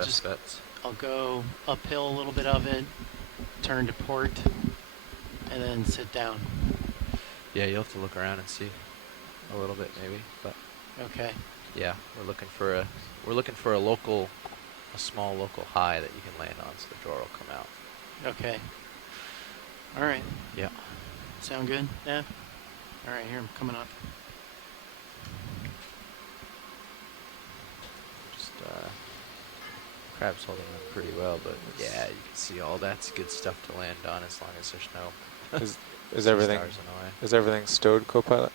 I'll go uphill a little bit of it, turn to port, and then sit down. Yeah, you'll have to look around and see a little bit maybe, but. Okay. Yeah, we're looking for a small local high that you can land on, so the drawer will come out. Okay. All right. Yeah. Sound good? Yeah. All right, here I'm coming up. Just crab's holding them pretty well, but yeah, you can see all that's good stuff to land on as long as there's no. Is everything stowed, Copilot?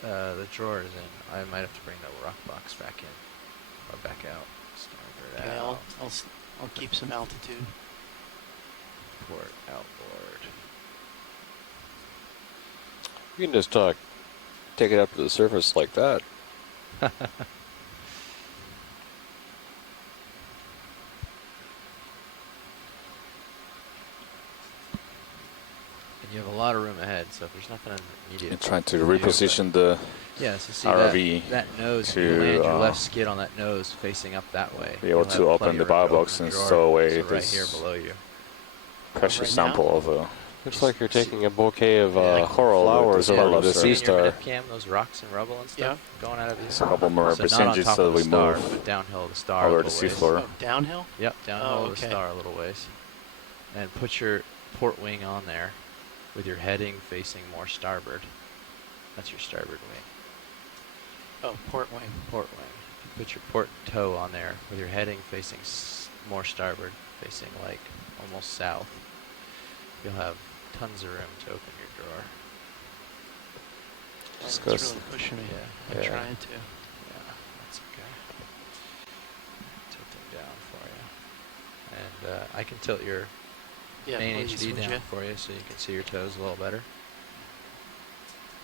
The drawer is in. I might have to bring the rock box back in or back out. Okay, I'll keep some altitude. Port outboard. You can just take it up to the surface like that. And you have a lot of room ahead, so if there's nothing immediate. You're trying to reposition the so see ROV that nose, to you land your left skid on that nose facing up that way. be able to open the bow box and stow away right here below you. pressure Right sample now? of a Looks like you're taking a bouquet of coral flowers with over the the sea sea Seeing your star. minute cam, those rocks and rubble and stuff going out of these. It's a couple more So not on percentages top so of the we star, move but downhill of the star a over the little ways. seafloor. Oh, downhill? Yep, downhill Oh, of the okay. star a little ways. And put your port wing on there with your heading facing more starboard. That's your starboard wing. Oh, port wing. Port wing. Put your port toe on there with your heading facing more starboard, facing like almost south. You'll have tons of room to open your drawer. It's Just really pushing me. Yeah. I'm trying to. Yeah, that's okay. Tilt them down for you. And I can tilt your main please, HD would down ya? for you so you can see your toes a little better.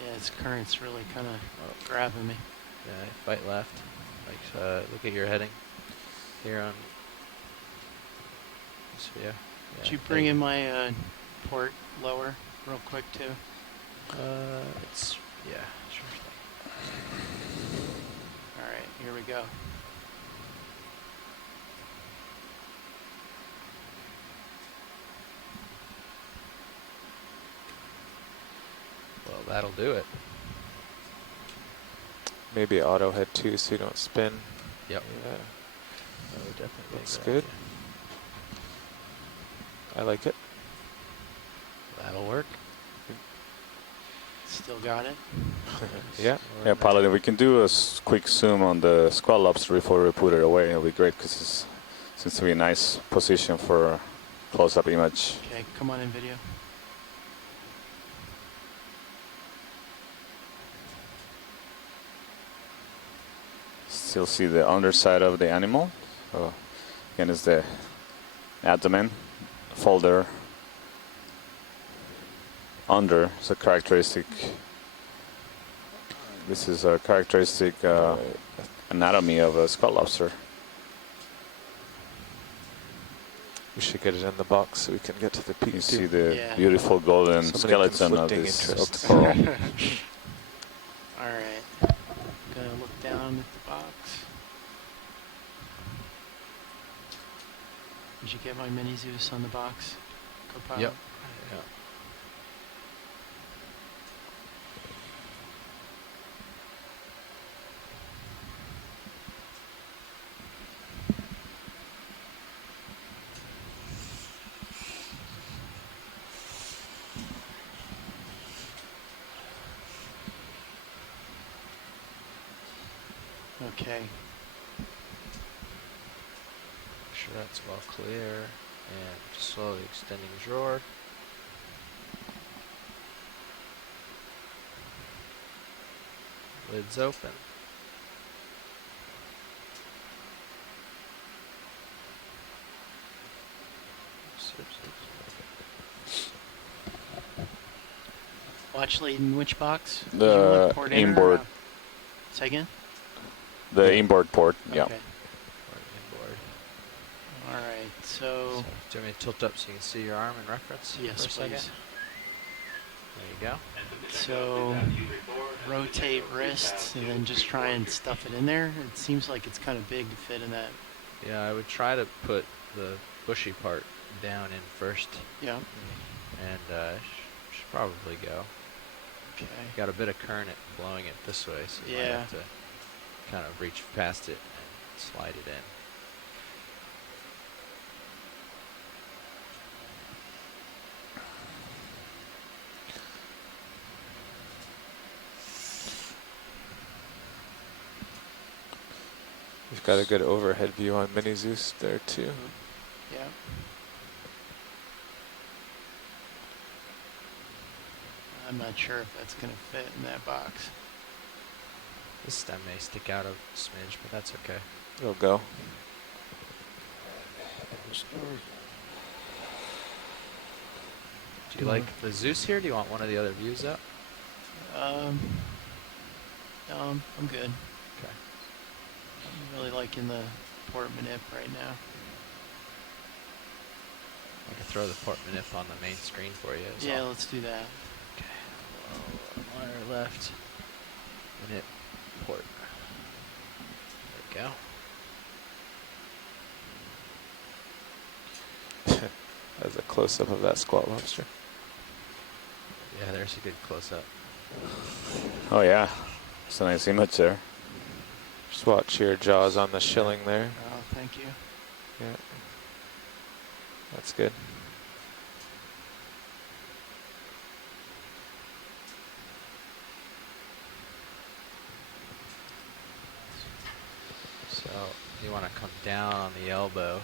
Yeah, its current's really kind of grabbing me. Yeah, fight left. Like, look at your heading here on this view. Yeah, Could you bring in my port lower real quick too? It's, yeah, sure thing. All right, here we go. Well, that'll do it. Maybe auto head too, so you don't spin. Yep. Yeah, That would definitely be a looks good good. idea. I like it. That'll work. Still got it? Yeah. Yeah, Paladin, we can do a quick zoom on the squat lobster before we put it away. It'll be great because it seems to be a nice position for a close-up image. Okay, come on in video. Still see the underside of the animal. So again, is the abdomen folder under. It's a characteristic. This is a characteristic anatomy of a skull lobster. We should get it in the box so we can get to the peak. You too. see the beautiful golden So many skeleton of conflicting this interests. coral. All right, gonna look down at the box. Did you get my mini Zeus on the box, Copilot? Yep. Yeah. Okay. Make sure that's well clear and just slowly extending drawer. Lid's open. Watch lead in which box? Did you The want port in or inboard. out? Say again? The inboard port, yeah. Okay. All right, so Do you want me to tilt up so you can see your arm in reference yes, for a second? please. There you go. So rotate wrists and then just try and stuff it in there. It seems like it's kind of big to fit in that. Yeah, I would try to put the bushy part down in first. Yeah. And should probably go. Okay. Got a bit of current blowing it this way, so you might Yeah. have to kind of reach past it and slide it in. We've got a good overhead view on Mini Zeus there too. Yeah. I'm not sure if that's going to fit in that box. This stem may stick out a smidge, but that's okay. It'll go. Do you like the Zeus here? Do you want one of the other views up? No, I'm good. Okay. I'm really liking the port manip right now. I can throw the port manip on the main screen for you as Yeah, well. let's do that. Okay. Wire left. Manip port. There we go. as a close-up of that squat lobster. Yeah, there's a good close-up. Oh yeah, it's a nice image there. Just watch your jaws on the shilling there. Oh, thank you. Yeah, that's good. So you want to come down on the elbow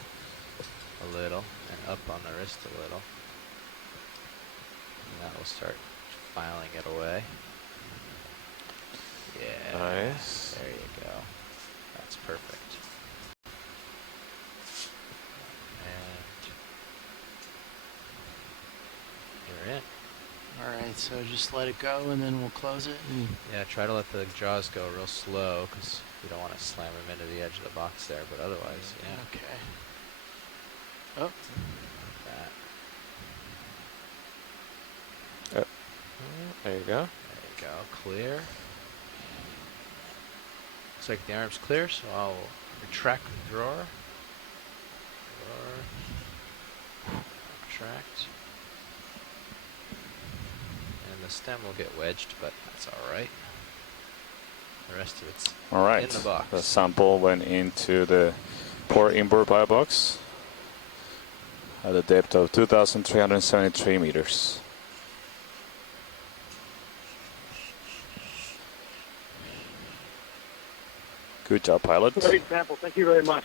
a little and up on the wrist a little. And that will start filing it away. Yeah. Nice. There you go. That's perfect. And you're in. All right, so just let it go, and then we'll close it. And Yeah, try to let the jaws go real slow, because you don't want to slam them into the edge of the box there, but otherwise, yeah. okay. Oh. Like that. There you go. There you go. Clear. Looks like the arm's clear, so I'll retract the drawer. Retract. And the stem will get wedged, but that's alright. The rest of it's All right. in the box. The sample went into the port inboard bio box at a depth of 2,373 meters. Good job, pilot. Great sample. Thank you very much.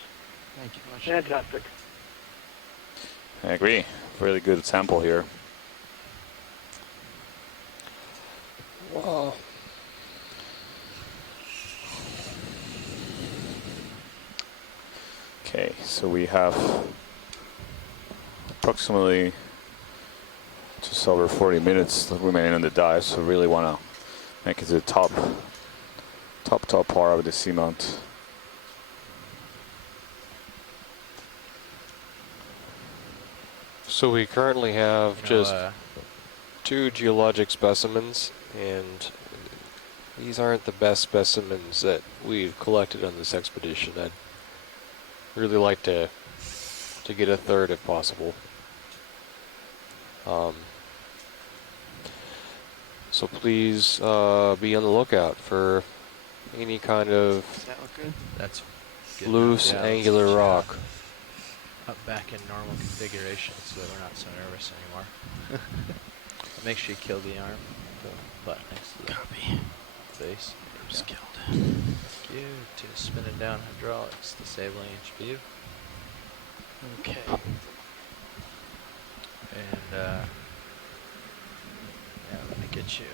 Thank you much. Fantastic. I agree. Really good sample here. Wow. Okay, so we have approximately just over 40 minutes remaining on the dive, so really want to make it to the top part of the Seamount. So we currently have just 2 geologic specimens, and these aren't the best specimens that we've collected on this expedition. I'd really like to get a third if possible. So please be on the lookout for any kind of Does that look good? That's good. loose, Yeah, angular let's rock. Up back in normal configuration so that we're not so nervous anymore. Make sure you kill the arm, the butt next to the base. Just killed. Thank you. To spin it down hydraulics, disabling HPU. Okay. And yeah, let me get you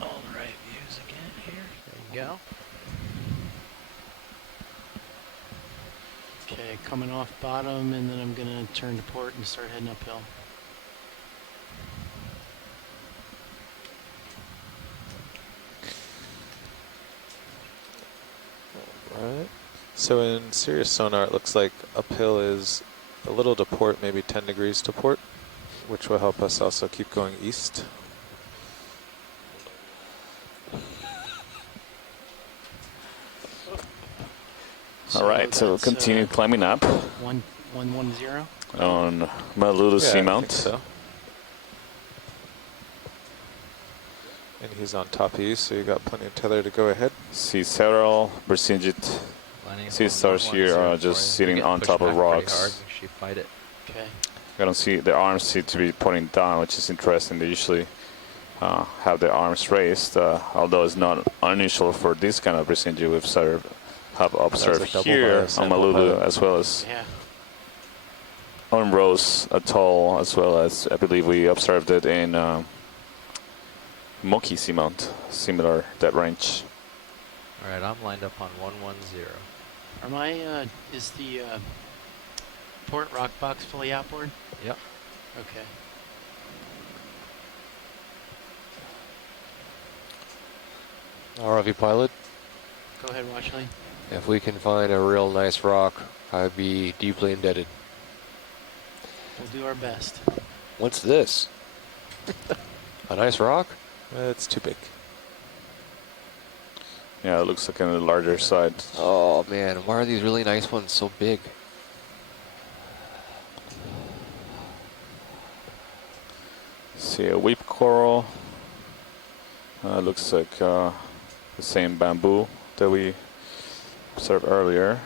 all the right views again here. There you go. Okay, coming off bottom, and then I'm gonna turn to port and start heading uphill. Right. So in Sirius sonar, it looks like uphill is a little to port, maybe 10 degrees to port, which will help us also keep going east. All right, so we'll continue climbing up 110. on Malulu Yeah, I think Seamount. so. And he's on top of you, so you got plenty of tether to go ahead. See several Berzingit sea stars here are just sitting on top of rocks. Hard. Make sure you fight it. Okay. I don't see the arms seem to be pointing down, which is interesting. They usually have their arms raised, although it's not unusual for this kind of Berzingit we've observed here on Malulu, as well as on Rose Atoll, as well as I believe we observed it in Moki Seamount, similar that range. All right, I'm lined up on 110. Am I, is the port rock box fully outboard? Yep. Okay. ROV pilot, Go ahead, Watchley. if we can find a real nice rock, I'd be deeply indebted. We'll do our best. What's this? A nice rock? It's too big. Yeah, it looks like on the larger side. Oh man, why are these really nice ones so big? see a whip coral. Looks like the same bamboo that we observed earlier.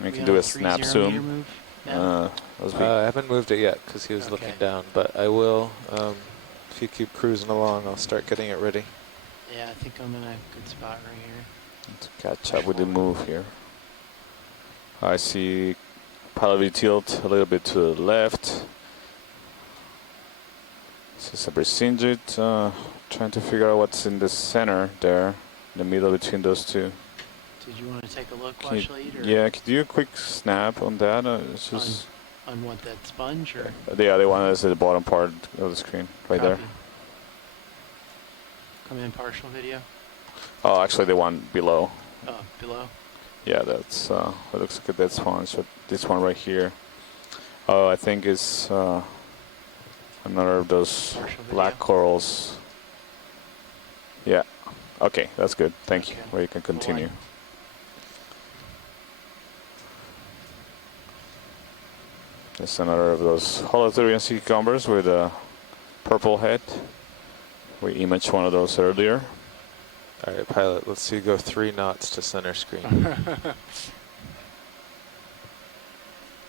We can do a snap zoom. I haven't moved it yet because he was looking down, but I will. If you keep cruising along, I'll start getting it ready. Yeah, I think I'm in a good spot right here. To catch up with the move here. I see pilot tilt a little bit to the left. This is a Brisingit, trying to figure out what's in the center there, in the middle between those two. Did you want to take a look, watch lead? Or Yeah, could you do a quick snap on that? It's just on what, that sponge? Or? Yeah, the one that's at the bottom part of the screen, right there. Come in partial video. Oh, actually the one below. Oh, below? Yeah, that's, it looks like a dead sponge. So this one right here. Oh, I think it's another of those black corals. Yeah. Okay, that's good. Thank you. Where you can continue. There's another of those holothurian sea cucumbers with a purple head. We imaged one of those earlier. All right, pilot, let's see you go 3 knots to center screen.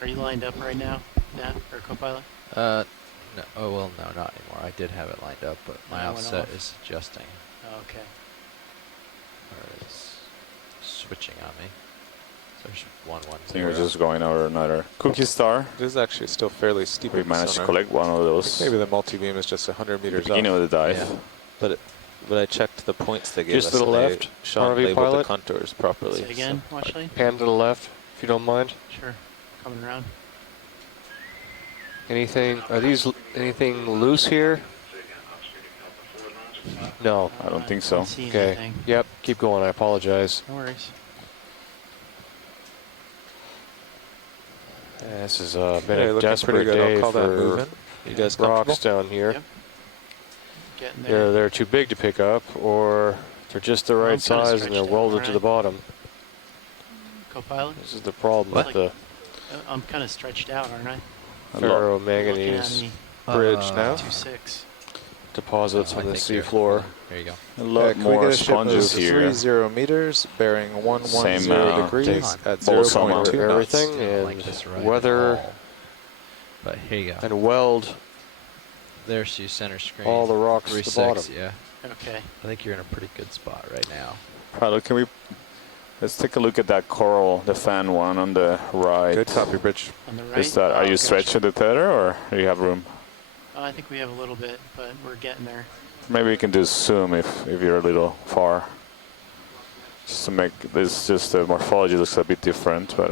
Are you lined up right now, Nat, or co-pilot? No, oh, well, no, not anymore. I did have it lined up, but my offset is adjusting. Oh, okay. Or it's switching on me. So there's 110. You're just going over another cookie star. This is actually still fairly steep. We managed to collect one of those. Maybe the multi-beam is just 100 meters beginning up. of the dive. Yeah. But I checked the points they gave Just us. to the and left, Sean RV labeled pilot. the contours properly. Say again, watch lane. Pan to the left, if you don't mind. Sure. Coming around. Anything? Are these anything loose here? No, I don't think so. Okay. Anything. Yep. Keep going. I apologize. No worries. Yeah, this has been Hey, a looking desperate pretty good. day I'll call that for moving. You guys rocks comfortable? down here. Yep. Getting there. They're too big to pick up, or they're just the right size and they're welded to the bottom. Co-pilot? This is the problem with the I'm kind of stretched out, aren't I? ferromanganese bridge now. 2.6. Deposits on the seafloor. There you go. A lot more sponges here. 30 meters, bearing 110 Same, degrees at Bolsoma. 0.2 knots. Everything like this and right weather But here you go. and weld There's your center screen. all the rocks at the 3.6, bottom. yeah. Okay. I think you're in a pretty good spot right now. Pilot, can we... Let's take a look at that coral, the fan one on the right. Good copy, bridge. On the right? Is that, are you stretching the tether or do you have room? I think we have a little bit, but we're getting there. Maybe we can do zoom if you're a little far. Just to make this, just the morphology looks a bit different, but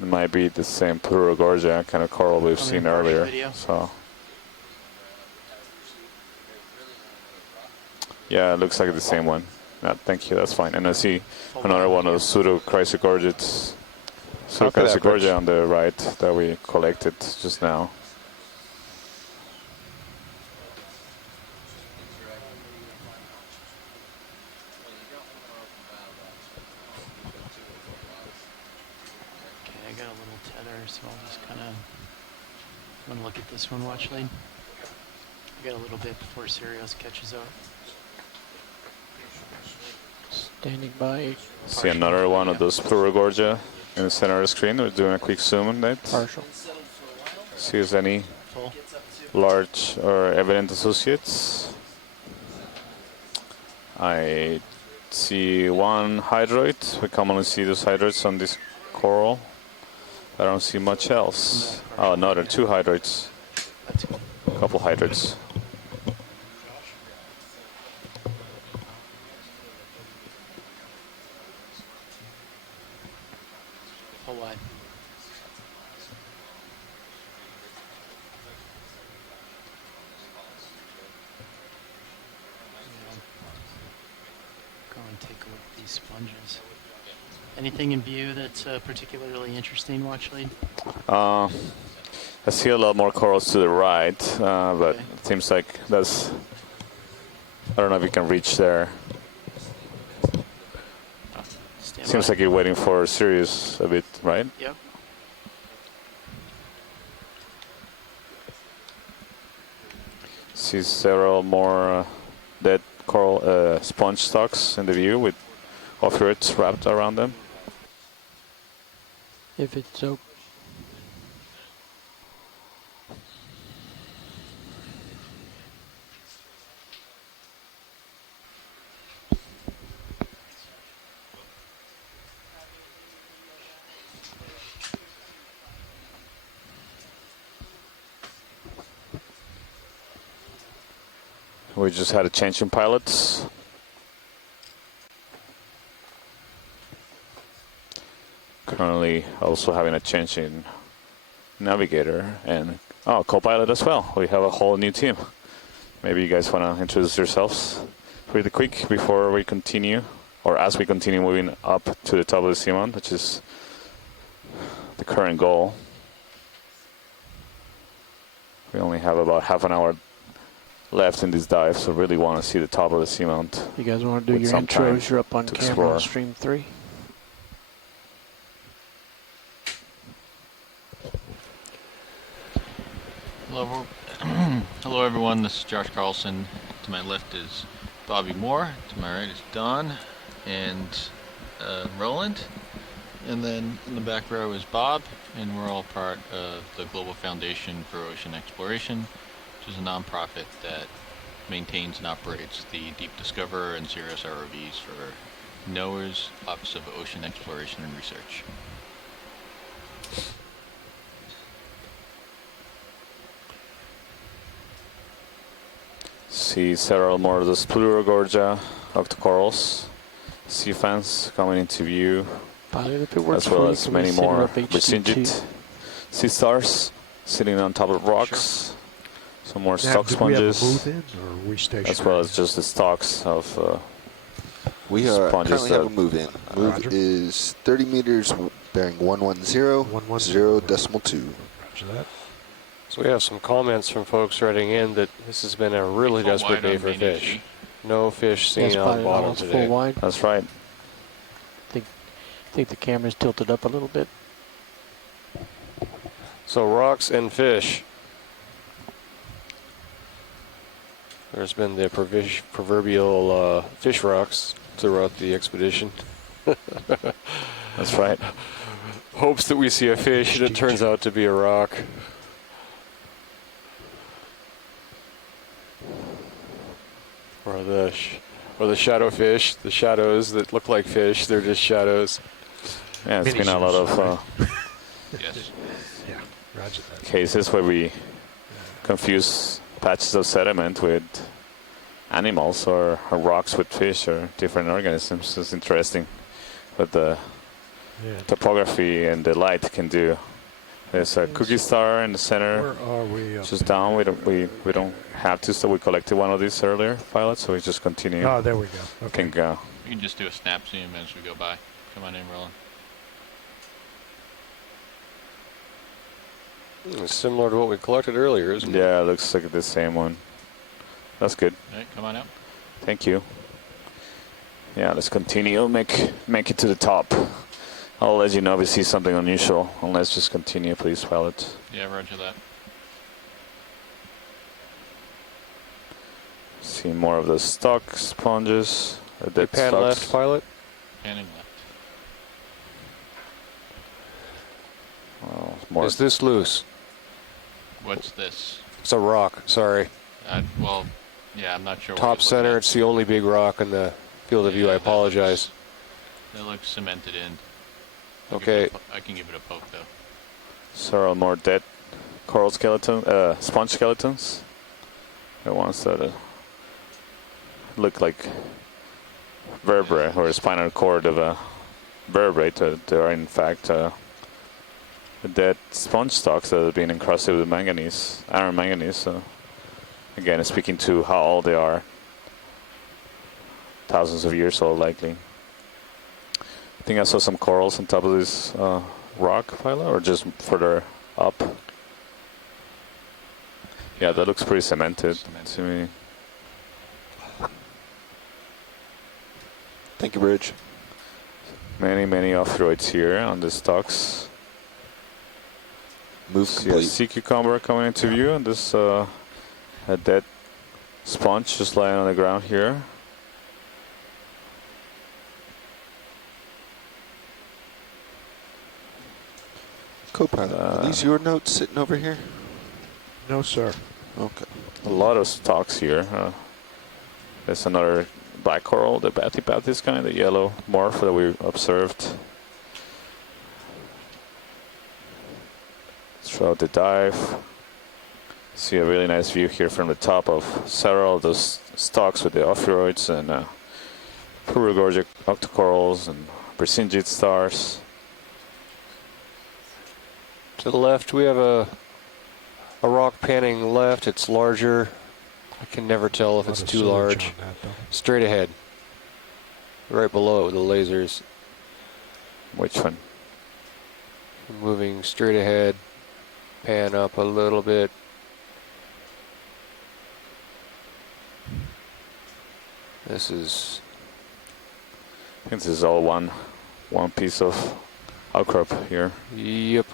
it might be the same Plurogorgia kind of coral we've seen earlier. So yeah, it looks like the same one. Thank you, that's fine. And I see another one of those pseudo-chrysogorgids. Pseudo-chrysogorgia on the right that we collected just now. Okay, I got a little tether, so I'll just kind of... Want to look at this one, watch lane? I got a little bit before Sirius catches up. Standing by. See another one of those Plurogorgia in the center of the screen. We're doing a quick zoom on that. Partial. See if there's any large or evident associates. I see one hydroid. We commonly see those hydroids on this coral. I don't see much else. Oh, no, there are 2 hydroids. A couple hydroids. Full wide. Go and take a look at these sponges. Anything in view that's particularly interesting, watch lead? I see a lot more corals to the right, but it seems like that's... I don't know if you can reach there. Seems like you're waiting for Sirius a bit, right? Yep. see several more dead coral sponge stalks in the view with ophiurids wrapped around them. If it's so. We just had a change in pilots. Currently also having a change in navigator and co-pilot as well. We have a whole new team. Maybe you guys want to introduce yourselves really quick before we continue, or as we continue moving up to the top of the Seamount, which is the current goal. We only have about half an hour left in this dive, so really want to see the top of the Seamount. You guys want to do your intros? You're up on camera explore. on stream 3. Hello, hello everyone. This is Josh Carlson. To my left is Bobby Moore. To my right is Don and Roland. And then in the back row is Bob, and we're all part of the Global Foundation for Ocean Exploration, which is a nonprofit that maintains and operates the Deep Discoverer and Sirius ROVs for NOAA's Office of Ocean Exploration and Research. See several more of those Plurogorgia octocorals, sea fans coming into view, as well as many more Resingit sea stars sitting on top of rocks. Some more stock sponges, as well as just the stalks of we currently have a move in. Move is 30 meters, bearing 110.0.2. Roger that. So we have some comments from folks writing in that this has been a really desperate day for fish. No fish seen on the bottom today. That's right. I think the camera's tilted up a little bit. So rocks and fish. There's been the proverbial fish rocks throughout the expedition. That's right. Hopes that we see a fish and it turns out to be a rock. Or the shadow fish, the shadows that look like fish, they're just shadows. Yeah, it's been a lot of yes. Yeah, roger that. cases where we confuse patches of sediment with animals or rocks with fish or different organisms. It's interesting what the topography and the light can do. There's a cookie star in the center. Where are we? Just down. We don't have to. So we collected one of these earlier pilots. So we just continue. Oh, there we go. Okay. You can just do a snap zoom as we go by. Come on in, Roland. It's similar to what we collected earlier, isn't it? Yeah, it looks like the same one. That's good. All right, come on out. Thank you. Yeah, let's continue. Make it to the top. I'll let you know if you see something unusual. And let's just continue, please, pilot. Yeah, roger that. See more of the stock sponges. The pan stocks. left, pilot. Panning left. Oh, more. Is this loose? What's this? It's a rock. Sorry. Well, yeah, I'm not sure. Top center. It's the only big rock in the field of view. I apologize. That looks cemented in. Okay. I can give it a poke though. Several more dead coral skeleton, sponge skeletons. The ones that look like vertebrae or spinal cord of a vertebrate. They are in fact dead sponge stalks that have been encrusted with manganese, iron manganese. So again, speaking to how old they are, thousands of years old likely. I think I saw some corals on top of this rock pilot, or just further up. Yeah, that looks pretty cemented to me. Thank you, Bridge. Many off-roads here on the stocks. Move See complete. a sea cucumber coming into view, and this a dead sponge just lying on the ground here. Co-pilot, are these your notes sitting over here? No, sir. Okay. A lot of stocks here. There's another black coral, the bathypathis kind, the yellow morph that we observed throughout the dive. See a really nice view here from the top of several of those stalks with the ophiroids and plurigorgic octocorals and Brisingid stars. To the left, we have a rock panning left. It's larger. I can never tell if it's too large. Straight ahead. Right below the lasers. Which one? Moving straight ahead. Pan up a little bit. This is... I think this is all one piece of outcrop here. Yep.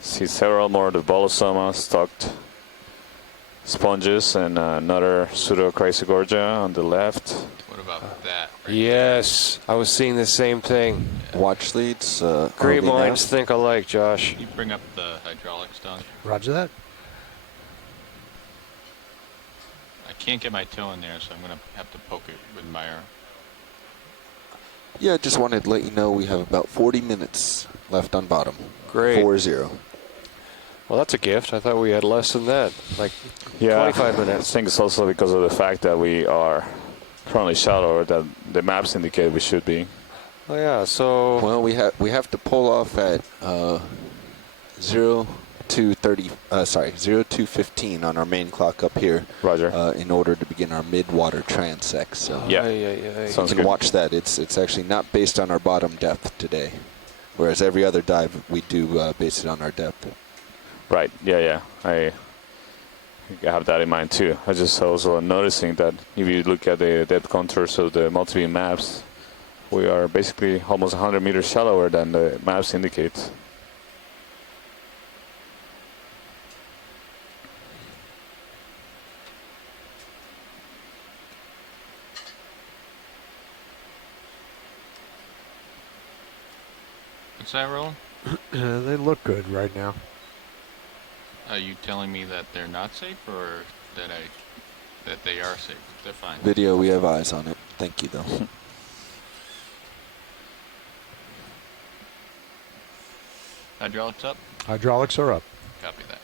See several more of the bolosoma stocked sponges and another pseudo-chrysogorgia on the left. What about that? Yes, I was seeing the same thing. Watch leads. Great minds think alike, Josh. Can you bring up the hydraulics, Don? Roger that. I can't get my toe in there, so I'm going to have to poke it with my arm. Yeah, just wanted to let you know we have about 40 minutes left on bottom. Great. 4-0. Well, that's a gift. I thought we had less than that, like 25 minutes. I think it's also because of the fact that we are currently shallower than the maps indicate we should be. Oh yeah, so well we have to pull off at 02:15 on our main clock up here. Roger. In order to begin our mid-water transect. So yeah, you can watch that. It's actually not based on our bottom depth today, whereas every other dive we do base it on our depth. Right. Yeah. I have that in mind too. I just also noticing that if you look at the depth contours of the multi-beam maps, we are basically almost 100 meters shallower than the maps indicate. What's that, Roland? They look good right now. Are you telling me that they're not safe, or that they are safe? They're fine. Video, we have eyes on it. Thank you, though. Hydraulics up? Hydraulics are up. Copy that.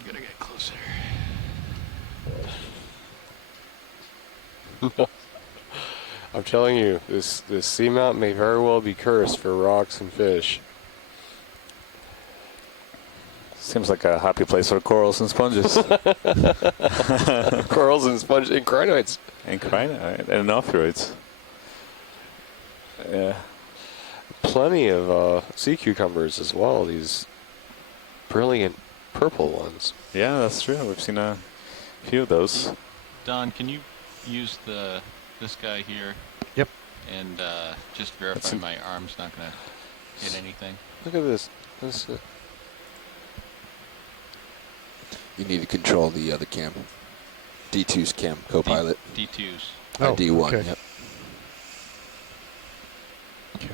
I'm gonna get closer. I'm telling you, this seamount may very well be cursed for rocks and fish. Seems like a happy place for corals and sponges. Corals and sponges and crinoids. And crinoids and ophiroids. Yeah. Plenty of sea cucumbers as well. These brilliant purple ones. Yeah, that's true. We've seen a few of those. Don, can you use this guy here? Yep. And just verify my arm's not going to hit anything. Look at this. You need to control the other cam. D2's cam, co-pilot. D2's. Oh, D1, okay. yep. Okay.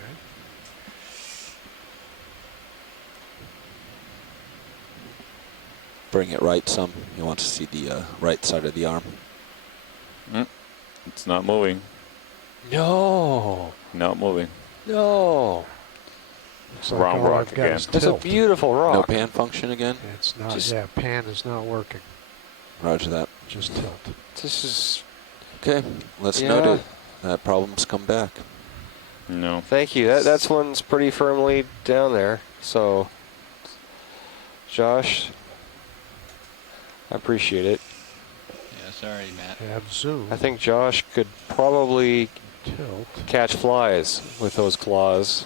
Bring it right some. You want to see the right side of the arm. It's not moving. No. Not moving. No. Looks like Wrong all rock I've got again. is That's a tilt. beautiful rock. No pan function again? It's not. Just- yeah, pan is not working. Roger that. Just tilt. This is... Okay, let's Yeah. note it. That problem's come back. No. Thank you. That's one's pretty firmly down there. So, Josh, I appreciate it. Yeah, sorry, Matt. Have zoom. I think Josh could probably Tilt. catch flies with those claws.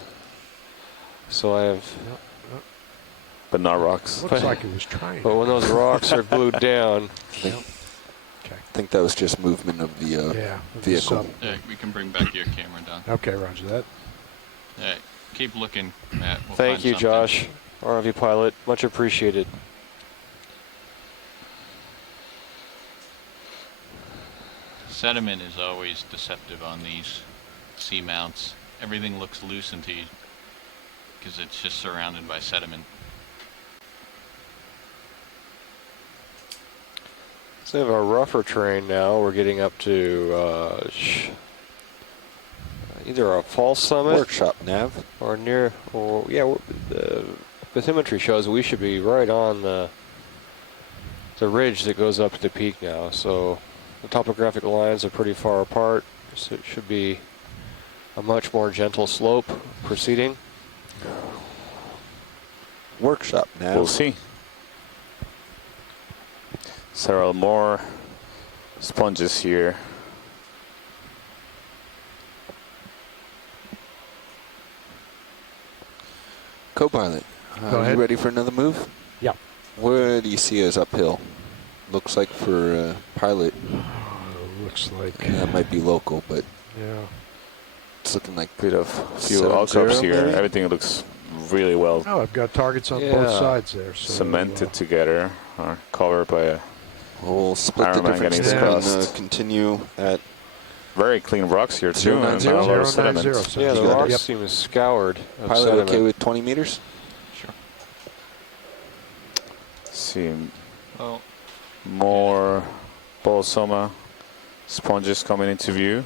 So I have. But not rocks. Looks like it was trying. But when those rocks are glued down. I think that was just movement of the vehicle. Yeah, we can bring back your camera down. Okay, roger that. Yeah, keep looking, Matt. We'll Thank find you, something. Josh, RV pilot. Much appreciated. Sediment is always deceptive on these seamounts. Everything looks loose until you, because it's just surrounded by sediment. So we have a rougher terrain now. We're getting up to either a false summit, workshop nav, or near, or yeah. The bathymetry shows we should be right on the ridge that goes up to the peak now. So the topographic lines are pretty far apart. So it should be a much more gentle slope proceeding. Workshop nav. We'll see. Several more sponges here. Co-pilot, Go ahead. you ready for another move? Yeah. Where do you see us uphill? Looks like for pilot. Looks like. That might be local, but yeah, it's looking like Bit of few 7-0 outcrops here. maybe? Everything looks really well Oh, I've got targets on both sides there. So, cemented together, or covered by a we'll split the Iron difference manganese there and crust. continue at Very clean rocks here too. 090. and not a lot of sediment. 090. Yeah, the You got rocks it. seem scoured. of pilot. sediment. Okay with 20 meters? Sure. See Well, more Bolsoma sponges coming into view.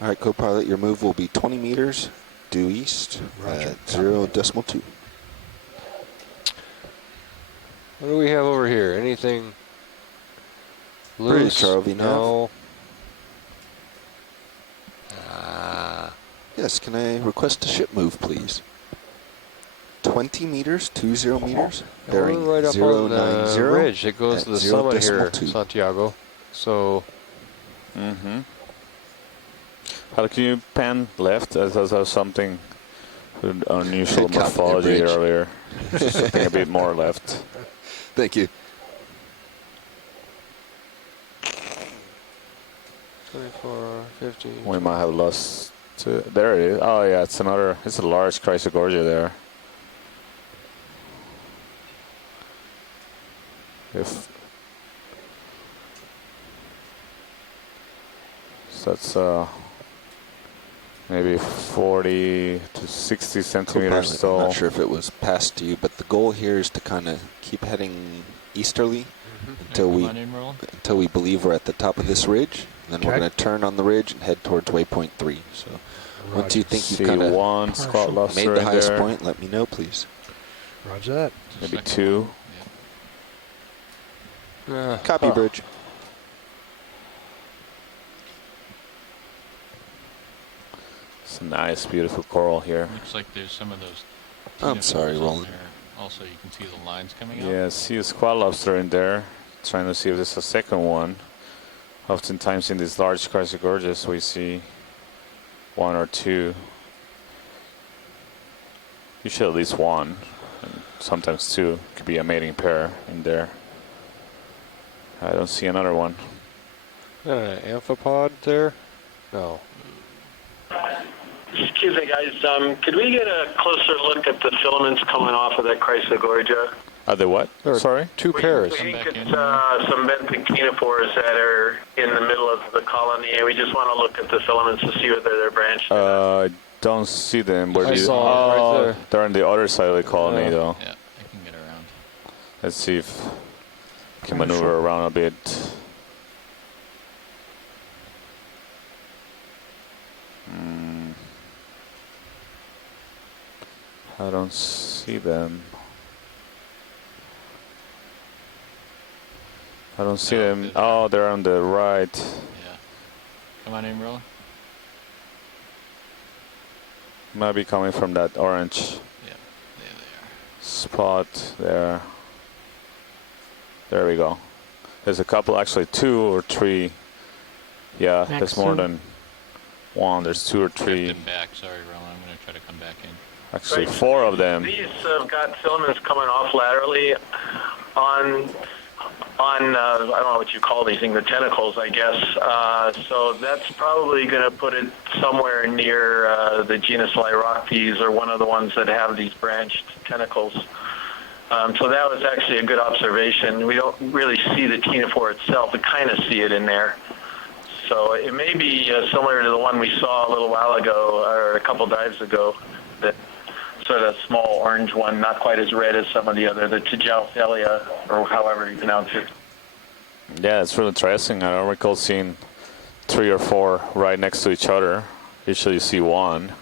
All right, co-pilot, your move will be 20 meters due east Roger. at 0.2. What do we have over here? Anything British loose? ROV nav. No. Yes, can I request a ship move, please? 20 meters, 20 meters, bearing We're right up on the 090 ridge that goes at to the summit here, 0.2. Santiago. So Mm-hmm. How can you pan left? As something unusual Copy, morphology bridge. earlier. Something a bit more left. Thank you. 24, 50. We might have lost. There it is. Oh yeah, it's another. It's a large Chrysogorgia there. If so, that's maybe 40 to 60 centimeters Co-pilot, tall. I'm not sure if it was passed to you, but the goal here is to kind of keep heading easterly until come on in, Roland. until we believe we're at the top of this ridge. And then we're Okay. going to turn on the ridge and head towards waypoint 3. So once you think See you've kind of one squat lobster made the in highest there. point, let me know, please. Roger that. Maybe two. Copy, bridge. It's a nice, beautiful coral here. Looks like there's some of those. I'm tuna sorry, fish on Roland. there. Also, you can see the lines coming out. Yeah, see a squat lobster in there. Trying to see if there's a second one. Oftentimes in these large Chrysogorges we see one or two. Usually at least one, and sometimes two. Could be a mating pair in there. I don't see another one. Amphipod there? No. Excuse me, guys. Could we get a closer look at the filaments coming off of that Chrysogorgia? Are they what? There are Sorry? two pairs. We think it's some benthic ctenophores that are in the middle of the colony, and we just want to look at the filaments to see whether they're branched. I don't see them. Where I do you? saw them right there. They're on the other side of the colony, though. Yeah, I can get around. Let's see if I can maneuver around a bit. I don't see them. I don't see them. Oh, they're on the right. Yeah. Come on in, Roland. Might be coming from that orange Yeah, there they are. spot there. There we go. There's a couple, actually two or three Yeah, Max there's more two. than one. There's 2 or 3. Drift them back. Sorry, Roland. I'm going to try to come back in. Actually, 4 of them. These have got filaments coming off laterally on I don't know what you call these things, the tentacles, I guess. So that's probably going to put it somewhere near the genus Lyroctes, or one of the ones that have these branched tentacles. So that was actually a good observation. We don't really see the ctenophore itself. We kind of see it in there. So it may be similar to the one we saw a little while ago, or a couple dives ago, that sort of small orange one, not quite as red as some of the other, the Tijauthelia, or however you pronounce it. Yeah, it's really interesting. I don't recall seeing 3 or 4 right next to each other. Usually you see one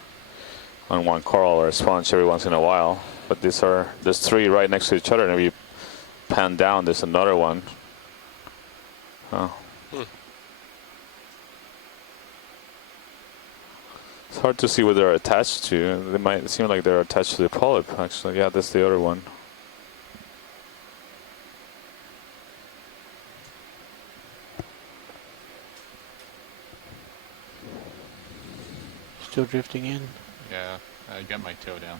on one coral or a sponge every once in a while. But there's 3 right next to each other, and if you pan down, there's another one. Oh. It's hard to see what they're attached to. They might seem like they're attached to the polyp, actually. Yeah, that's the other one. Still drifting in. Yeah, I got my toe down.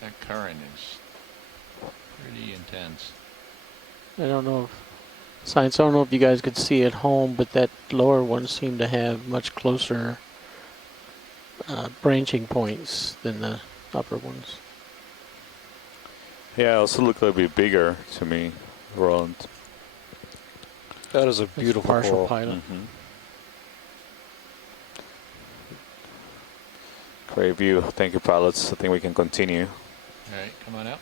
That current is pretty intense. I don't know I don't know if you guys could see at home, but that lower one seemed to have much closer branching points than the upper ones. Yeah, it also looked a little bit bigger to me, Roland. That is a beautiful partial coral. pilot. Mm-hmm. Great view. Thank you, pilots. I think we can continue. All right, come on out.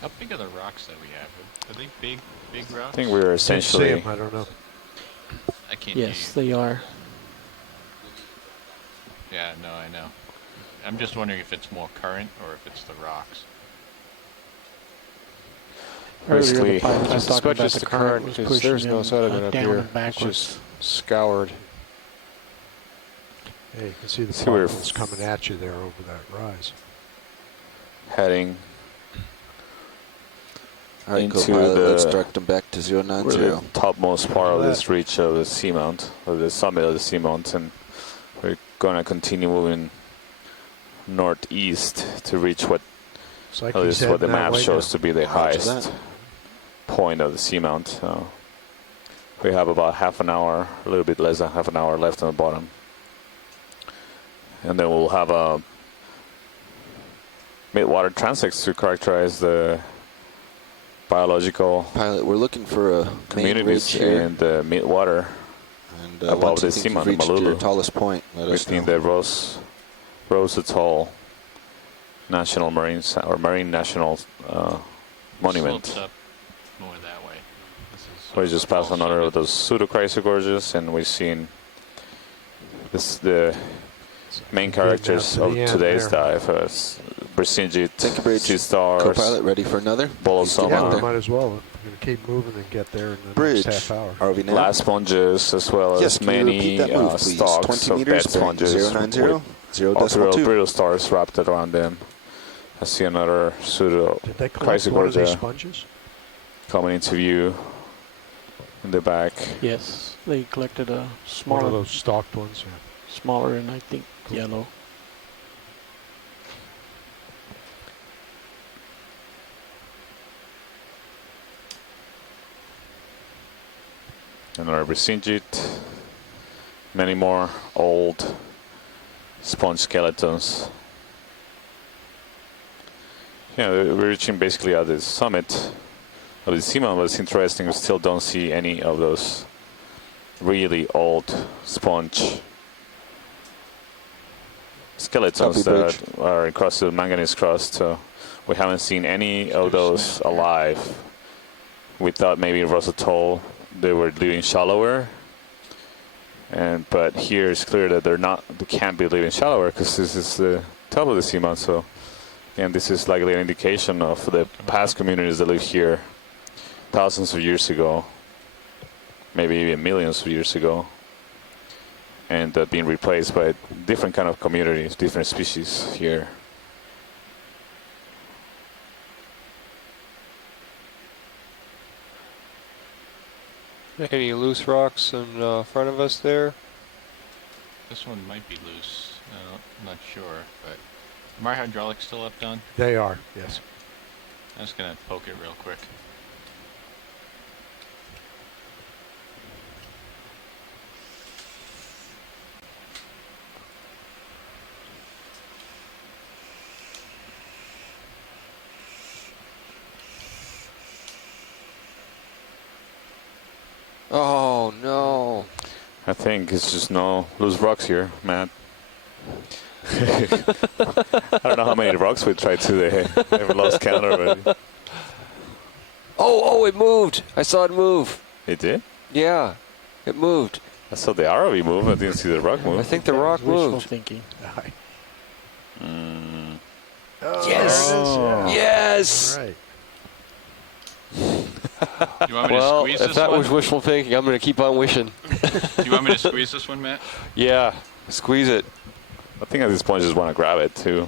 How big are the rocks that we have? Are they big rocks? I think we're essentially... Didn't see 'em, I don't know. I can't Yes, hear you. they are. Yeah, no, I know. I'm just wondering if it's more current or if it's the rocks. Basically, Earlier, the pilot I was talking suspect about it's the current current, was because pushing there's no them, sediment up down here. and It's backwards. just scoured. Yeah, you can see the See, we're particles coming at you there over that rise. heading All right, into co-pilot, let's the, direct them back to 090. the topmost part of this reach of the Seamount, of the summit of the Seamount, and we're going to continue moving northeast to reach what Like at least what the map shows to be the Roger highest that. point of the Seamount. So we have about half an hour, a little bit less than half an hour left on the bottom. And then we'll have a mid-water transects to characterize the biological Pilot, we're looking for a communities here in the mid-water and above once the you think Seamount, you've reached your Malulu, tallest point, let us within know. the Rose Atoll National Marine Marine National Monument. Slopes up more that way. We just passed another of those pseudo-chrysogorges, and we've seen the main characters to of the end today's there. dive as Brisingit, Thank you, Bridge. Sea Stars, Co-pilot, ready for another? Bolosoma, Yeah, might as well. We're going to keep moving and get there in the Bridge. next half hour. RV now. glass sponges, as well Yes, as can you repeat many that move, please? stalks 20 of meters, bed sponges bearing 090, with also 0.2. brittle stars wrapped around them. I see another pseudo Did they collect one of these chrysogorgia sponges? coming into view in the back. Yes, they collected a One of smaller, those stalked ones. Yeah. smaller, and I think yellow. Another Brisingit. Many more old sponge skeletons. Yeah, we're reaching basically at the summit of the Seamount, but it's interesting, we still don't see any of those really old sponge skeletons that are across the manganese crust. So we haven't seen any of those alive. We thought maybe in Rose Atoll they were living shallower, but here it's clear that they can't be living shallower because this is the top of the Seamount. So, and this is likely an indication of the past communities that live here thousands of years ago, maybe even millions of years ago, and being replaced by different kind of communities, different species here. Any loose rocks in front of us there? This one might be loose. I'm not sure, but are my hydraulics still up, Don? They are, yes. I'm just gonna poke it real quick. Oh no! I think it's just no loose rocks here, Matt. I don't know how many rocks we tried today. I've lost count already. Oh, it moved! I saw it move. It did? Yeah, it moved. I saw the ROV move. I didn't see the rock move. I think the rock moved. Wishful thinking. Yes! Oh. Yes! All right. You want me to Well, squeeze if this that one? was wishful thinking, I'm going to keep on wishing. Do you want me to squeeze this one, Matt? Yeah, squeeze it. I think at this point I just want to grab it too.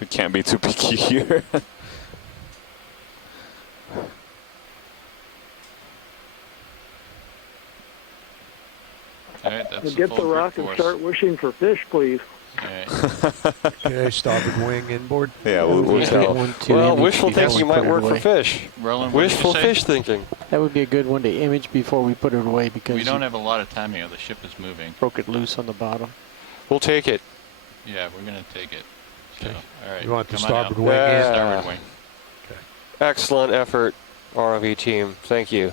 We can't be too picky here. All right, that's Get the full rock grip and force. start wishing for fish, please. All right. Okay, starboard wing inboard. Yeah, we'll tell. Well, wishful thinking might work for fish. Roland, what did you Wishful say? fish thinking. That would be a good one to image before we put it away because We don't have a lot of timing. The ship is moving. broke it loose on the bottom. We'll take it. Yeah, we're gonna take it. So, all right. You want the come on out. starboard wing in? Yeah. Starboard wing. Excellent effort, ROV team. Thank you.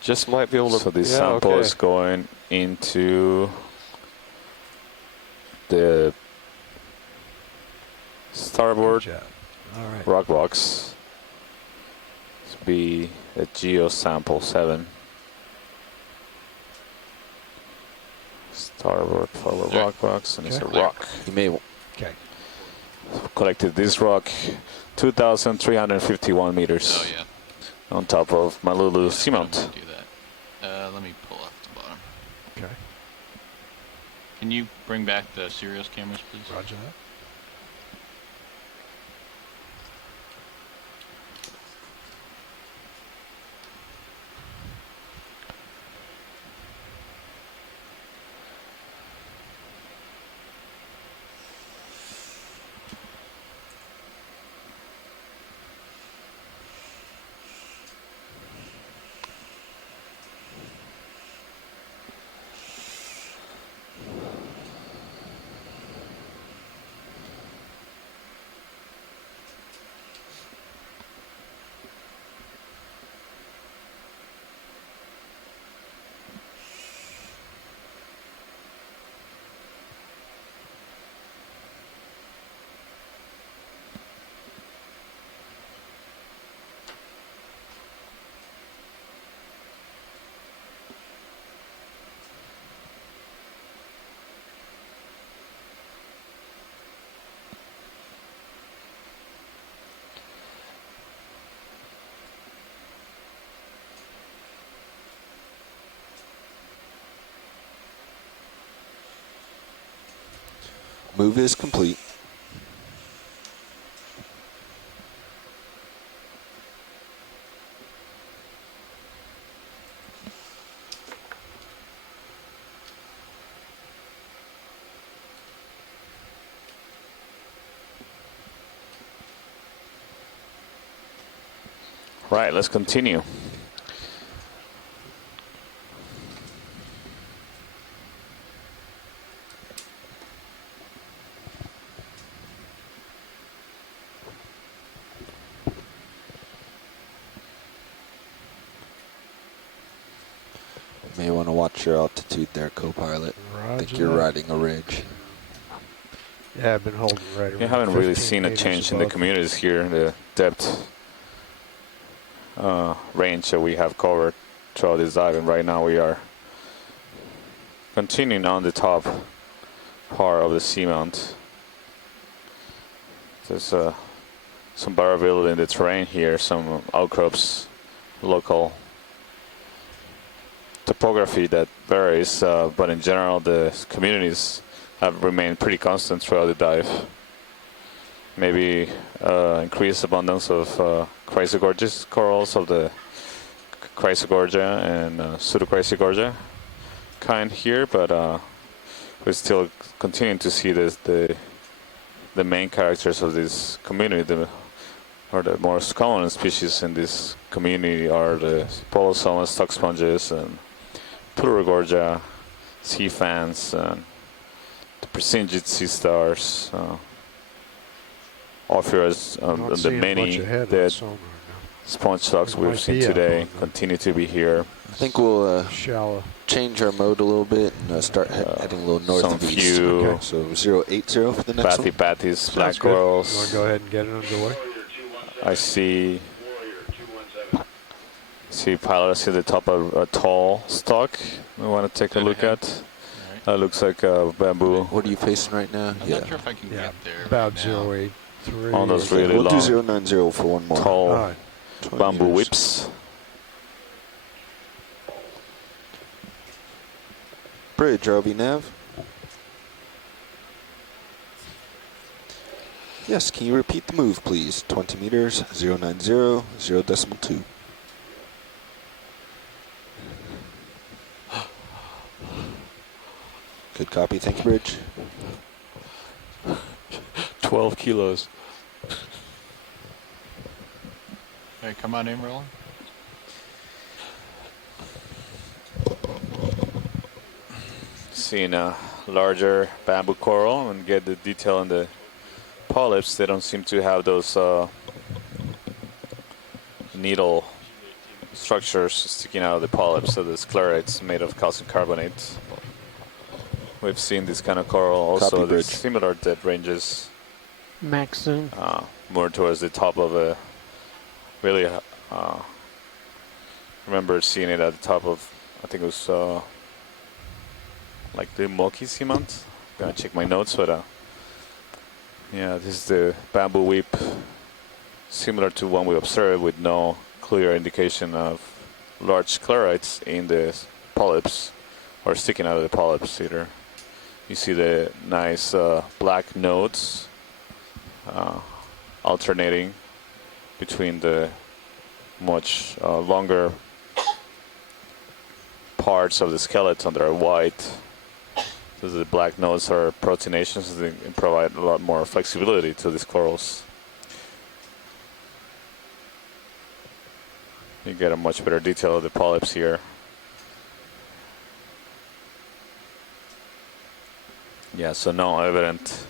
Just might be able to. So this sample is going into the starboard All right. rock box. This will be a Geo sample 7. Starboard forward rock box, and it's a Okay. rock. You may Okay. collected this rock 2,351 meters Oh yeah. on top of Malulu Seamount. Do that. Let me pull off the bottom. Okay. Can you bring back the Sirius cameras, please? Roger that. Move is complete. Right, let's continue. You may want to watch your altitude there, co-pilot. I think Roger you're that. riding a ridge. Yeah, I've been holding right around You haven't really 15 seen a meters change in the above. communities here, the depth range that we have covered. throughout this dive, and right now we are continuing on the top part of the seamount. There's some variability in the terrain here, some outcrops, local topography that varies, but in general the communities have remained pretty constant throughout the dive. Maybe increased abundance of chrysogorgeous corals of the Chrysogorgia and Pseudochrysogorgia kind here, but we're still continuing to see the main characters of this community, or the most common species in this community are the Polosomas, stock sponges, and Plurigorgia, sea fans, and the Presingid sea stars, Ophiuras, and the many dead sponge stocks we've seen today continue to be here. I think we'll change our mode a little bit and start heading a little north of east. Few so 080 for the next one. Bathypathes, black corals. You want to go ahead and get it underway? I see pilot. I see the top of a tall stock we want to take a look at. Looks like a bamboo. What are you facing right now? I'm not sure if I can get there. About right 083. On those really we'll long, do 090 for one more. tall bamboo whips. Bridge, RV nav. Yes, can you repeat the move, please? 20 meters, 090, 0.2. Good copy, thank you, Bridge. 12 kilos. Hey, come on in, Roland. Seeing a larger bamboo coral and get the detail on the polyps. They don't seem to have those needle structures sticking out of the polyps, so the sclerates made of calcium carbonate. We've seen this kind of coral also with similar depth ranges. Max zoom. More towards the top of a really remember seeing it at the top of, I think it was like the Moki Seamount. Gonna check my notes, but yeah, this is the bamboo whip, similar to one we observed, with no clear indication of large sclerites in the polyps or sticking out of the polyps either. You see the nice black nodes alternating between the much longer parts of the skeleton that are white. So the black nodes are proteinaceous, they provide a lot more flexibility to these corals. You get a much better detail of the polyps here. Yeah, so no evident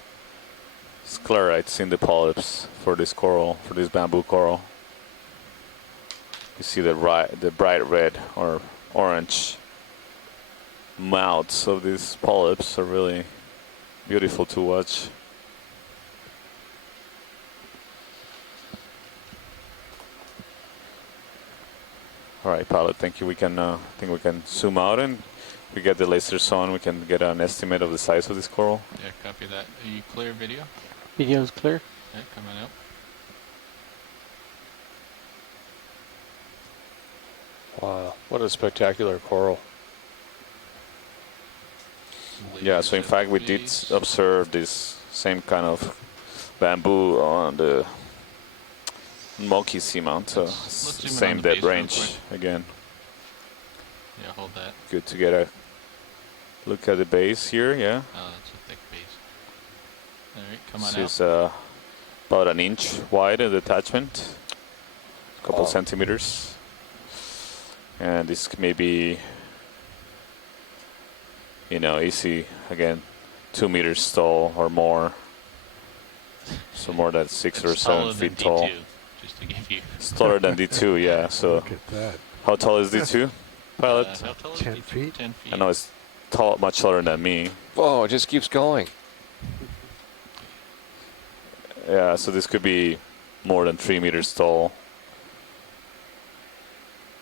sclerites in the polyps for this coral, for this bamboo coral. You see the bright red or orange mouths of these polyps are really beautiful to watch. All right, pilot, thank you. We can, I think we can zoom out, and we get the lasers on. We can get an estimate of the size of this coral. Yeah, copy that. Are you clear video? Video's clear. Yeah, coming up. Wow, what a spectacular coral. Yeah, so in fact we did observe this same kind of bamboo on the Moki Seamount, so same depth range again. Yeah, hold that. Good to get a look at the base here, yeah. Oh, that's a thick base. Alright, come on This out. is about an inch wide of the attachment, a couple centimeters. And this may be, you know, easy, again, 2 meters tall or more. So more than 6 or 7 feet tall. D2, just to give you. It's taller than D2, yeah. So Look at that. how tall is D2, pilot? How tall is 10 D2? feet? 10 feet. I know it's tall, much taller than me. Whoa, it just keeps going. Yeah, so this could be more than 3 meters tall.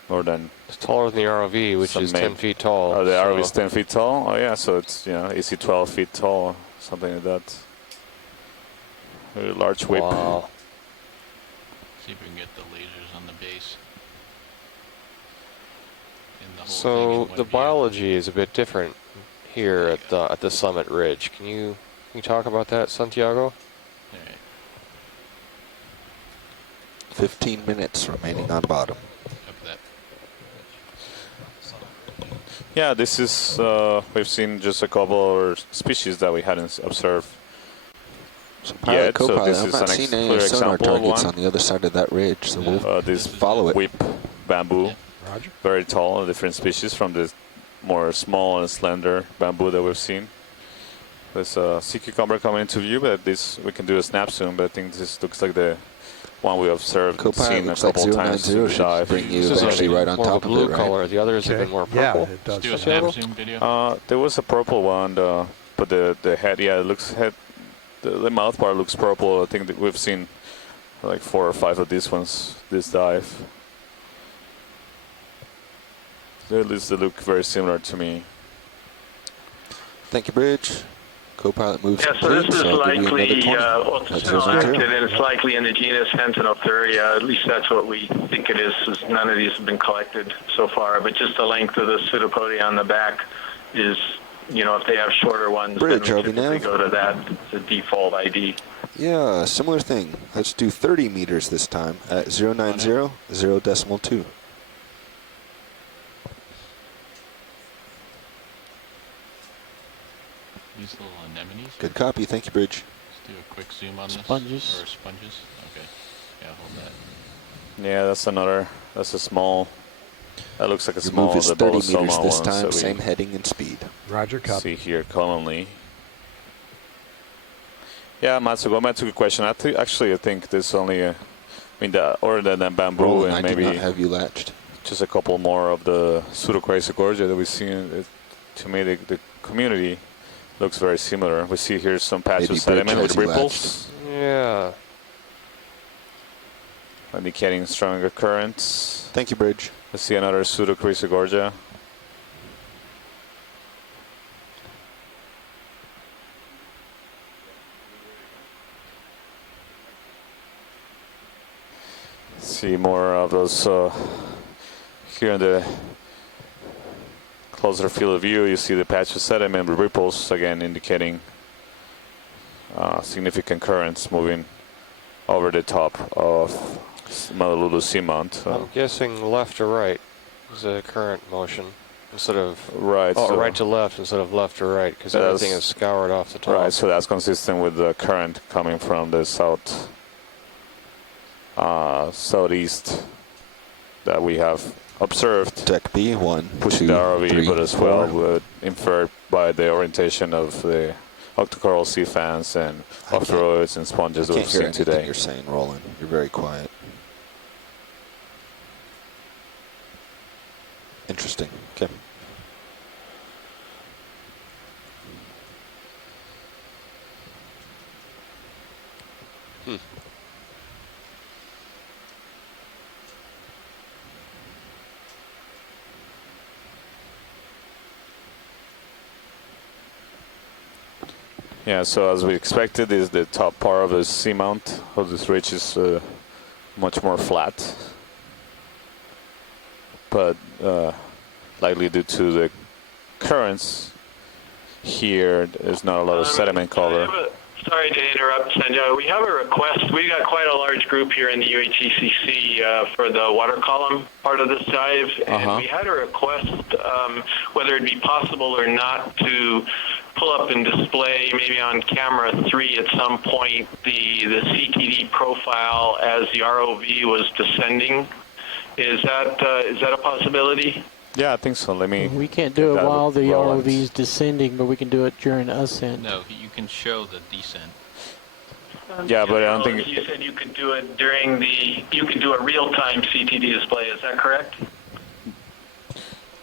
more than. It's taller than the ROV, which is 10 feet tall. Oh, the so ROV is 10 feet tall. Oh yeah, so it's easy 12 feet tall, something like that. Very large whip. Wow. See if we can get the lasers on the base. So the biology is a bit different here at the summit ridge. Can you talk about that, Santiago? 15 minutes remaining on bottom. Yeah, this is we've seen just a couple of species that we hadn't observed Pilot, yet. co-pilot, So this I'm is not an seeing any clear sonar example of targets one. on the other side of that ridge, so we'll This follow it. whip bamboo, Roger. very tall, different species from the more small and slender bamboo that we've seen. There's a sea cucumber coming into view, but this we can do a snap zoom. But I think this looks like the one we observed, Co-pilot seen a looks like couple times 090 in the should dive. bring you eventually right on more top of of a it, blue right? color. The others have been more purple. Yeah, it does. Let's do a snap zoom video. There was a purple one, but the head, yeah, it looks the mouth part looks purple. I think that we've seen like 4 or 5 of these ones this dive. At least they look very similar to me. Thank you, Bridge. Co-pilot moves Yeah, so this complete, is so I'll give you likely, another 20. well, it's That's still 090. active, and it's likely in the genus Hentenotheria. At least that's what we think it is, since none of these have been collected so far. But just the length of the pseudopodia on the back is, if they have shorter ones, Bridge, then we RV typically nav. go to that, the default ID. Yeah, similar thing. Let's do 30 meters this time at 090, 0.2. These little anemones. Good copy. Thank you, Bridge. Let's do a quick zoom on Sponges. this. Or sponges. Okay. Yeah, hold that. Yeah, that's a small. That looks like a Your small. move is the 30 Bolosoma meters this one, time, so we same heading and speed. Roger, copy. see here commonly. Yeah, Matsugo, that's a good question. I think there's only other than bamboo Roland, and I maybe did not have you latched. just a couple more of the Pseudochrysogorgia that we see. To me, the community looks very similar. We see here some patches Maybe of sediment Bridge with has you ripples, Yeah. indicating stronger currents. Thank you, Bridge. We see another Pseudochrysogorgia. See more of those here in the closer field of view. You see the patch of sediment with ripples, again indicating significant currents moving over the top of Malulu Seamount. I'm guessing left or right is the current motion instead of right. Oh, so right to left instead of left to right, because everything is scoured off the top. Right, so that's consistent with the current coming from the southeast that we have observed. Deck B, 1, pushing 2, the ROV, 3, but as 4. well inferred by the orientation of the octocoral sea fans and octoroids and sponges I that can't we've hear seen anything today. you're saying, Roland. You're very quiet. Interesting. Okay. Yeah, so as we expected, is the top part of the seamount of this ridge is much more flat, but likely due to the currents here, there's not a lot of sediment cover. Sorry to interrupt, Sanjay. We have a request. We got quite a large group here in the UHECC for the water column part of this dive, and we had a request whether it'd be possible or not to pull up and display maybe on camera 3 at some point the CTD profile as the ROV was descending. Is that a possibility? Yeah, I think so. We can't do it while the ROV is descending, but we can do it during ascent. No, you can show the descent. Yeah, but I don't think. You said you could do it during you could do a real-time CTD display. Is that correct?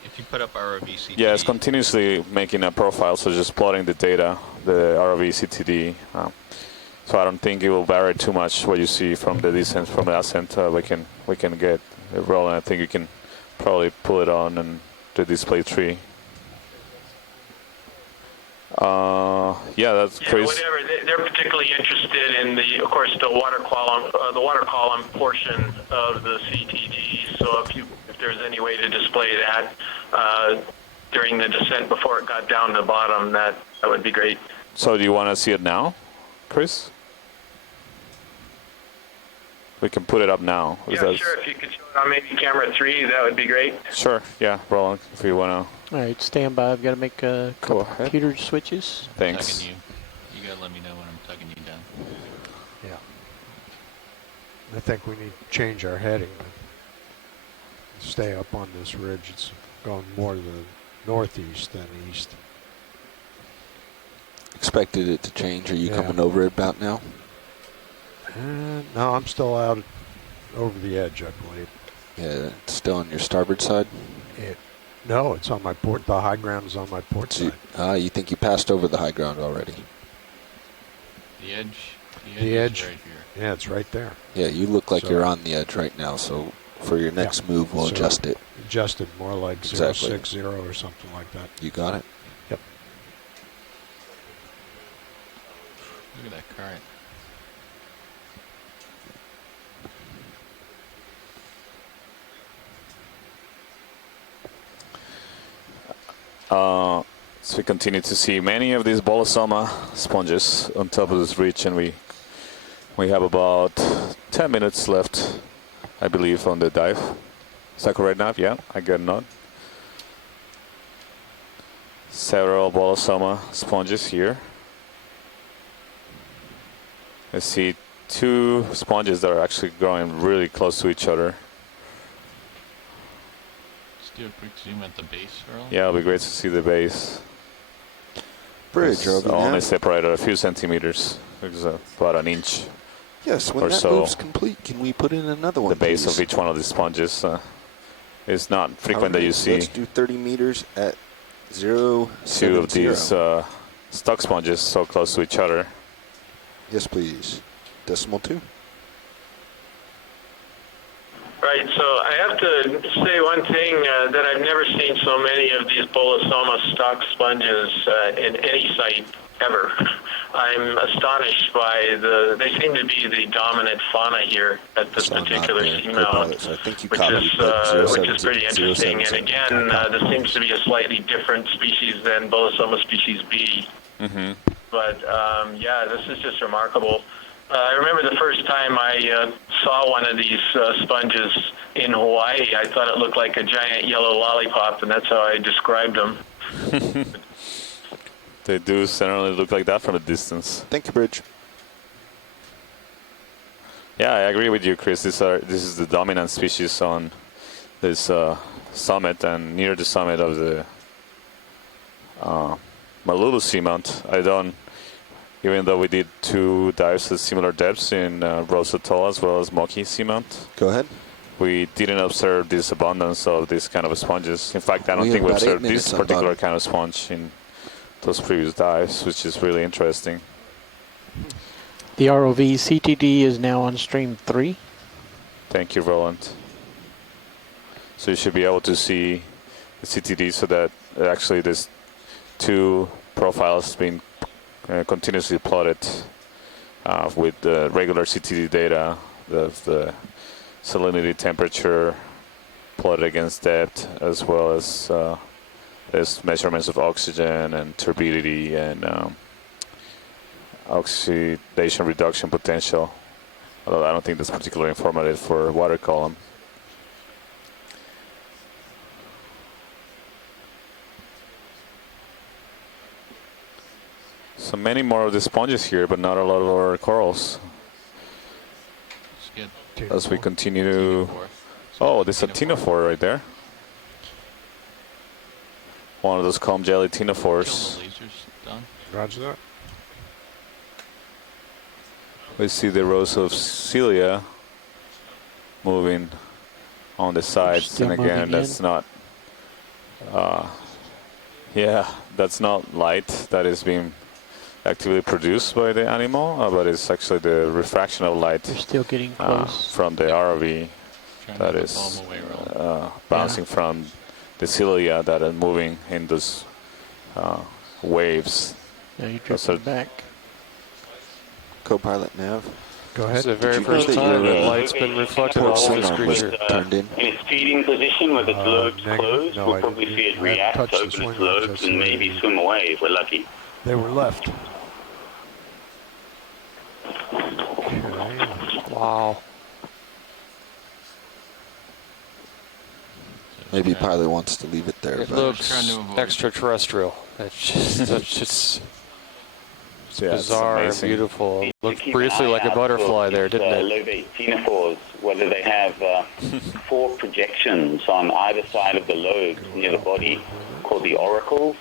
If you put up ROV CTD. Yeah, it's continuously making a profile, so just plotting the data, the ROV CTD. So I don't think it will vary too much what you see from the descent, from the ascent. We can get rolling. I think you can probably pull it on and the display tree. Yeah, that's crazy. Whatever. They're particularly interested in of course, the water column portion of the CTD. So if there's any way to display that during the descent before it got down to the bottom, that would be great. So do you want to see it now, Chris? We can put it up now. Yeah, sure. If you could show it on maybe camera 3, that would be great. Sure. Yeah, Roland, if you want to. All right, stand by. I've got to make a couple computer switches. Thanks. You gotta let me know when I'm tugging you down. Yeah. I think we need to change our heading. Stay up on this ridge. It's going more to the northeast than east. Expected it to change. Are you coming over it about now? No, I'm still out over the edge, I believe. Yeah, it's still on your starboard side? No, it's on my port. The high ground is on my port side. You think you passed over the high ground already? The edge Is right here. Yeah, it's right there. Yeah, you look like you're on the edge right now, so for your next move, we'll adjust it. Adjust it more like Exactly. 060 or something like that. You got it? Yep. Look at that current. So we continue to see many of these bolosoma sponges on top of this ridge, and we have about 10 minutes left, I believe, on the dive. Is that correct, Nav? Yeah, I get a nod. Several bolosoma sponges here. I see 2 sponges that are actually growing really close to each other. Let's do a quick zoom at the base, Earl. Yeah, it'll be great to see the base. Bridge, it's only separated a few centimeters. It's about an inch. Yes, when or that so. move's complete, can we put in another one, The base please? of each one of these sponges is not frequent that you So see let's do 30 meters at 0.70. 2 of these stock sponges so close to each other. Yes, please. Decimal 2. Right, so I have to say one thing, that I've never seen so many of these bolosoma stock sponges in any site ever. I'm astonished by they seem to be the dominant fauna here at this particular seamount, So I think you which is pretty interesting. And again, this seems to be a slightly different species than bolosoma species B. Mm-hmm. But yeah, this is just remarkable. I remember the first time I saw one of these sponges in Hawaii. I thought it looked like a giant yellow lollipop, and that's how I described them. They do certainly look like that from a distance. Thank you, Bridge. Yeah, I agree with you, Chris. This is the dominant species on this summit and near the summit of the Malulu Seamount. Even though we did 2 dives at similar depths in Rose Atoll as well as Moki Seamount. Go ahead. We didn't observe this abundance of this kind of sponges. In fact, I don't We think have we about 8 observed this minutes on particular bottom. kind of sponge in those previous dives, which is really interesting. The ROV CTD is now on stream 3. Thank you, Roland. So you should be able to see the CTD so that actually there's 2 profiles being continuously plotted with the regular CTD data, the salinity temperature plotted against depth, as well as there's measurements of oxygen and turbidity and oxidation reduction potential. Although I don't think that's particularly informative for water column. So many more of the sponges here, but not a lot of our corals. As we continue to... Oh, there's a ctenophore right there. One of those comb jelly ctenophores. Roger that. We see the rows of cilia moving on the sides, Still and again, moving that's not... yeah, that's not light that is being actively produced by the animal, but it's actually the refraction of light They're still getting close. from the ROV that is bouncing from the cilia that are moving in those waves. Yeah, you drifted back. Co-pilot Nav. Go ahead. It's the very first time that light's been reflected port off this sonar was creature. turned in. In its feeding position with its lobes closed, no, we'll I probably didn't. see it I hadn't react, touched the open its swing lobes, arms, and that's maybe the- swim away if we're lucky. They were left. Wow. Maybe pilot wants to leave it there. It but looks extraterrestrial. That's just Yeah, it's bizarre and amazing. beautiful. It To looked keep briefly an like eye a out butterfly for there, these, didn't it? lobate ctenophores, whether they have 4 projections on either side of the lobes near the body called the oracles.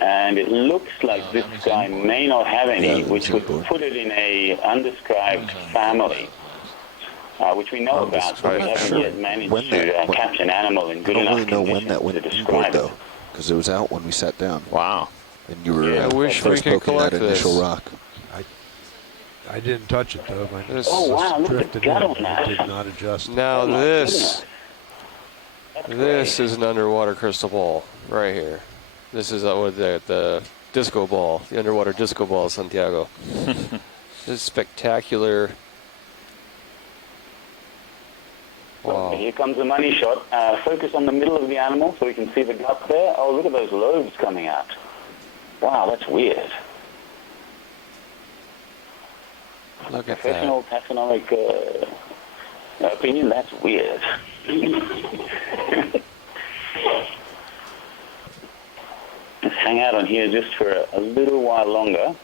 And it looks like this guy may not have any, which would put it in a undescribed family, which we know about, but we haven't yet managed to catch an animal in I good don't enough really know when condition that to went inboard describe it. though, because it was out when we sat down. Wow. And you were I wish we first could poking that collect initial this. rock. I didn't touch it though. Oh, wow, look at the gut on that. It did not adjust. Now Oh, my this goodness. is an underwater crystal ball right here. This is the disco ball, the underwater disco ball, Santiago. This is spectacular. Wow. Here comes the money shot. Focus on the middle of the animal so we can see the gut there. Oh, look at those lobes coming out. Wow, that's weird. Look at that. Professional taxonomic opinion, that's weird. Let's hang out on here just for a little while longer.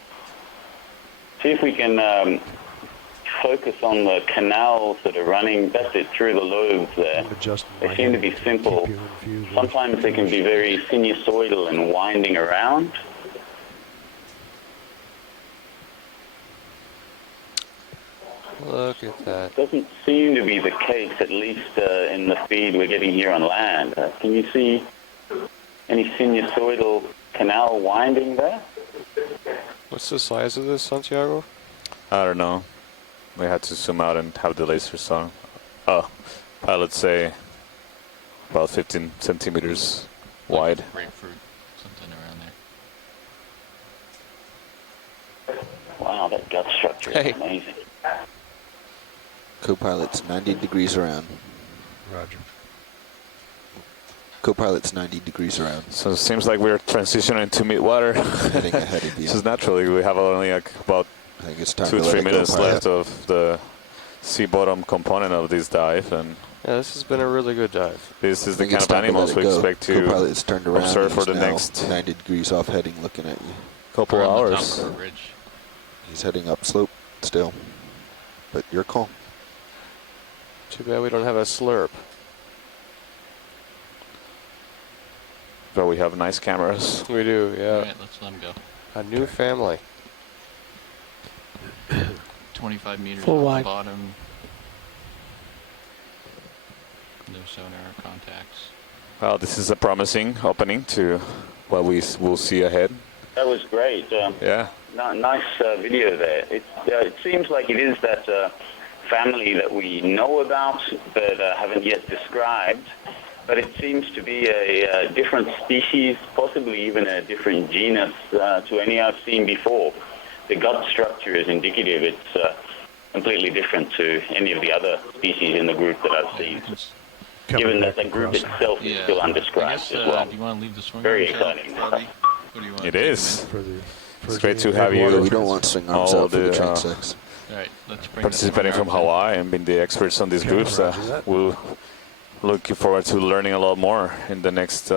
See if we can focus on the canals that are running, that's it, through the lobes there. They seem to be simple. Sometimes they can be very sinusoidal and winding around. Look at that. Doesn't seem to be the case, at least in the feed we're getting here on land. Can you see any sinusoidal canal winding there? What's the size of this, Santiago? I don't know. We had to zoom out and have the lasers on. Oh, pilots say about 15 centimeters wide. Grapefruit, something around there. Wow, that gut structure is amazing. Co-pilot's 90 degrees around. Roger. Co-pilot's 90 degrees around. So it seems like we're transitioning to midwater. Heading ahead of you. This is naturally, we have only like about I think it's time 2 to or let 3 it go, minutes pilot. left of the sea bottom component of this dive, and Yeah, this has been a really good dive. this is I the think kind it's of time to let animals it we go. expect to Co-pilot's turned around. observe and for he's the now next 90 degrees off heading, looking at you. couple We're on the hours. top of a ridge. He's heading up slope still. But your call. Too bad we don't have a slurp. But we have nice cameras. We do, yeah. All right, let's let them go. A new family. 25 meters Full off wide. the bottom. No sonar contacts. Well, this is a promising opening to what we will see ahead. That was great. Yeah. Nice video there. It seems like it is that family that we know about but haven't yet described. But it seems to be a different species, possibly even a different genus to any I've seen before. The gut structure is indicative. It's completely different to any of the other species in the group that I've seen. Given that the group itself is still I undescribed guess, as well. do you want to leave the swing Very arms out, exciting. Bobby? What do you want? It is. It's great to the have you. we don't want swing arms all out for the the, transects. All right, let's bring participating the from Hawaii and being the experts on these groups. We'll looking forward to learning a lot more in the next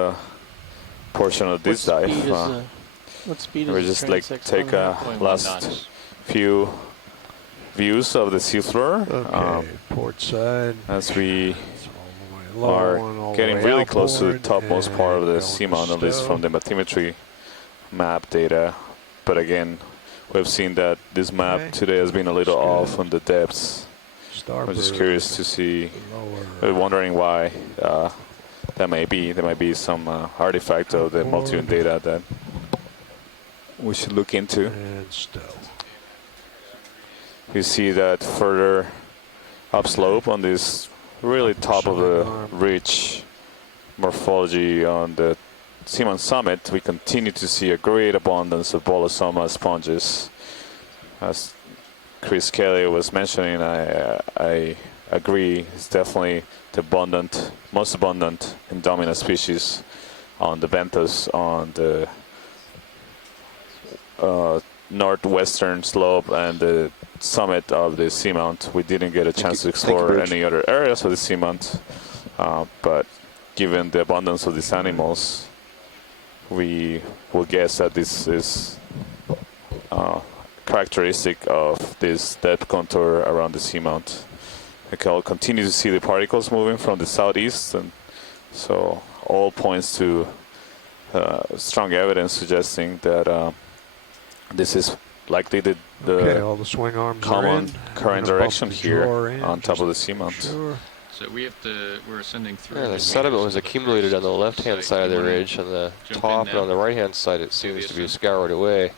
portion of this dive. What speed is We'll the just like transect take coming a at? last few views of the seafloor. Okay, port side. As we low are and all the getting way really close to the outboard topmost part of the and Seamount, going at least from the bathymetry map data. But again, we've seen that this map Okay. today has been a little off on the depths. I'm just Starboard, curious to see, lower. wondering why that may be. There might be some artifact of the multi-unit data that we should look into. And still. You see that further upslope on this really top of the ridge morphology on the Seamount summit, we continue to see a great abundance of bolosoma sponges. As Chris Kelly was mentioning, I agree. It's definitely the most abundant and dominant species on the benthos on the northwestern slope and the summit of the Seamount. We didn't get a chance to explore any other areas of the Seamount, but given the abundance of these animals, we will guess that this is characteristic of this depth contour around the Seamount. I can continue to see the particles moving from the southeast, and so all points to strong evidence suggesting that this is likely the all the swing arms common current direction here on top of the Seamount. Seamount. Sure. So we're ascending through. Yeah, the sediment was accumulated on the left-hand side of the ridge, on the top, and on the right-hand side it seems to be scoured away.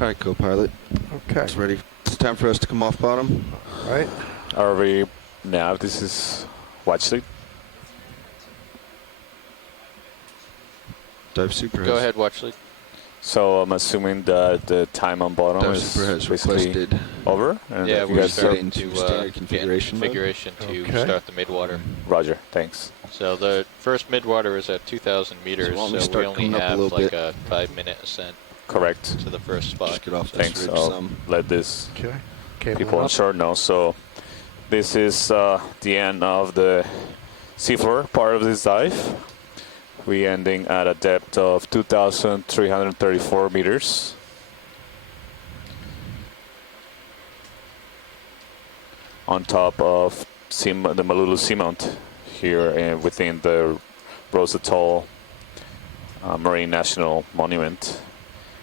All right, co-pilot. Okay. It's ready. It's time for us to come off bottom. All right. RV nav, this is watch lead. Dive super. Go ahead, watch lead. So I'm assuming that the time on bottom Dive is super has basically requested. over. And Yeah, you we're guys starting to to standard configuration mode. to start the midwater. Roger, thanks. So the first midwater is at 2,000 meters, why don't we so start we only coming up a have little like bit? a 5-minute ascent Correct. to the first spot. Just get off this Thanks. ridge I'll some. let this Okay. people on shore know. So this is the end of the seafloor part of this dive. We ending at a depth of 2,334 meters. On top of the Malulu Seamount here within the Rose Atoll Marine National Monument.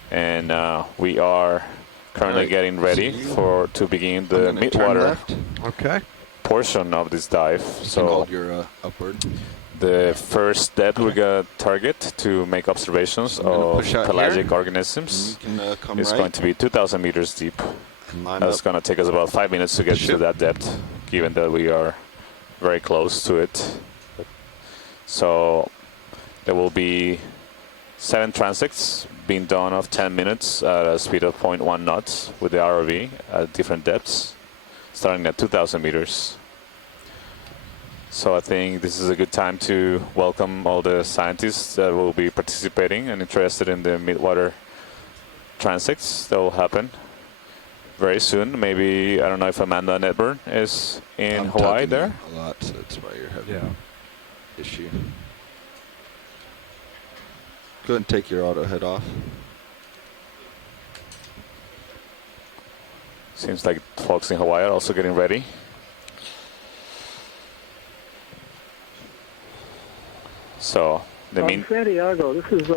And we are currently getting ready to begin the midwater portion of this dive. So hold your upward. the first depth we're going to target to make observations of pelagic organisms is going to be 2,000 meters deep. That's going to take us about 5 minutes to get to that depth, given that we are very close to it. So there will be 7 transects being done of 10 minutes at a speed of 0.1 knots with the ROV at different depths, starting at 2,000 meters. So I think this is a good time to welcome all the scientists that will be participating and interested in the midwater transects that will happen very soon. Maybe, I don't know if Amanda Netburn is in Hawaii there. A lot, so that's why you're having an issue. Go ahead and take your auto head off. Seems like folks in Hawaii are also getting ready. So, San Diego, this is...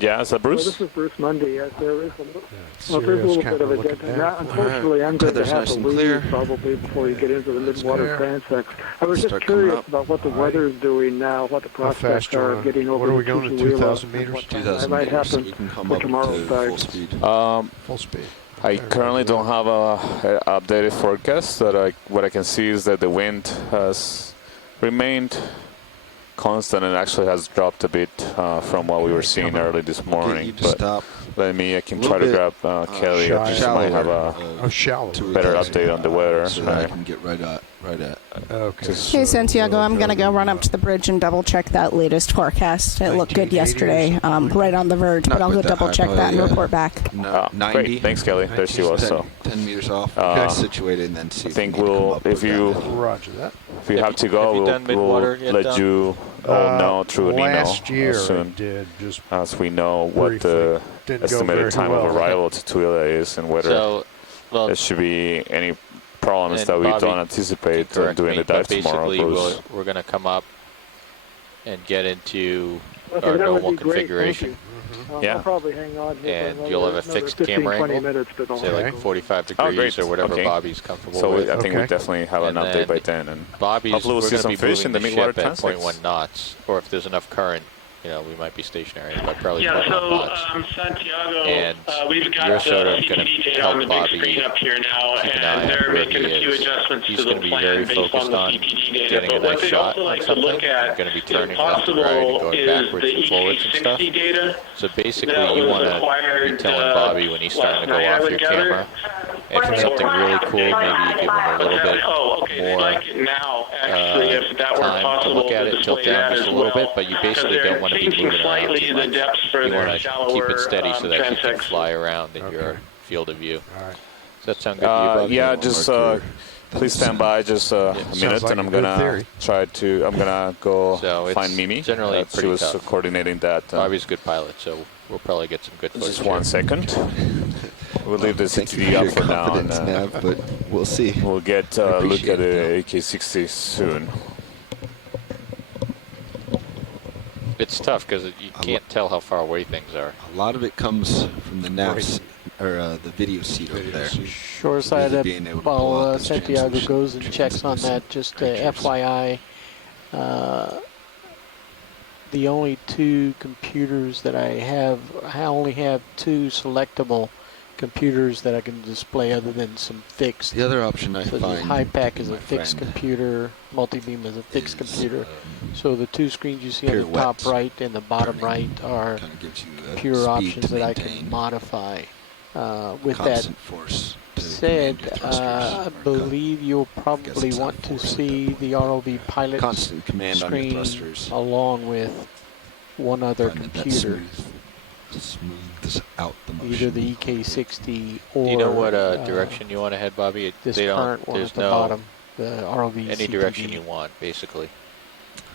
yeah, is that Bruce? This is Bruce Mundy. There is a little bit of a dent. Unfortunately, I'm going to have to leave probably before you get into the midwater transects. I was just curious about what the weather is doing now, what the prospects are of getting over What are we going to 2,000 meters? 2,000 might meters, so happen we can come for up tomorrow's to dive. full speed. Full speed. I currently don't have a updated forecast. What I can see is that the wind has remained constant and actually has dropped a bit from what we were seeing early this morning. But I can try to grab Kelly. I think she might have a better update on the weather. So that I can get right at. Okay. Hey, Santiago, I'm going to go run up to the bridge and double-check that latest forecast. It looked good yesterday, right on the verge, but I'll go double-check that and report back. 90. Great. Thanks, Kelly. There she was. 10 meters off. Situated, and then see. I think we'll, if you have to go, we'll let you all know through an email as soon as we know what the estimated time of arrival to Tuila is and whether Well, there should be any problems that we Bobby don't anticipate doing the dive but tomorrow. basically, we're going to come up and get into Okay, our that would normal be great. Thank configuration. you. Yeah. I'll probably hang on here for And another, you'll have a another fixed 15, camera 20 angle, minutes, but say like 45 Oh, degrees great. or whatever Okay. Bobby's comfortable So with. I think we definitely have an And update by then then. And Bobby's, hopefully we'll we're see going to some be fish in the moving midwater ship at transects. 0.1 knots, or if there's enough current, we might be stationary, but probably Yeah, 0.1 so knots. Santiago, And we've got you're sort of CTD going to data help on the big Bobby screen up here now, keep an eye and on they're where making he a few is. adjustments He's to the going to be very plan based on focused the on CTD data. getting a But what nice they'd shot also on like to something. look at, You're going to be if turning left and right and possible, going is backwards the and forwards and stuff. EK60 data. So basically, that you was want to be acquired, telling Bobby when he's starting to go last night, I off would your gather. camera. And for something really cool, maybe you give him a little bit more like it now, actually, if that were time to possible look at to it, tilt display down that just a as little well, bit, but you 'cause basically they're don't want to be changing moving around slightly too the much. depths for You their want to shallower keep it steady so that you can transects. fly around in your field of view. Does that sound good to you, Bobby? Yeah, just please stand by just a minute, like and a I'm good gonna theory. I'm gonna go So it's find Mimi. generally She pretty was tough. coordinating that. Bobby's a good pilot, so we'll probably get some good footage. Just 1 second. We'll leave the Thank you CTD for up your for now, and confidence, Nav, but we'll see. we'll get I a look appreciate at the it, AK60 soon. It's tough because you can't tell how far away things are. A lot of it comes from the NAVs, or the video seat over there. Shoreside Really being able to pull while out those Santiago translucent- goes and checks on that, just FYI, the only two computers that I only have two selectable computers that I can display other than some fixed. The other option I so find, HiPAC to is be a my fixed friend, computer, Multibeam is a fixed computer. So the two screens you see on the pirouette top right and the bottom right are gives you a pure speed options to that I can maintain modify. With that constant force to said, command your thrusters, I believe you'll probably it's want to see the ROV pilot constant command on your screen thrusters. along with one other Find that computer, smooths out the motion. either the EK60 or Do you know what direction you want to head, Bobby? this They don't- current one there's at the no bottom, the ROV any CTD. direction you want, basically.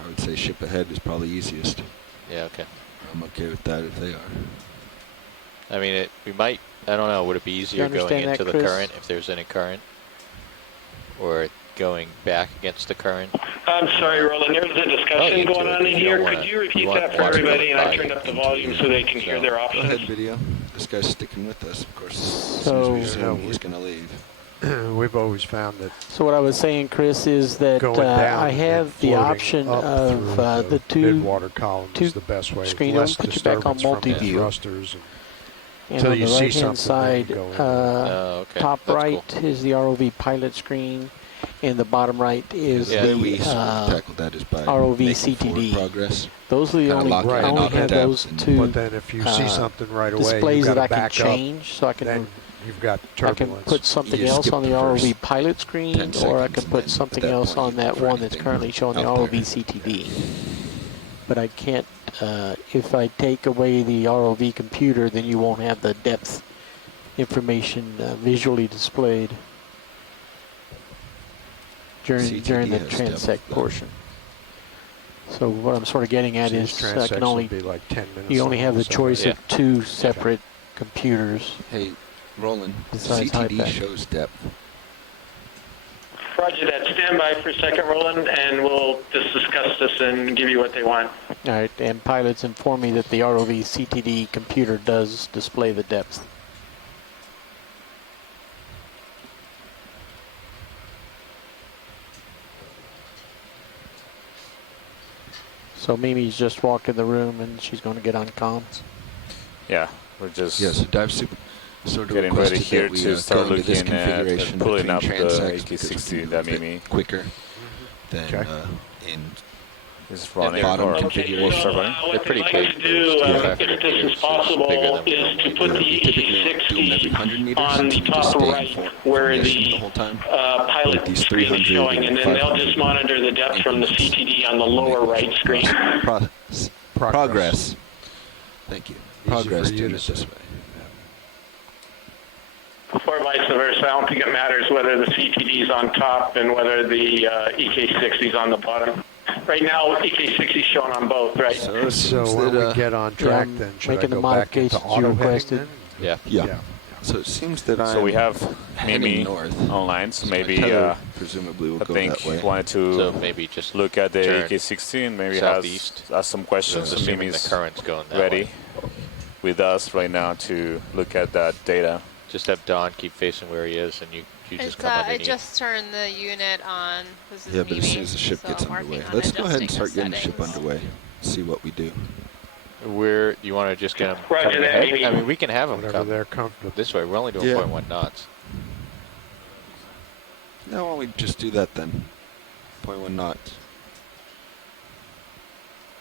I would say ship ahead is probably easiest. Yeah, okay. I'm okay with that if they are. I mean, we might, I don't know, would it be easier going understand into that, the Chris? current if there's any current? Or going back against the current? I'm sorry, Roland. There was a discussion going on in here. Could you repeat that for everybody? And I turned up the volume so they can hear their Go options. ahead, video. This guy's sticking with us, of course. As soon So- as we assume he's going to leave. We've always found that So what I was saying, Chris, is that going down I and have the floating option up of through the two mid-water column is the best way. screen. Less Put you back on disturbance from the multi-view. thrusters And until on you the see right-hand something, then side, you go in. okay. top That's right is the ROV pilot screen, and the bottom right is The way we the sort of tackle that is by ROV making forward CTD. progress. Those are the Kinda only, lock I in only on have depth those and- two But then if you see something right away, displays you've that got I to can back change, so I can then you've got I can turbulence. put something You else skip on the the ROV first pilot screen, 10 or I seconds, can and put then something at that else point on you that look for one that's anything currently showing the out ROV there. CTD. But I can't, if I take away the ROV computer, then you won't have the depth information visually displayed during CTD the has transect depth, portion. So what I'm sort of getting at These is I transects can will only, be like 10 minutes you only have the long, so- choice Yeah. of two separate computers. Hey, Roland, Besides CTD HiPAC. shows depth. Roger that. Stand by for a second, Roland, and we'll just discuss this and give you what they want. All right, and pilots inform me that the ROV CTD computer does display the depth. So Mimi's just walked in the room and she's going to get on comms. Yeah, we're just Yeah, so dive super sort of getting ready requested here that we to start go into this looking at configuration pulling between up the transects because we AK60 can that move it Mimi quicker than in is running. bottom or configuration. start running. What they'd like to do, if this is possible, is to put the EK60 on the top right, where the pilot screen is showing, and then they'll just monitor the depth from the CTD on the lower right screen. Progress. Thank you. Progress for you doing to it this say. way. Or vice versa. I don't think it matters whether the CTD is on top and whether the EK60 is on the bottom. Right now, EK60 is shown on both, right? So when we get on track, then should I making the go back into modifications you auto heading requested. then? Yeah. Yeah. So it seems that So we have heading Mimi north. online, so So my maybe tether presumably will I go think that way. wanted to So maybe just look at the turn EK16, maybe southeast. has some questions. So Assuming Mimi's the current's going that ready way. with us right now to look at that data. Just have Don keep facing where he is, and you just come I underneath. just turned the unit on. This is Yeah, but as Mimi, soon as the ship so gets I'm working underway, on let's go ahead and adjusting start getting the ship settings. underway. See what we do. Where you want to just get him Roger coming that, ahead? Mimi. I mean, we can have him Whatever come they're comfortable. this way. We're only doing Yeah. 0.1 knots. No, why don't we just do that then? 0.1 knots.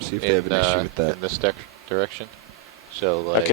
See if they have an issue with that. In this direction. So like.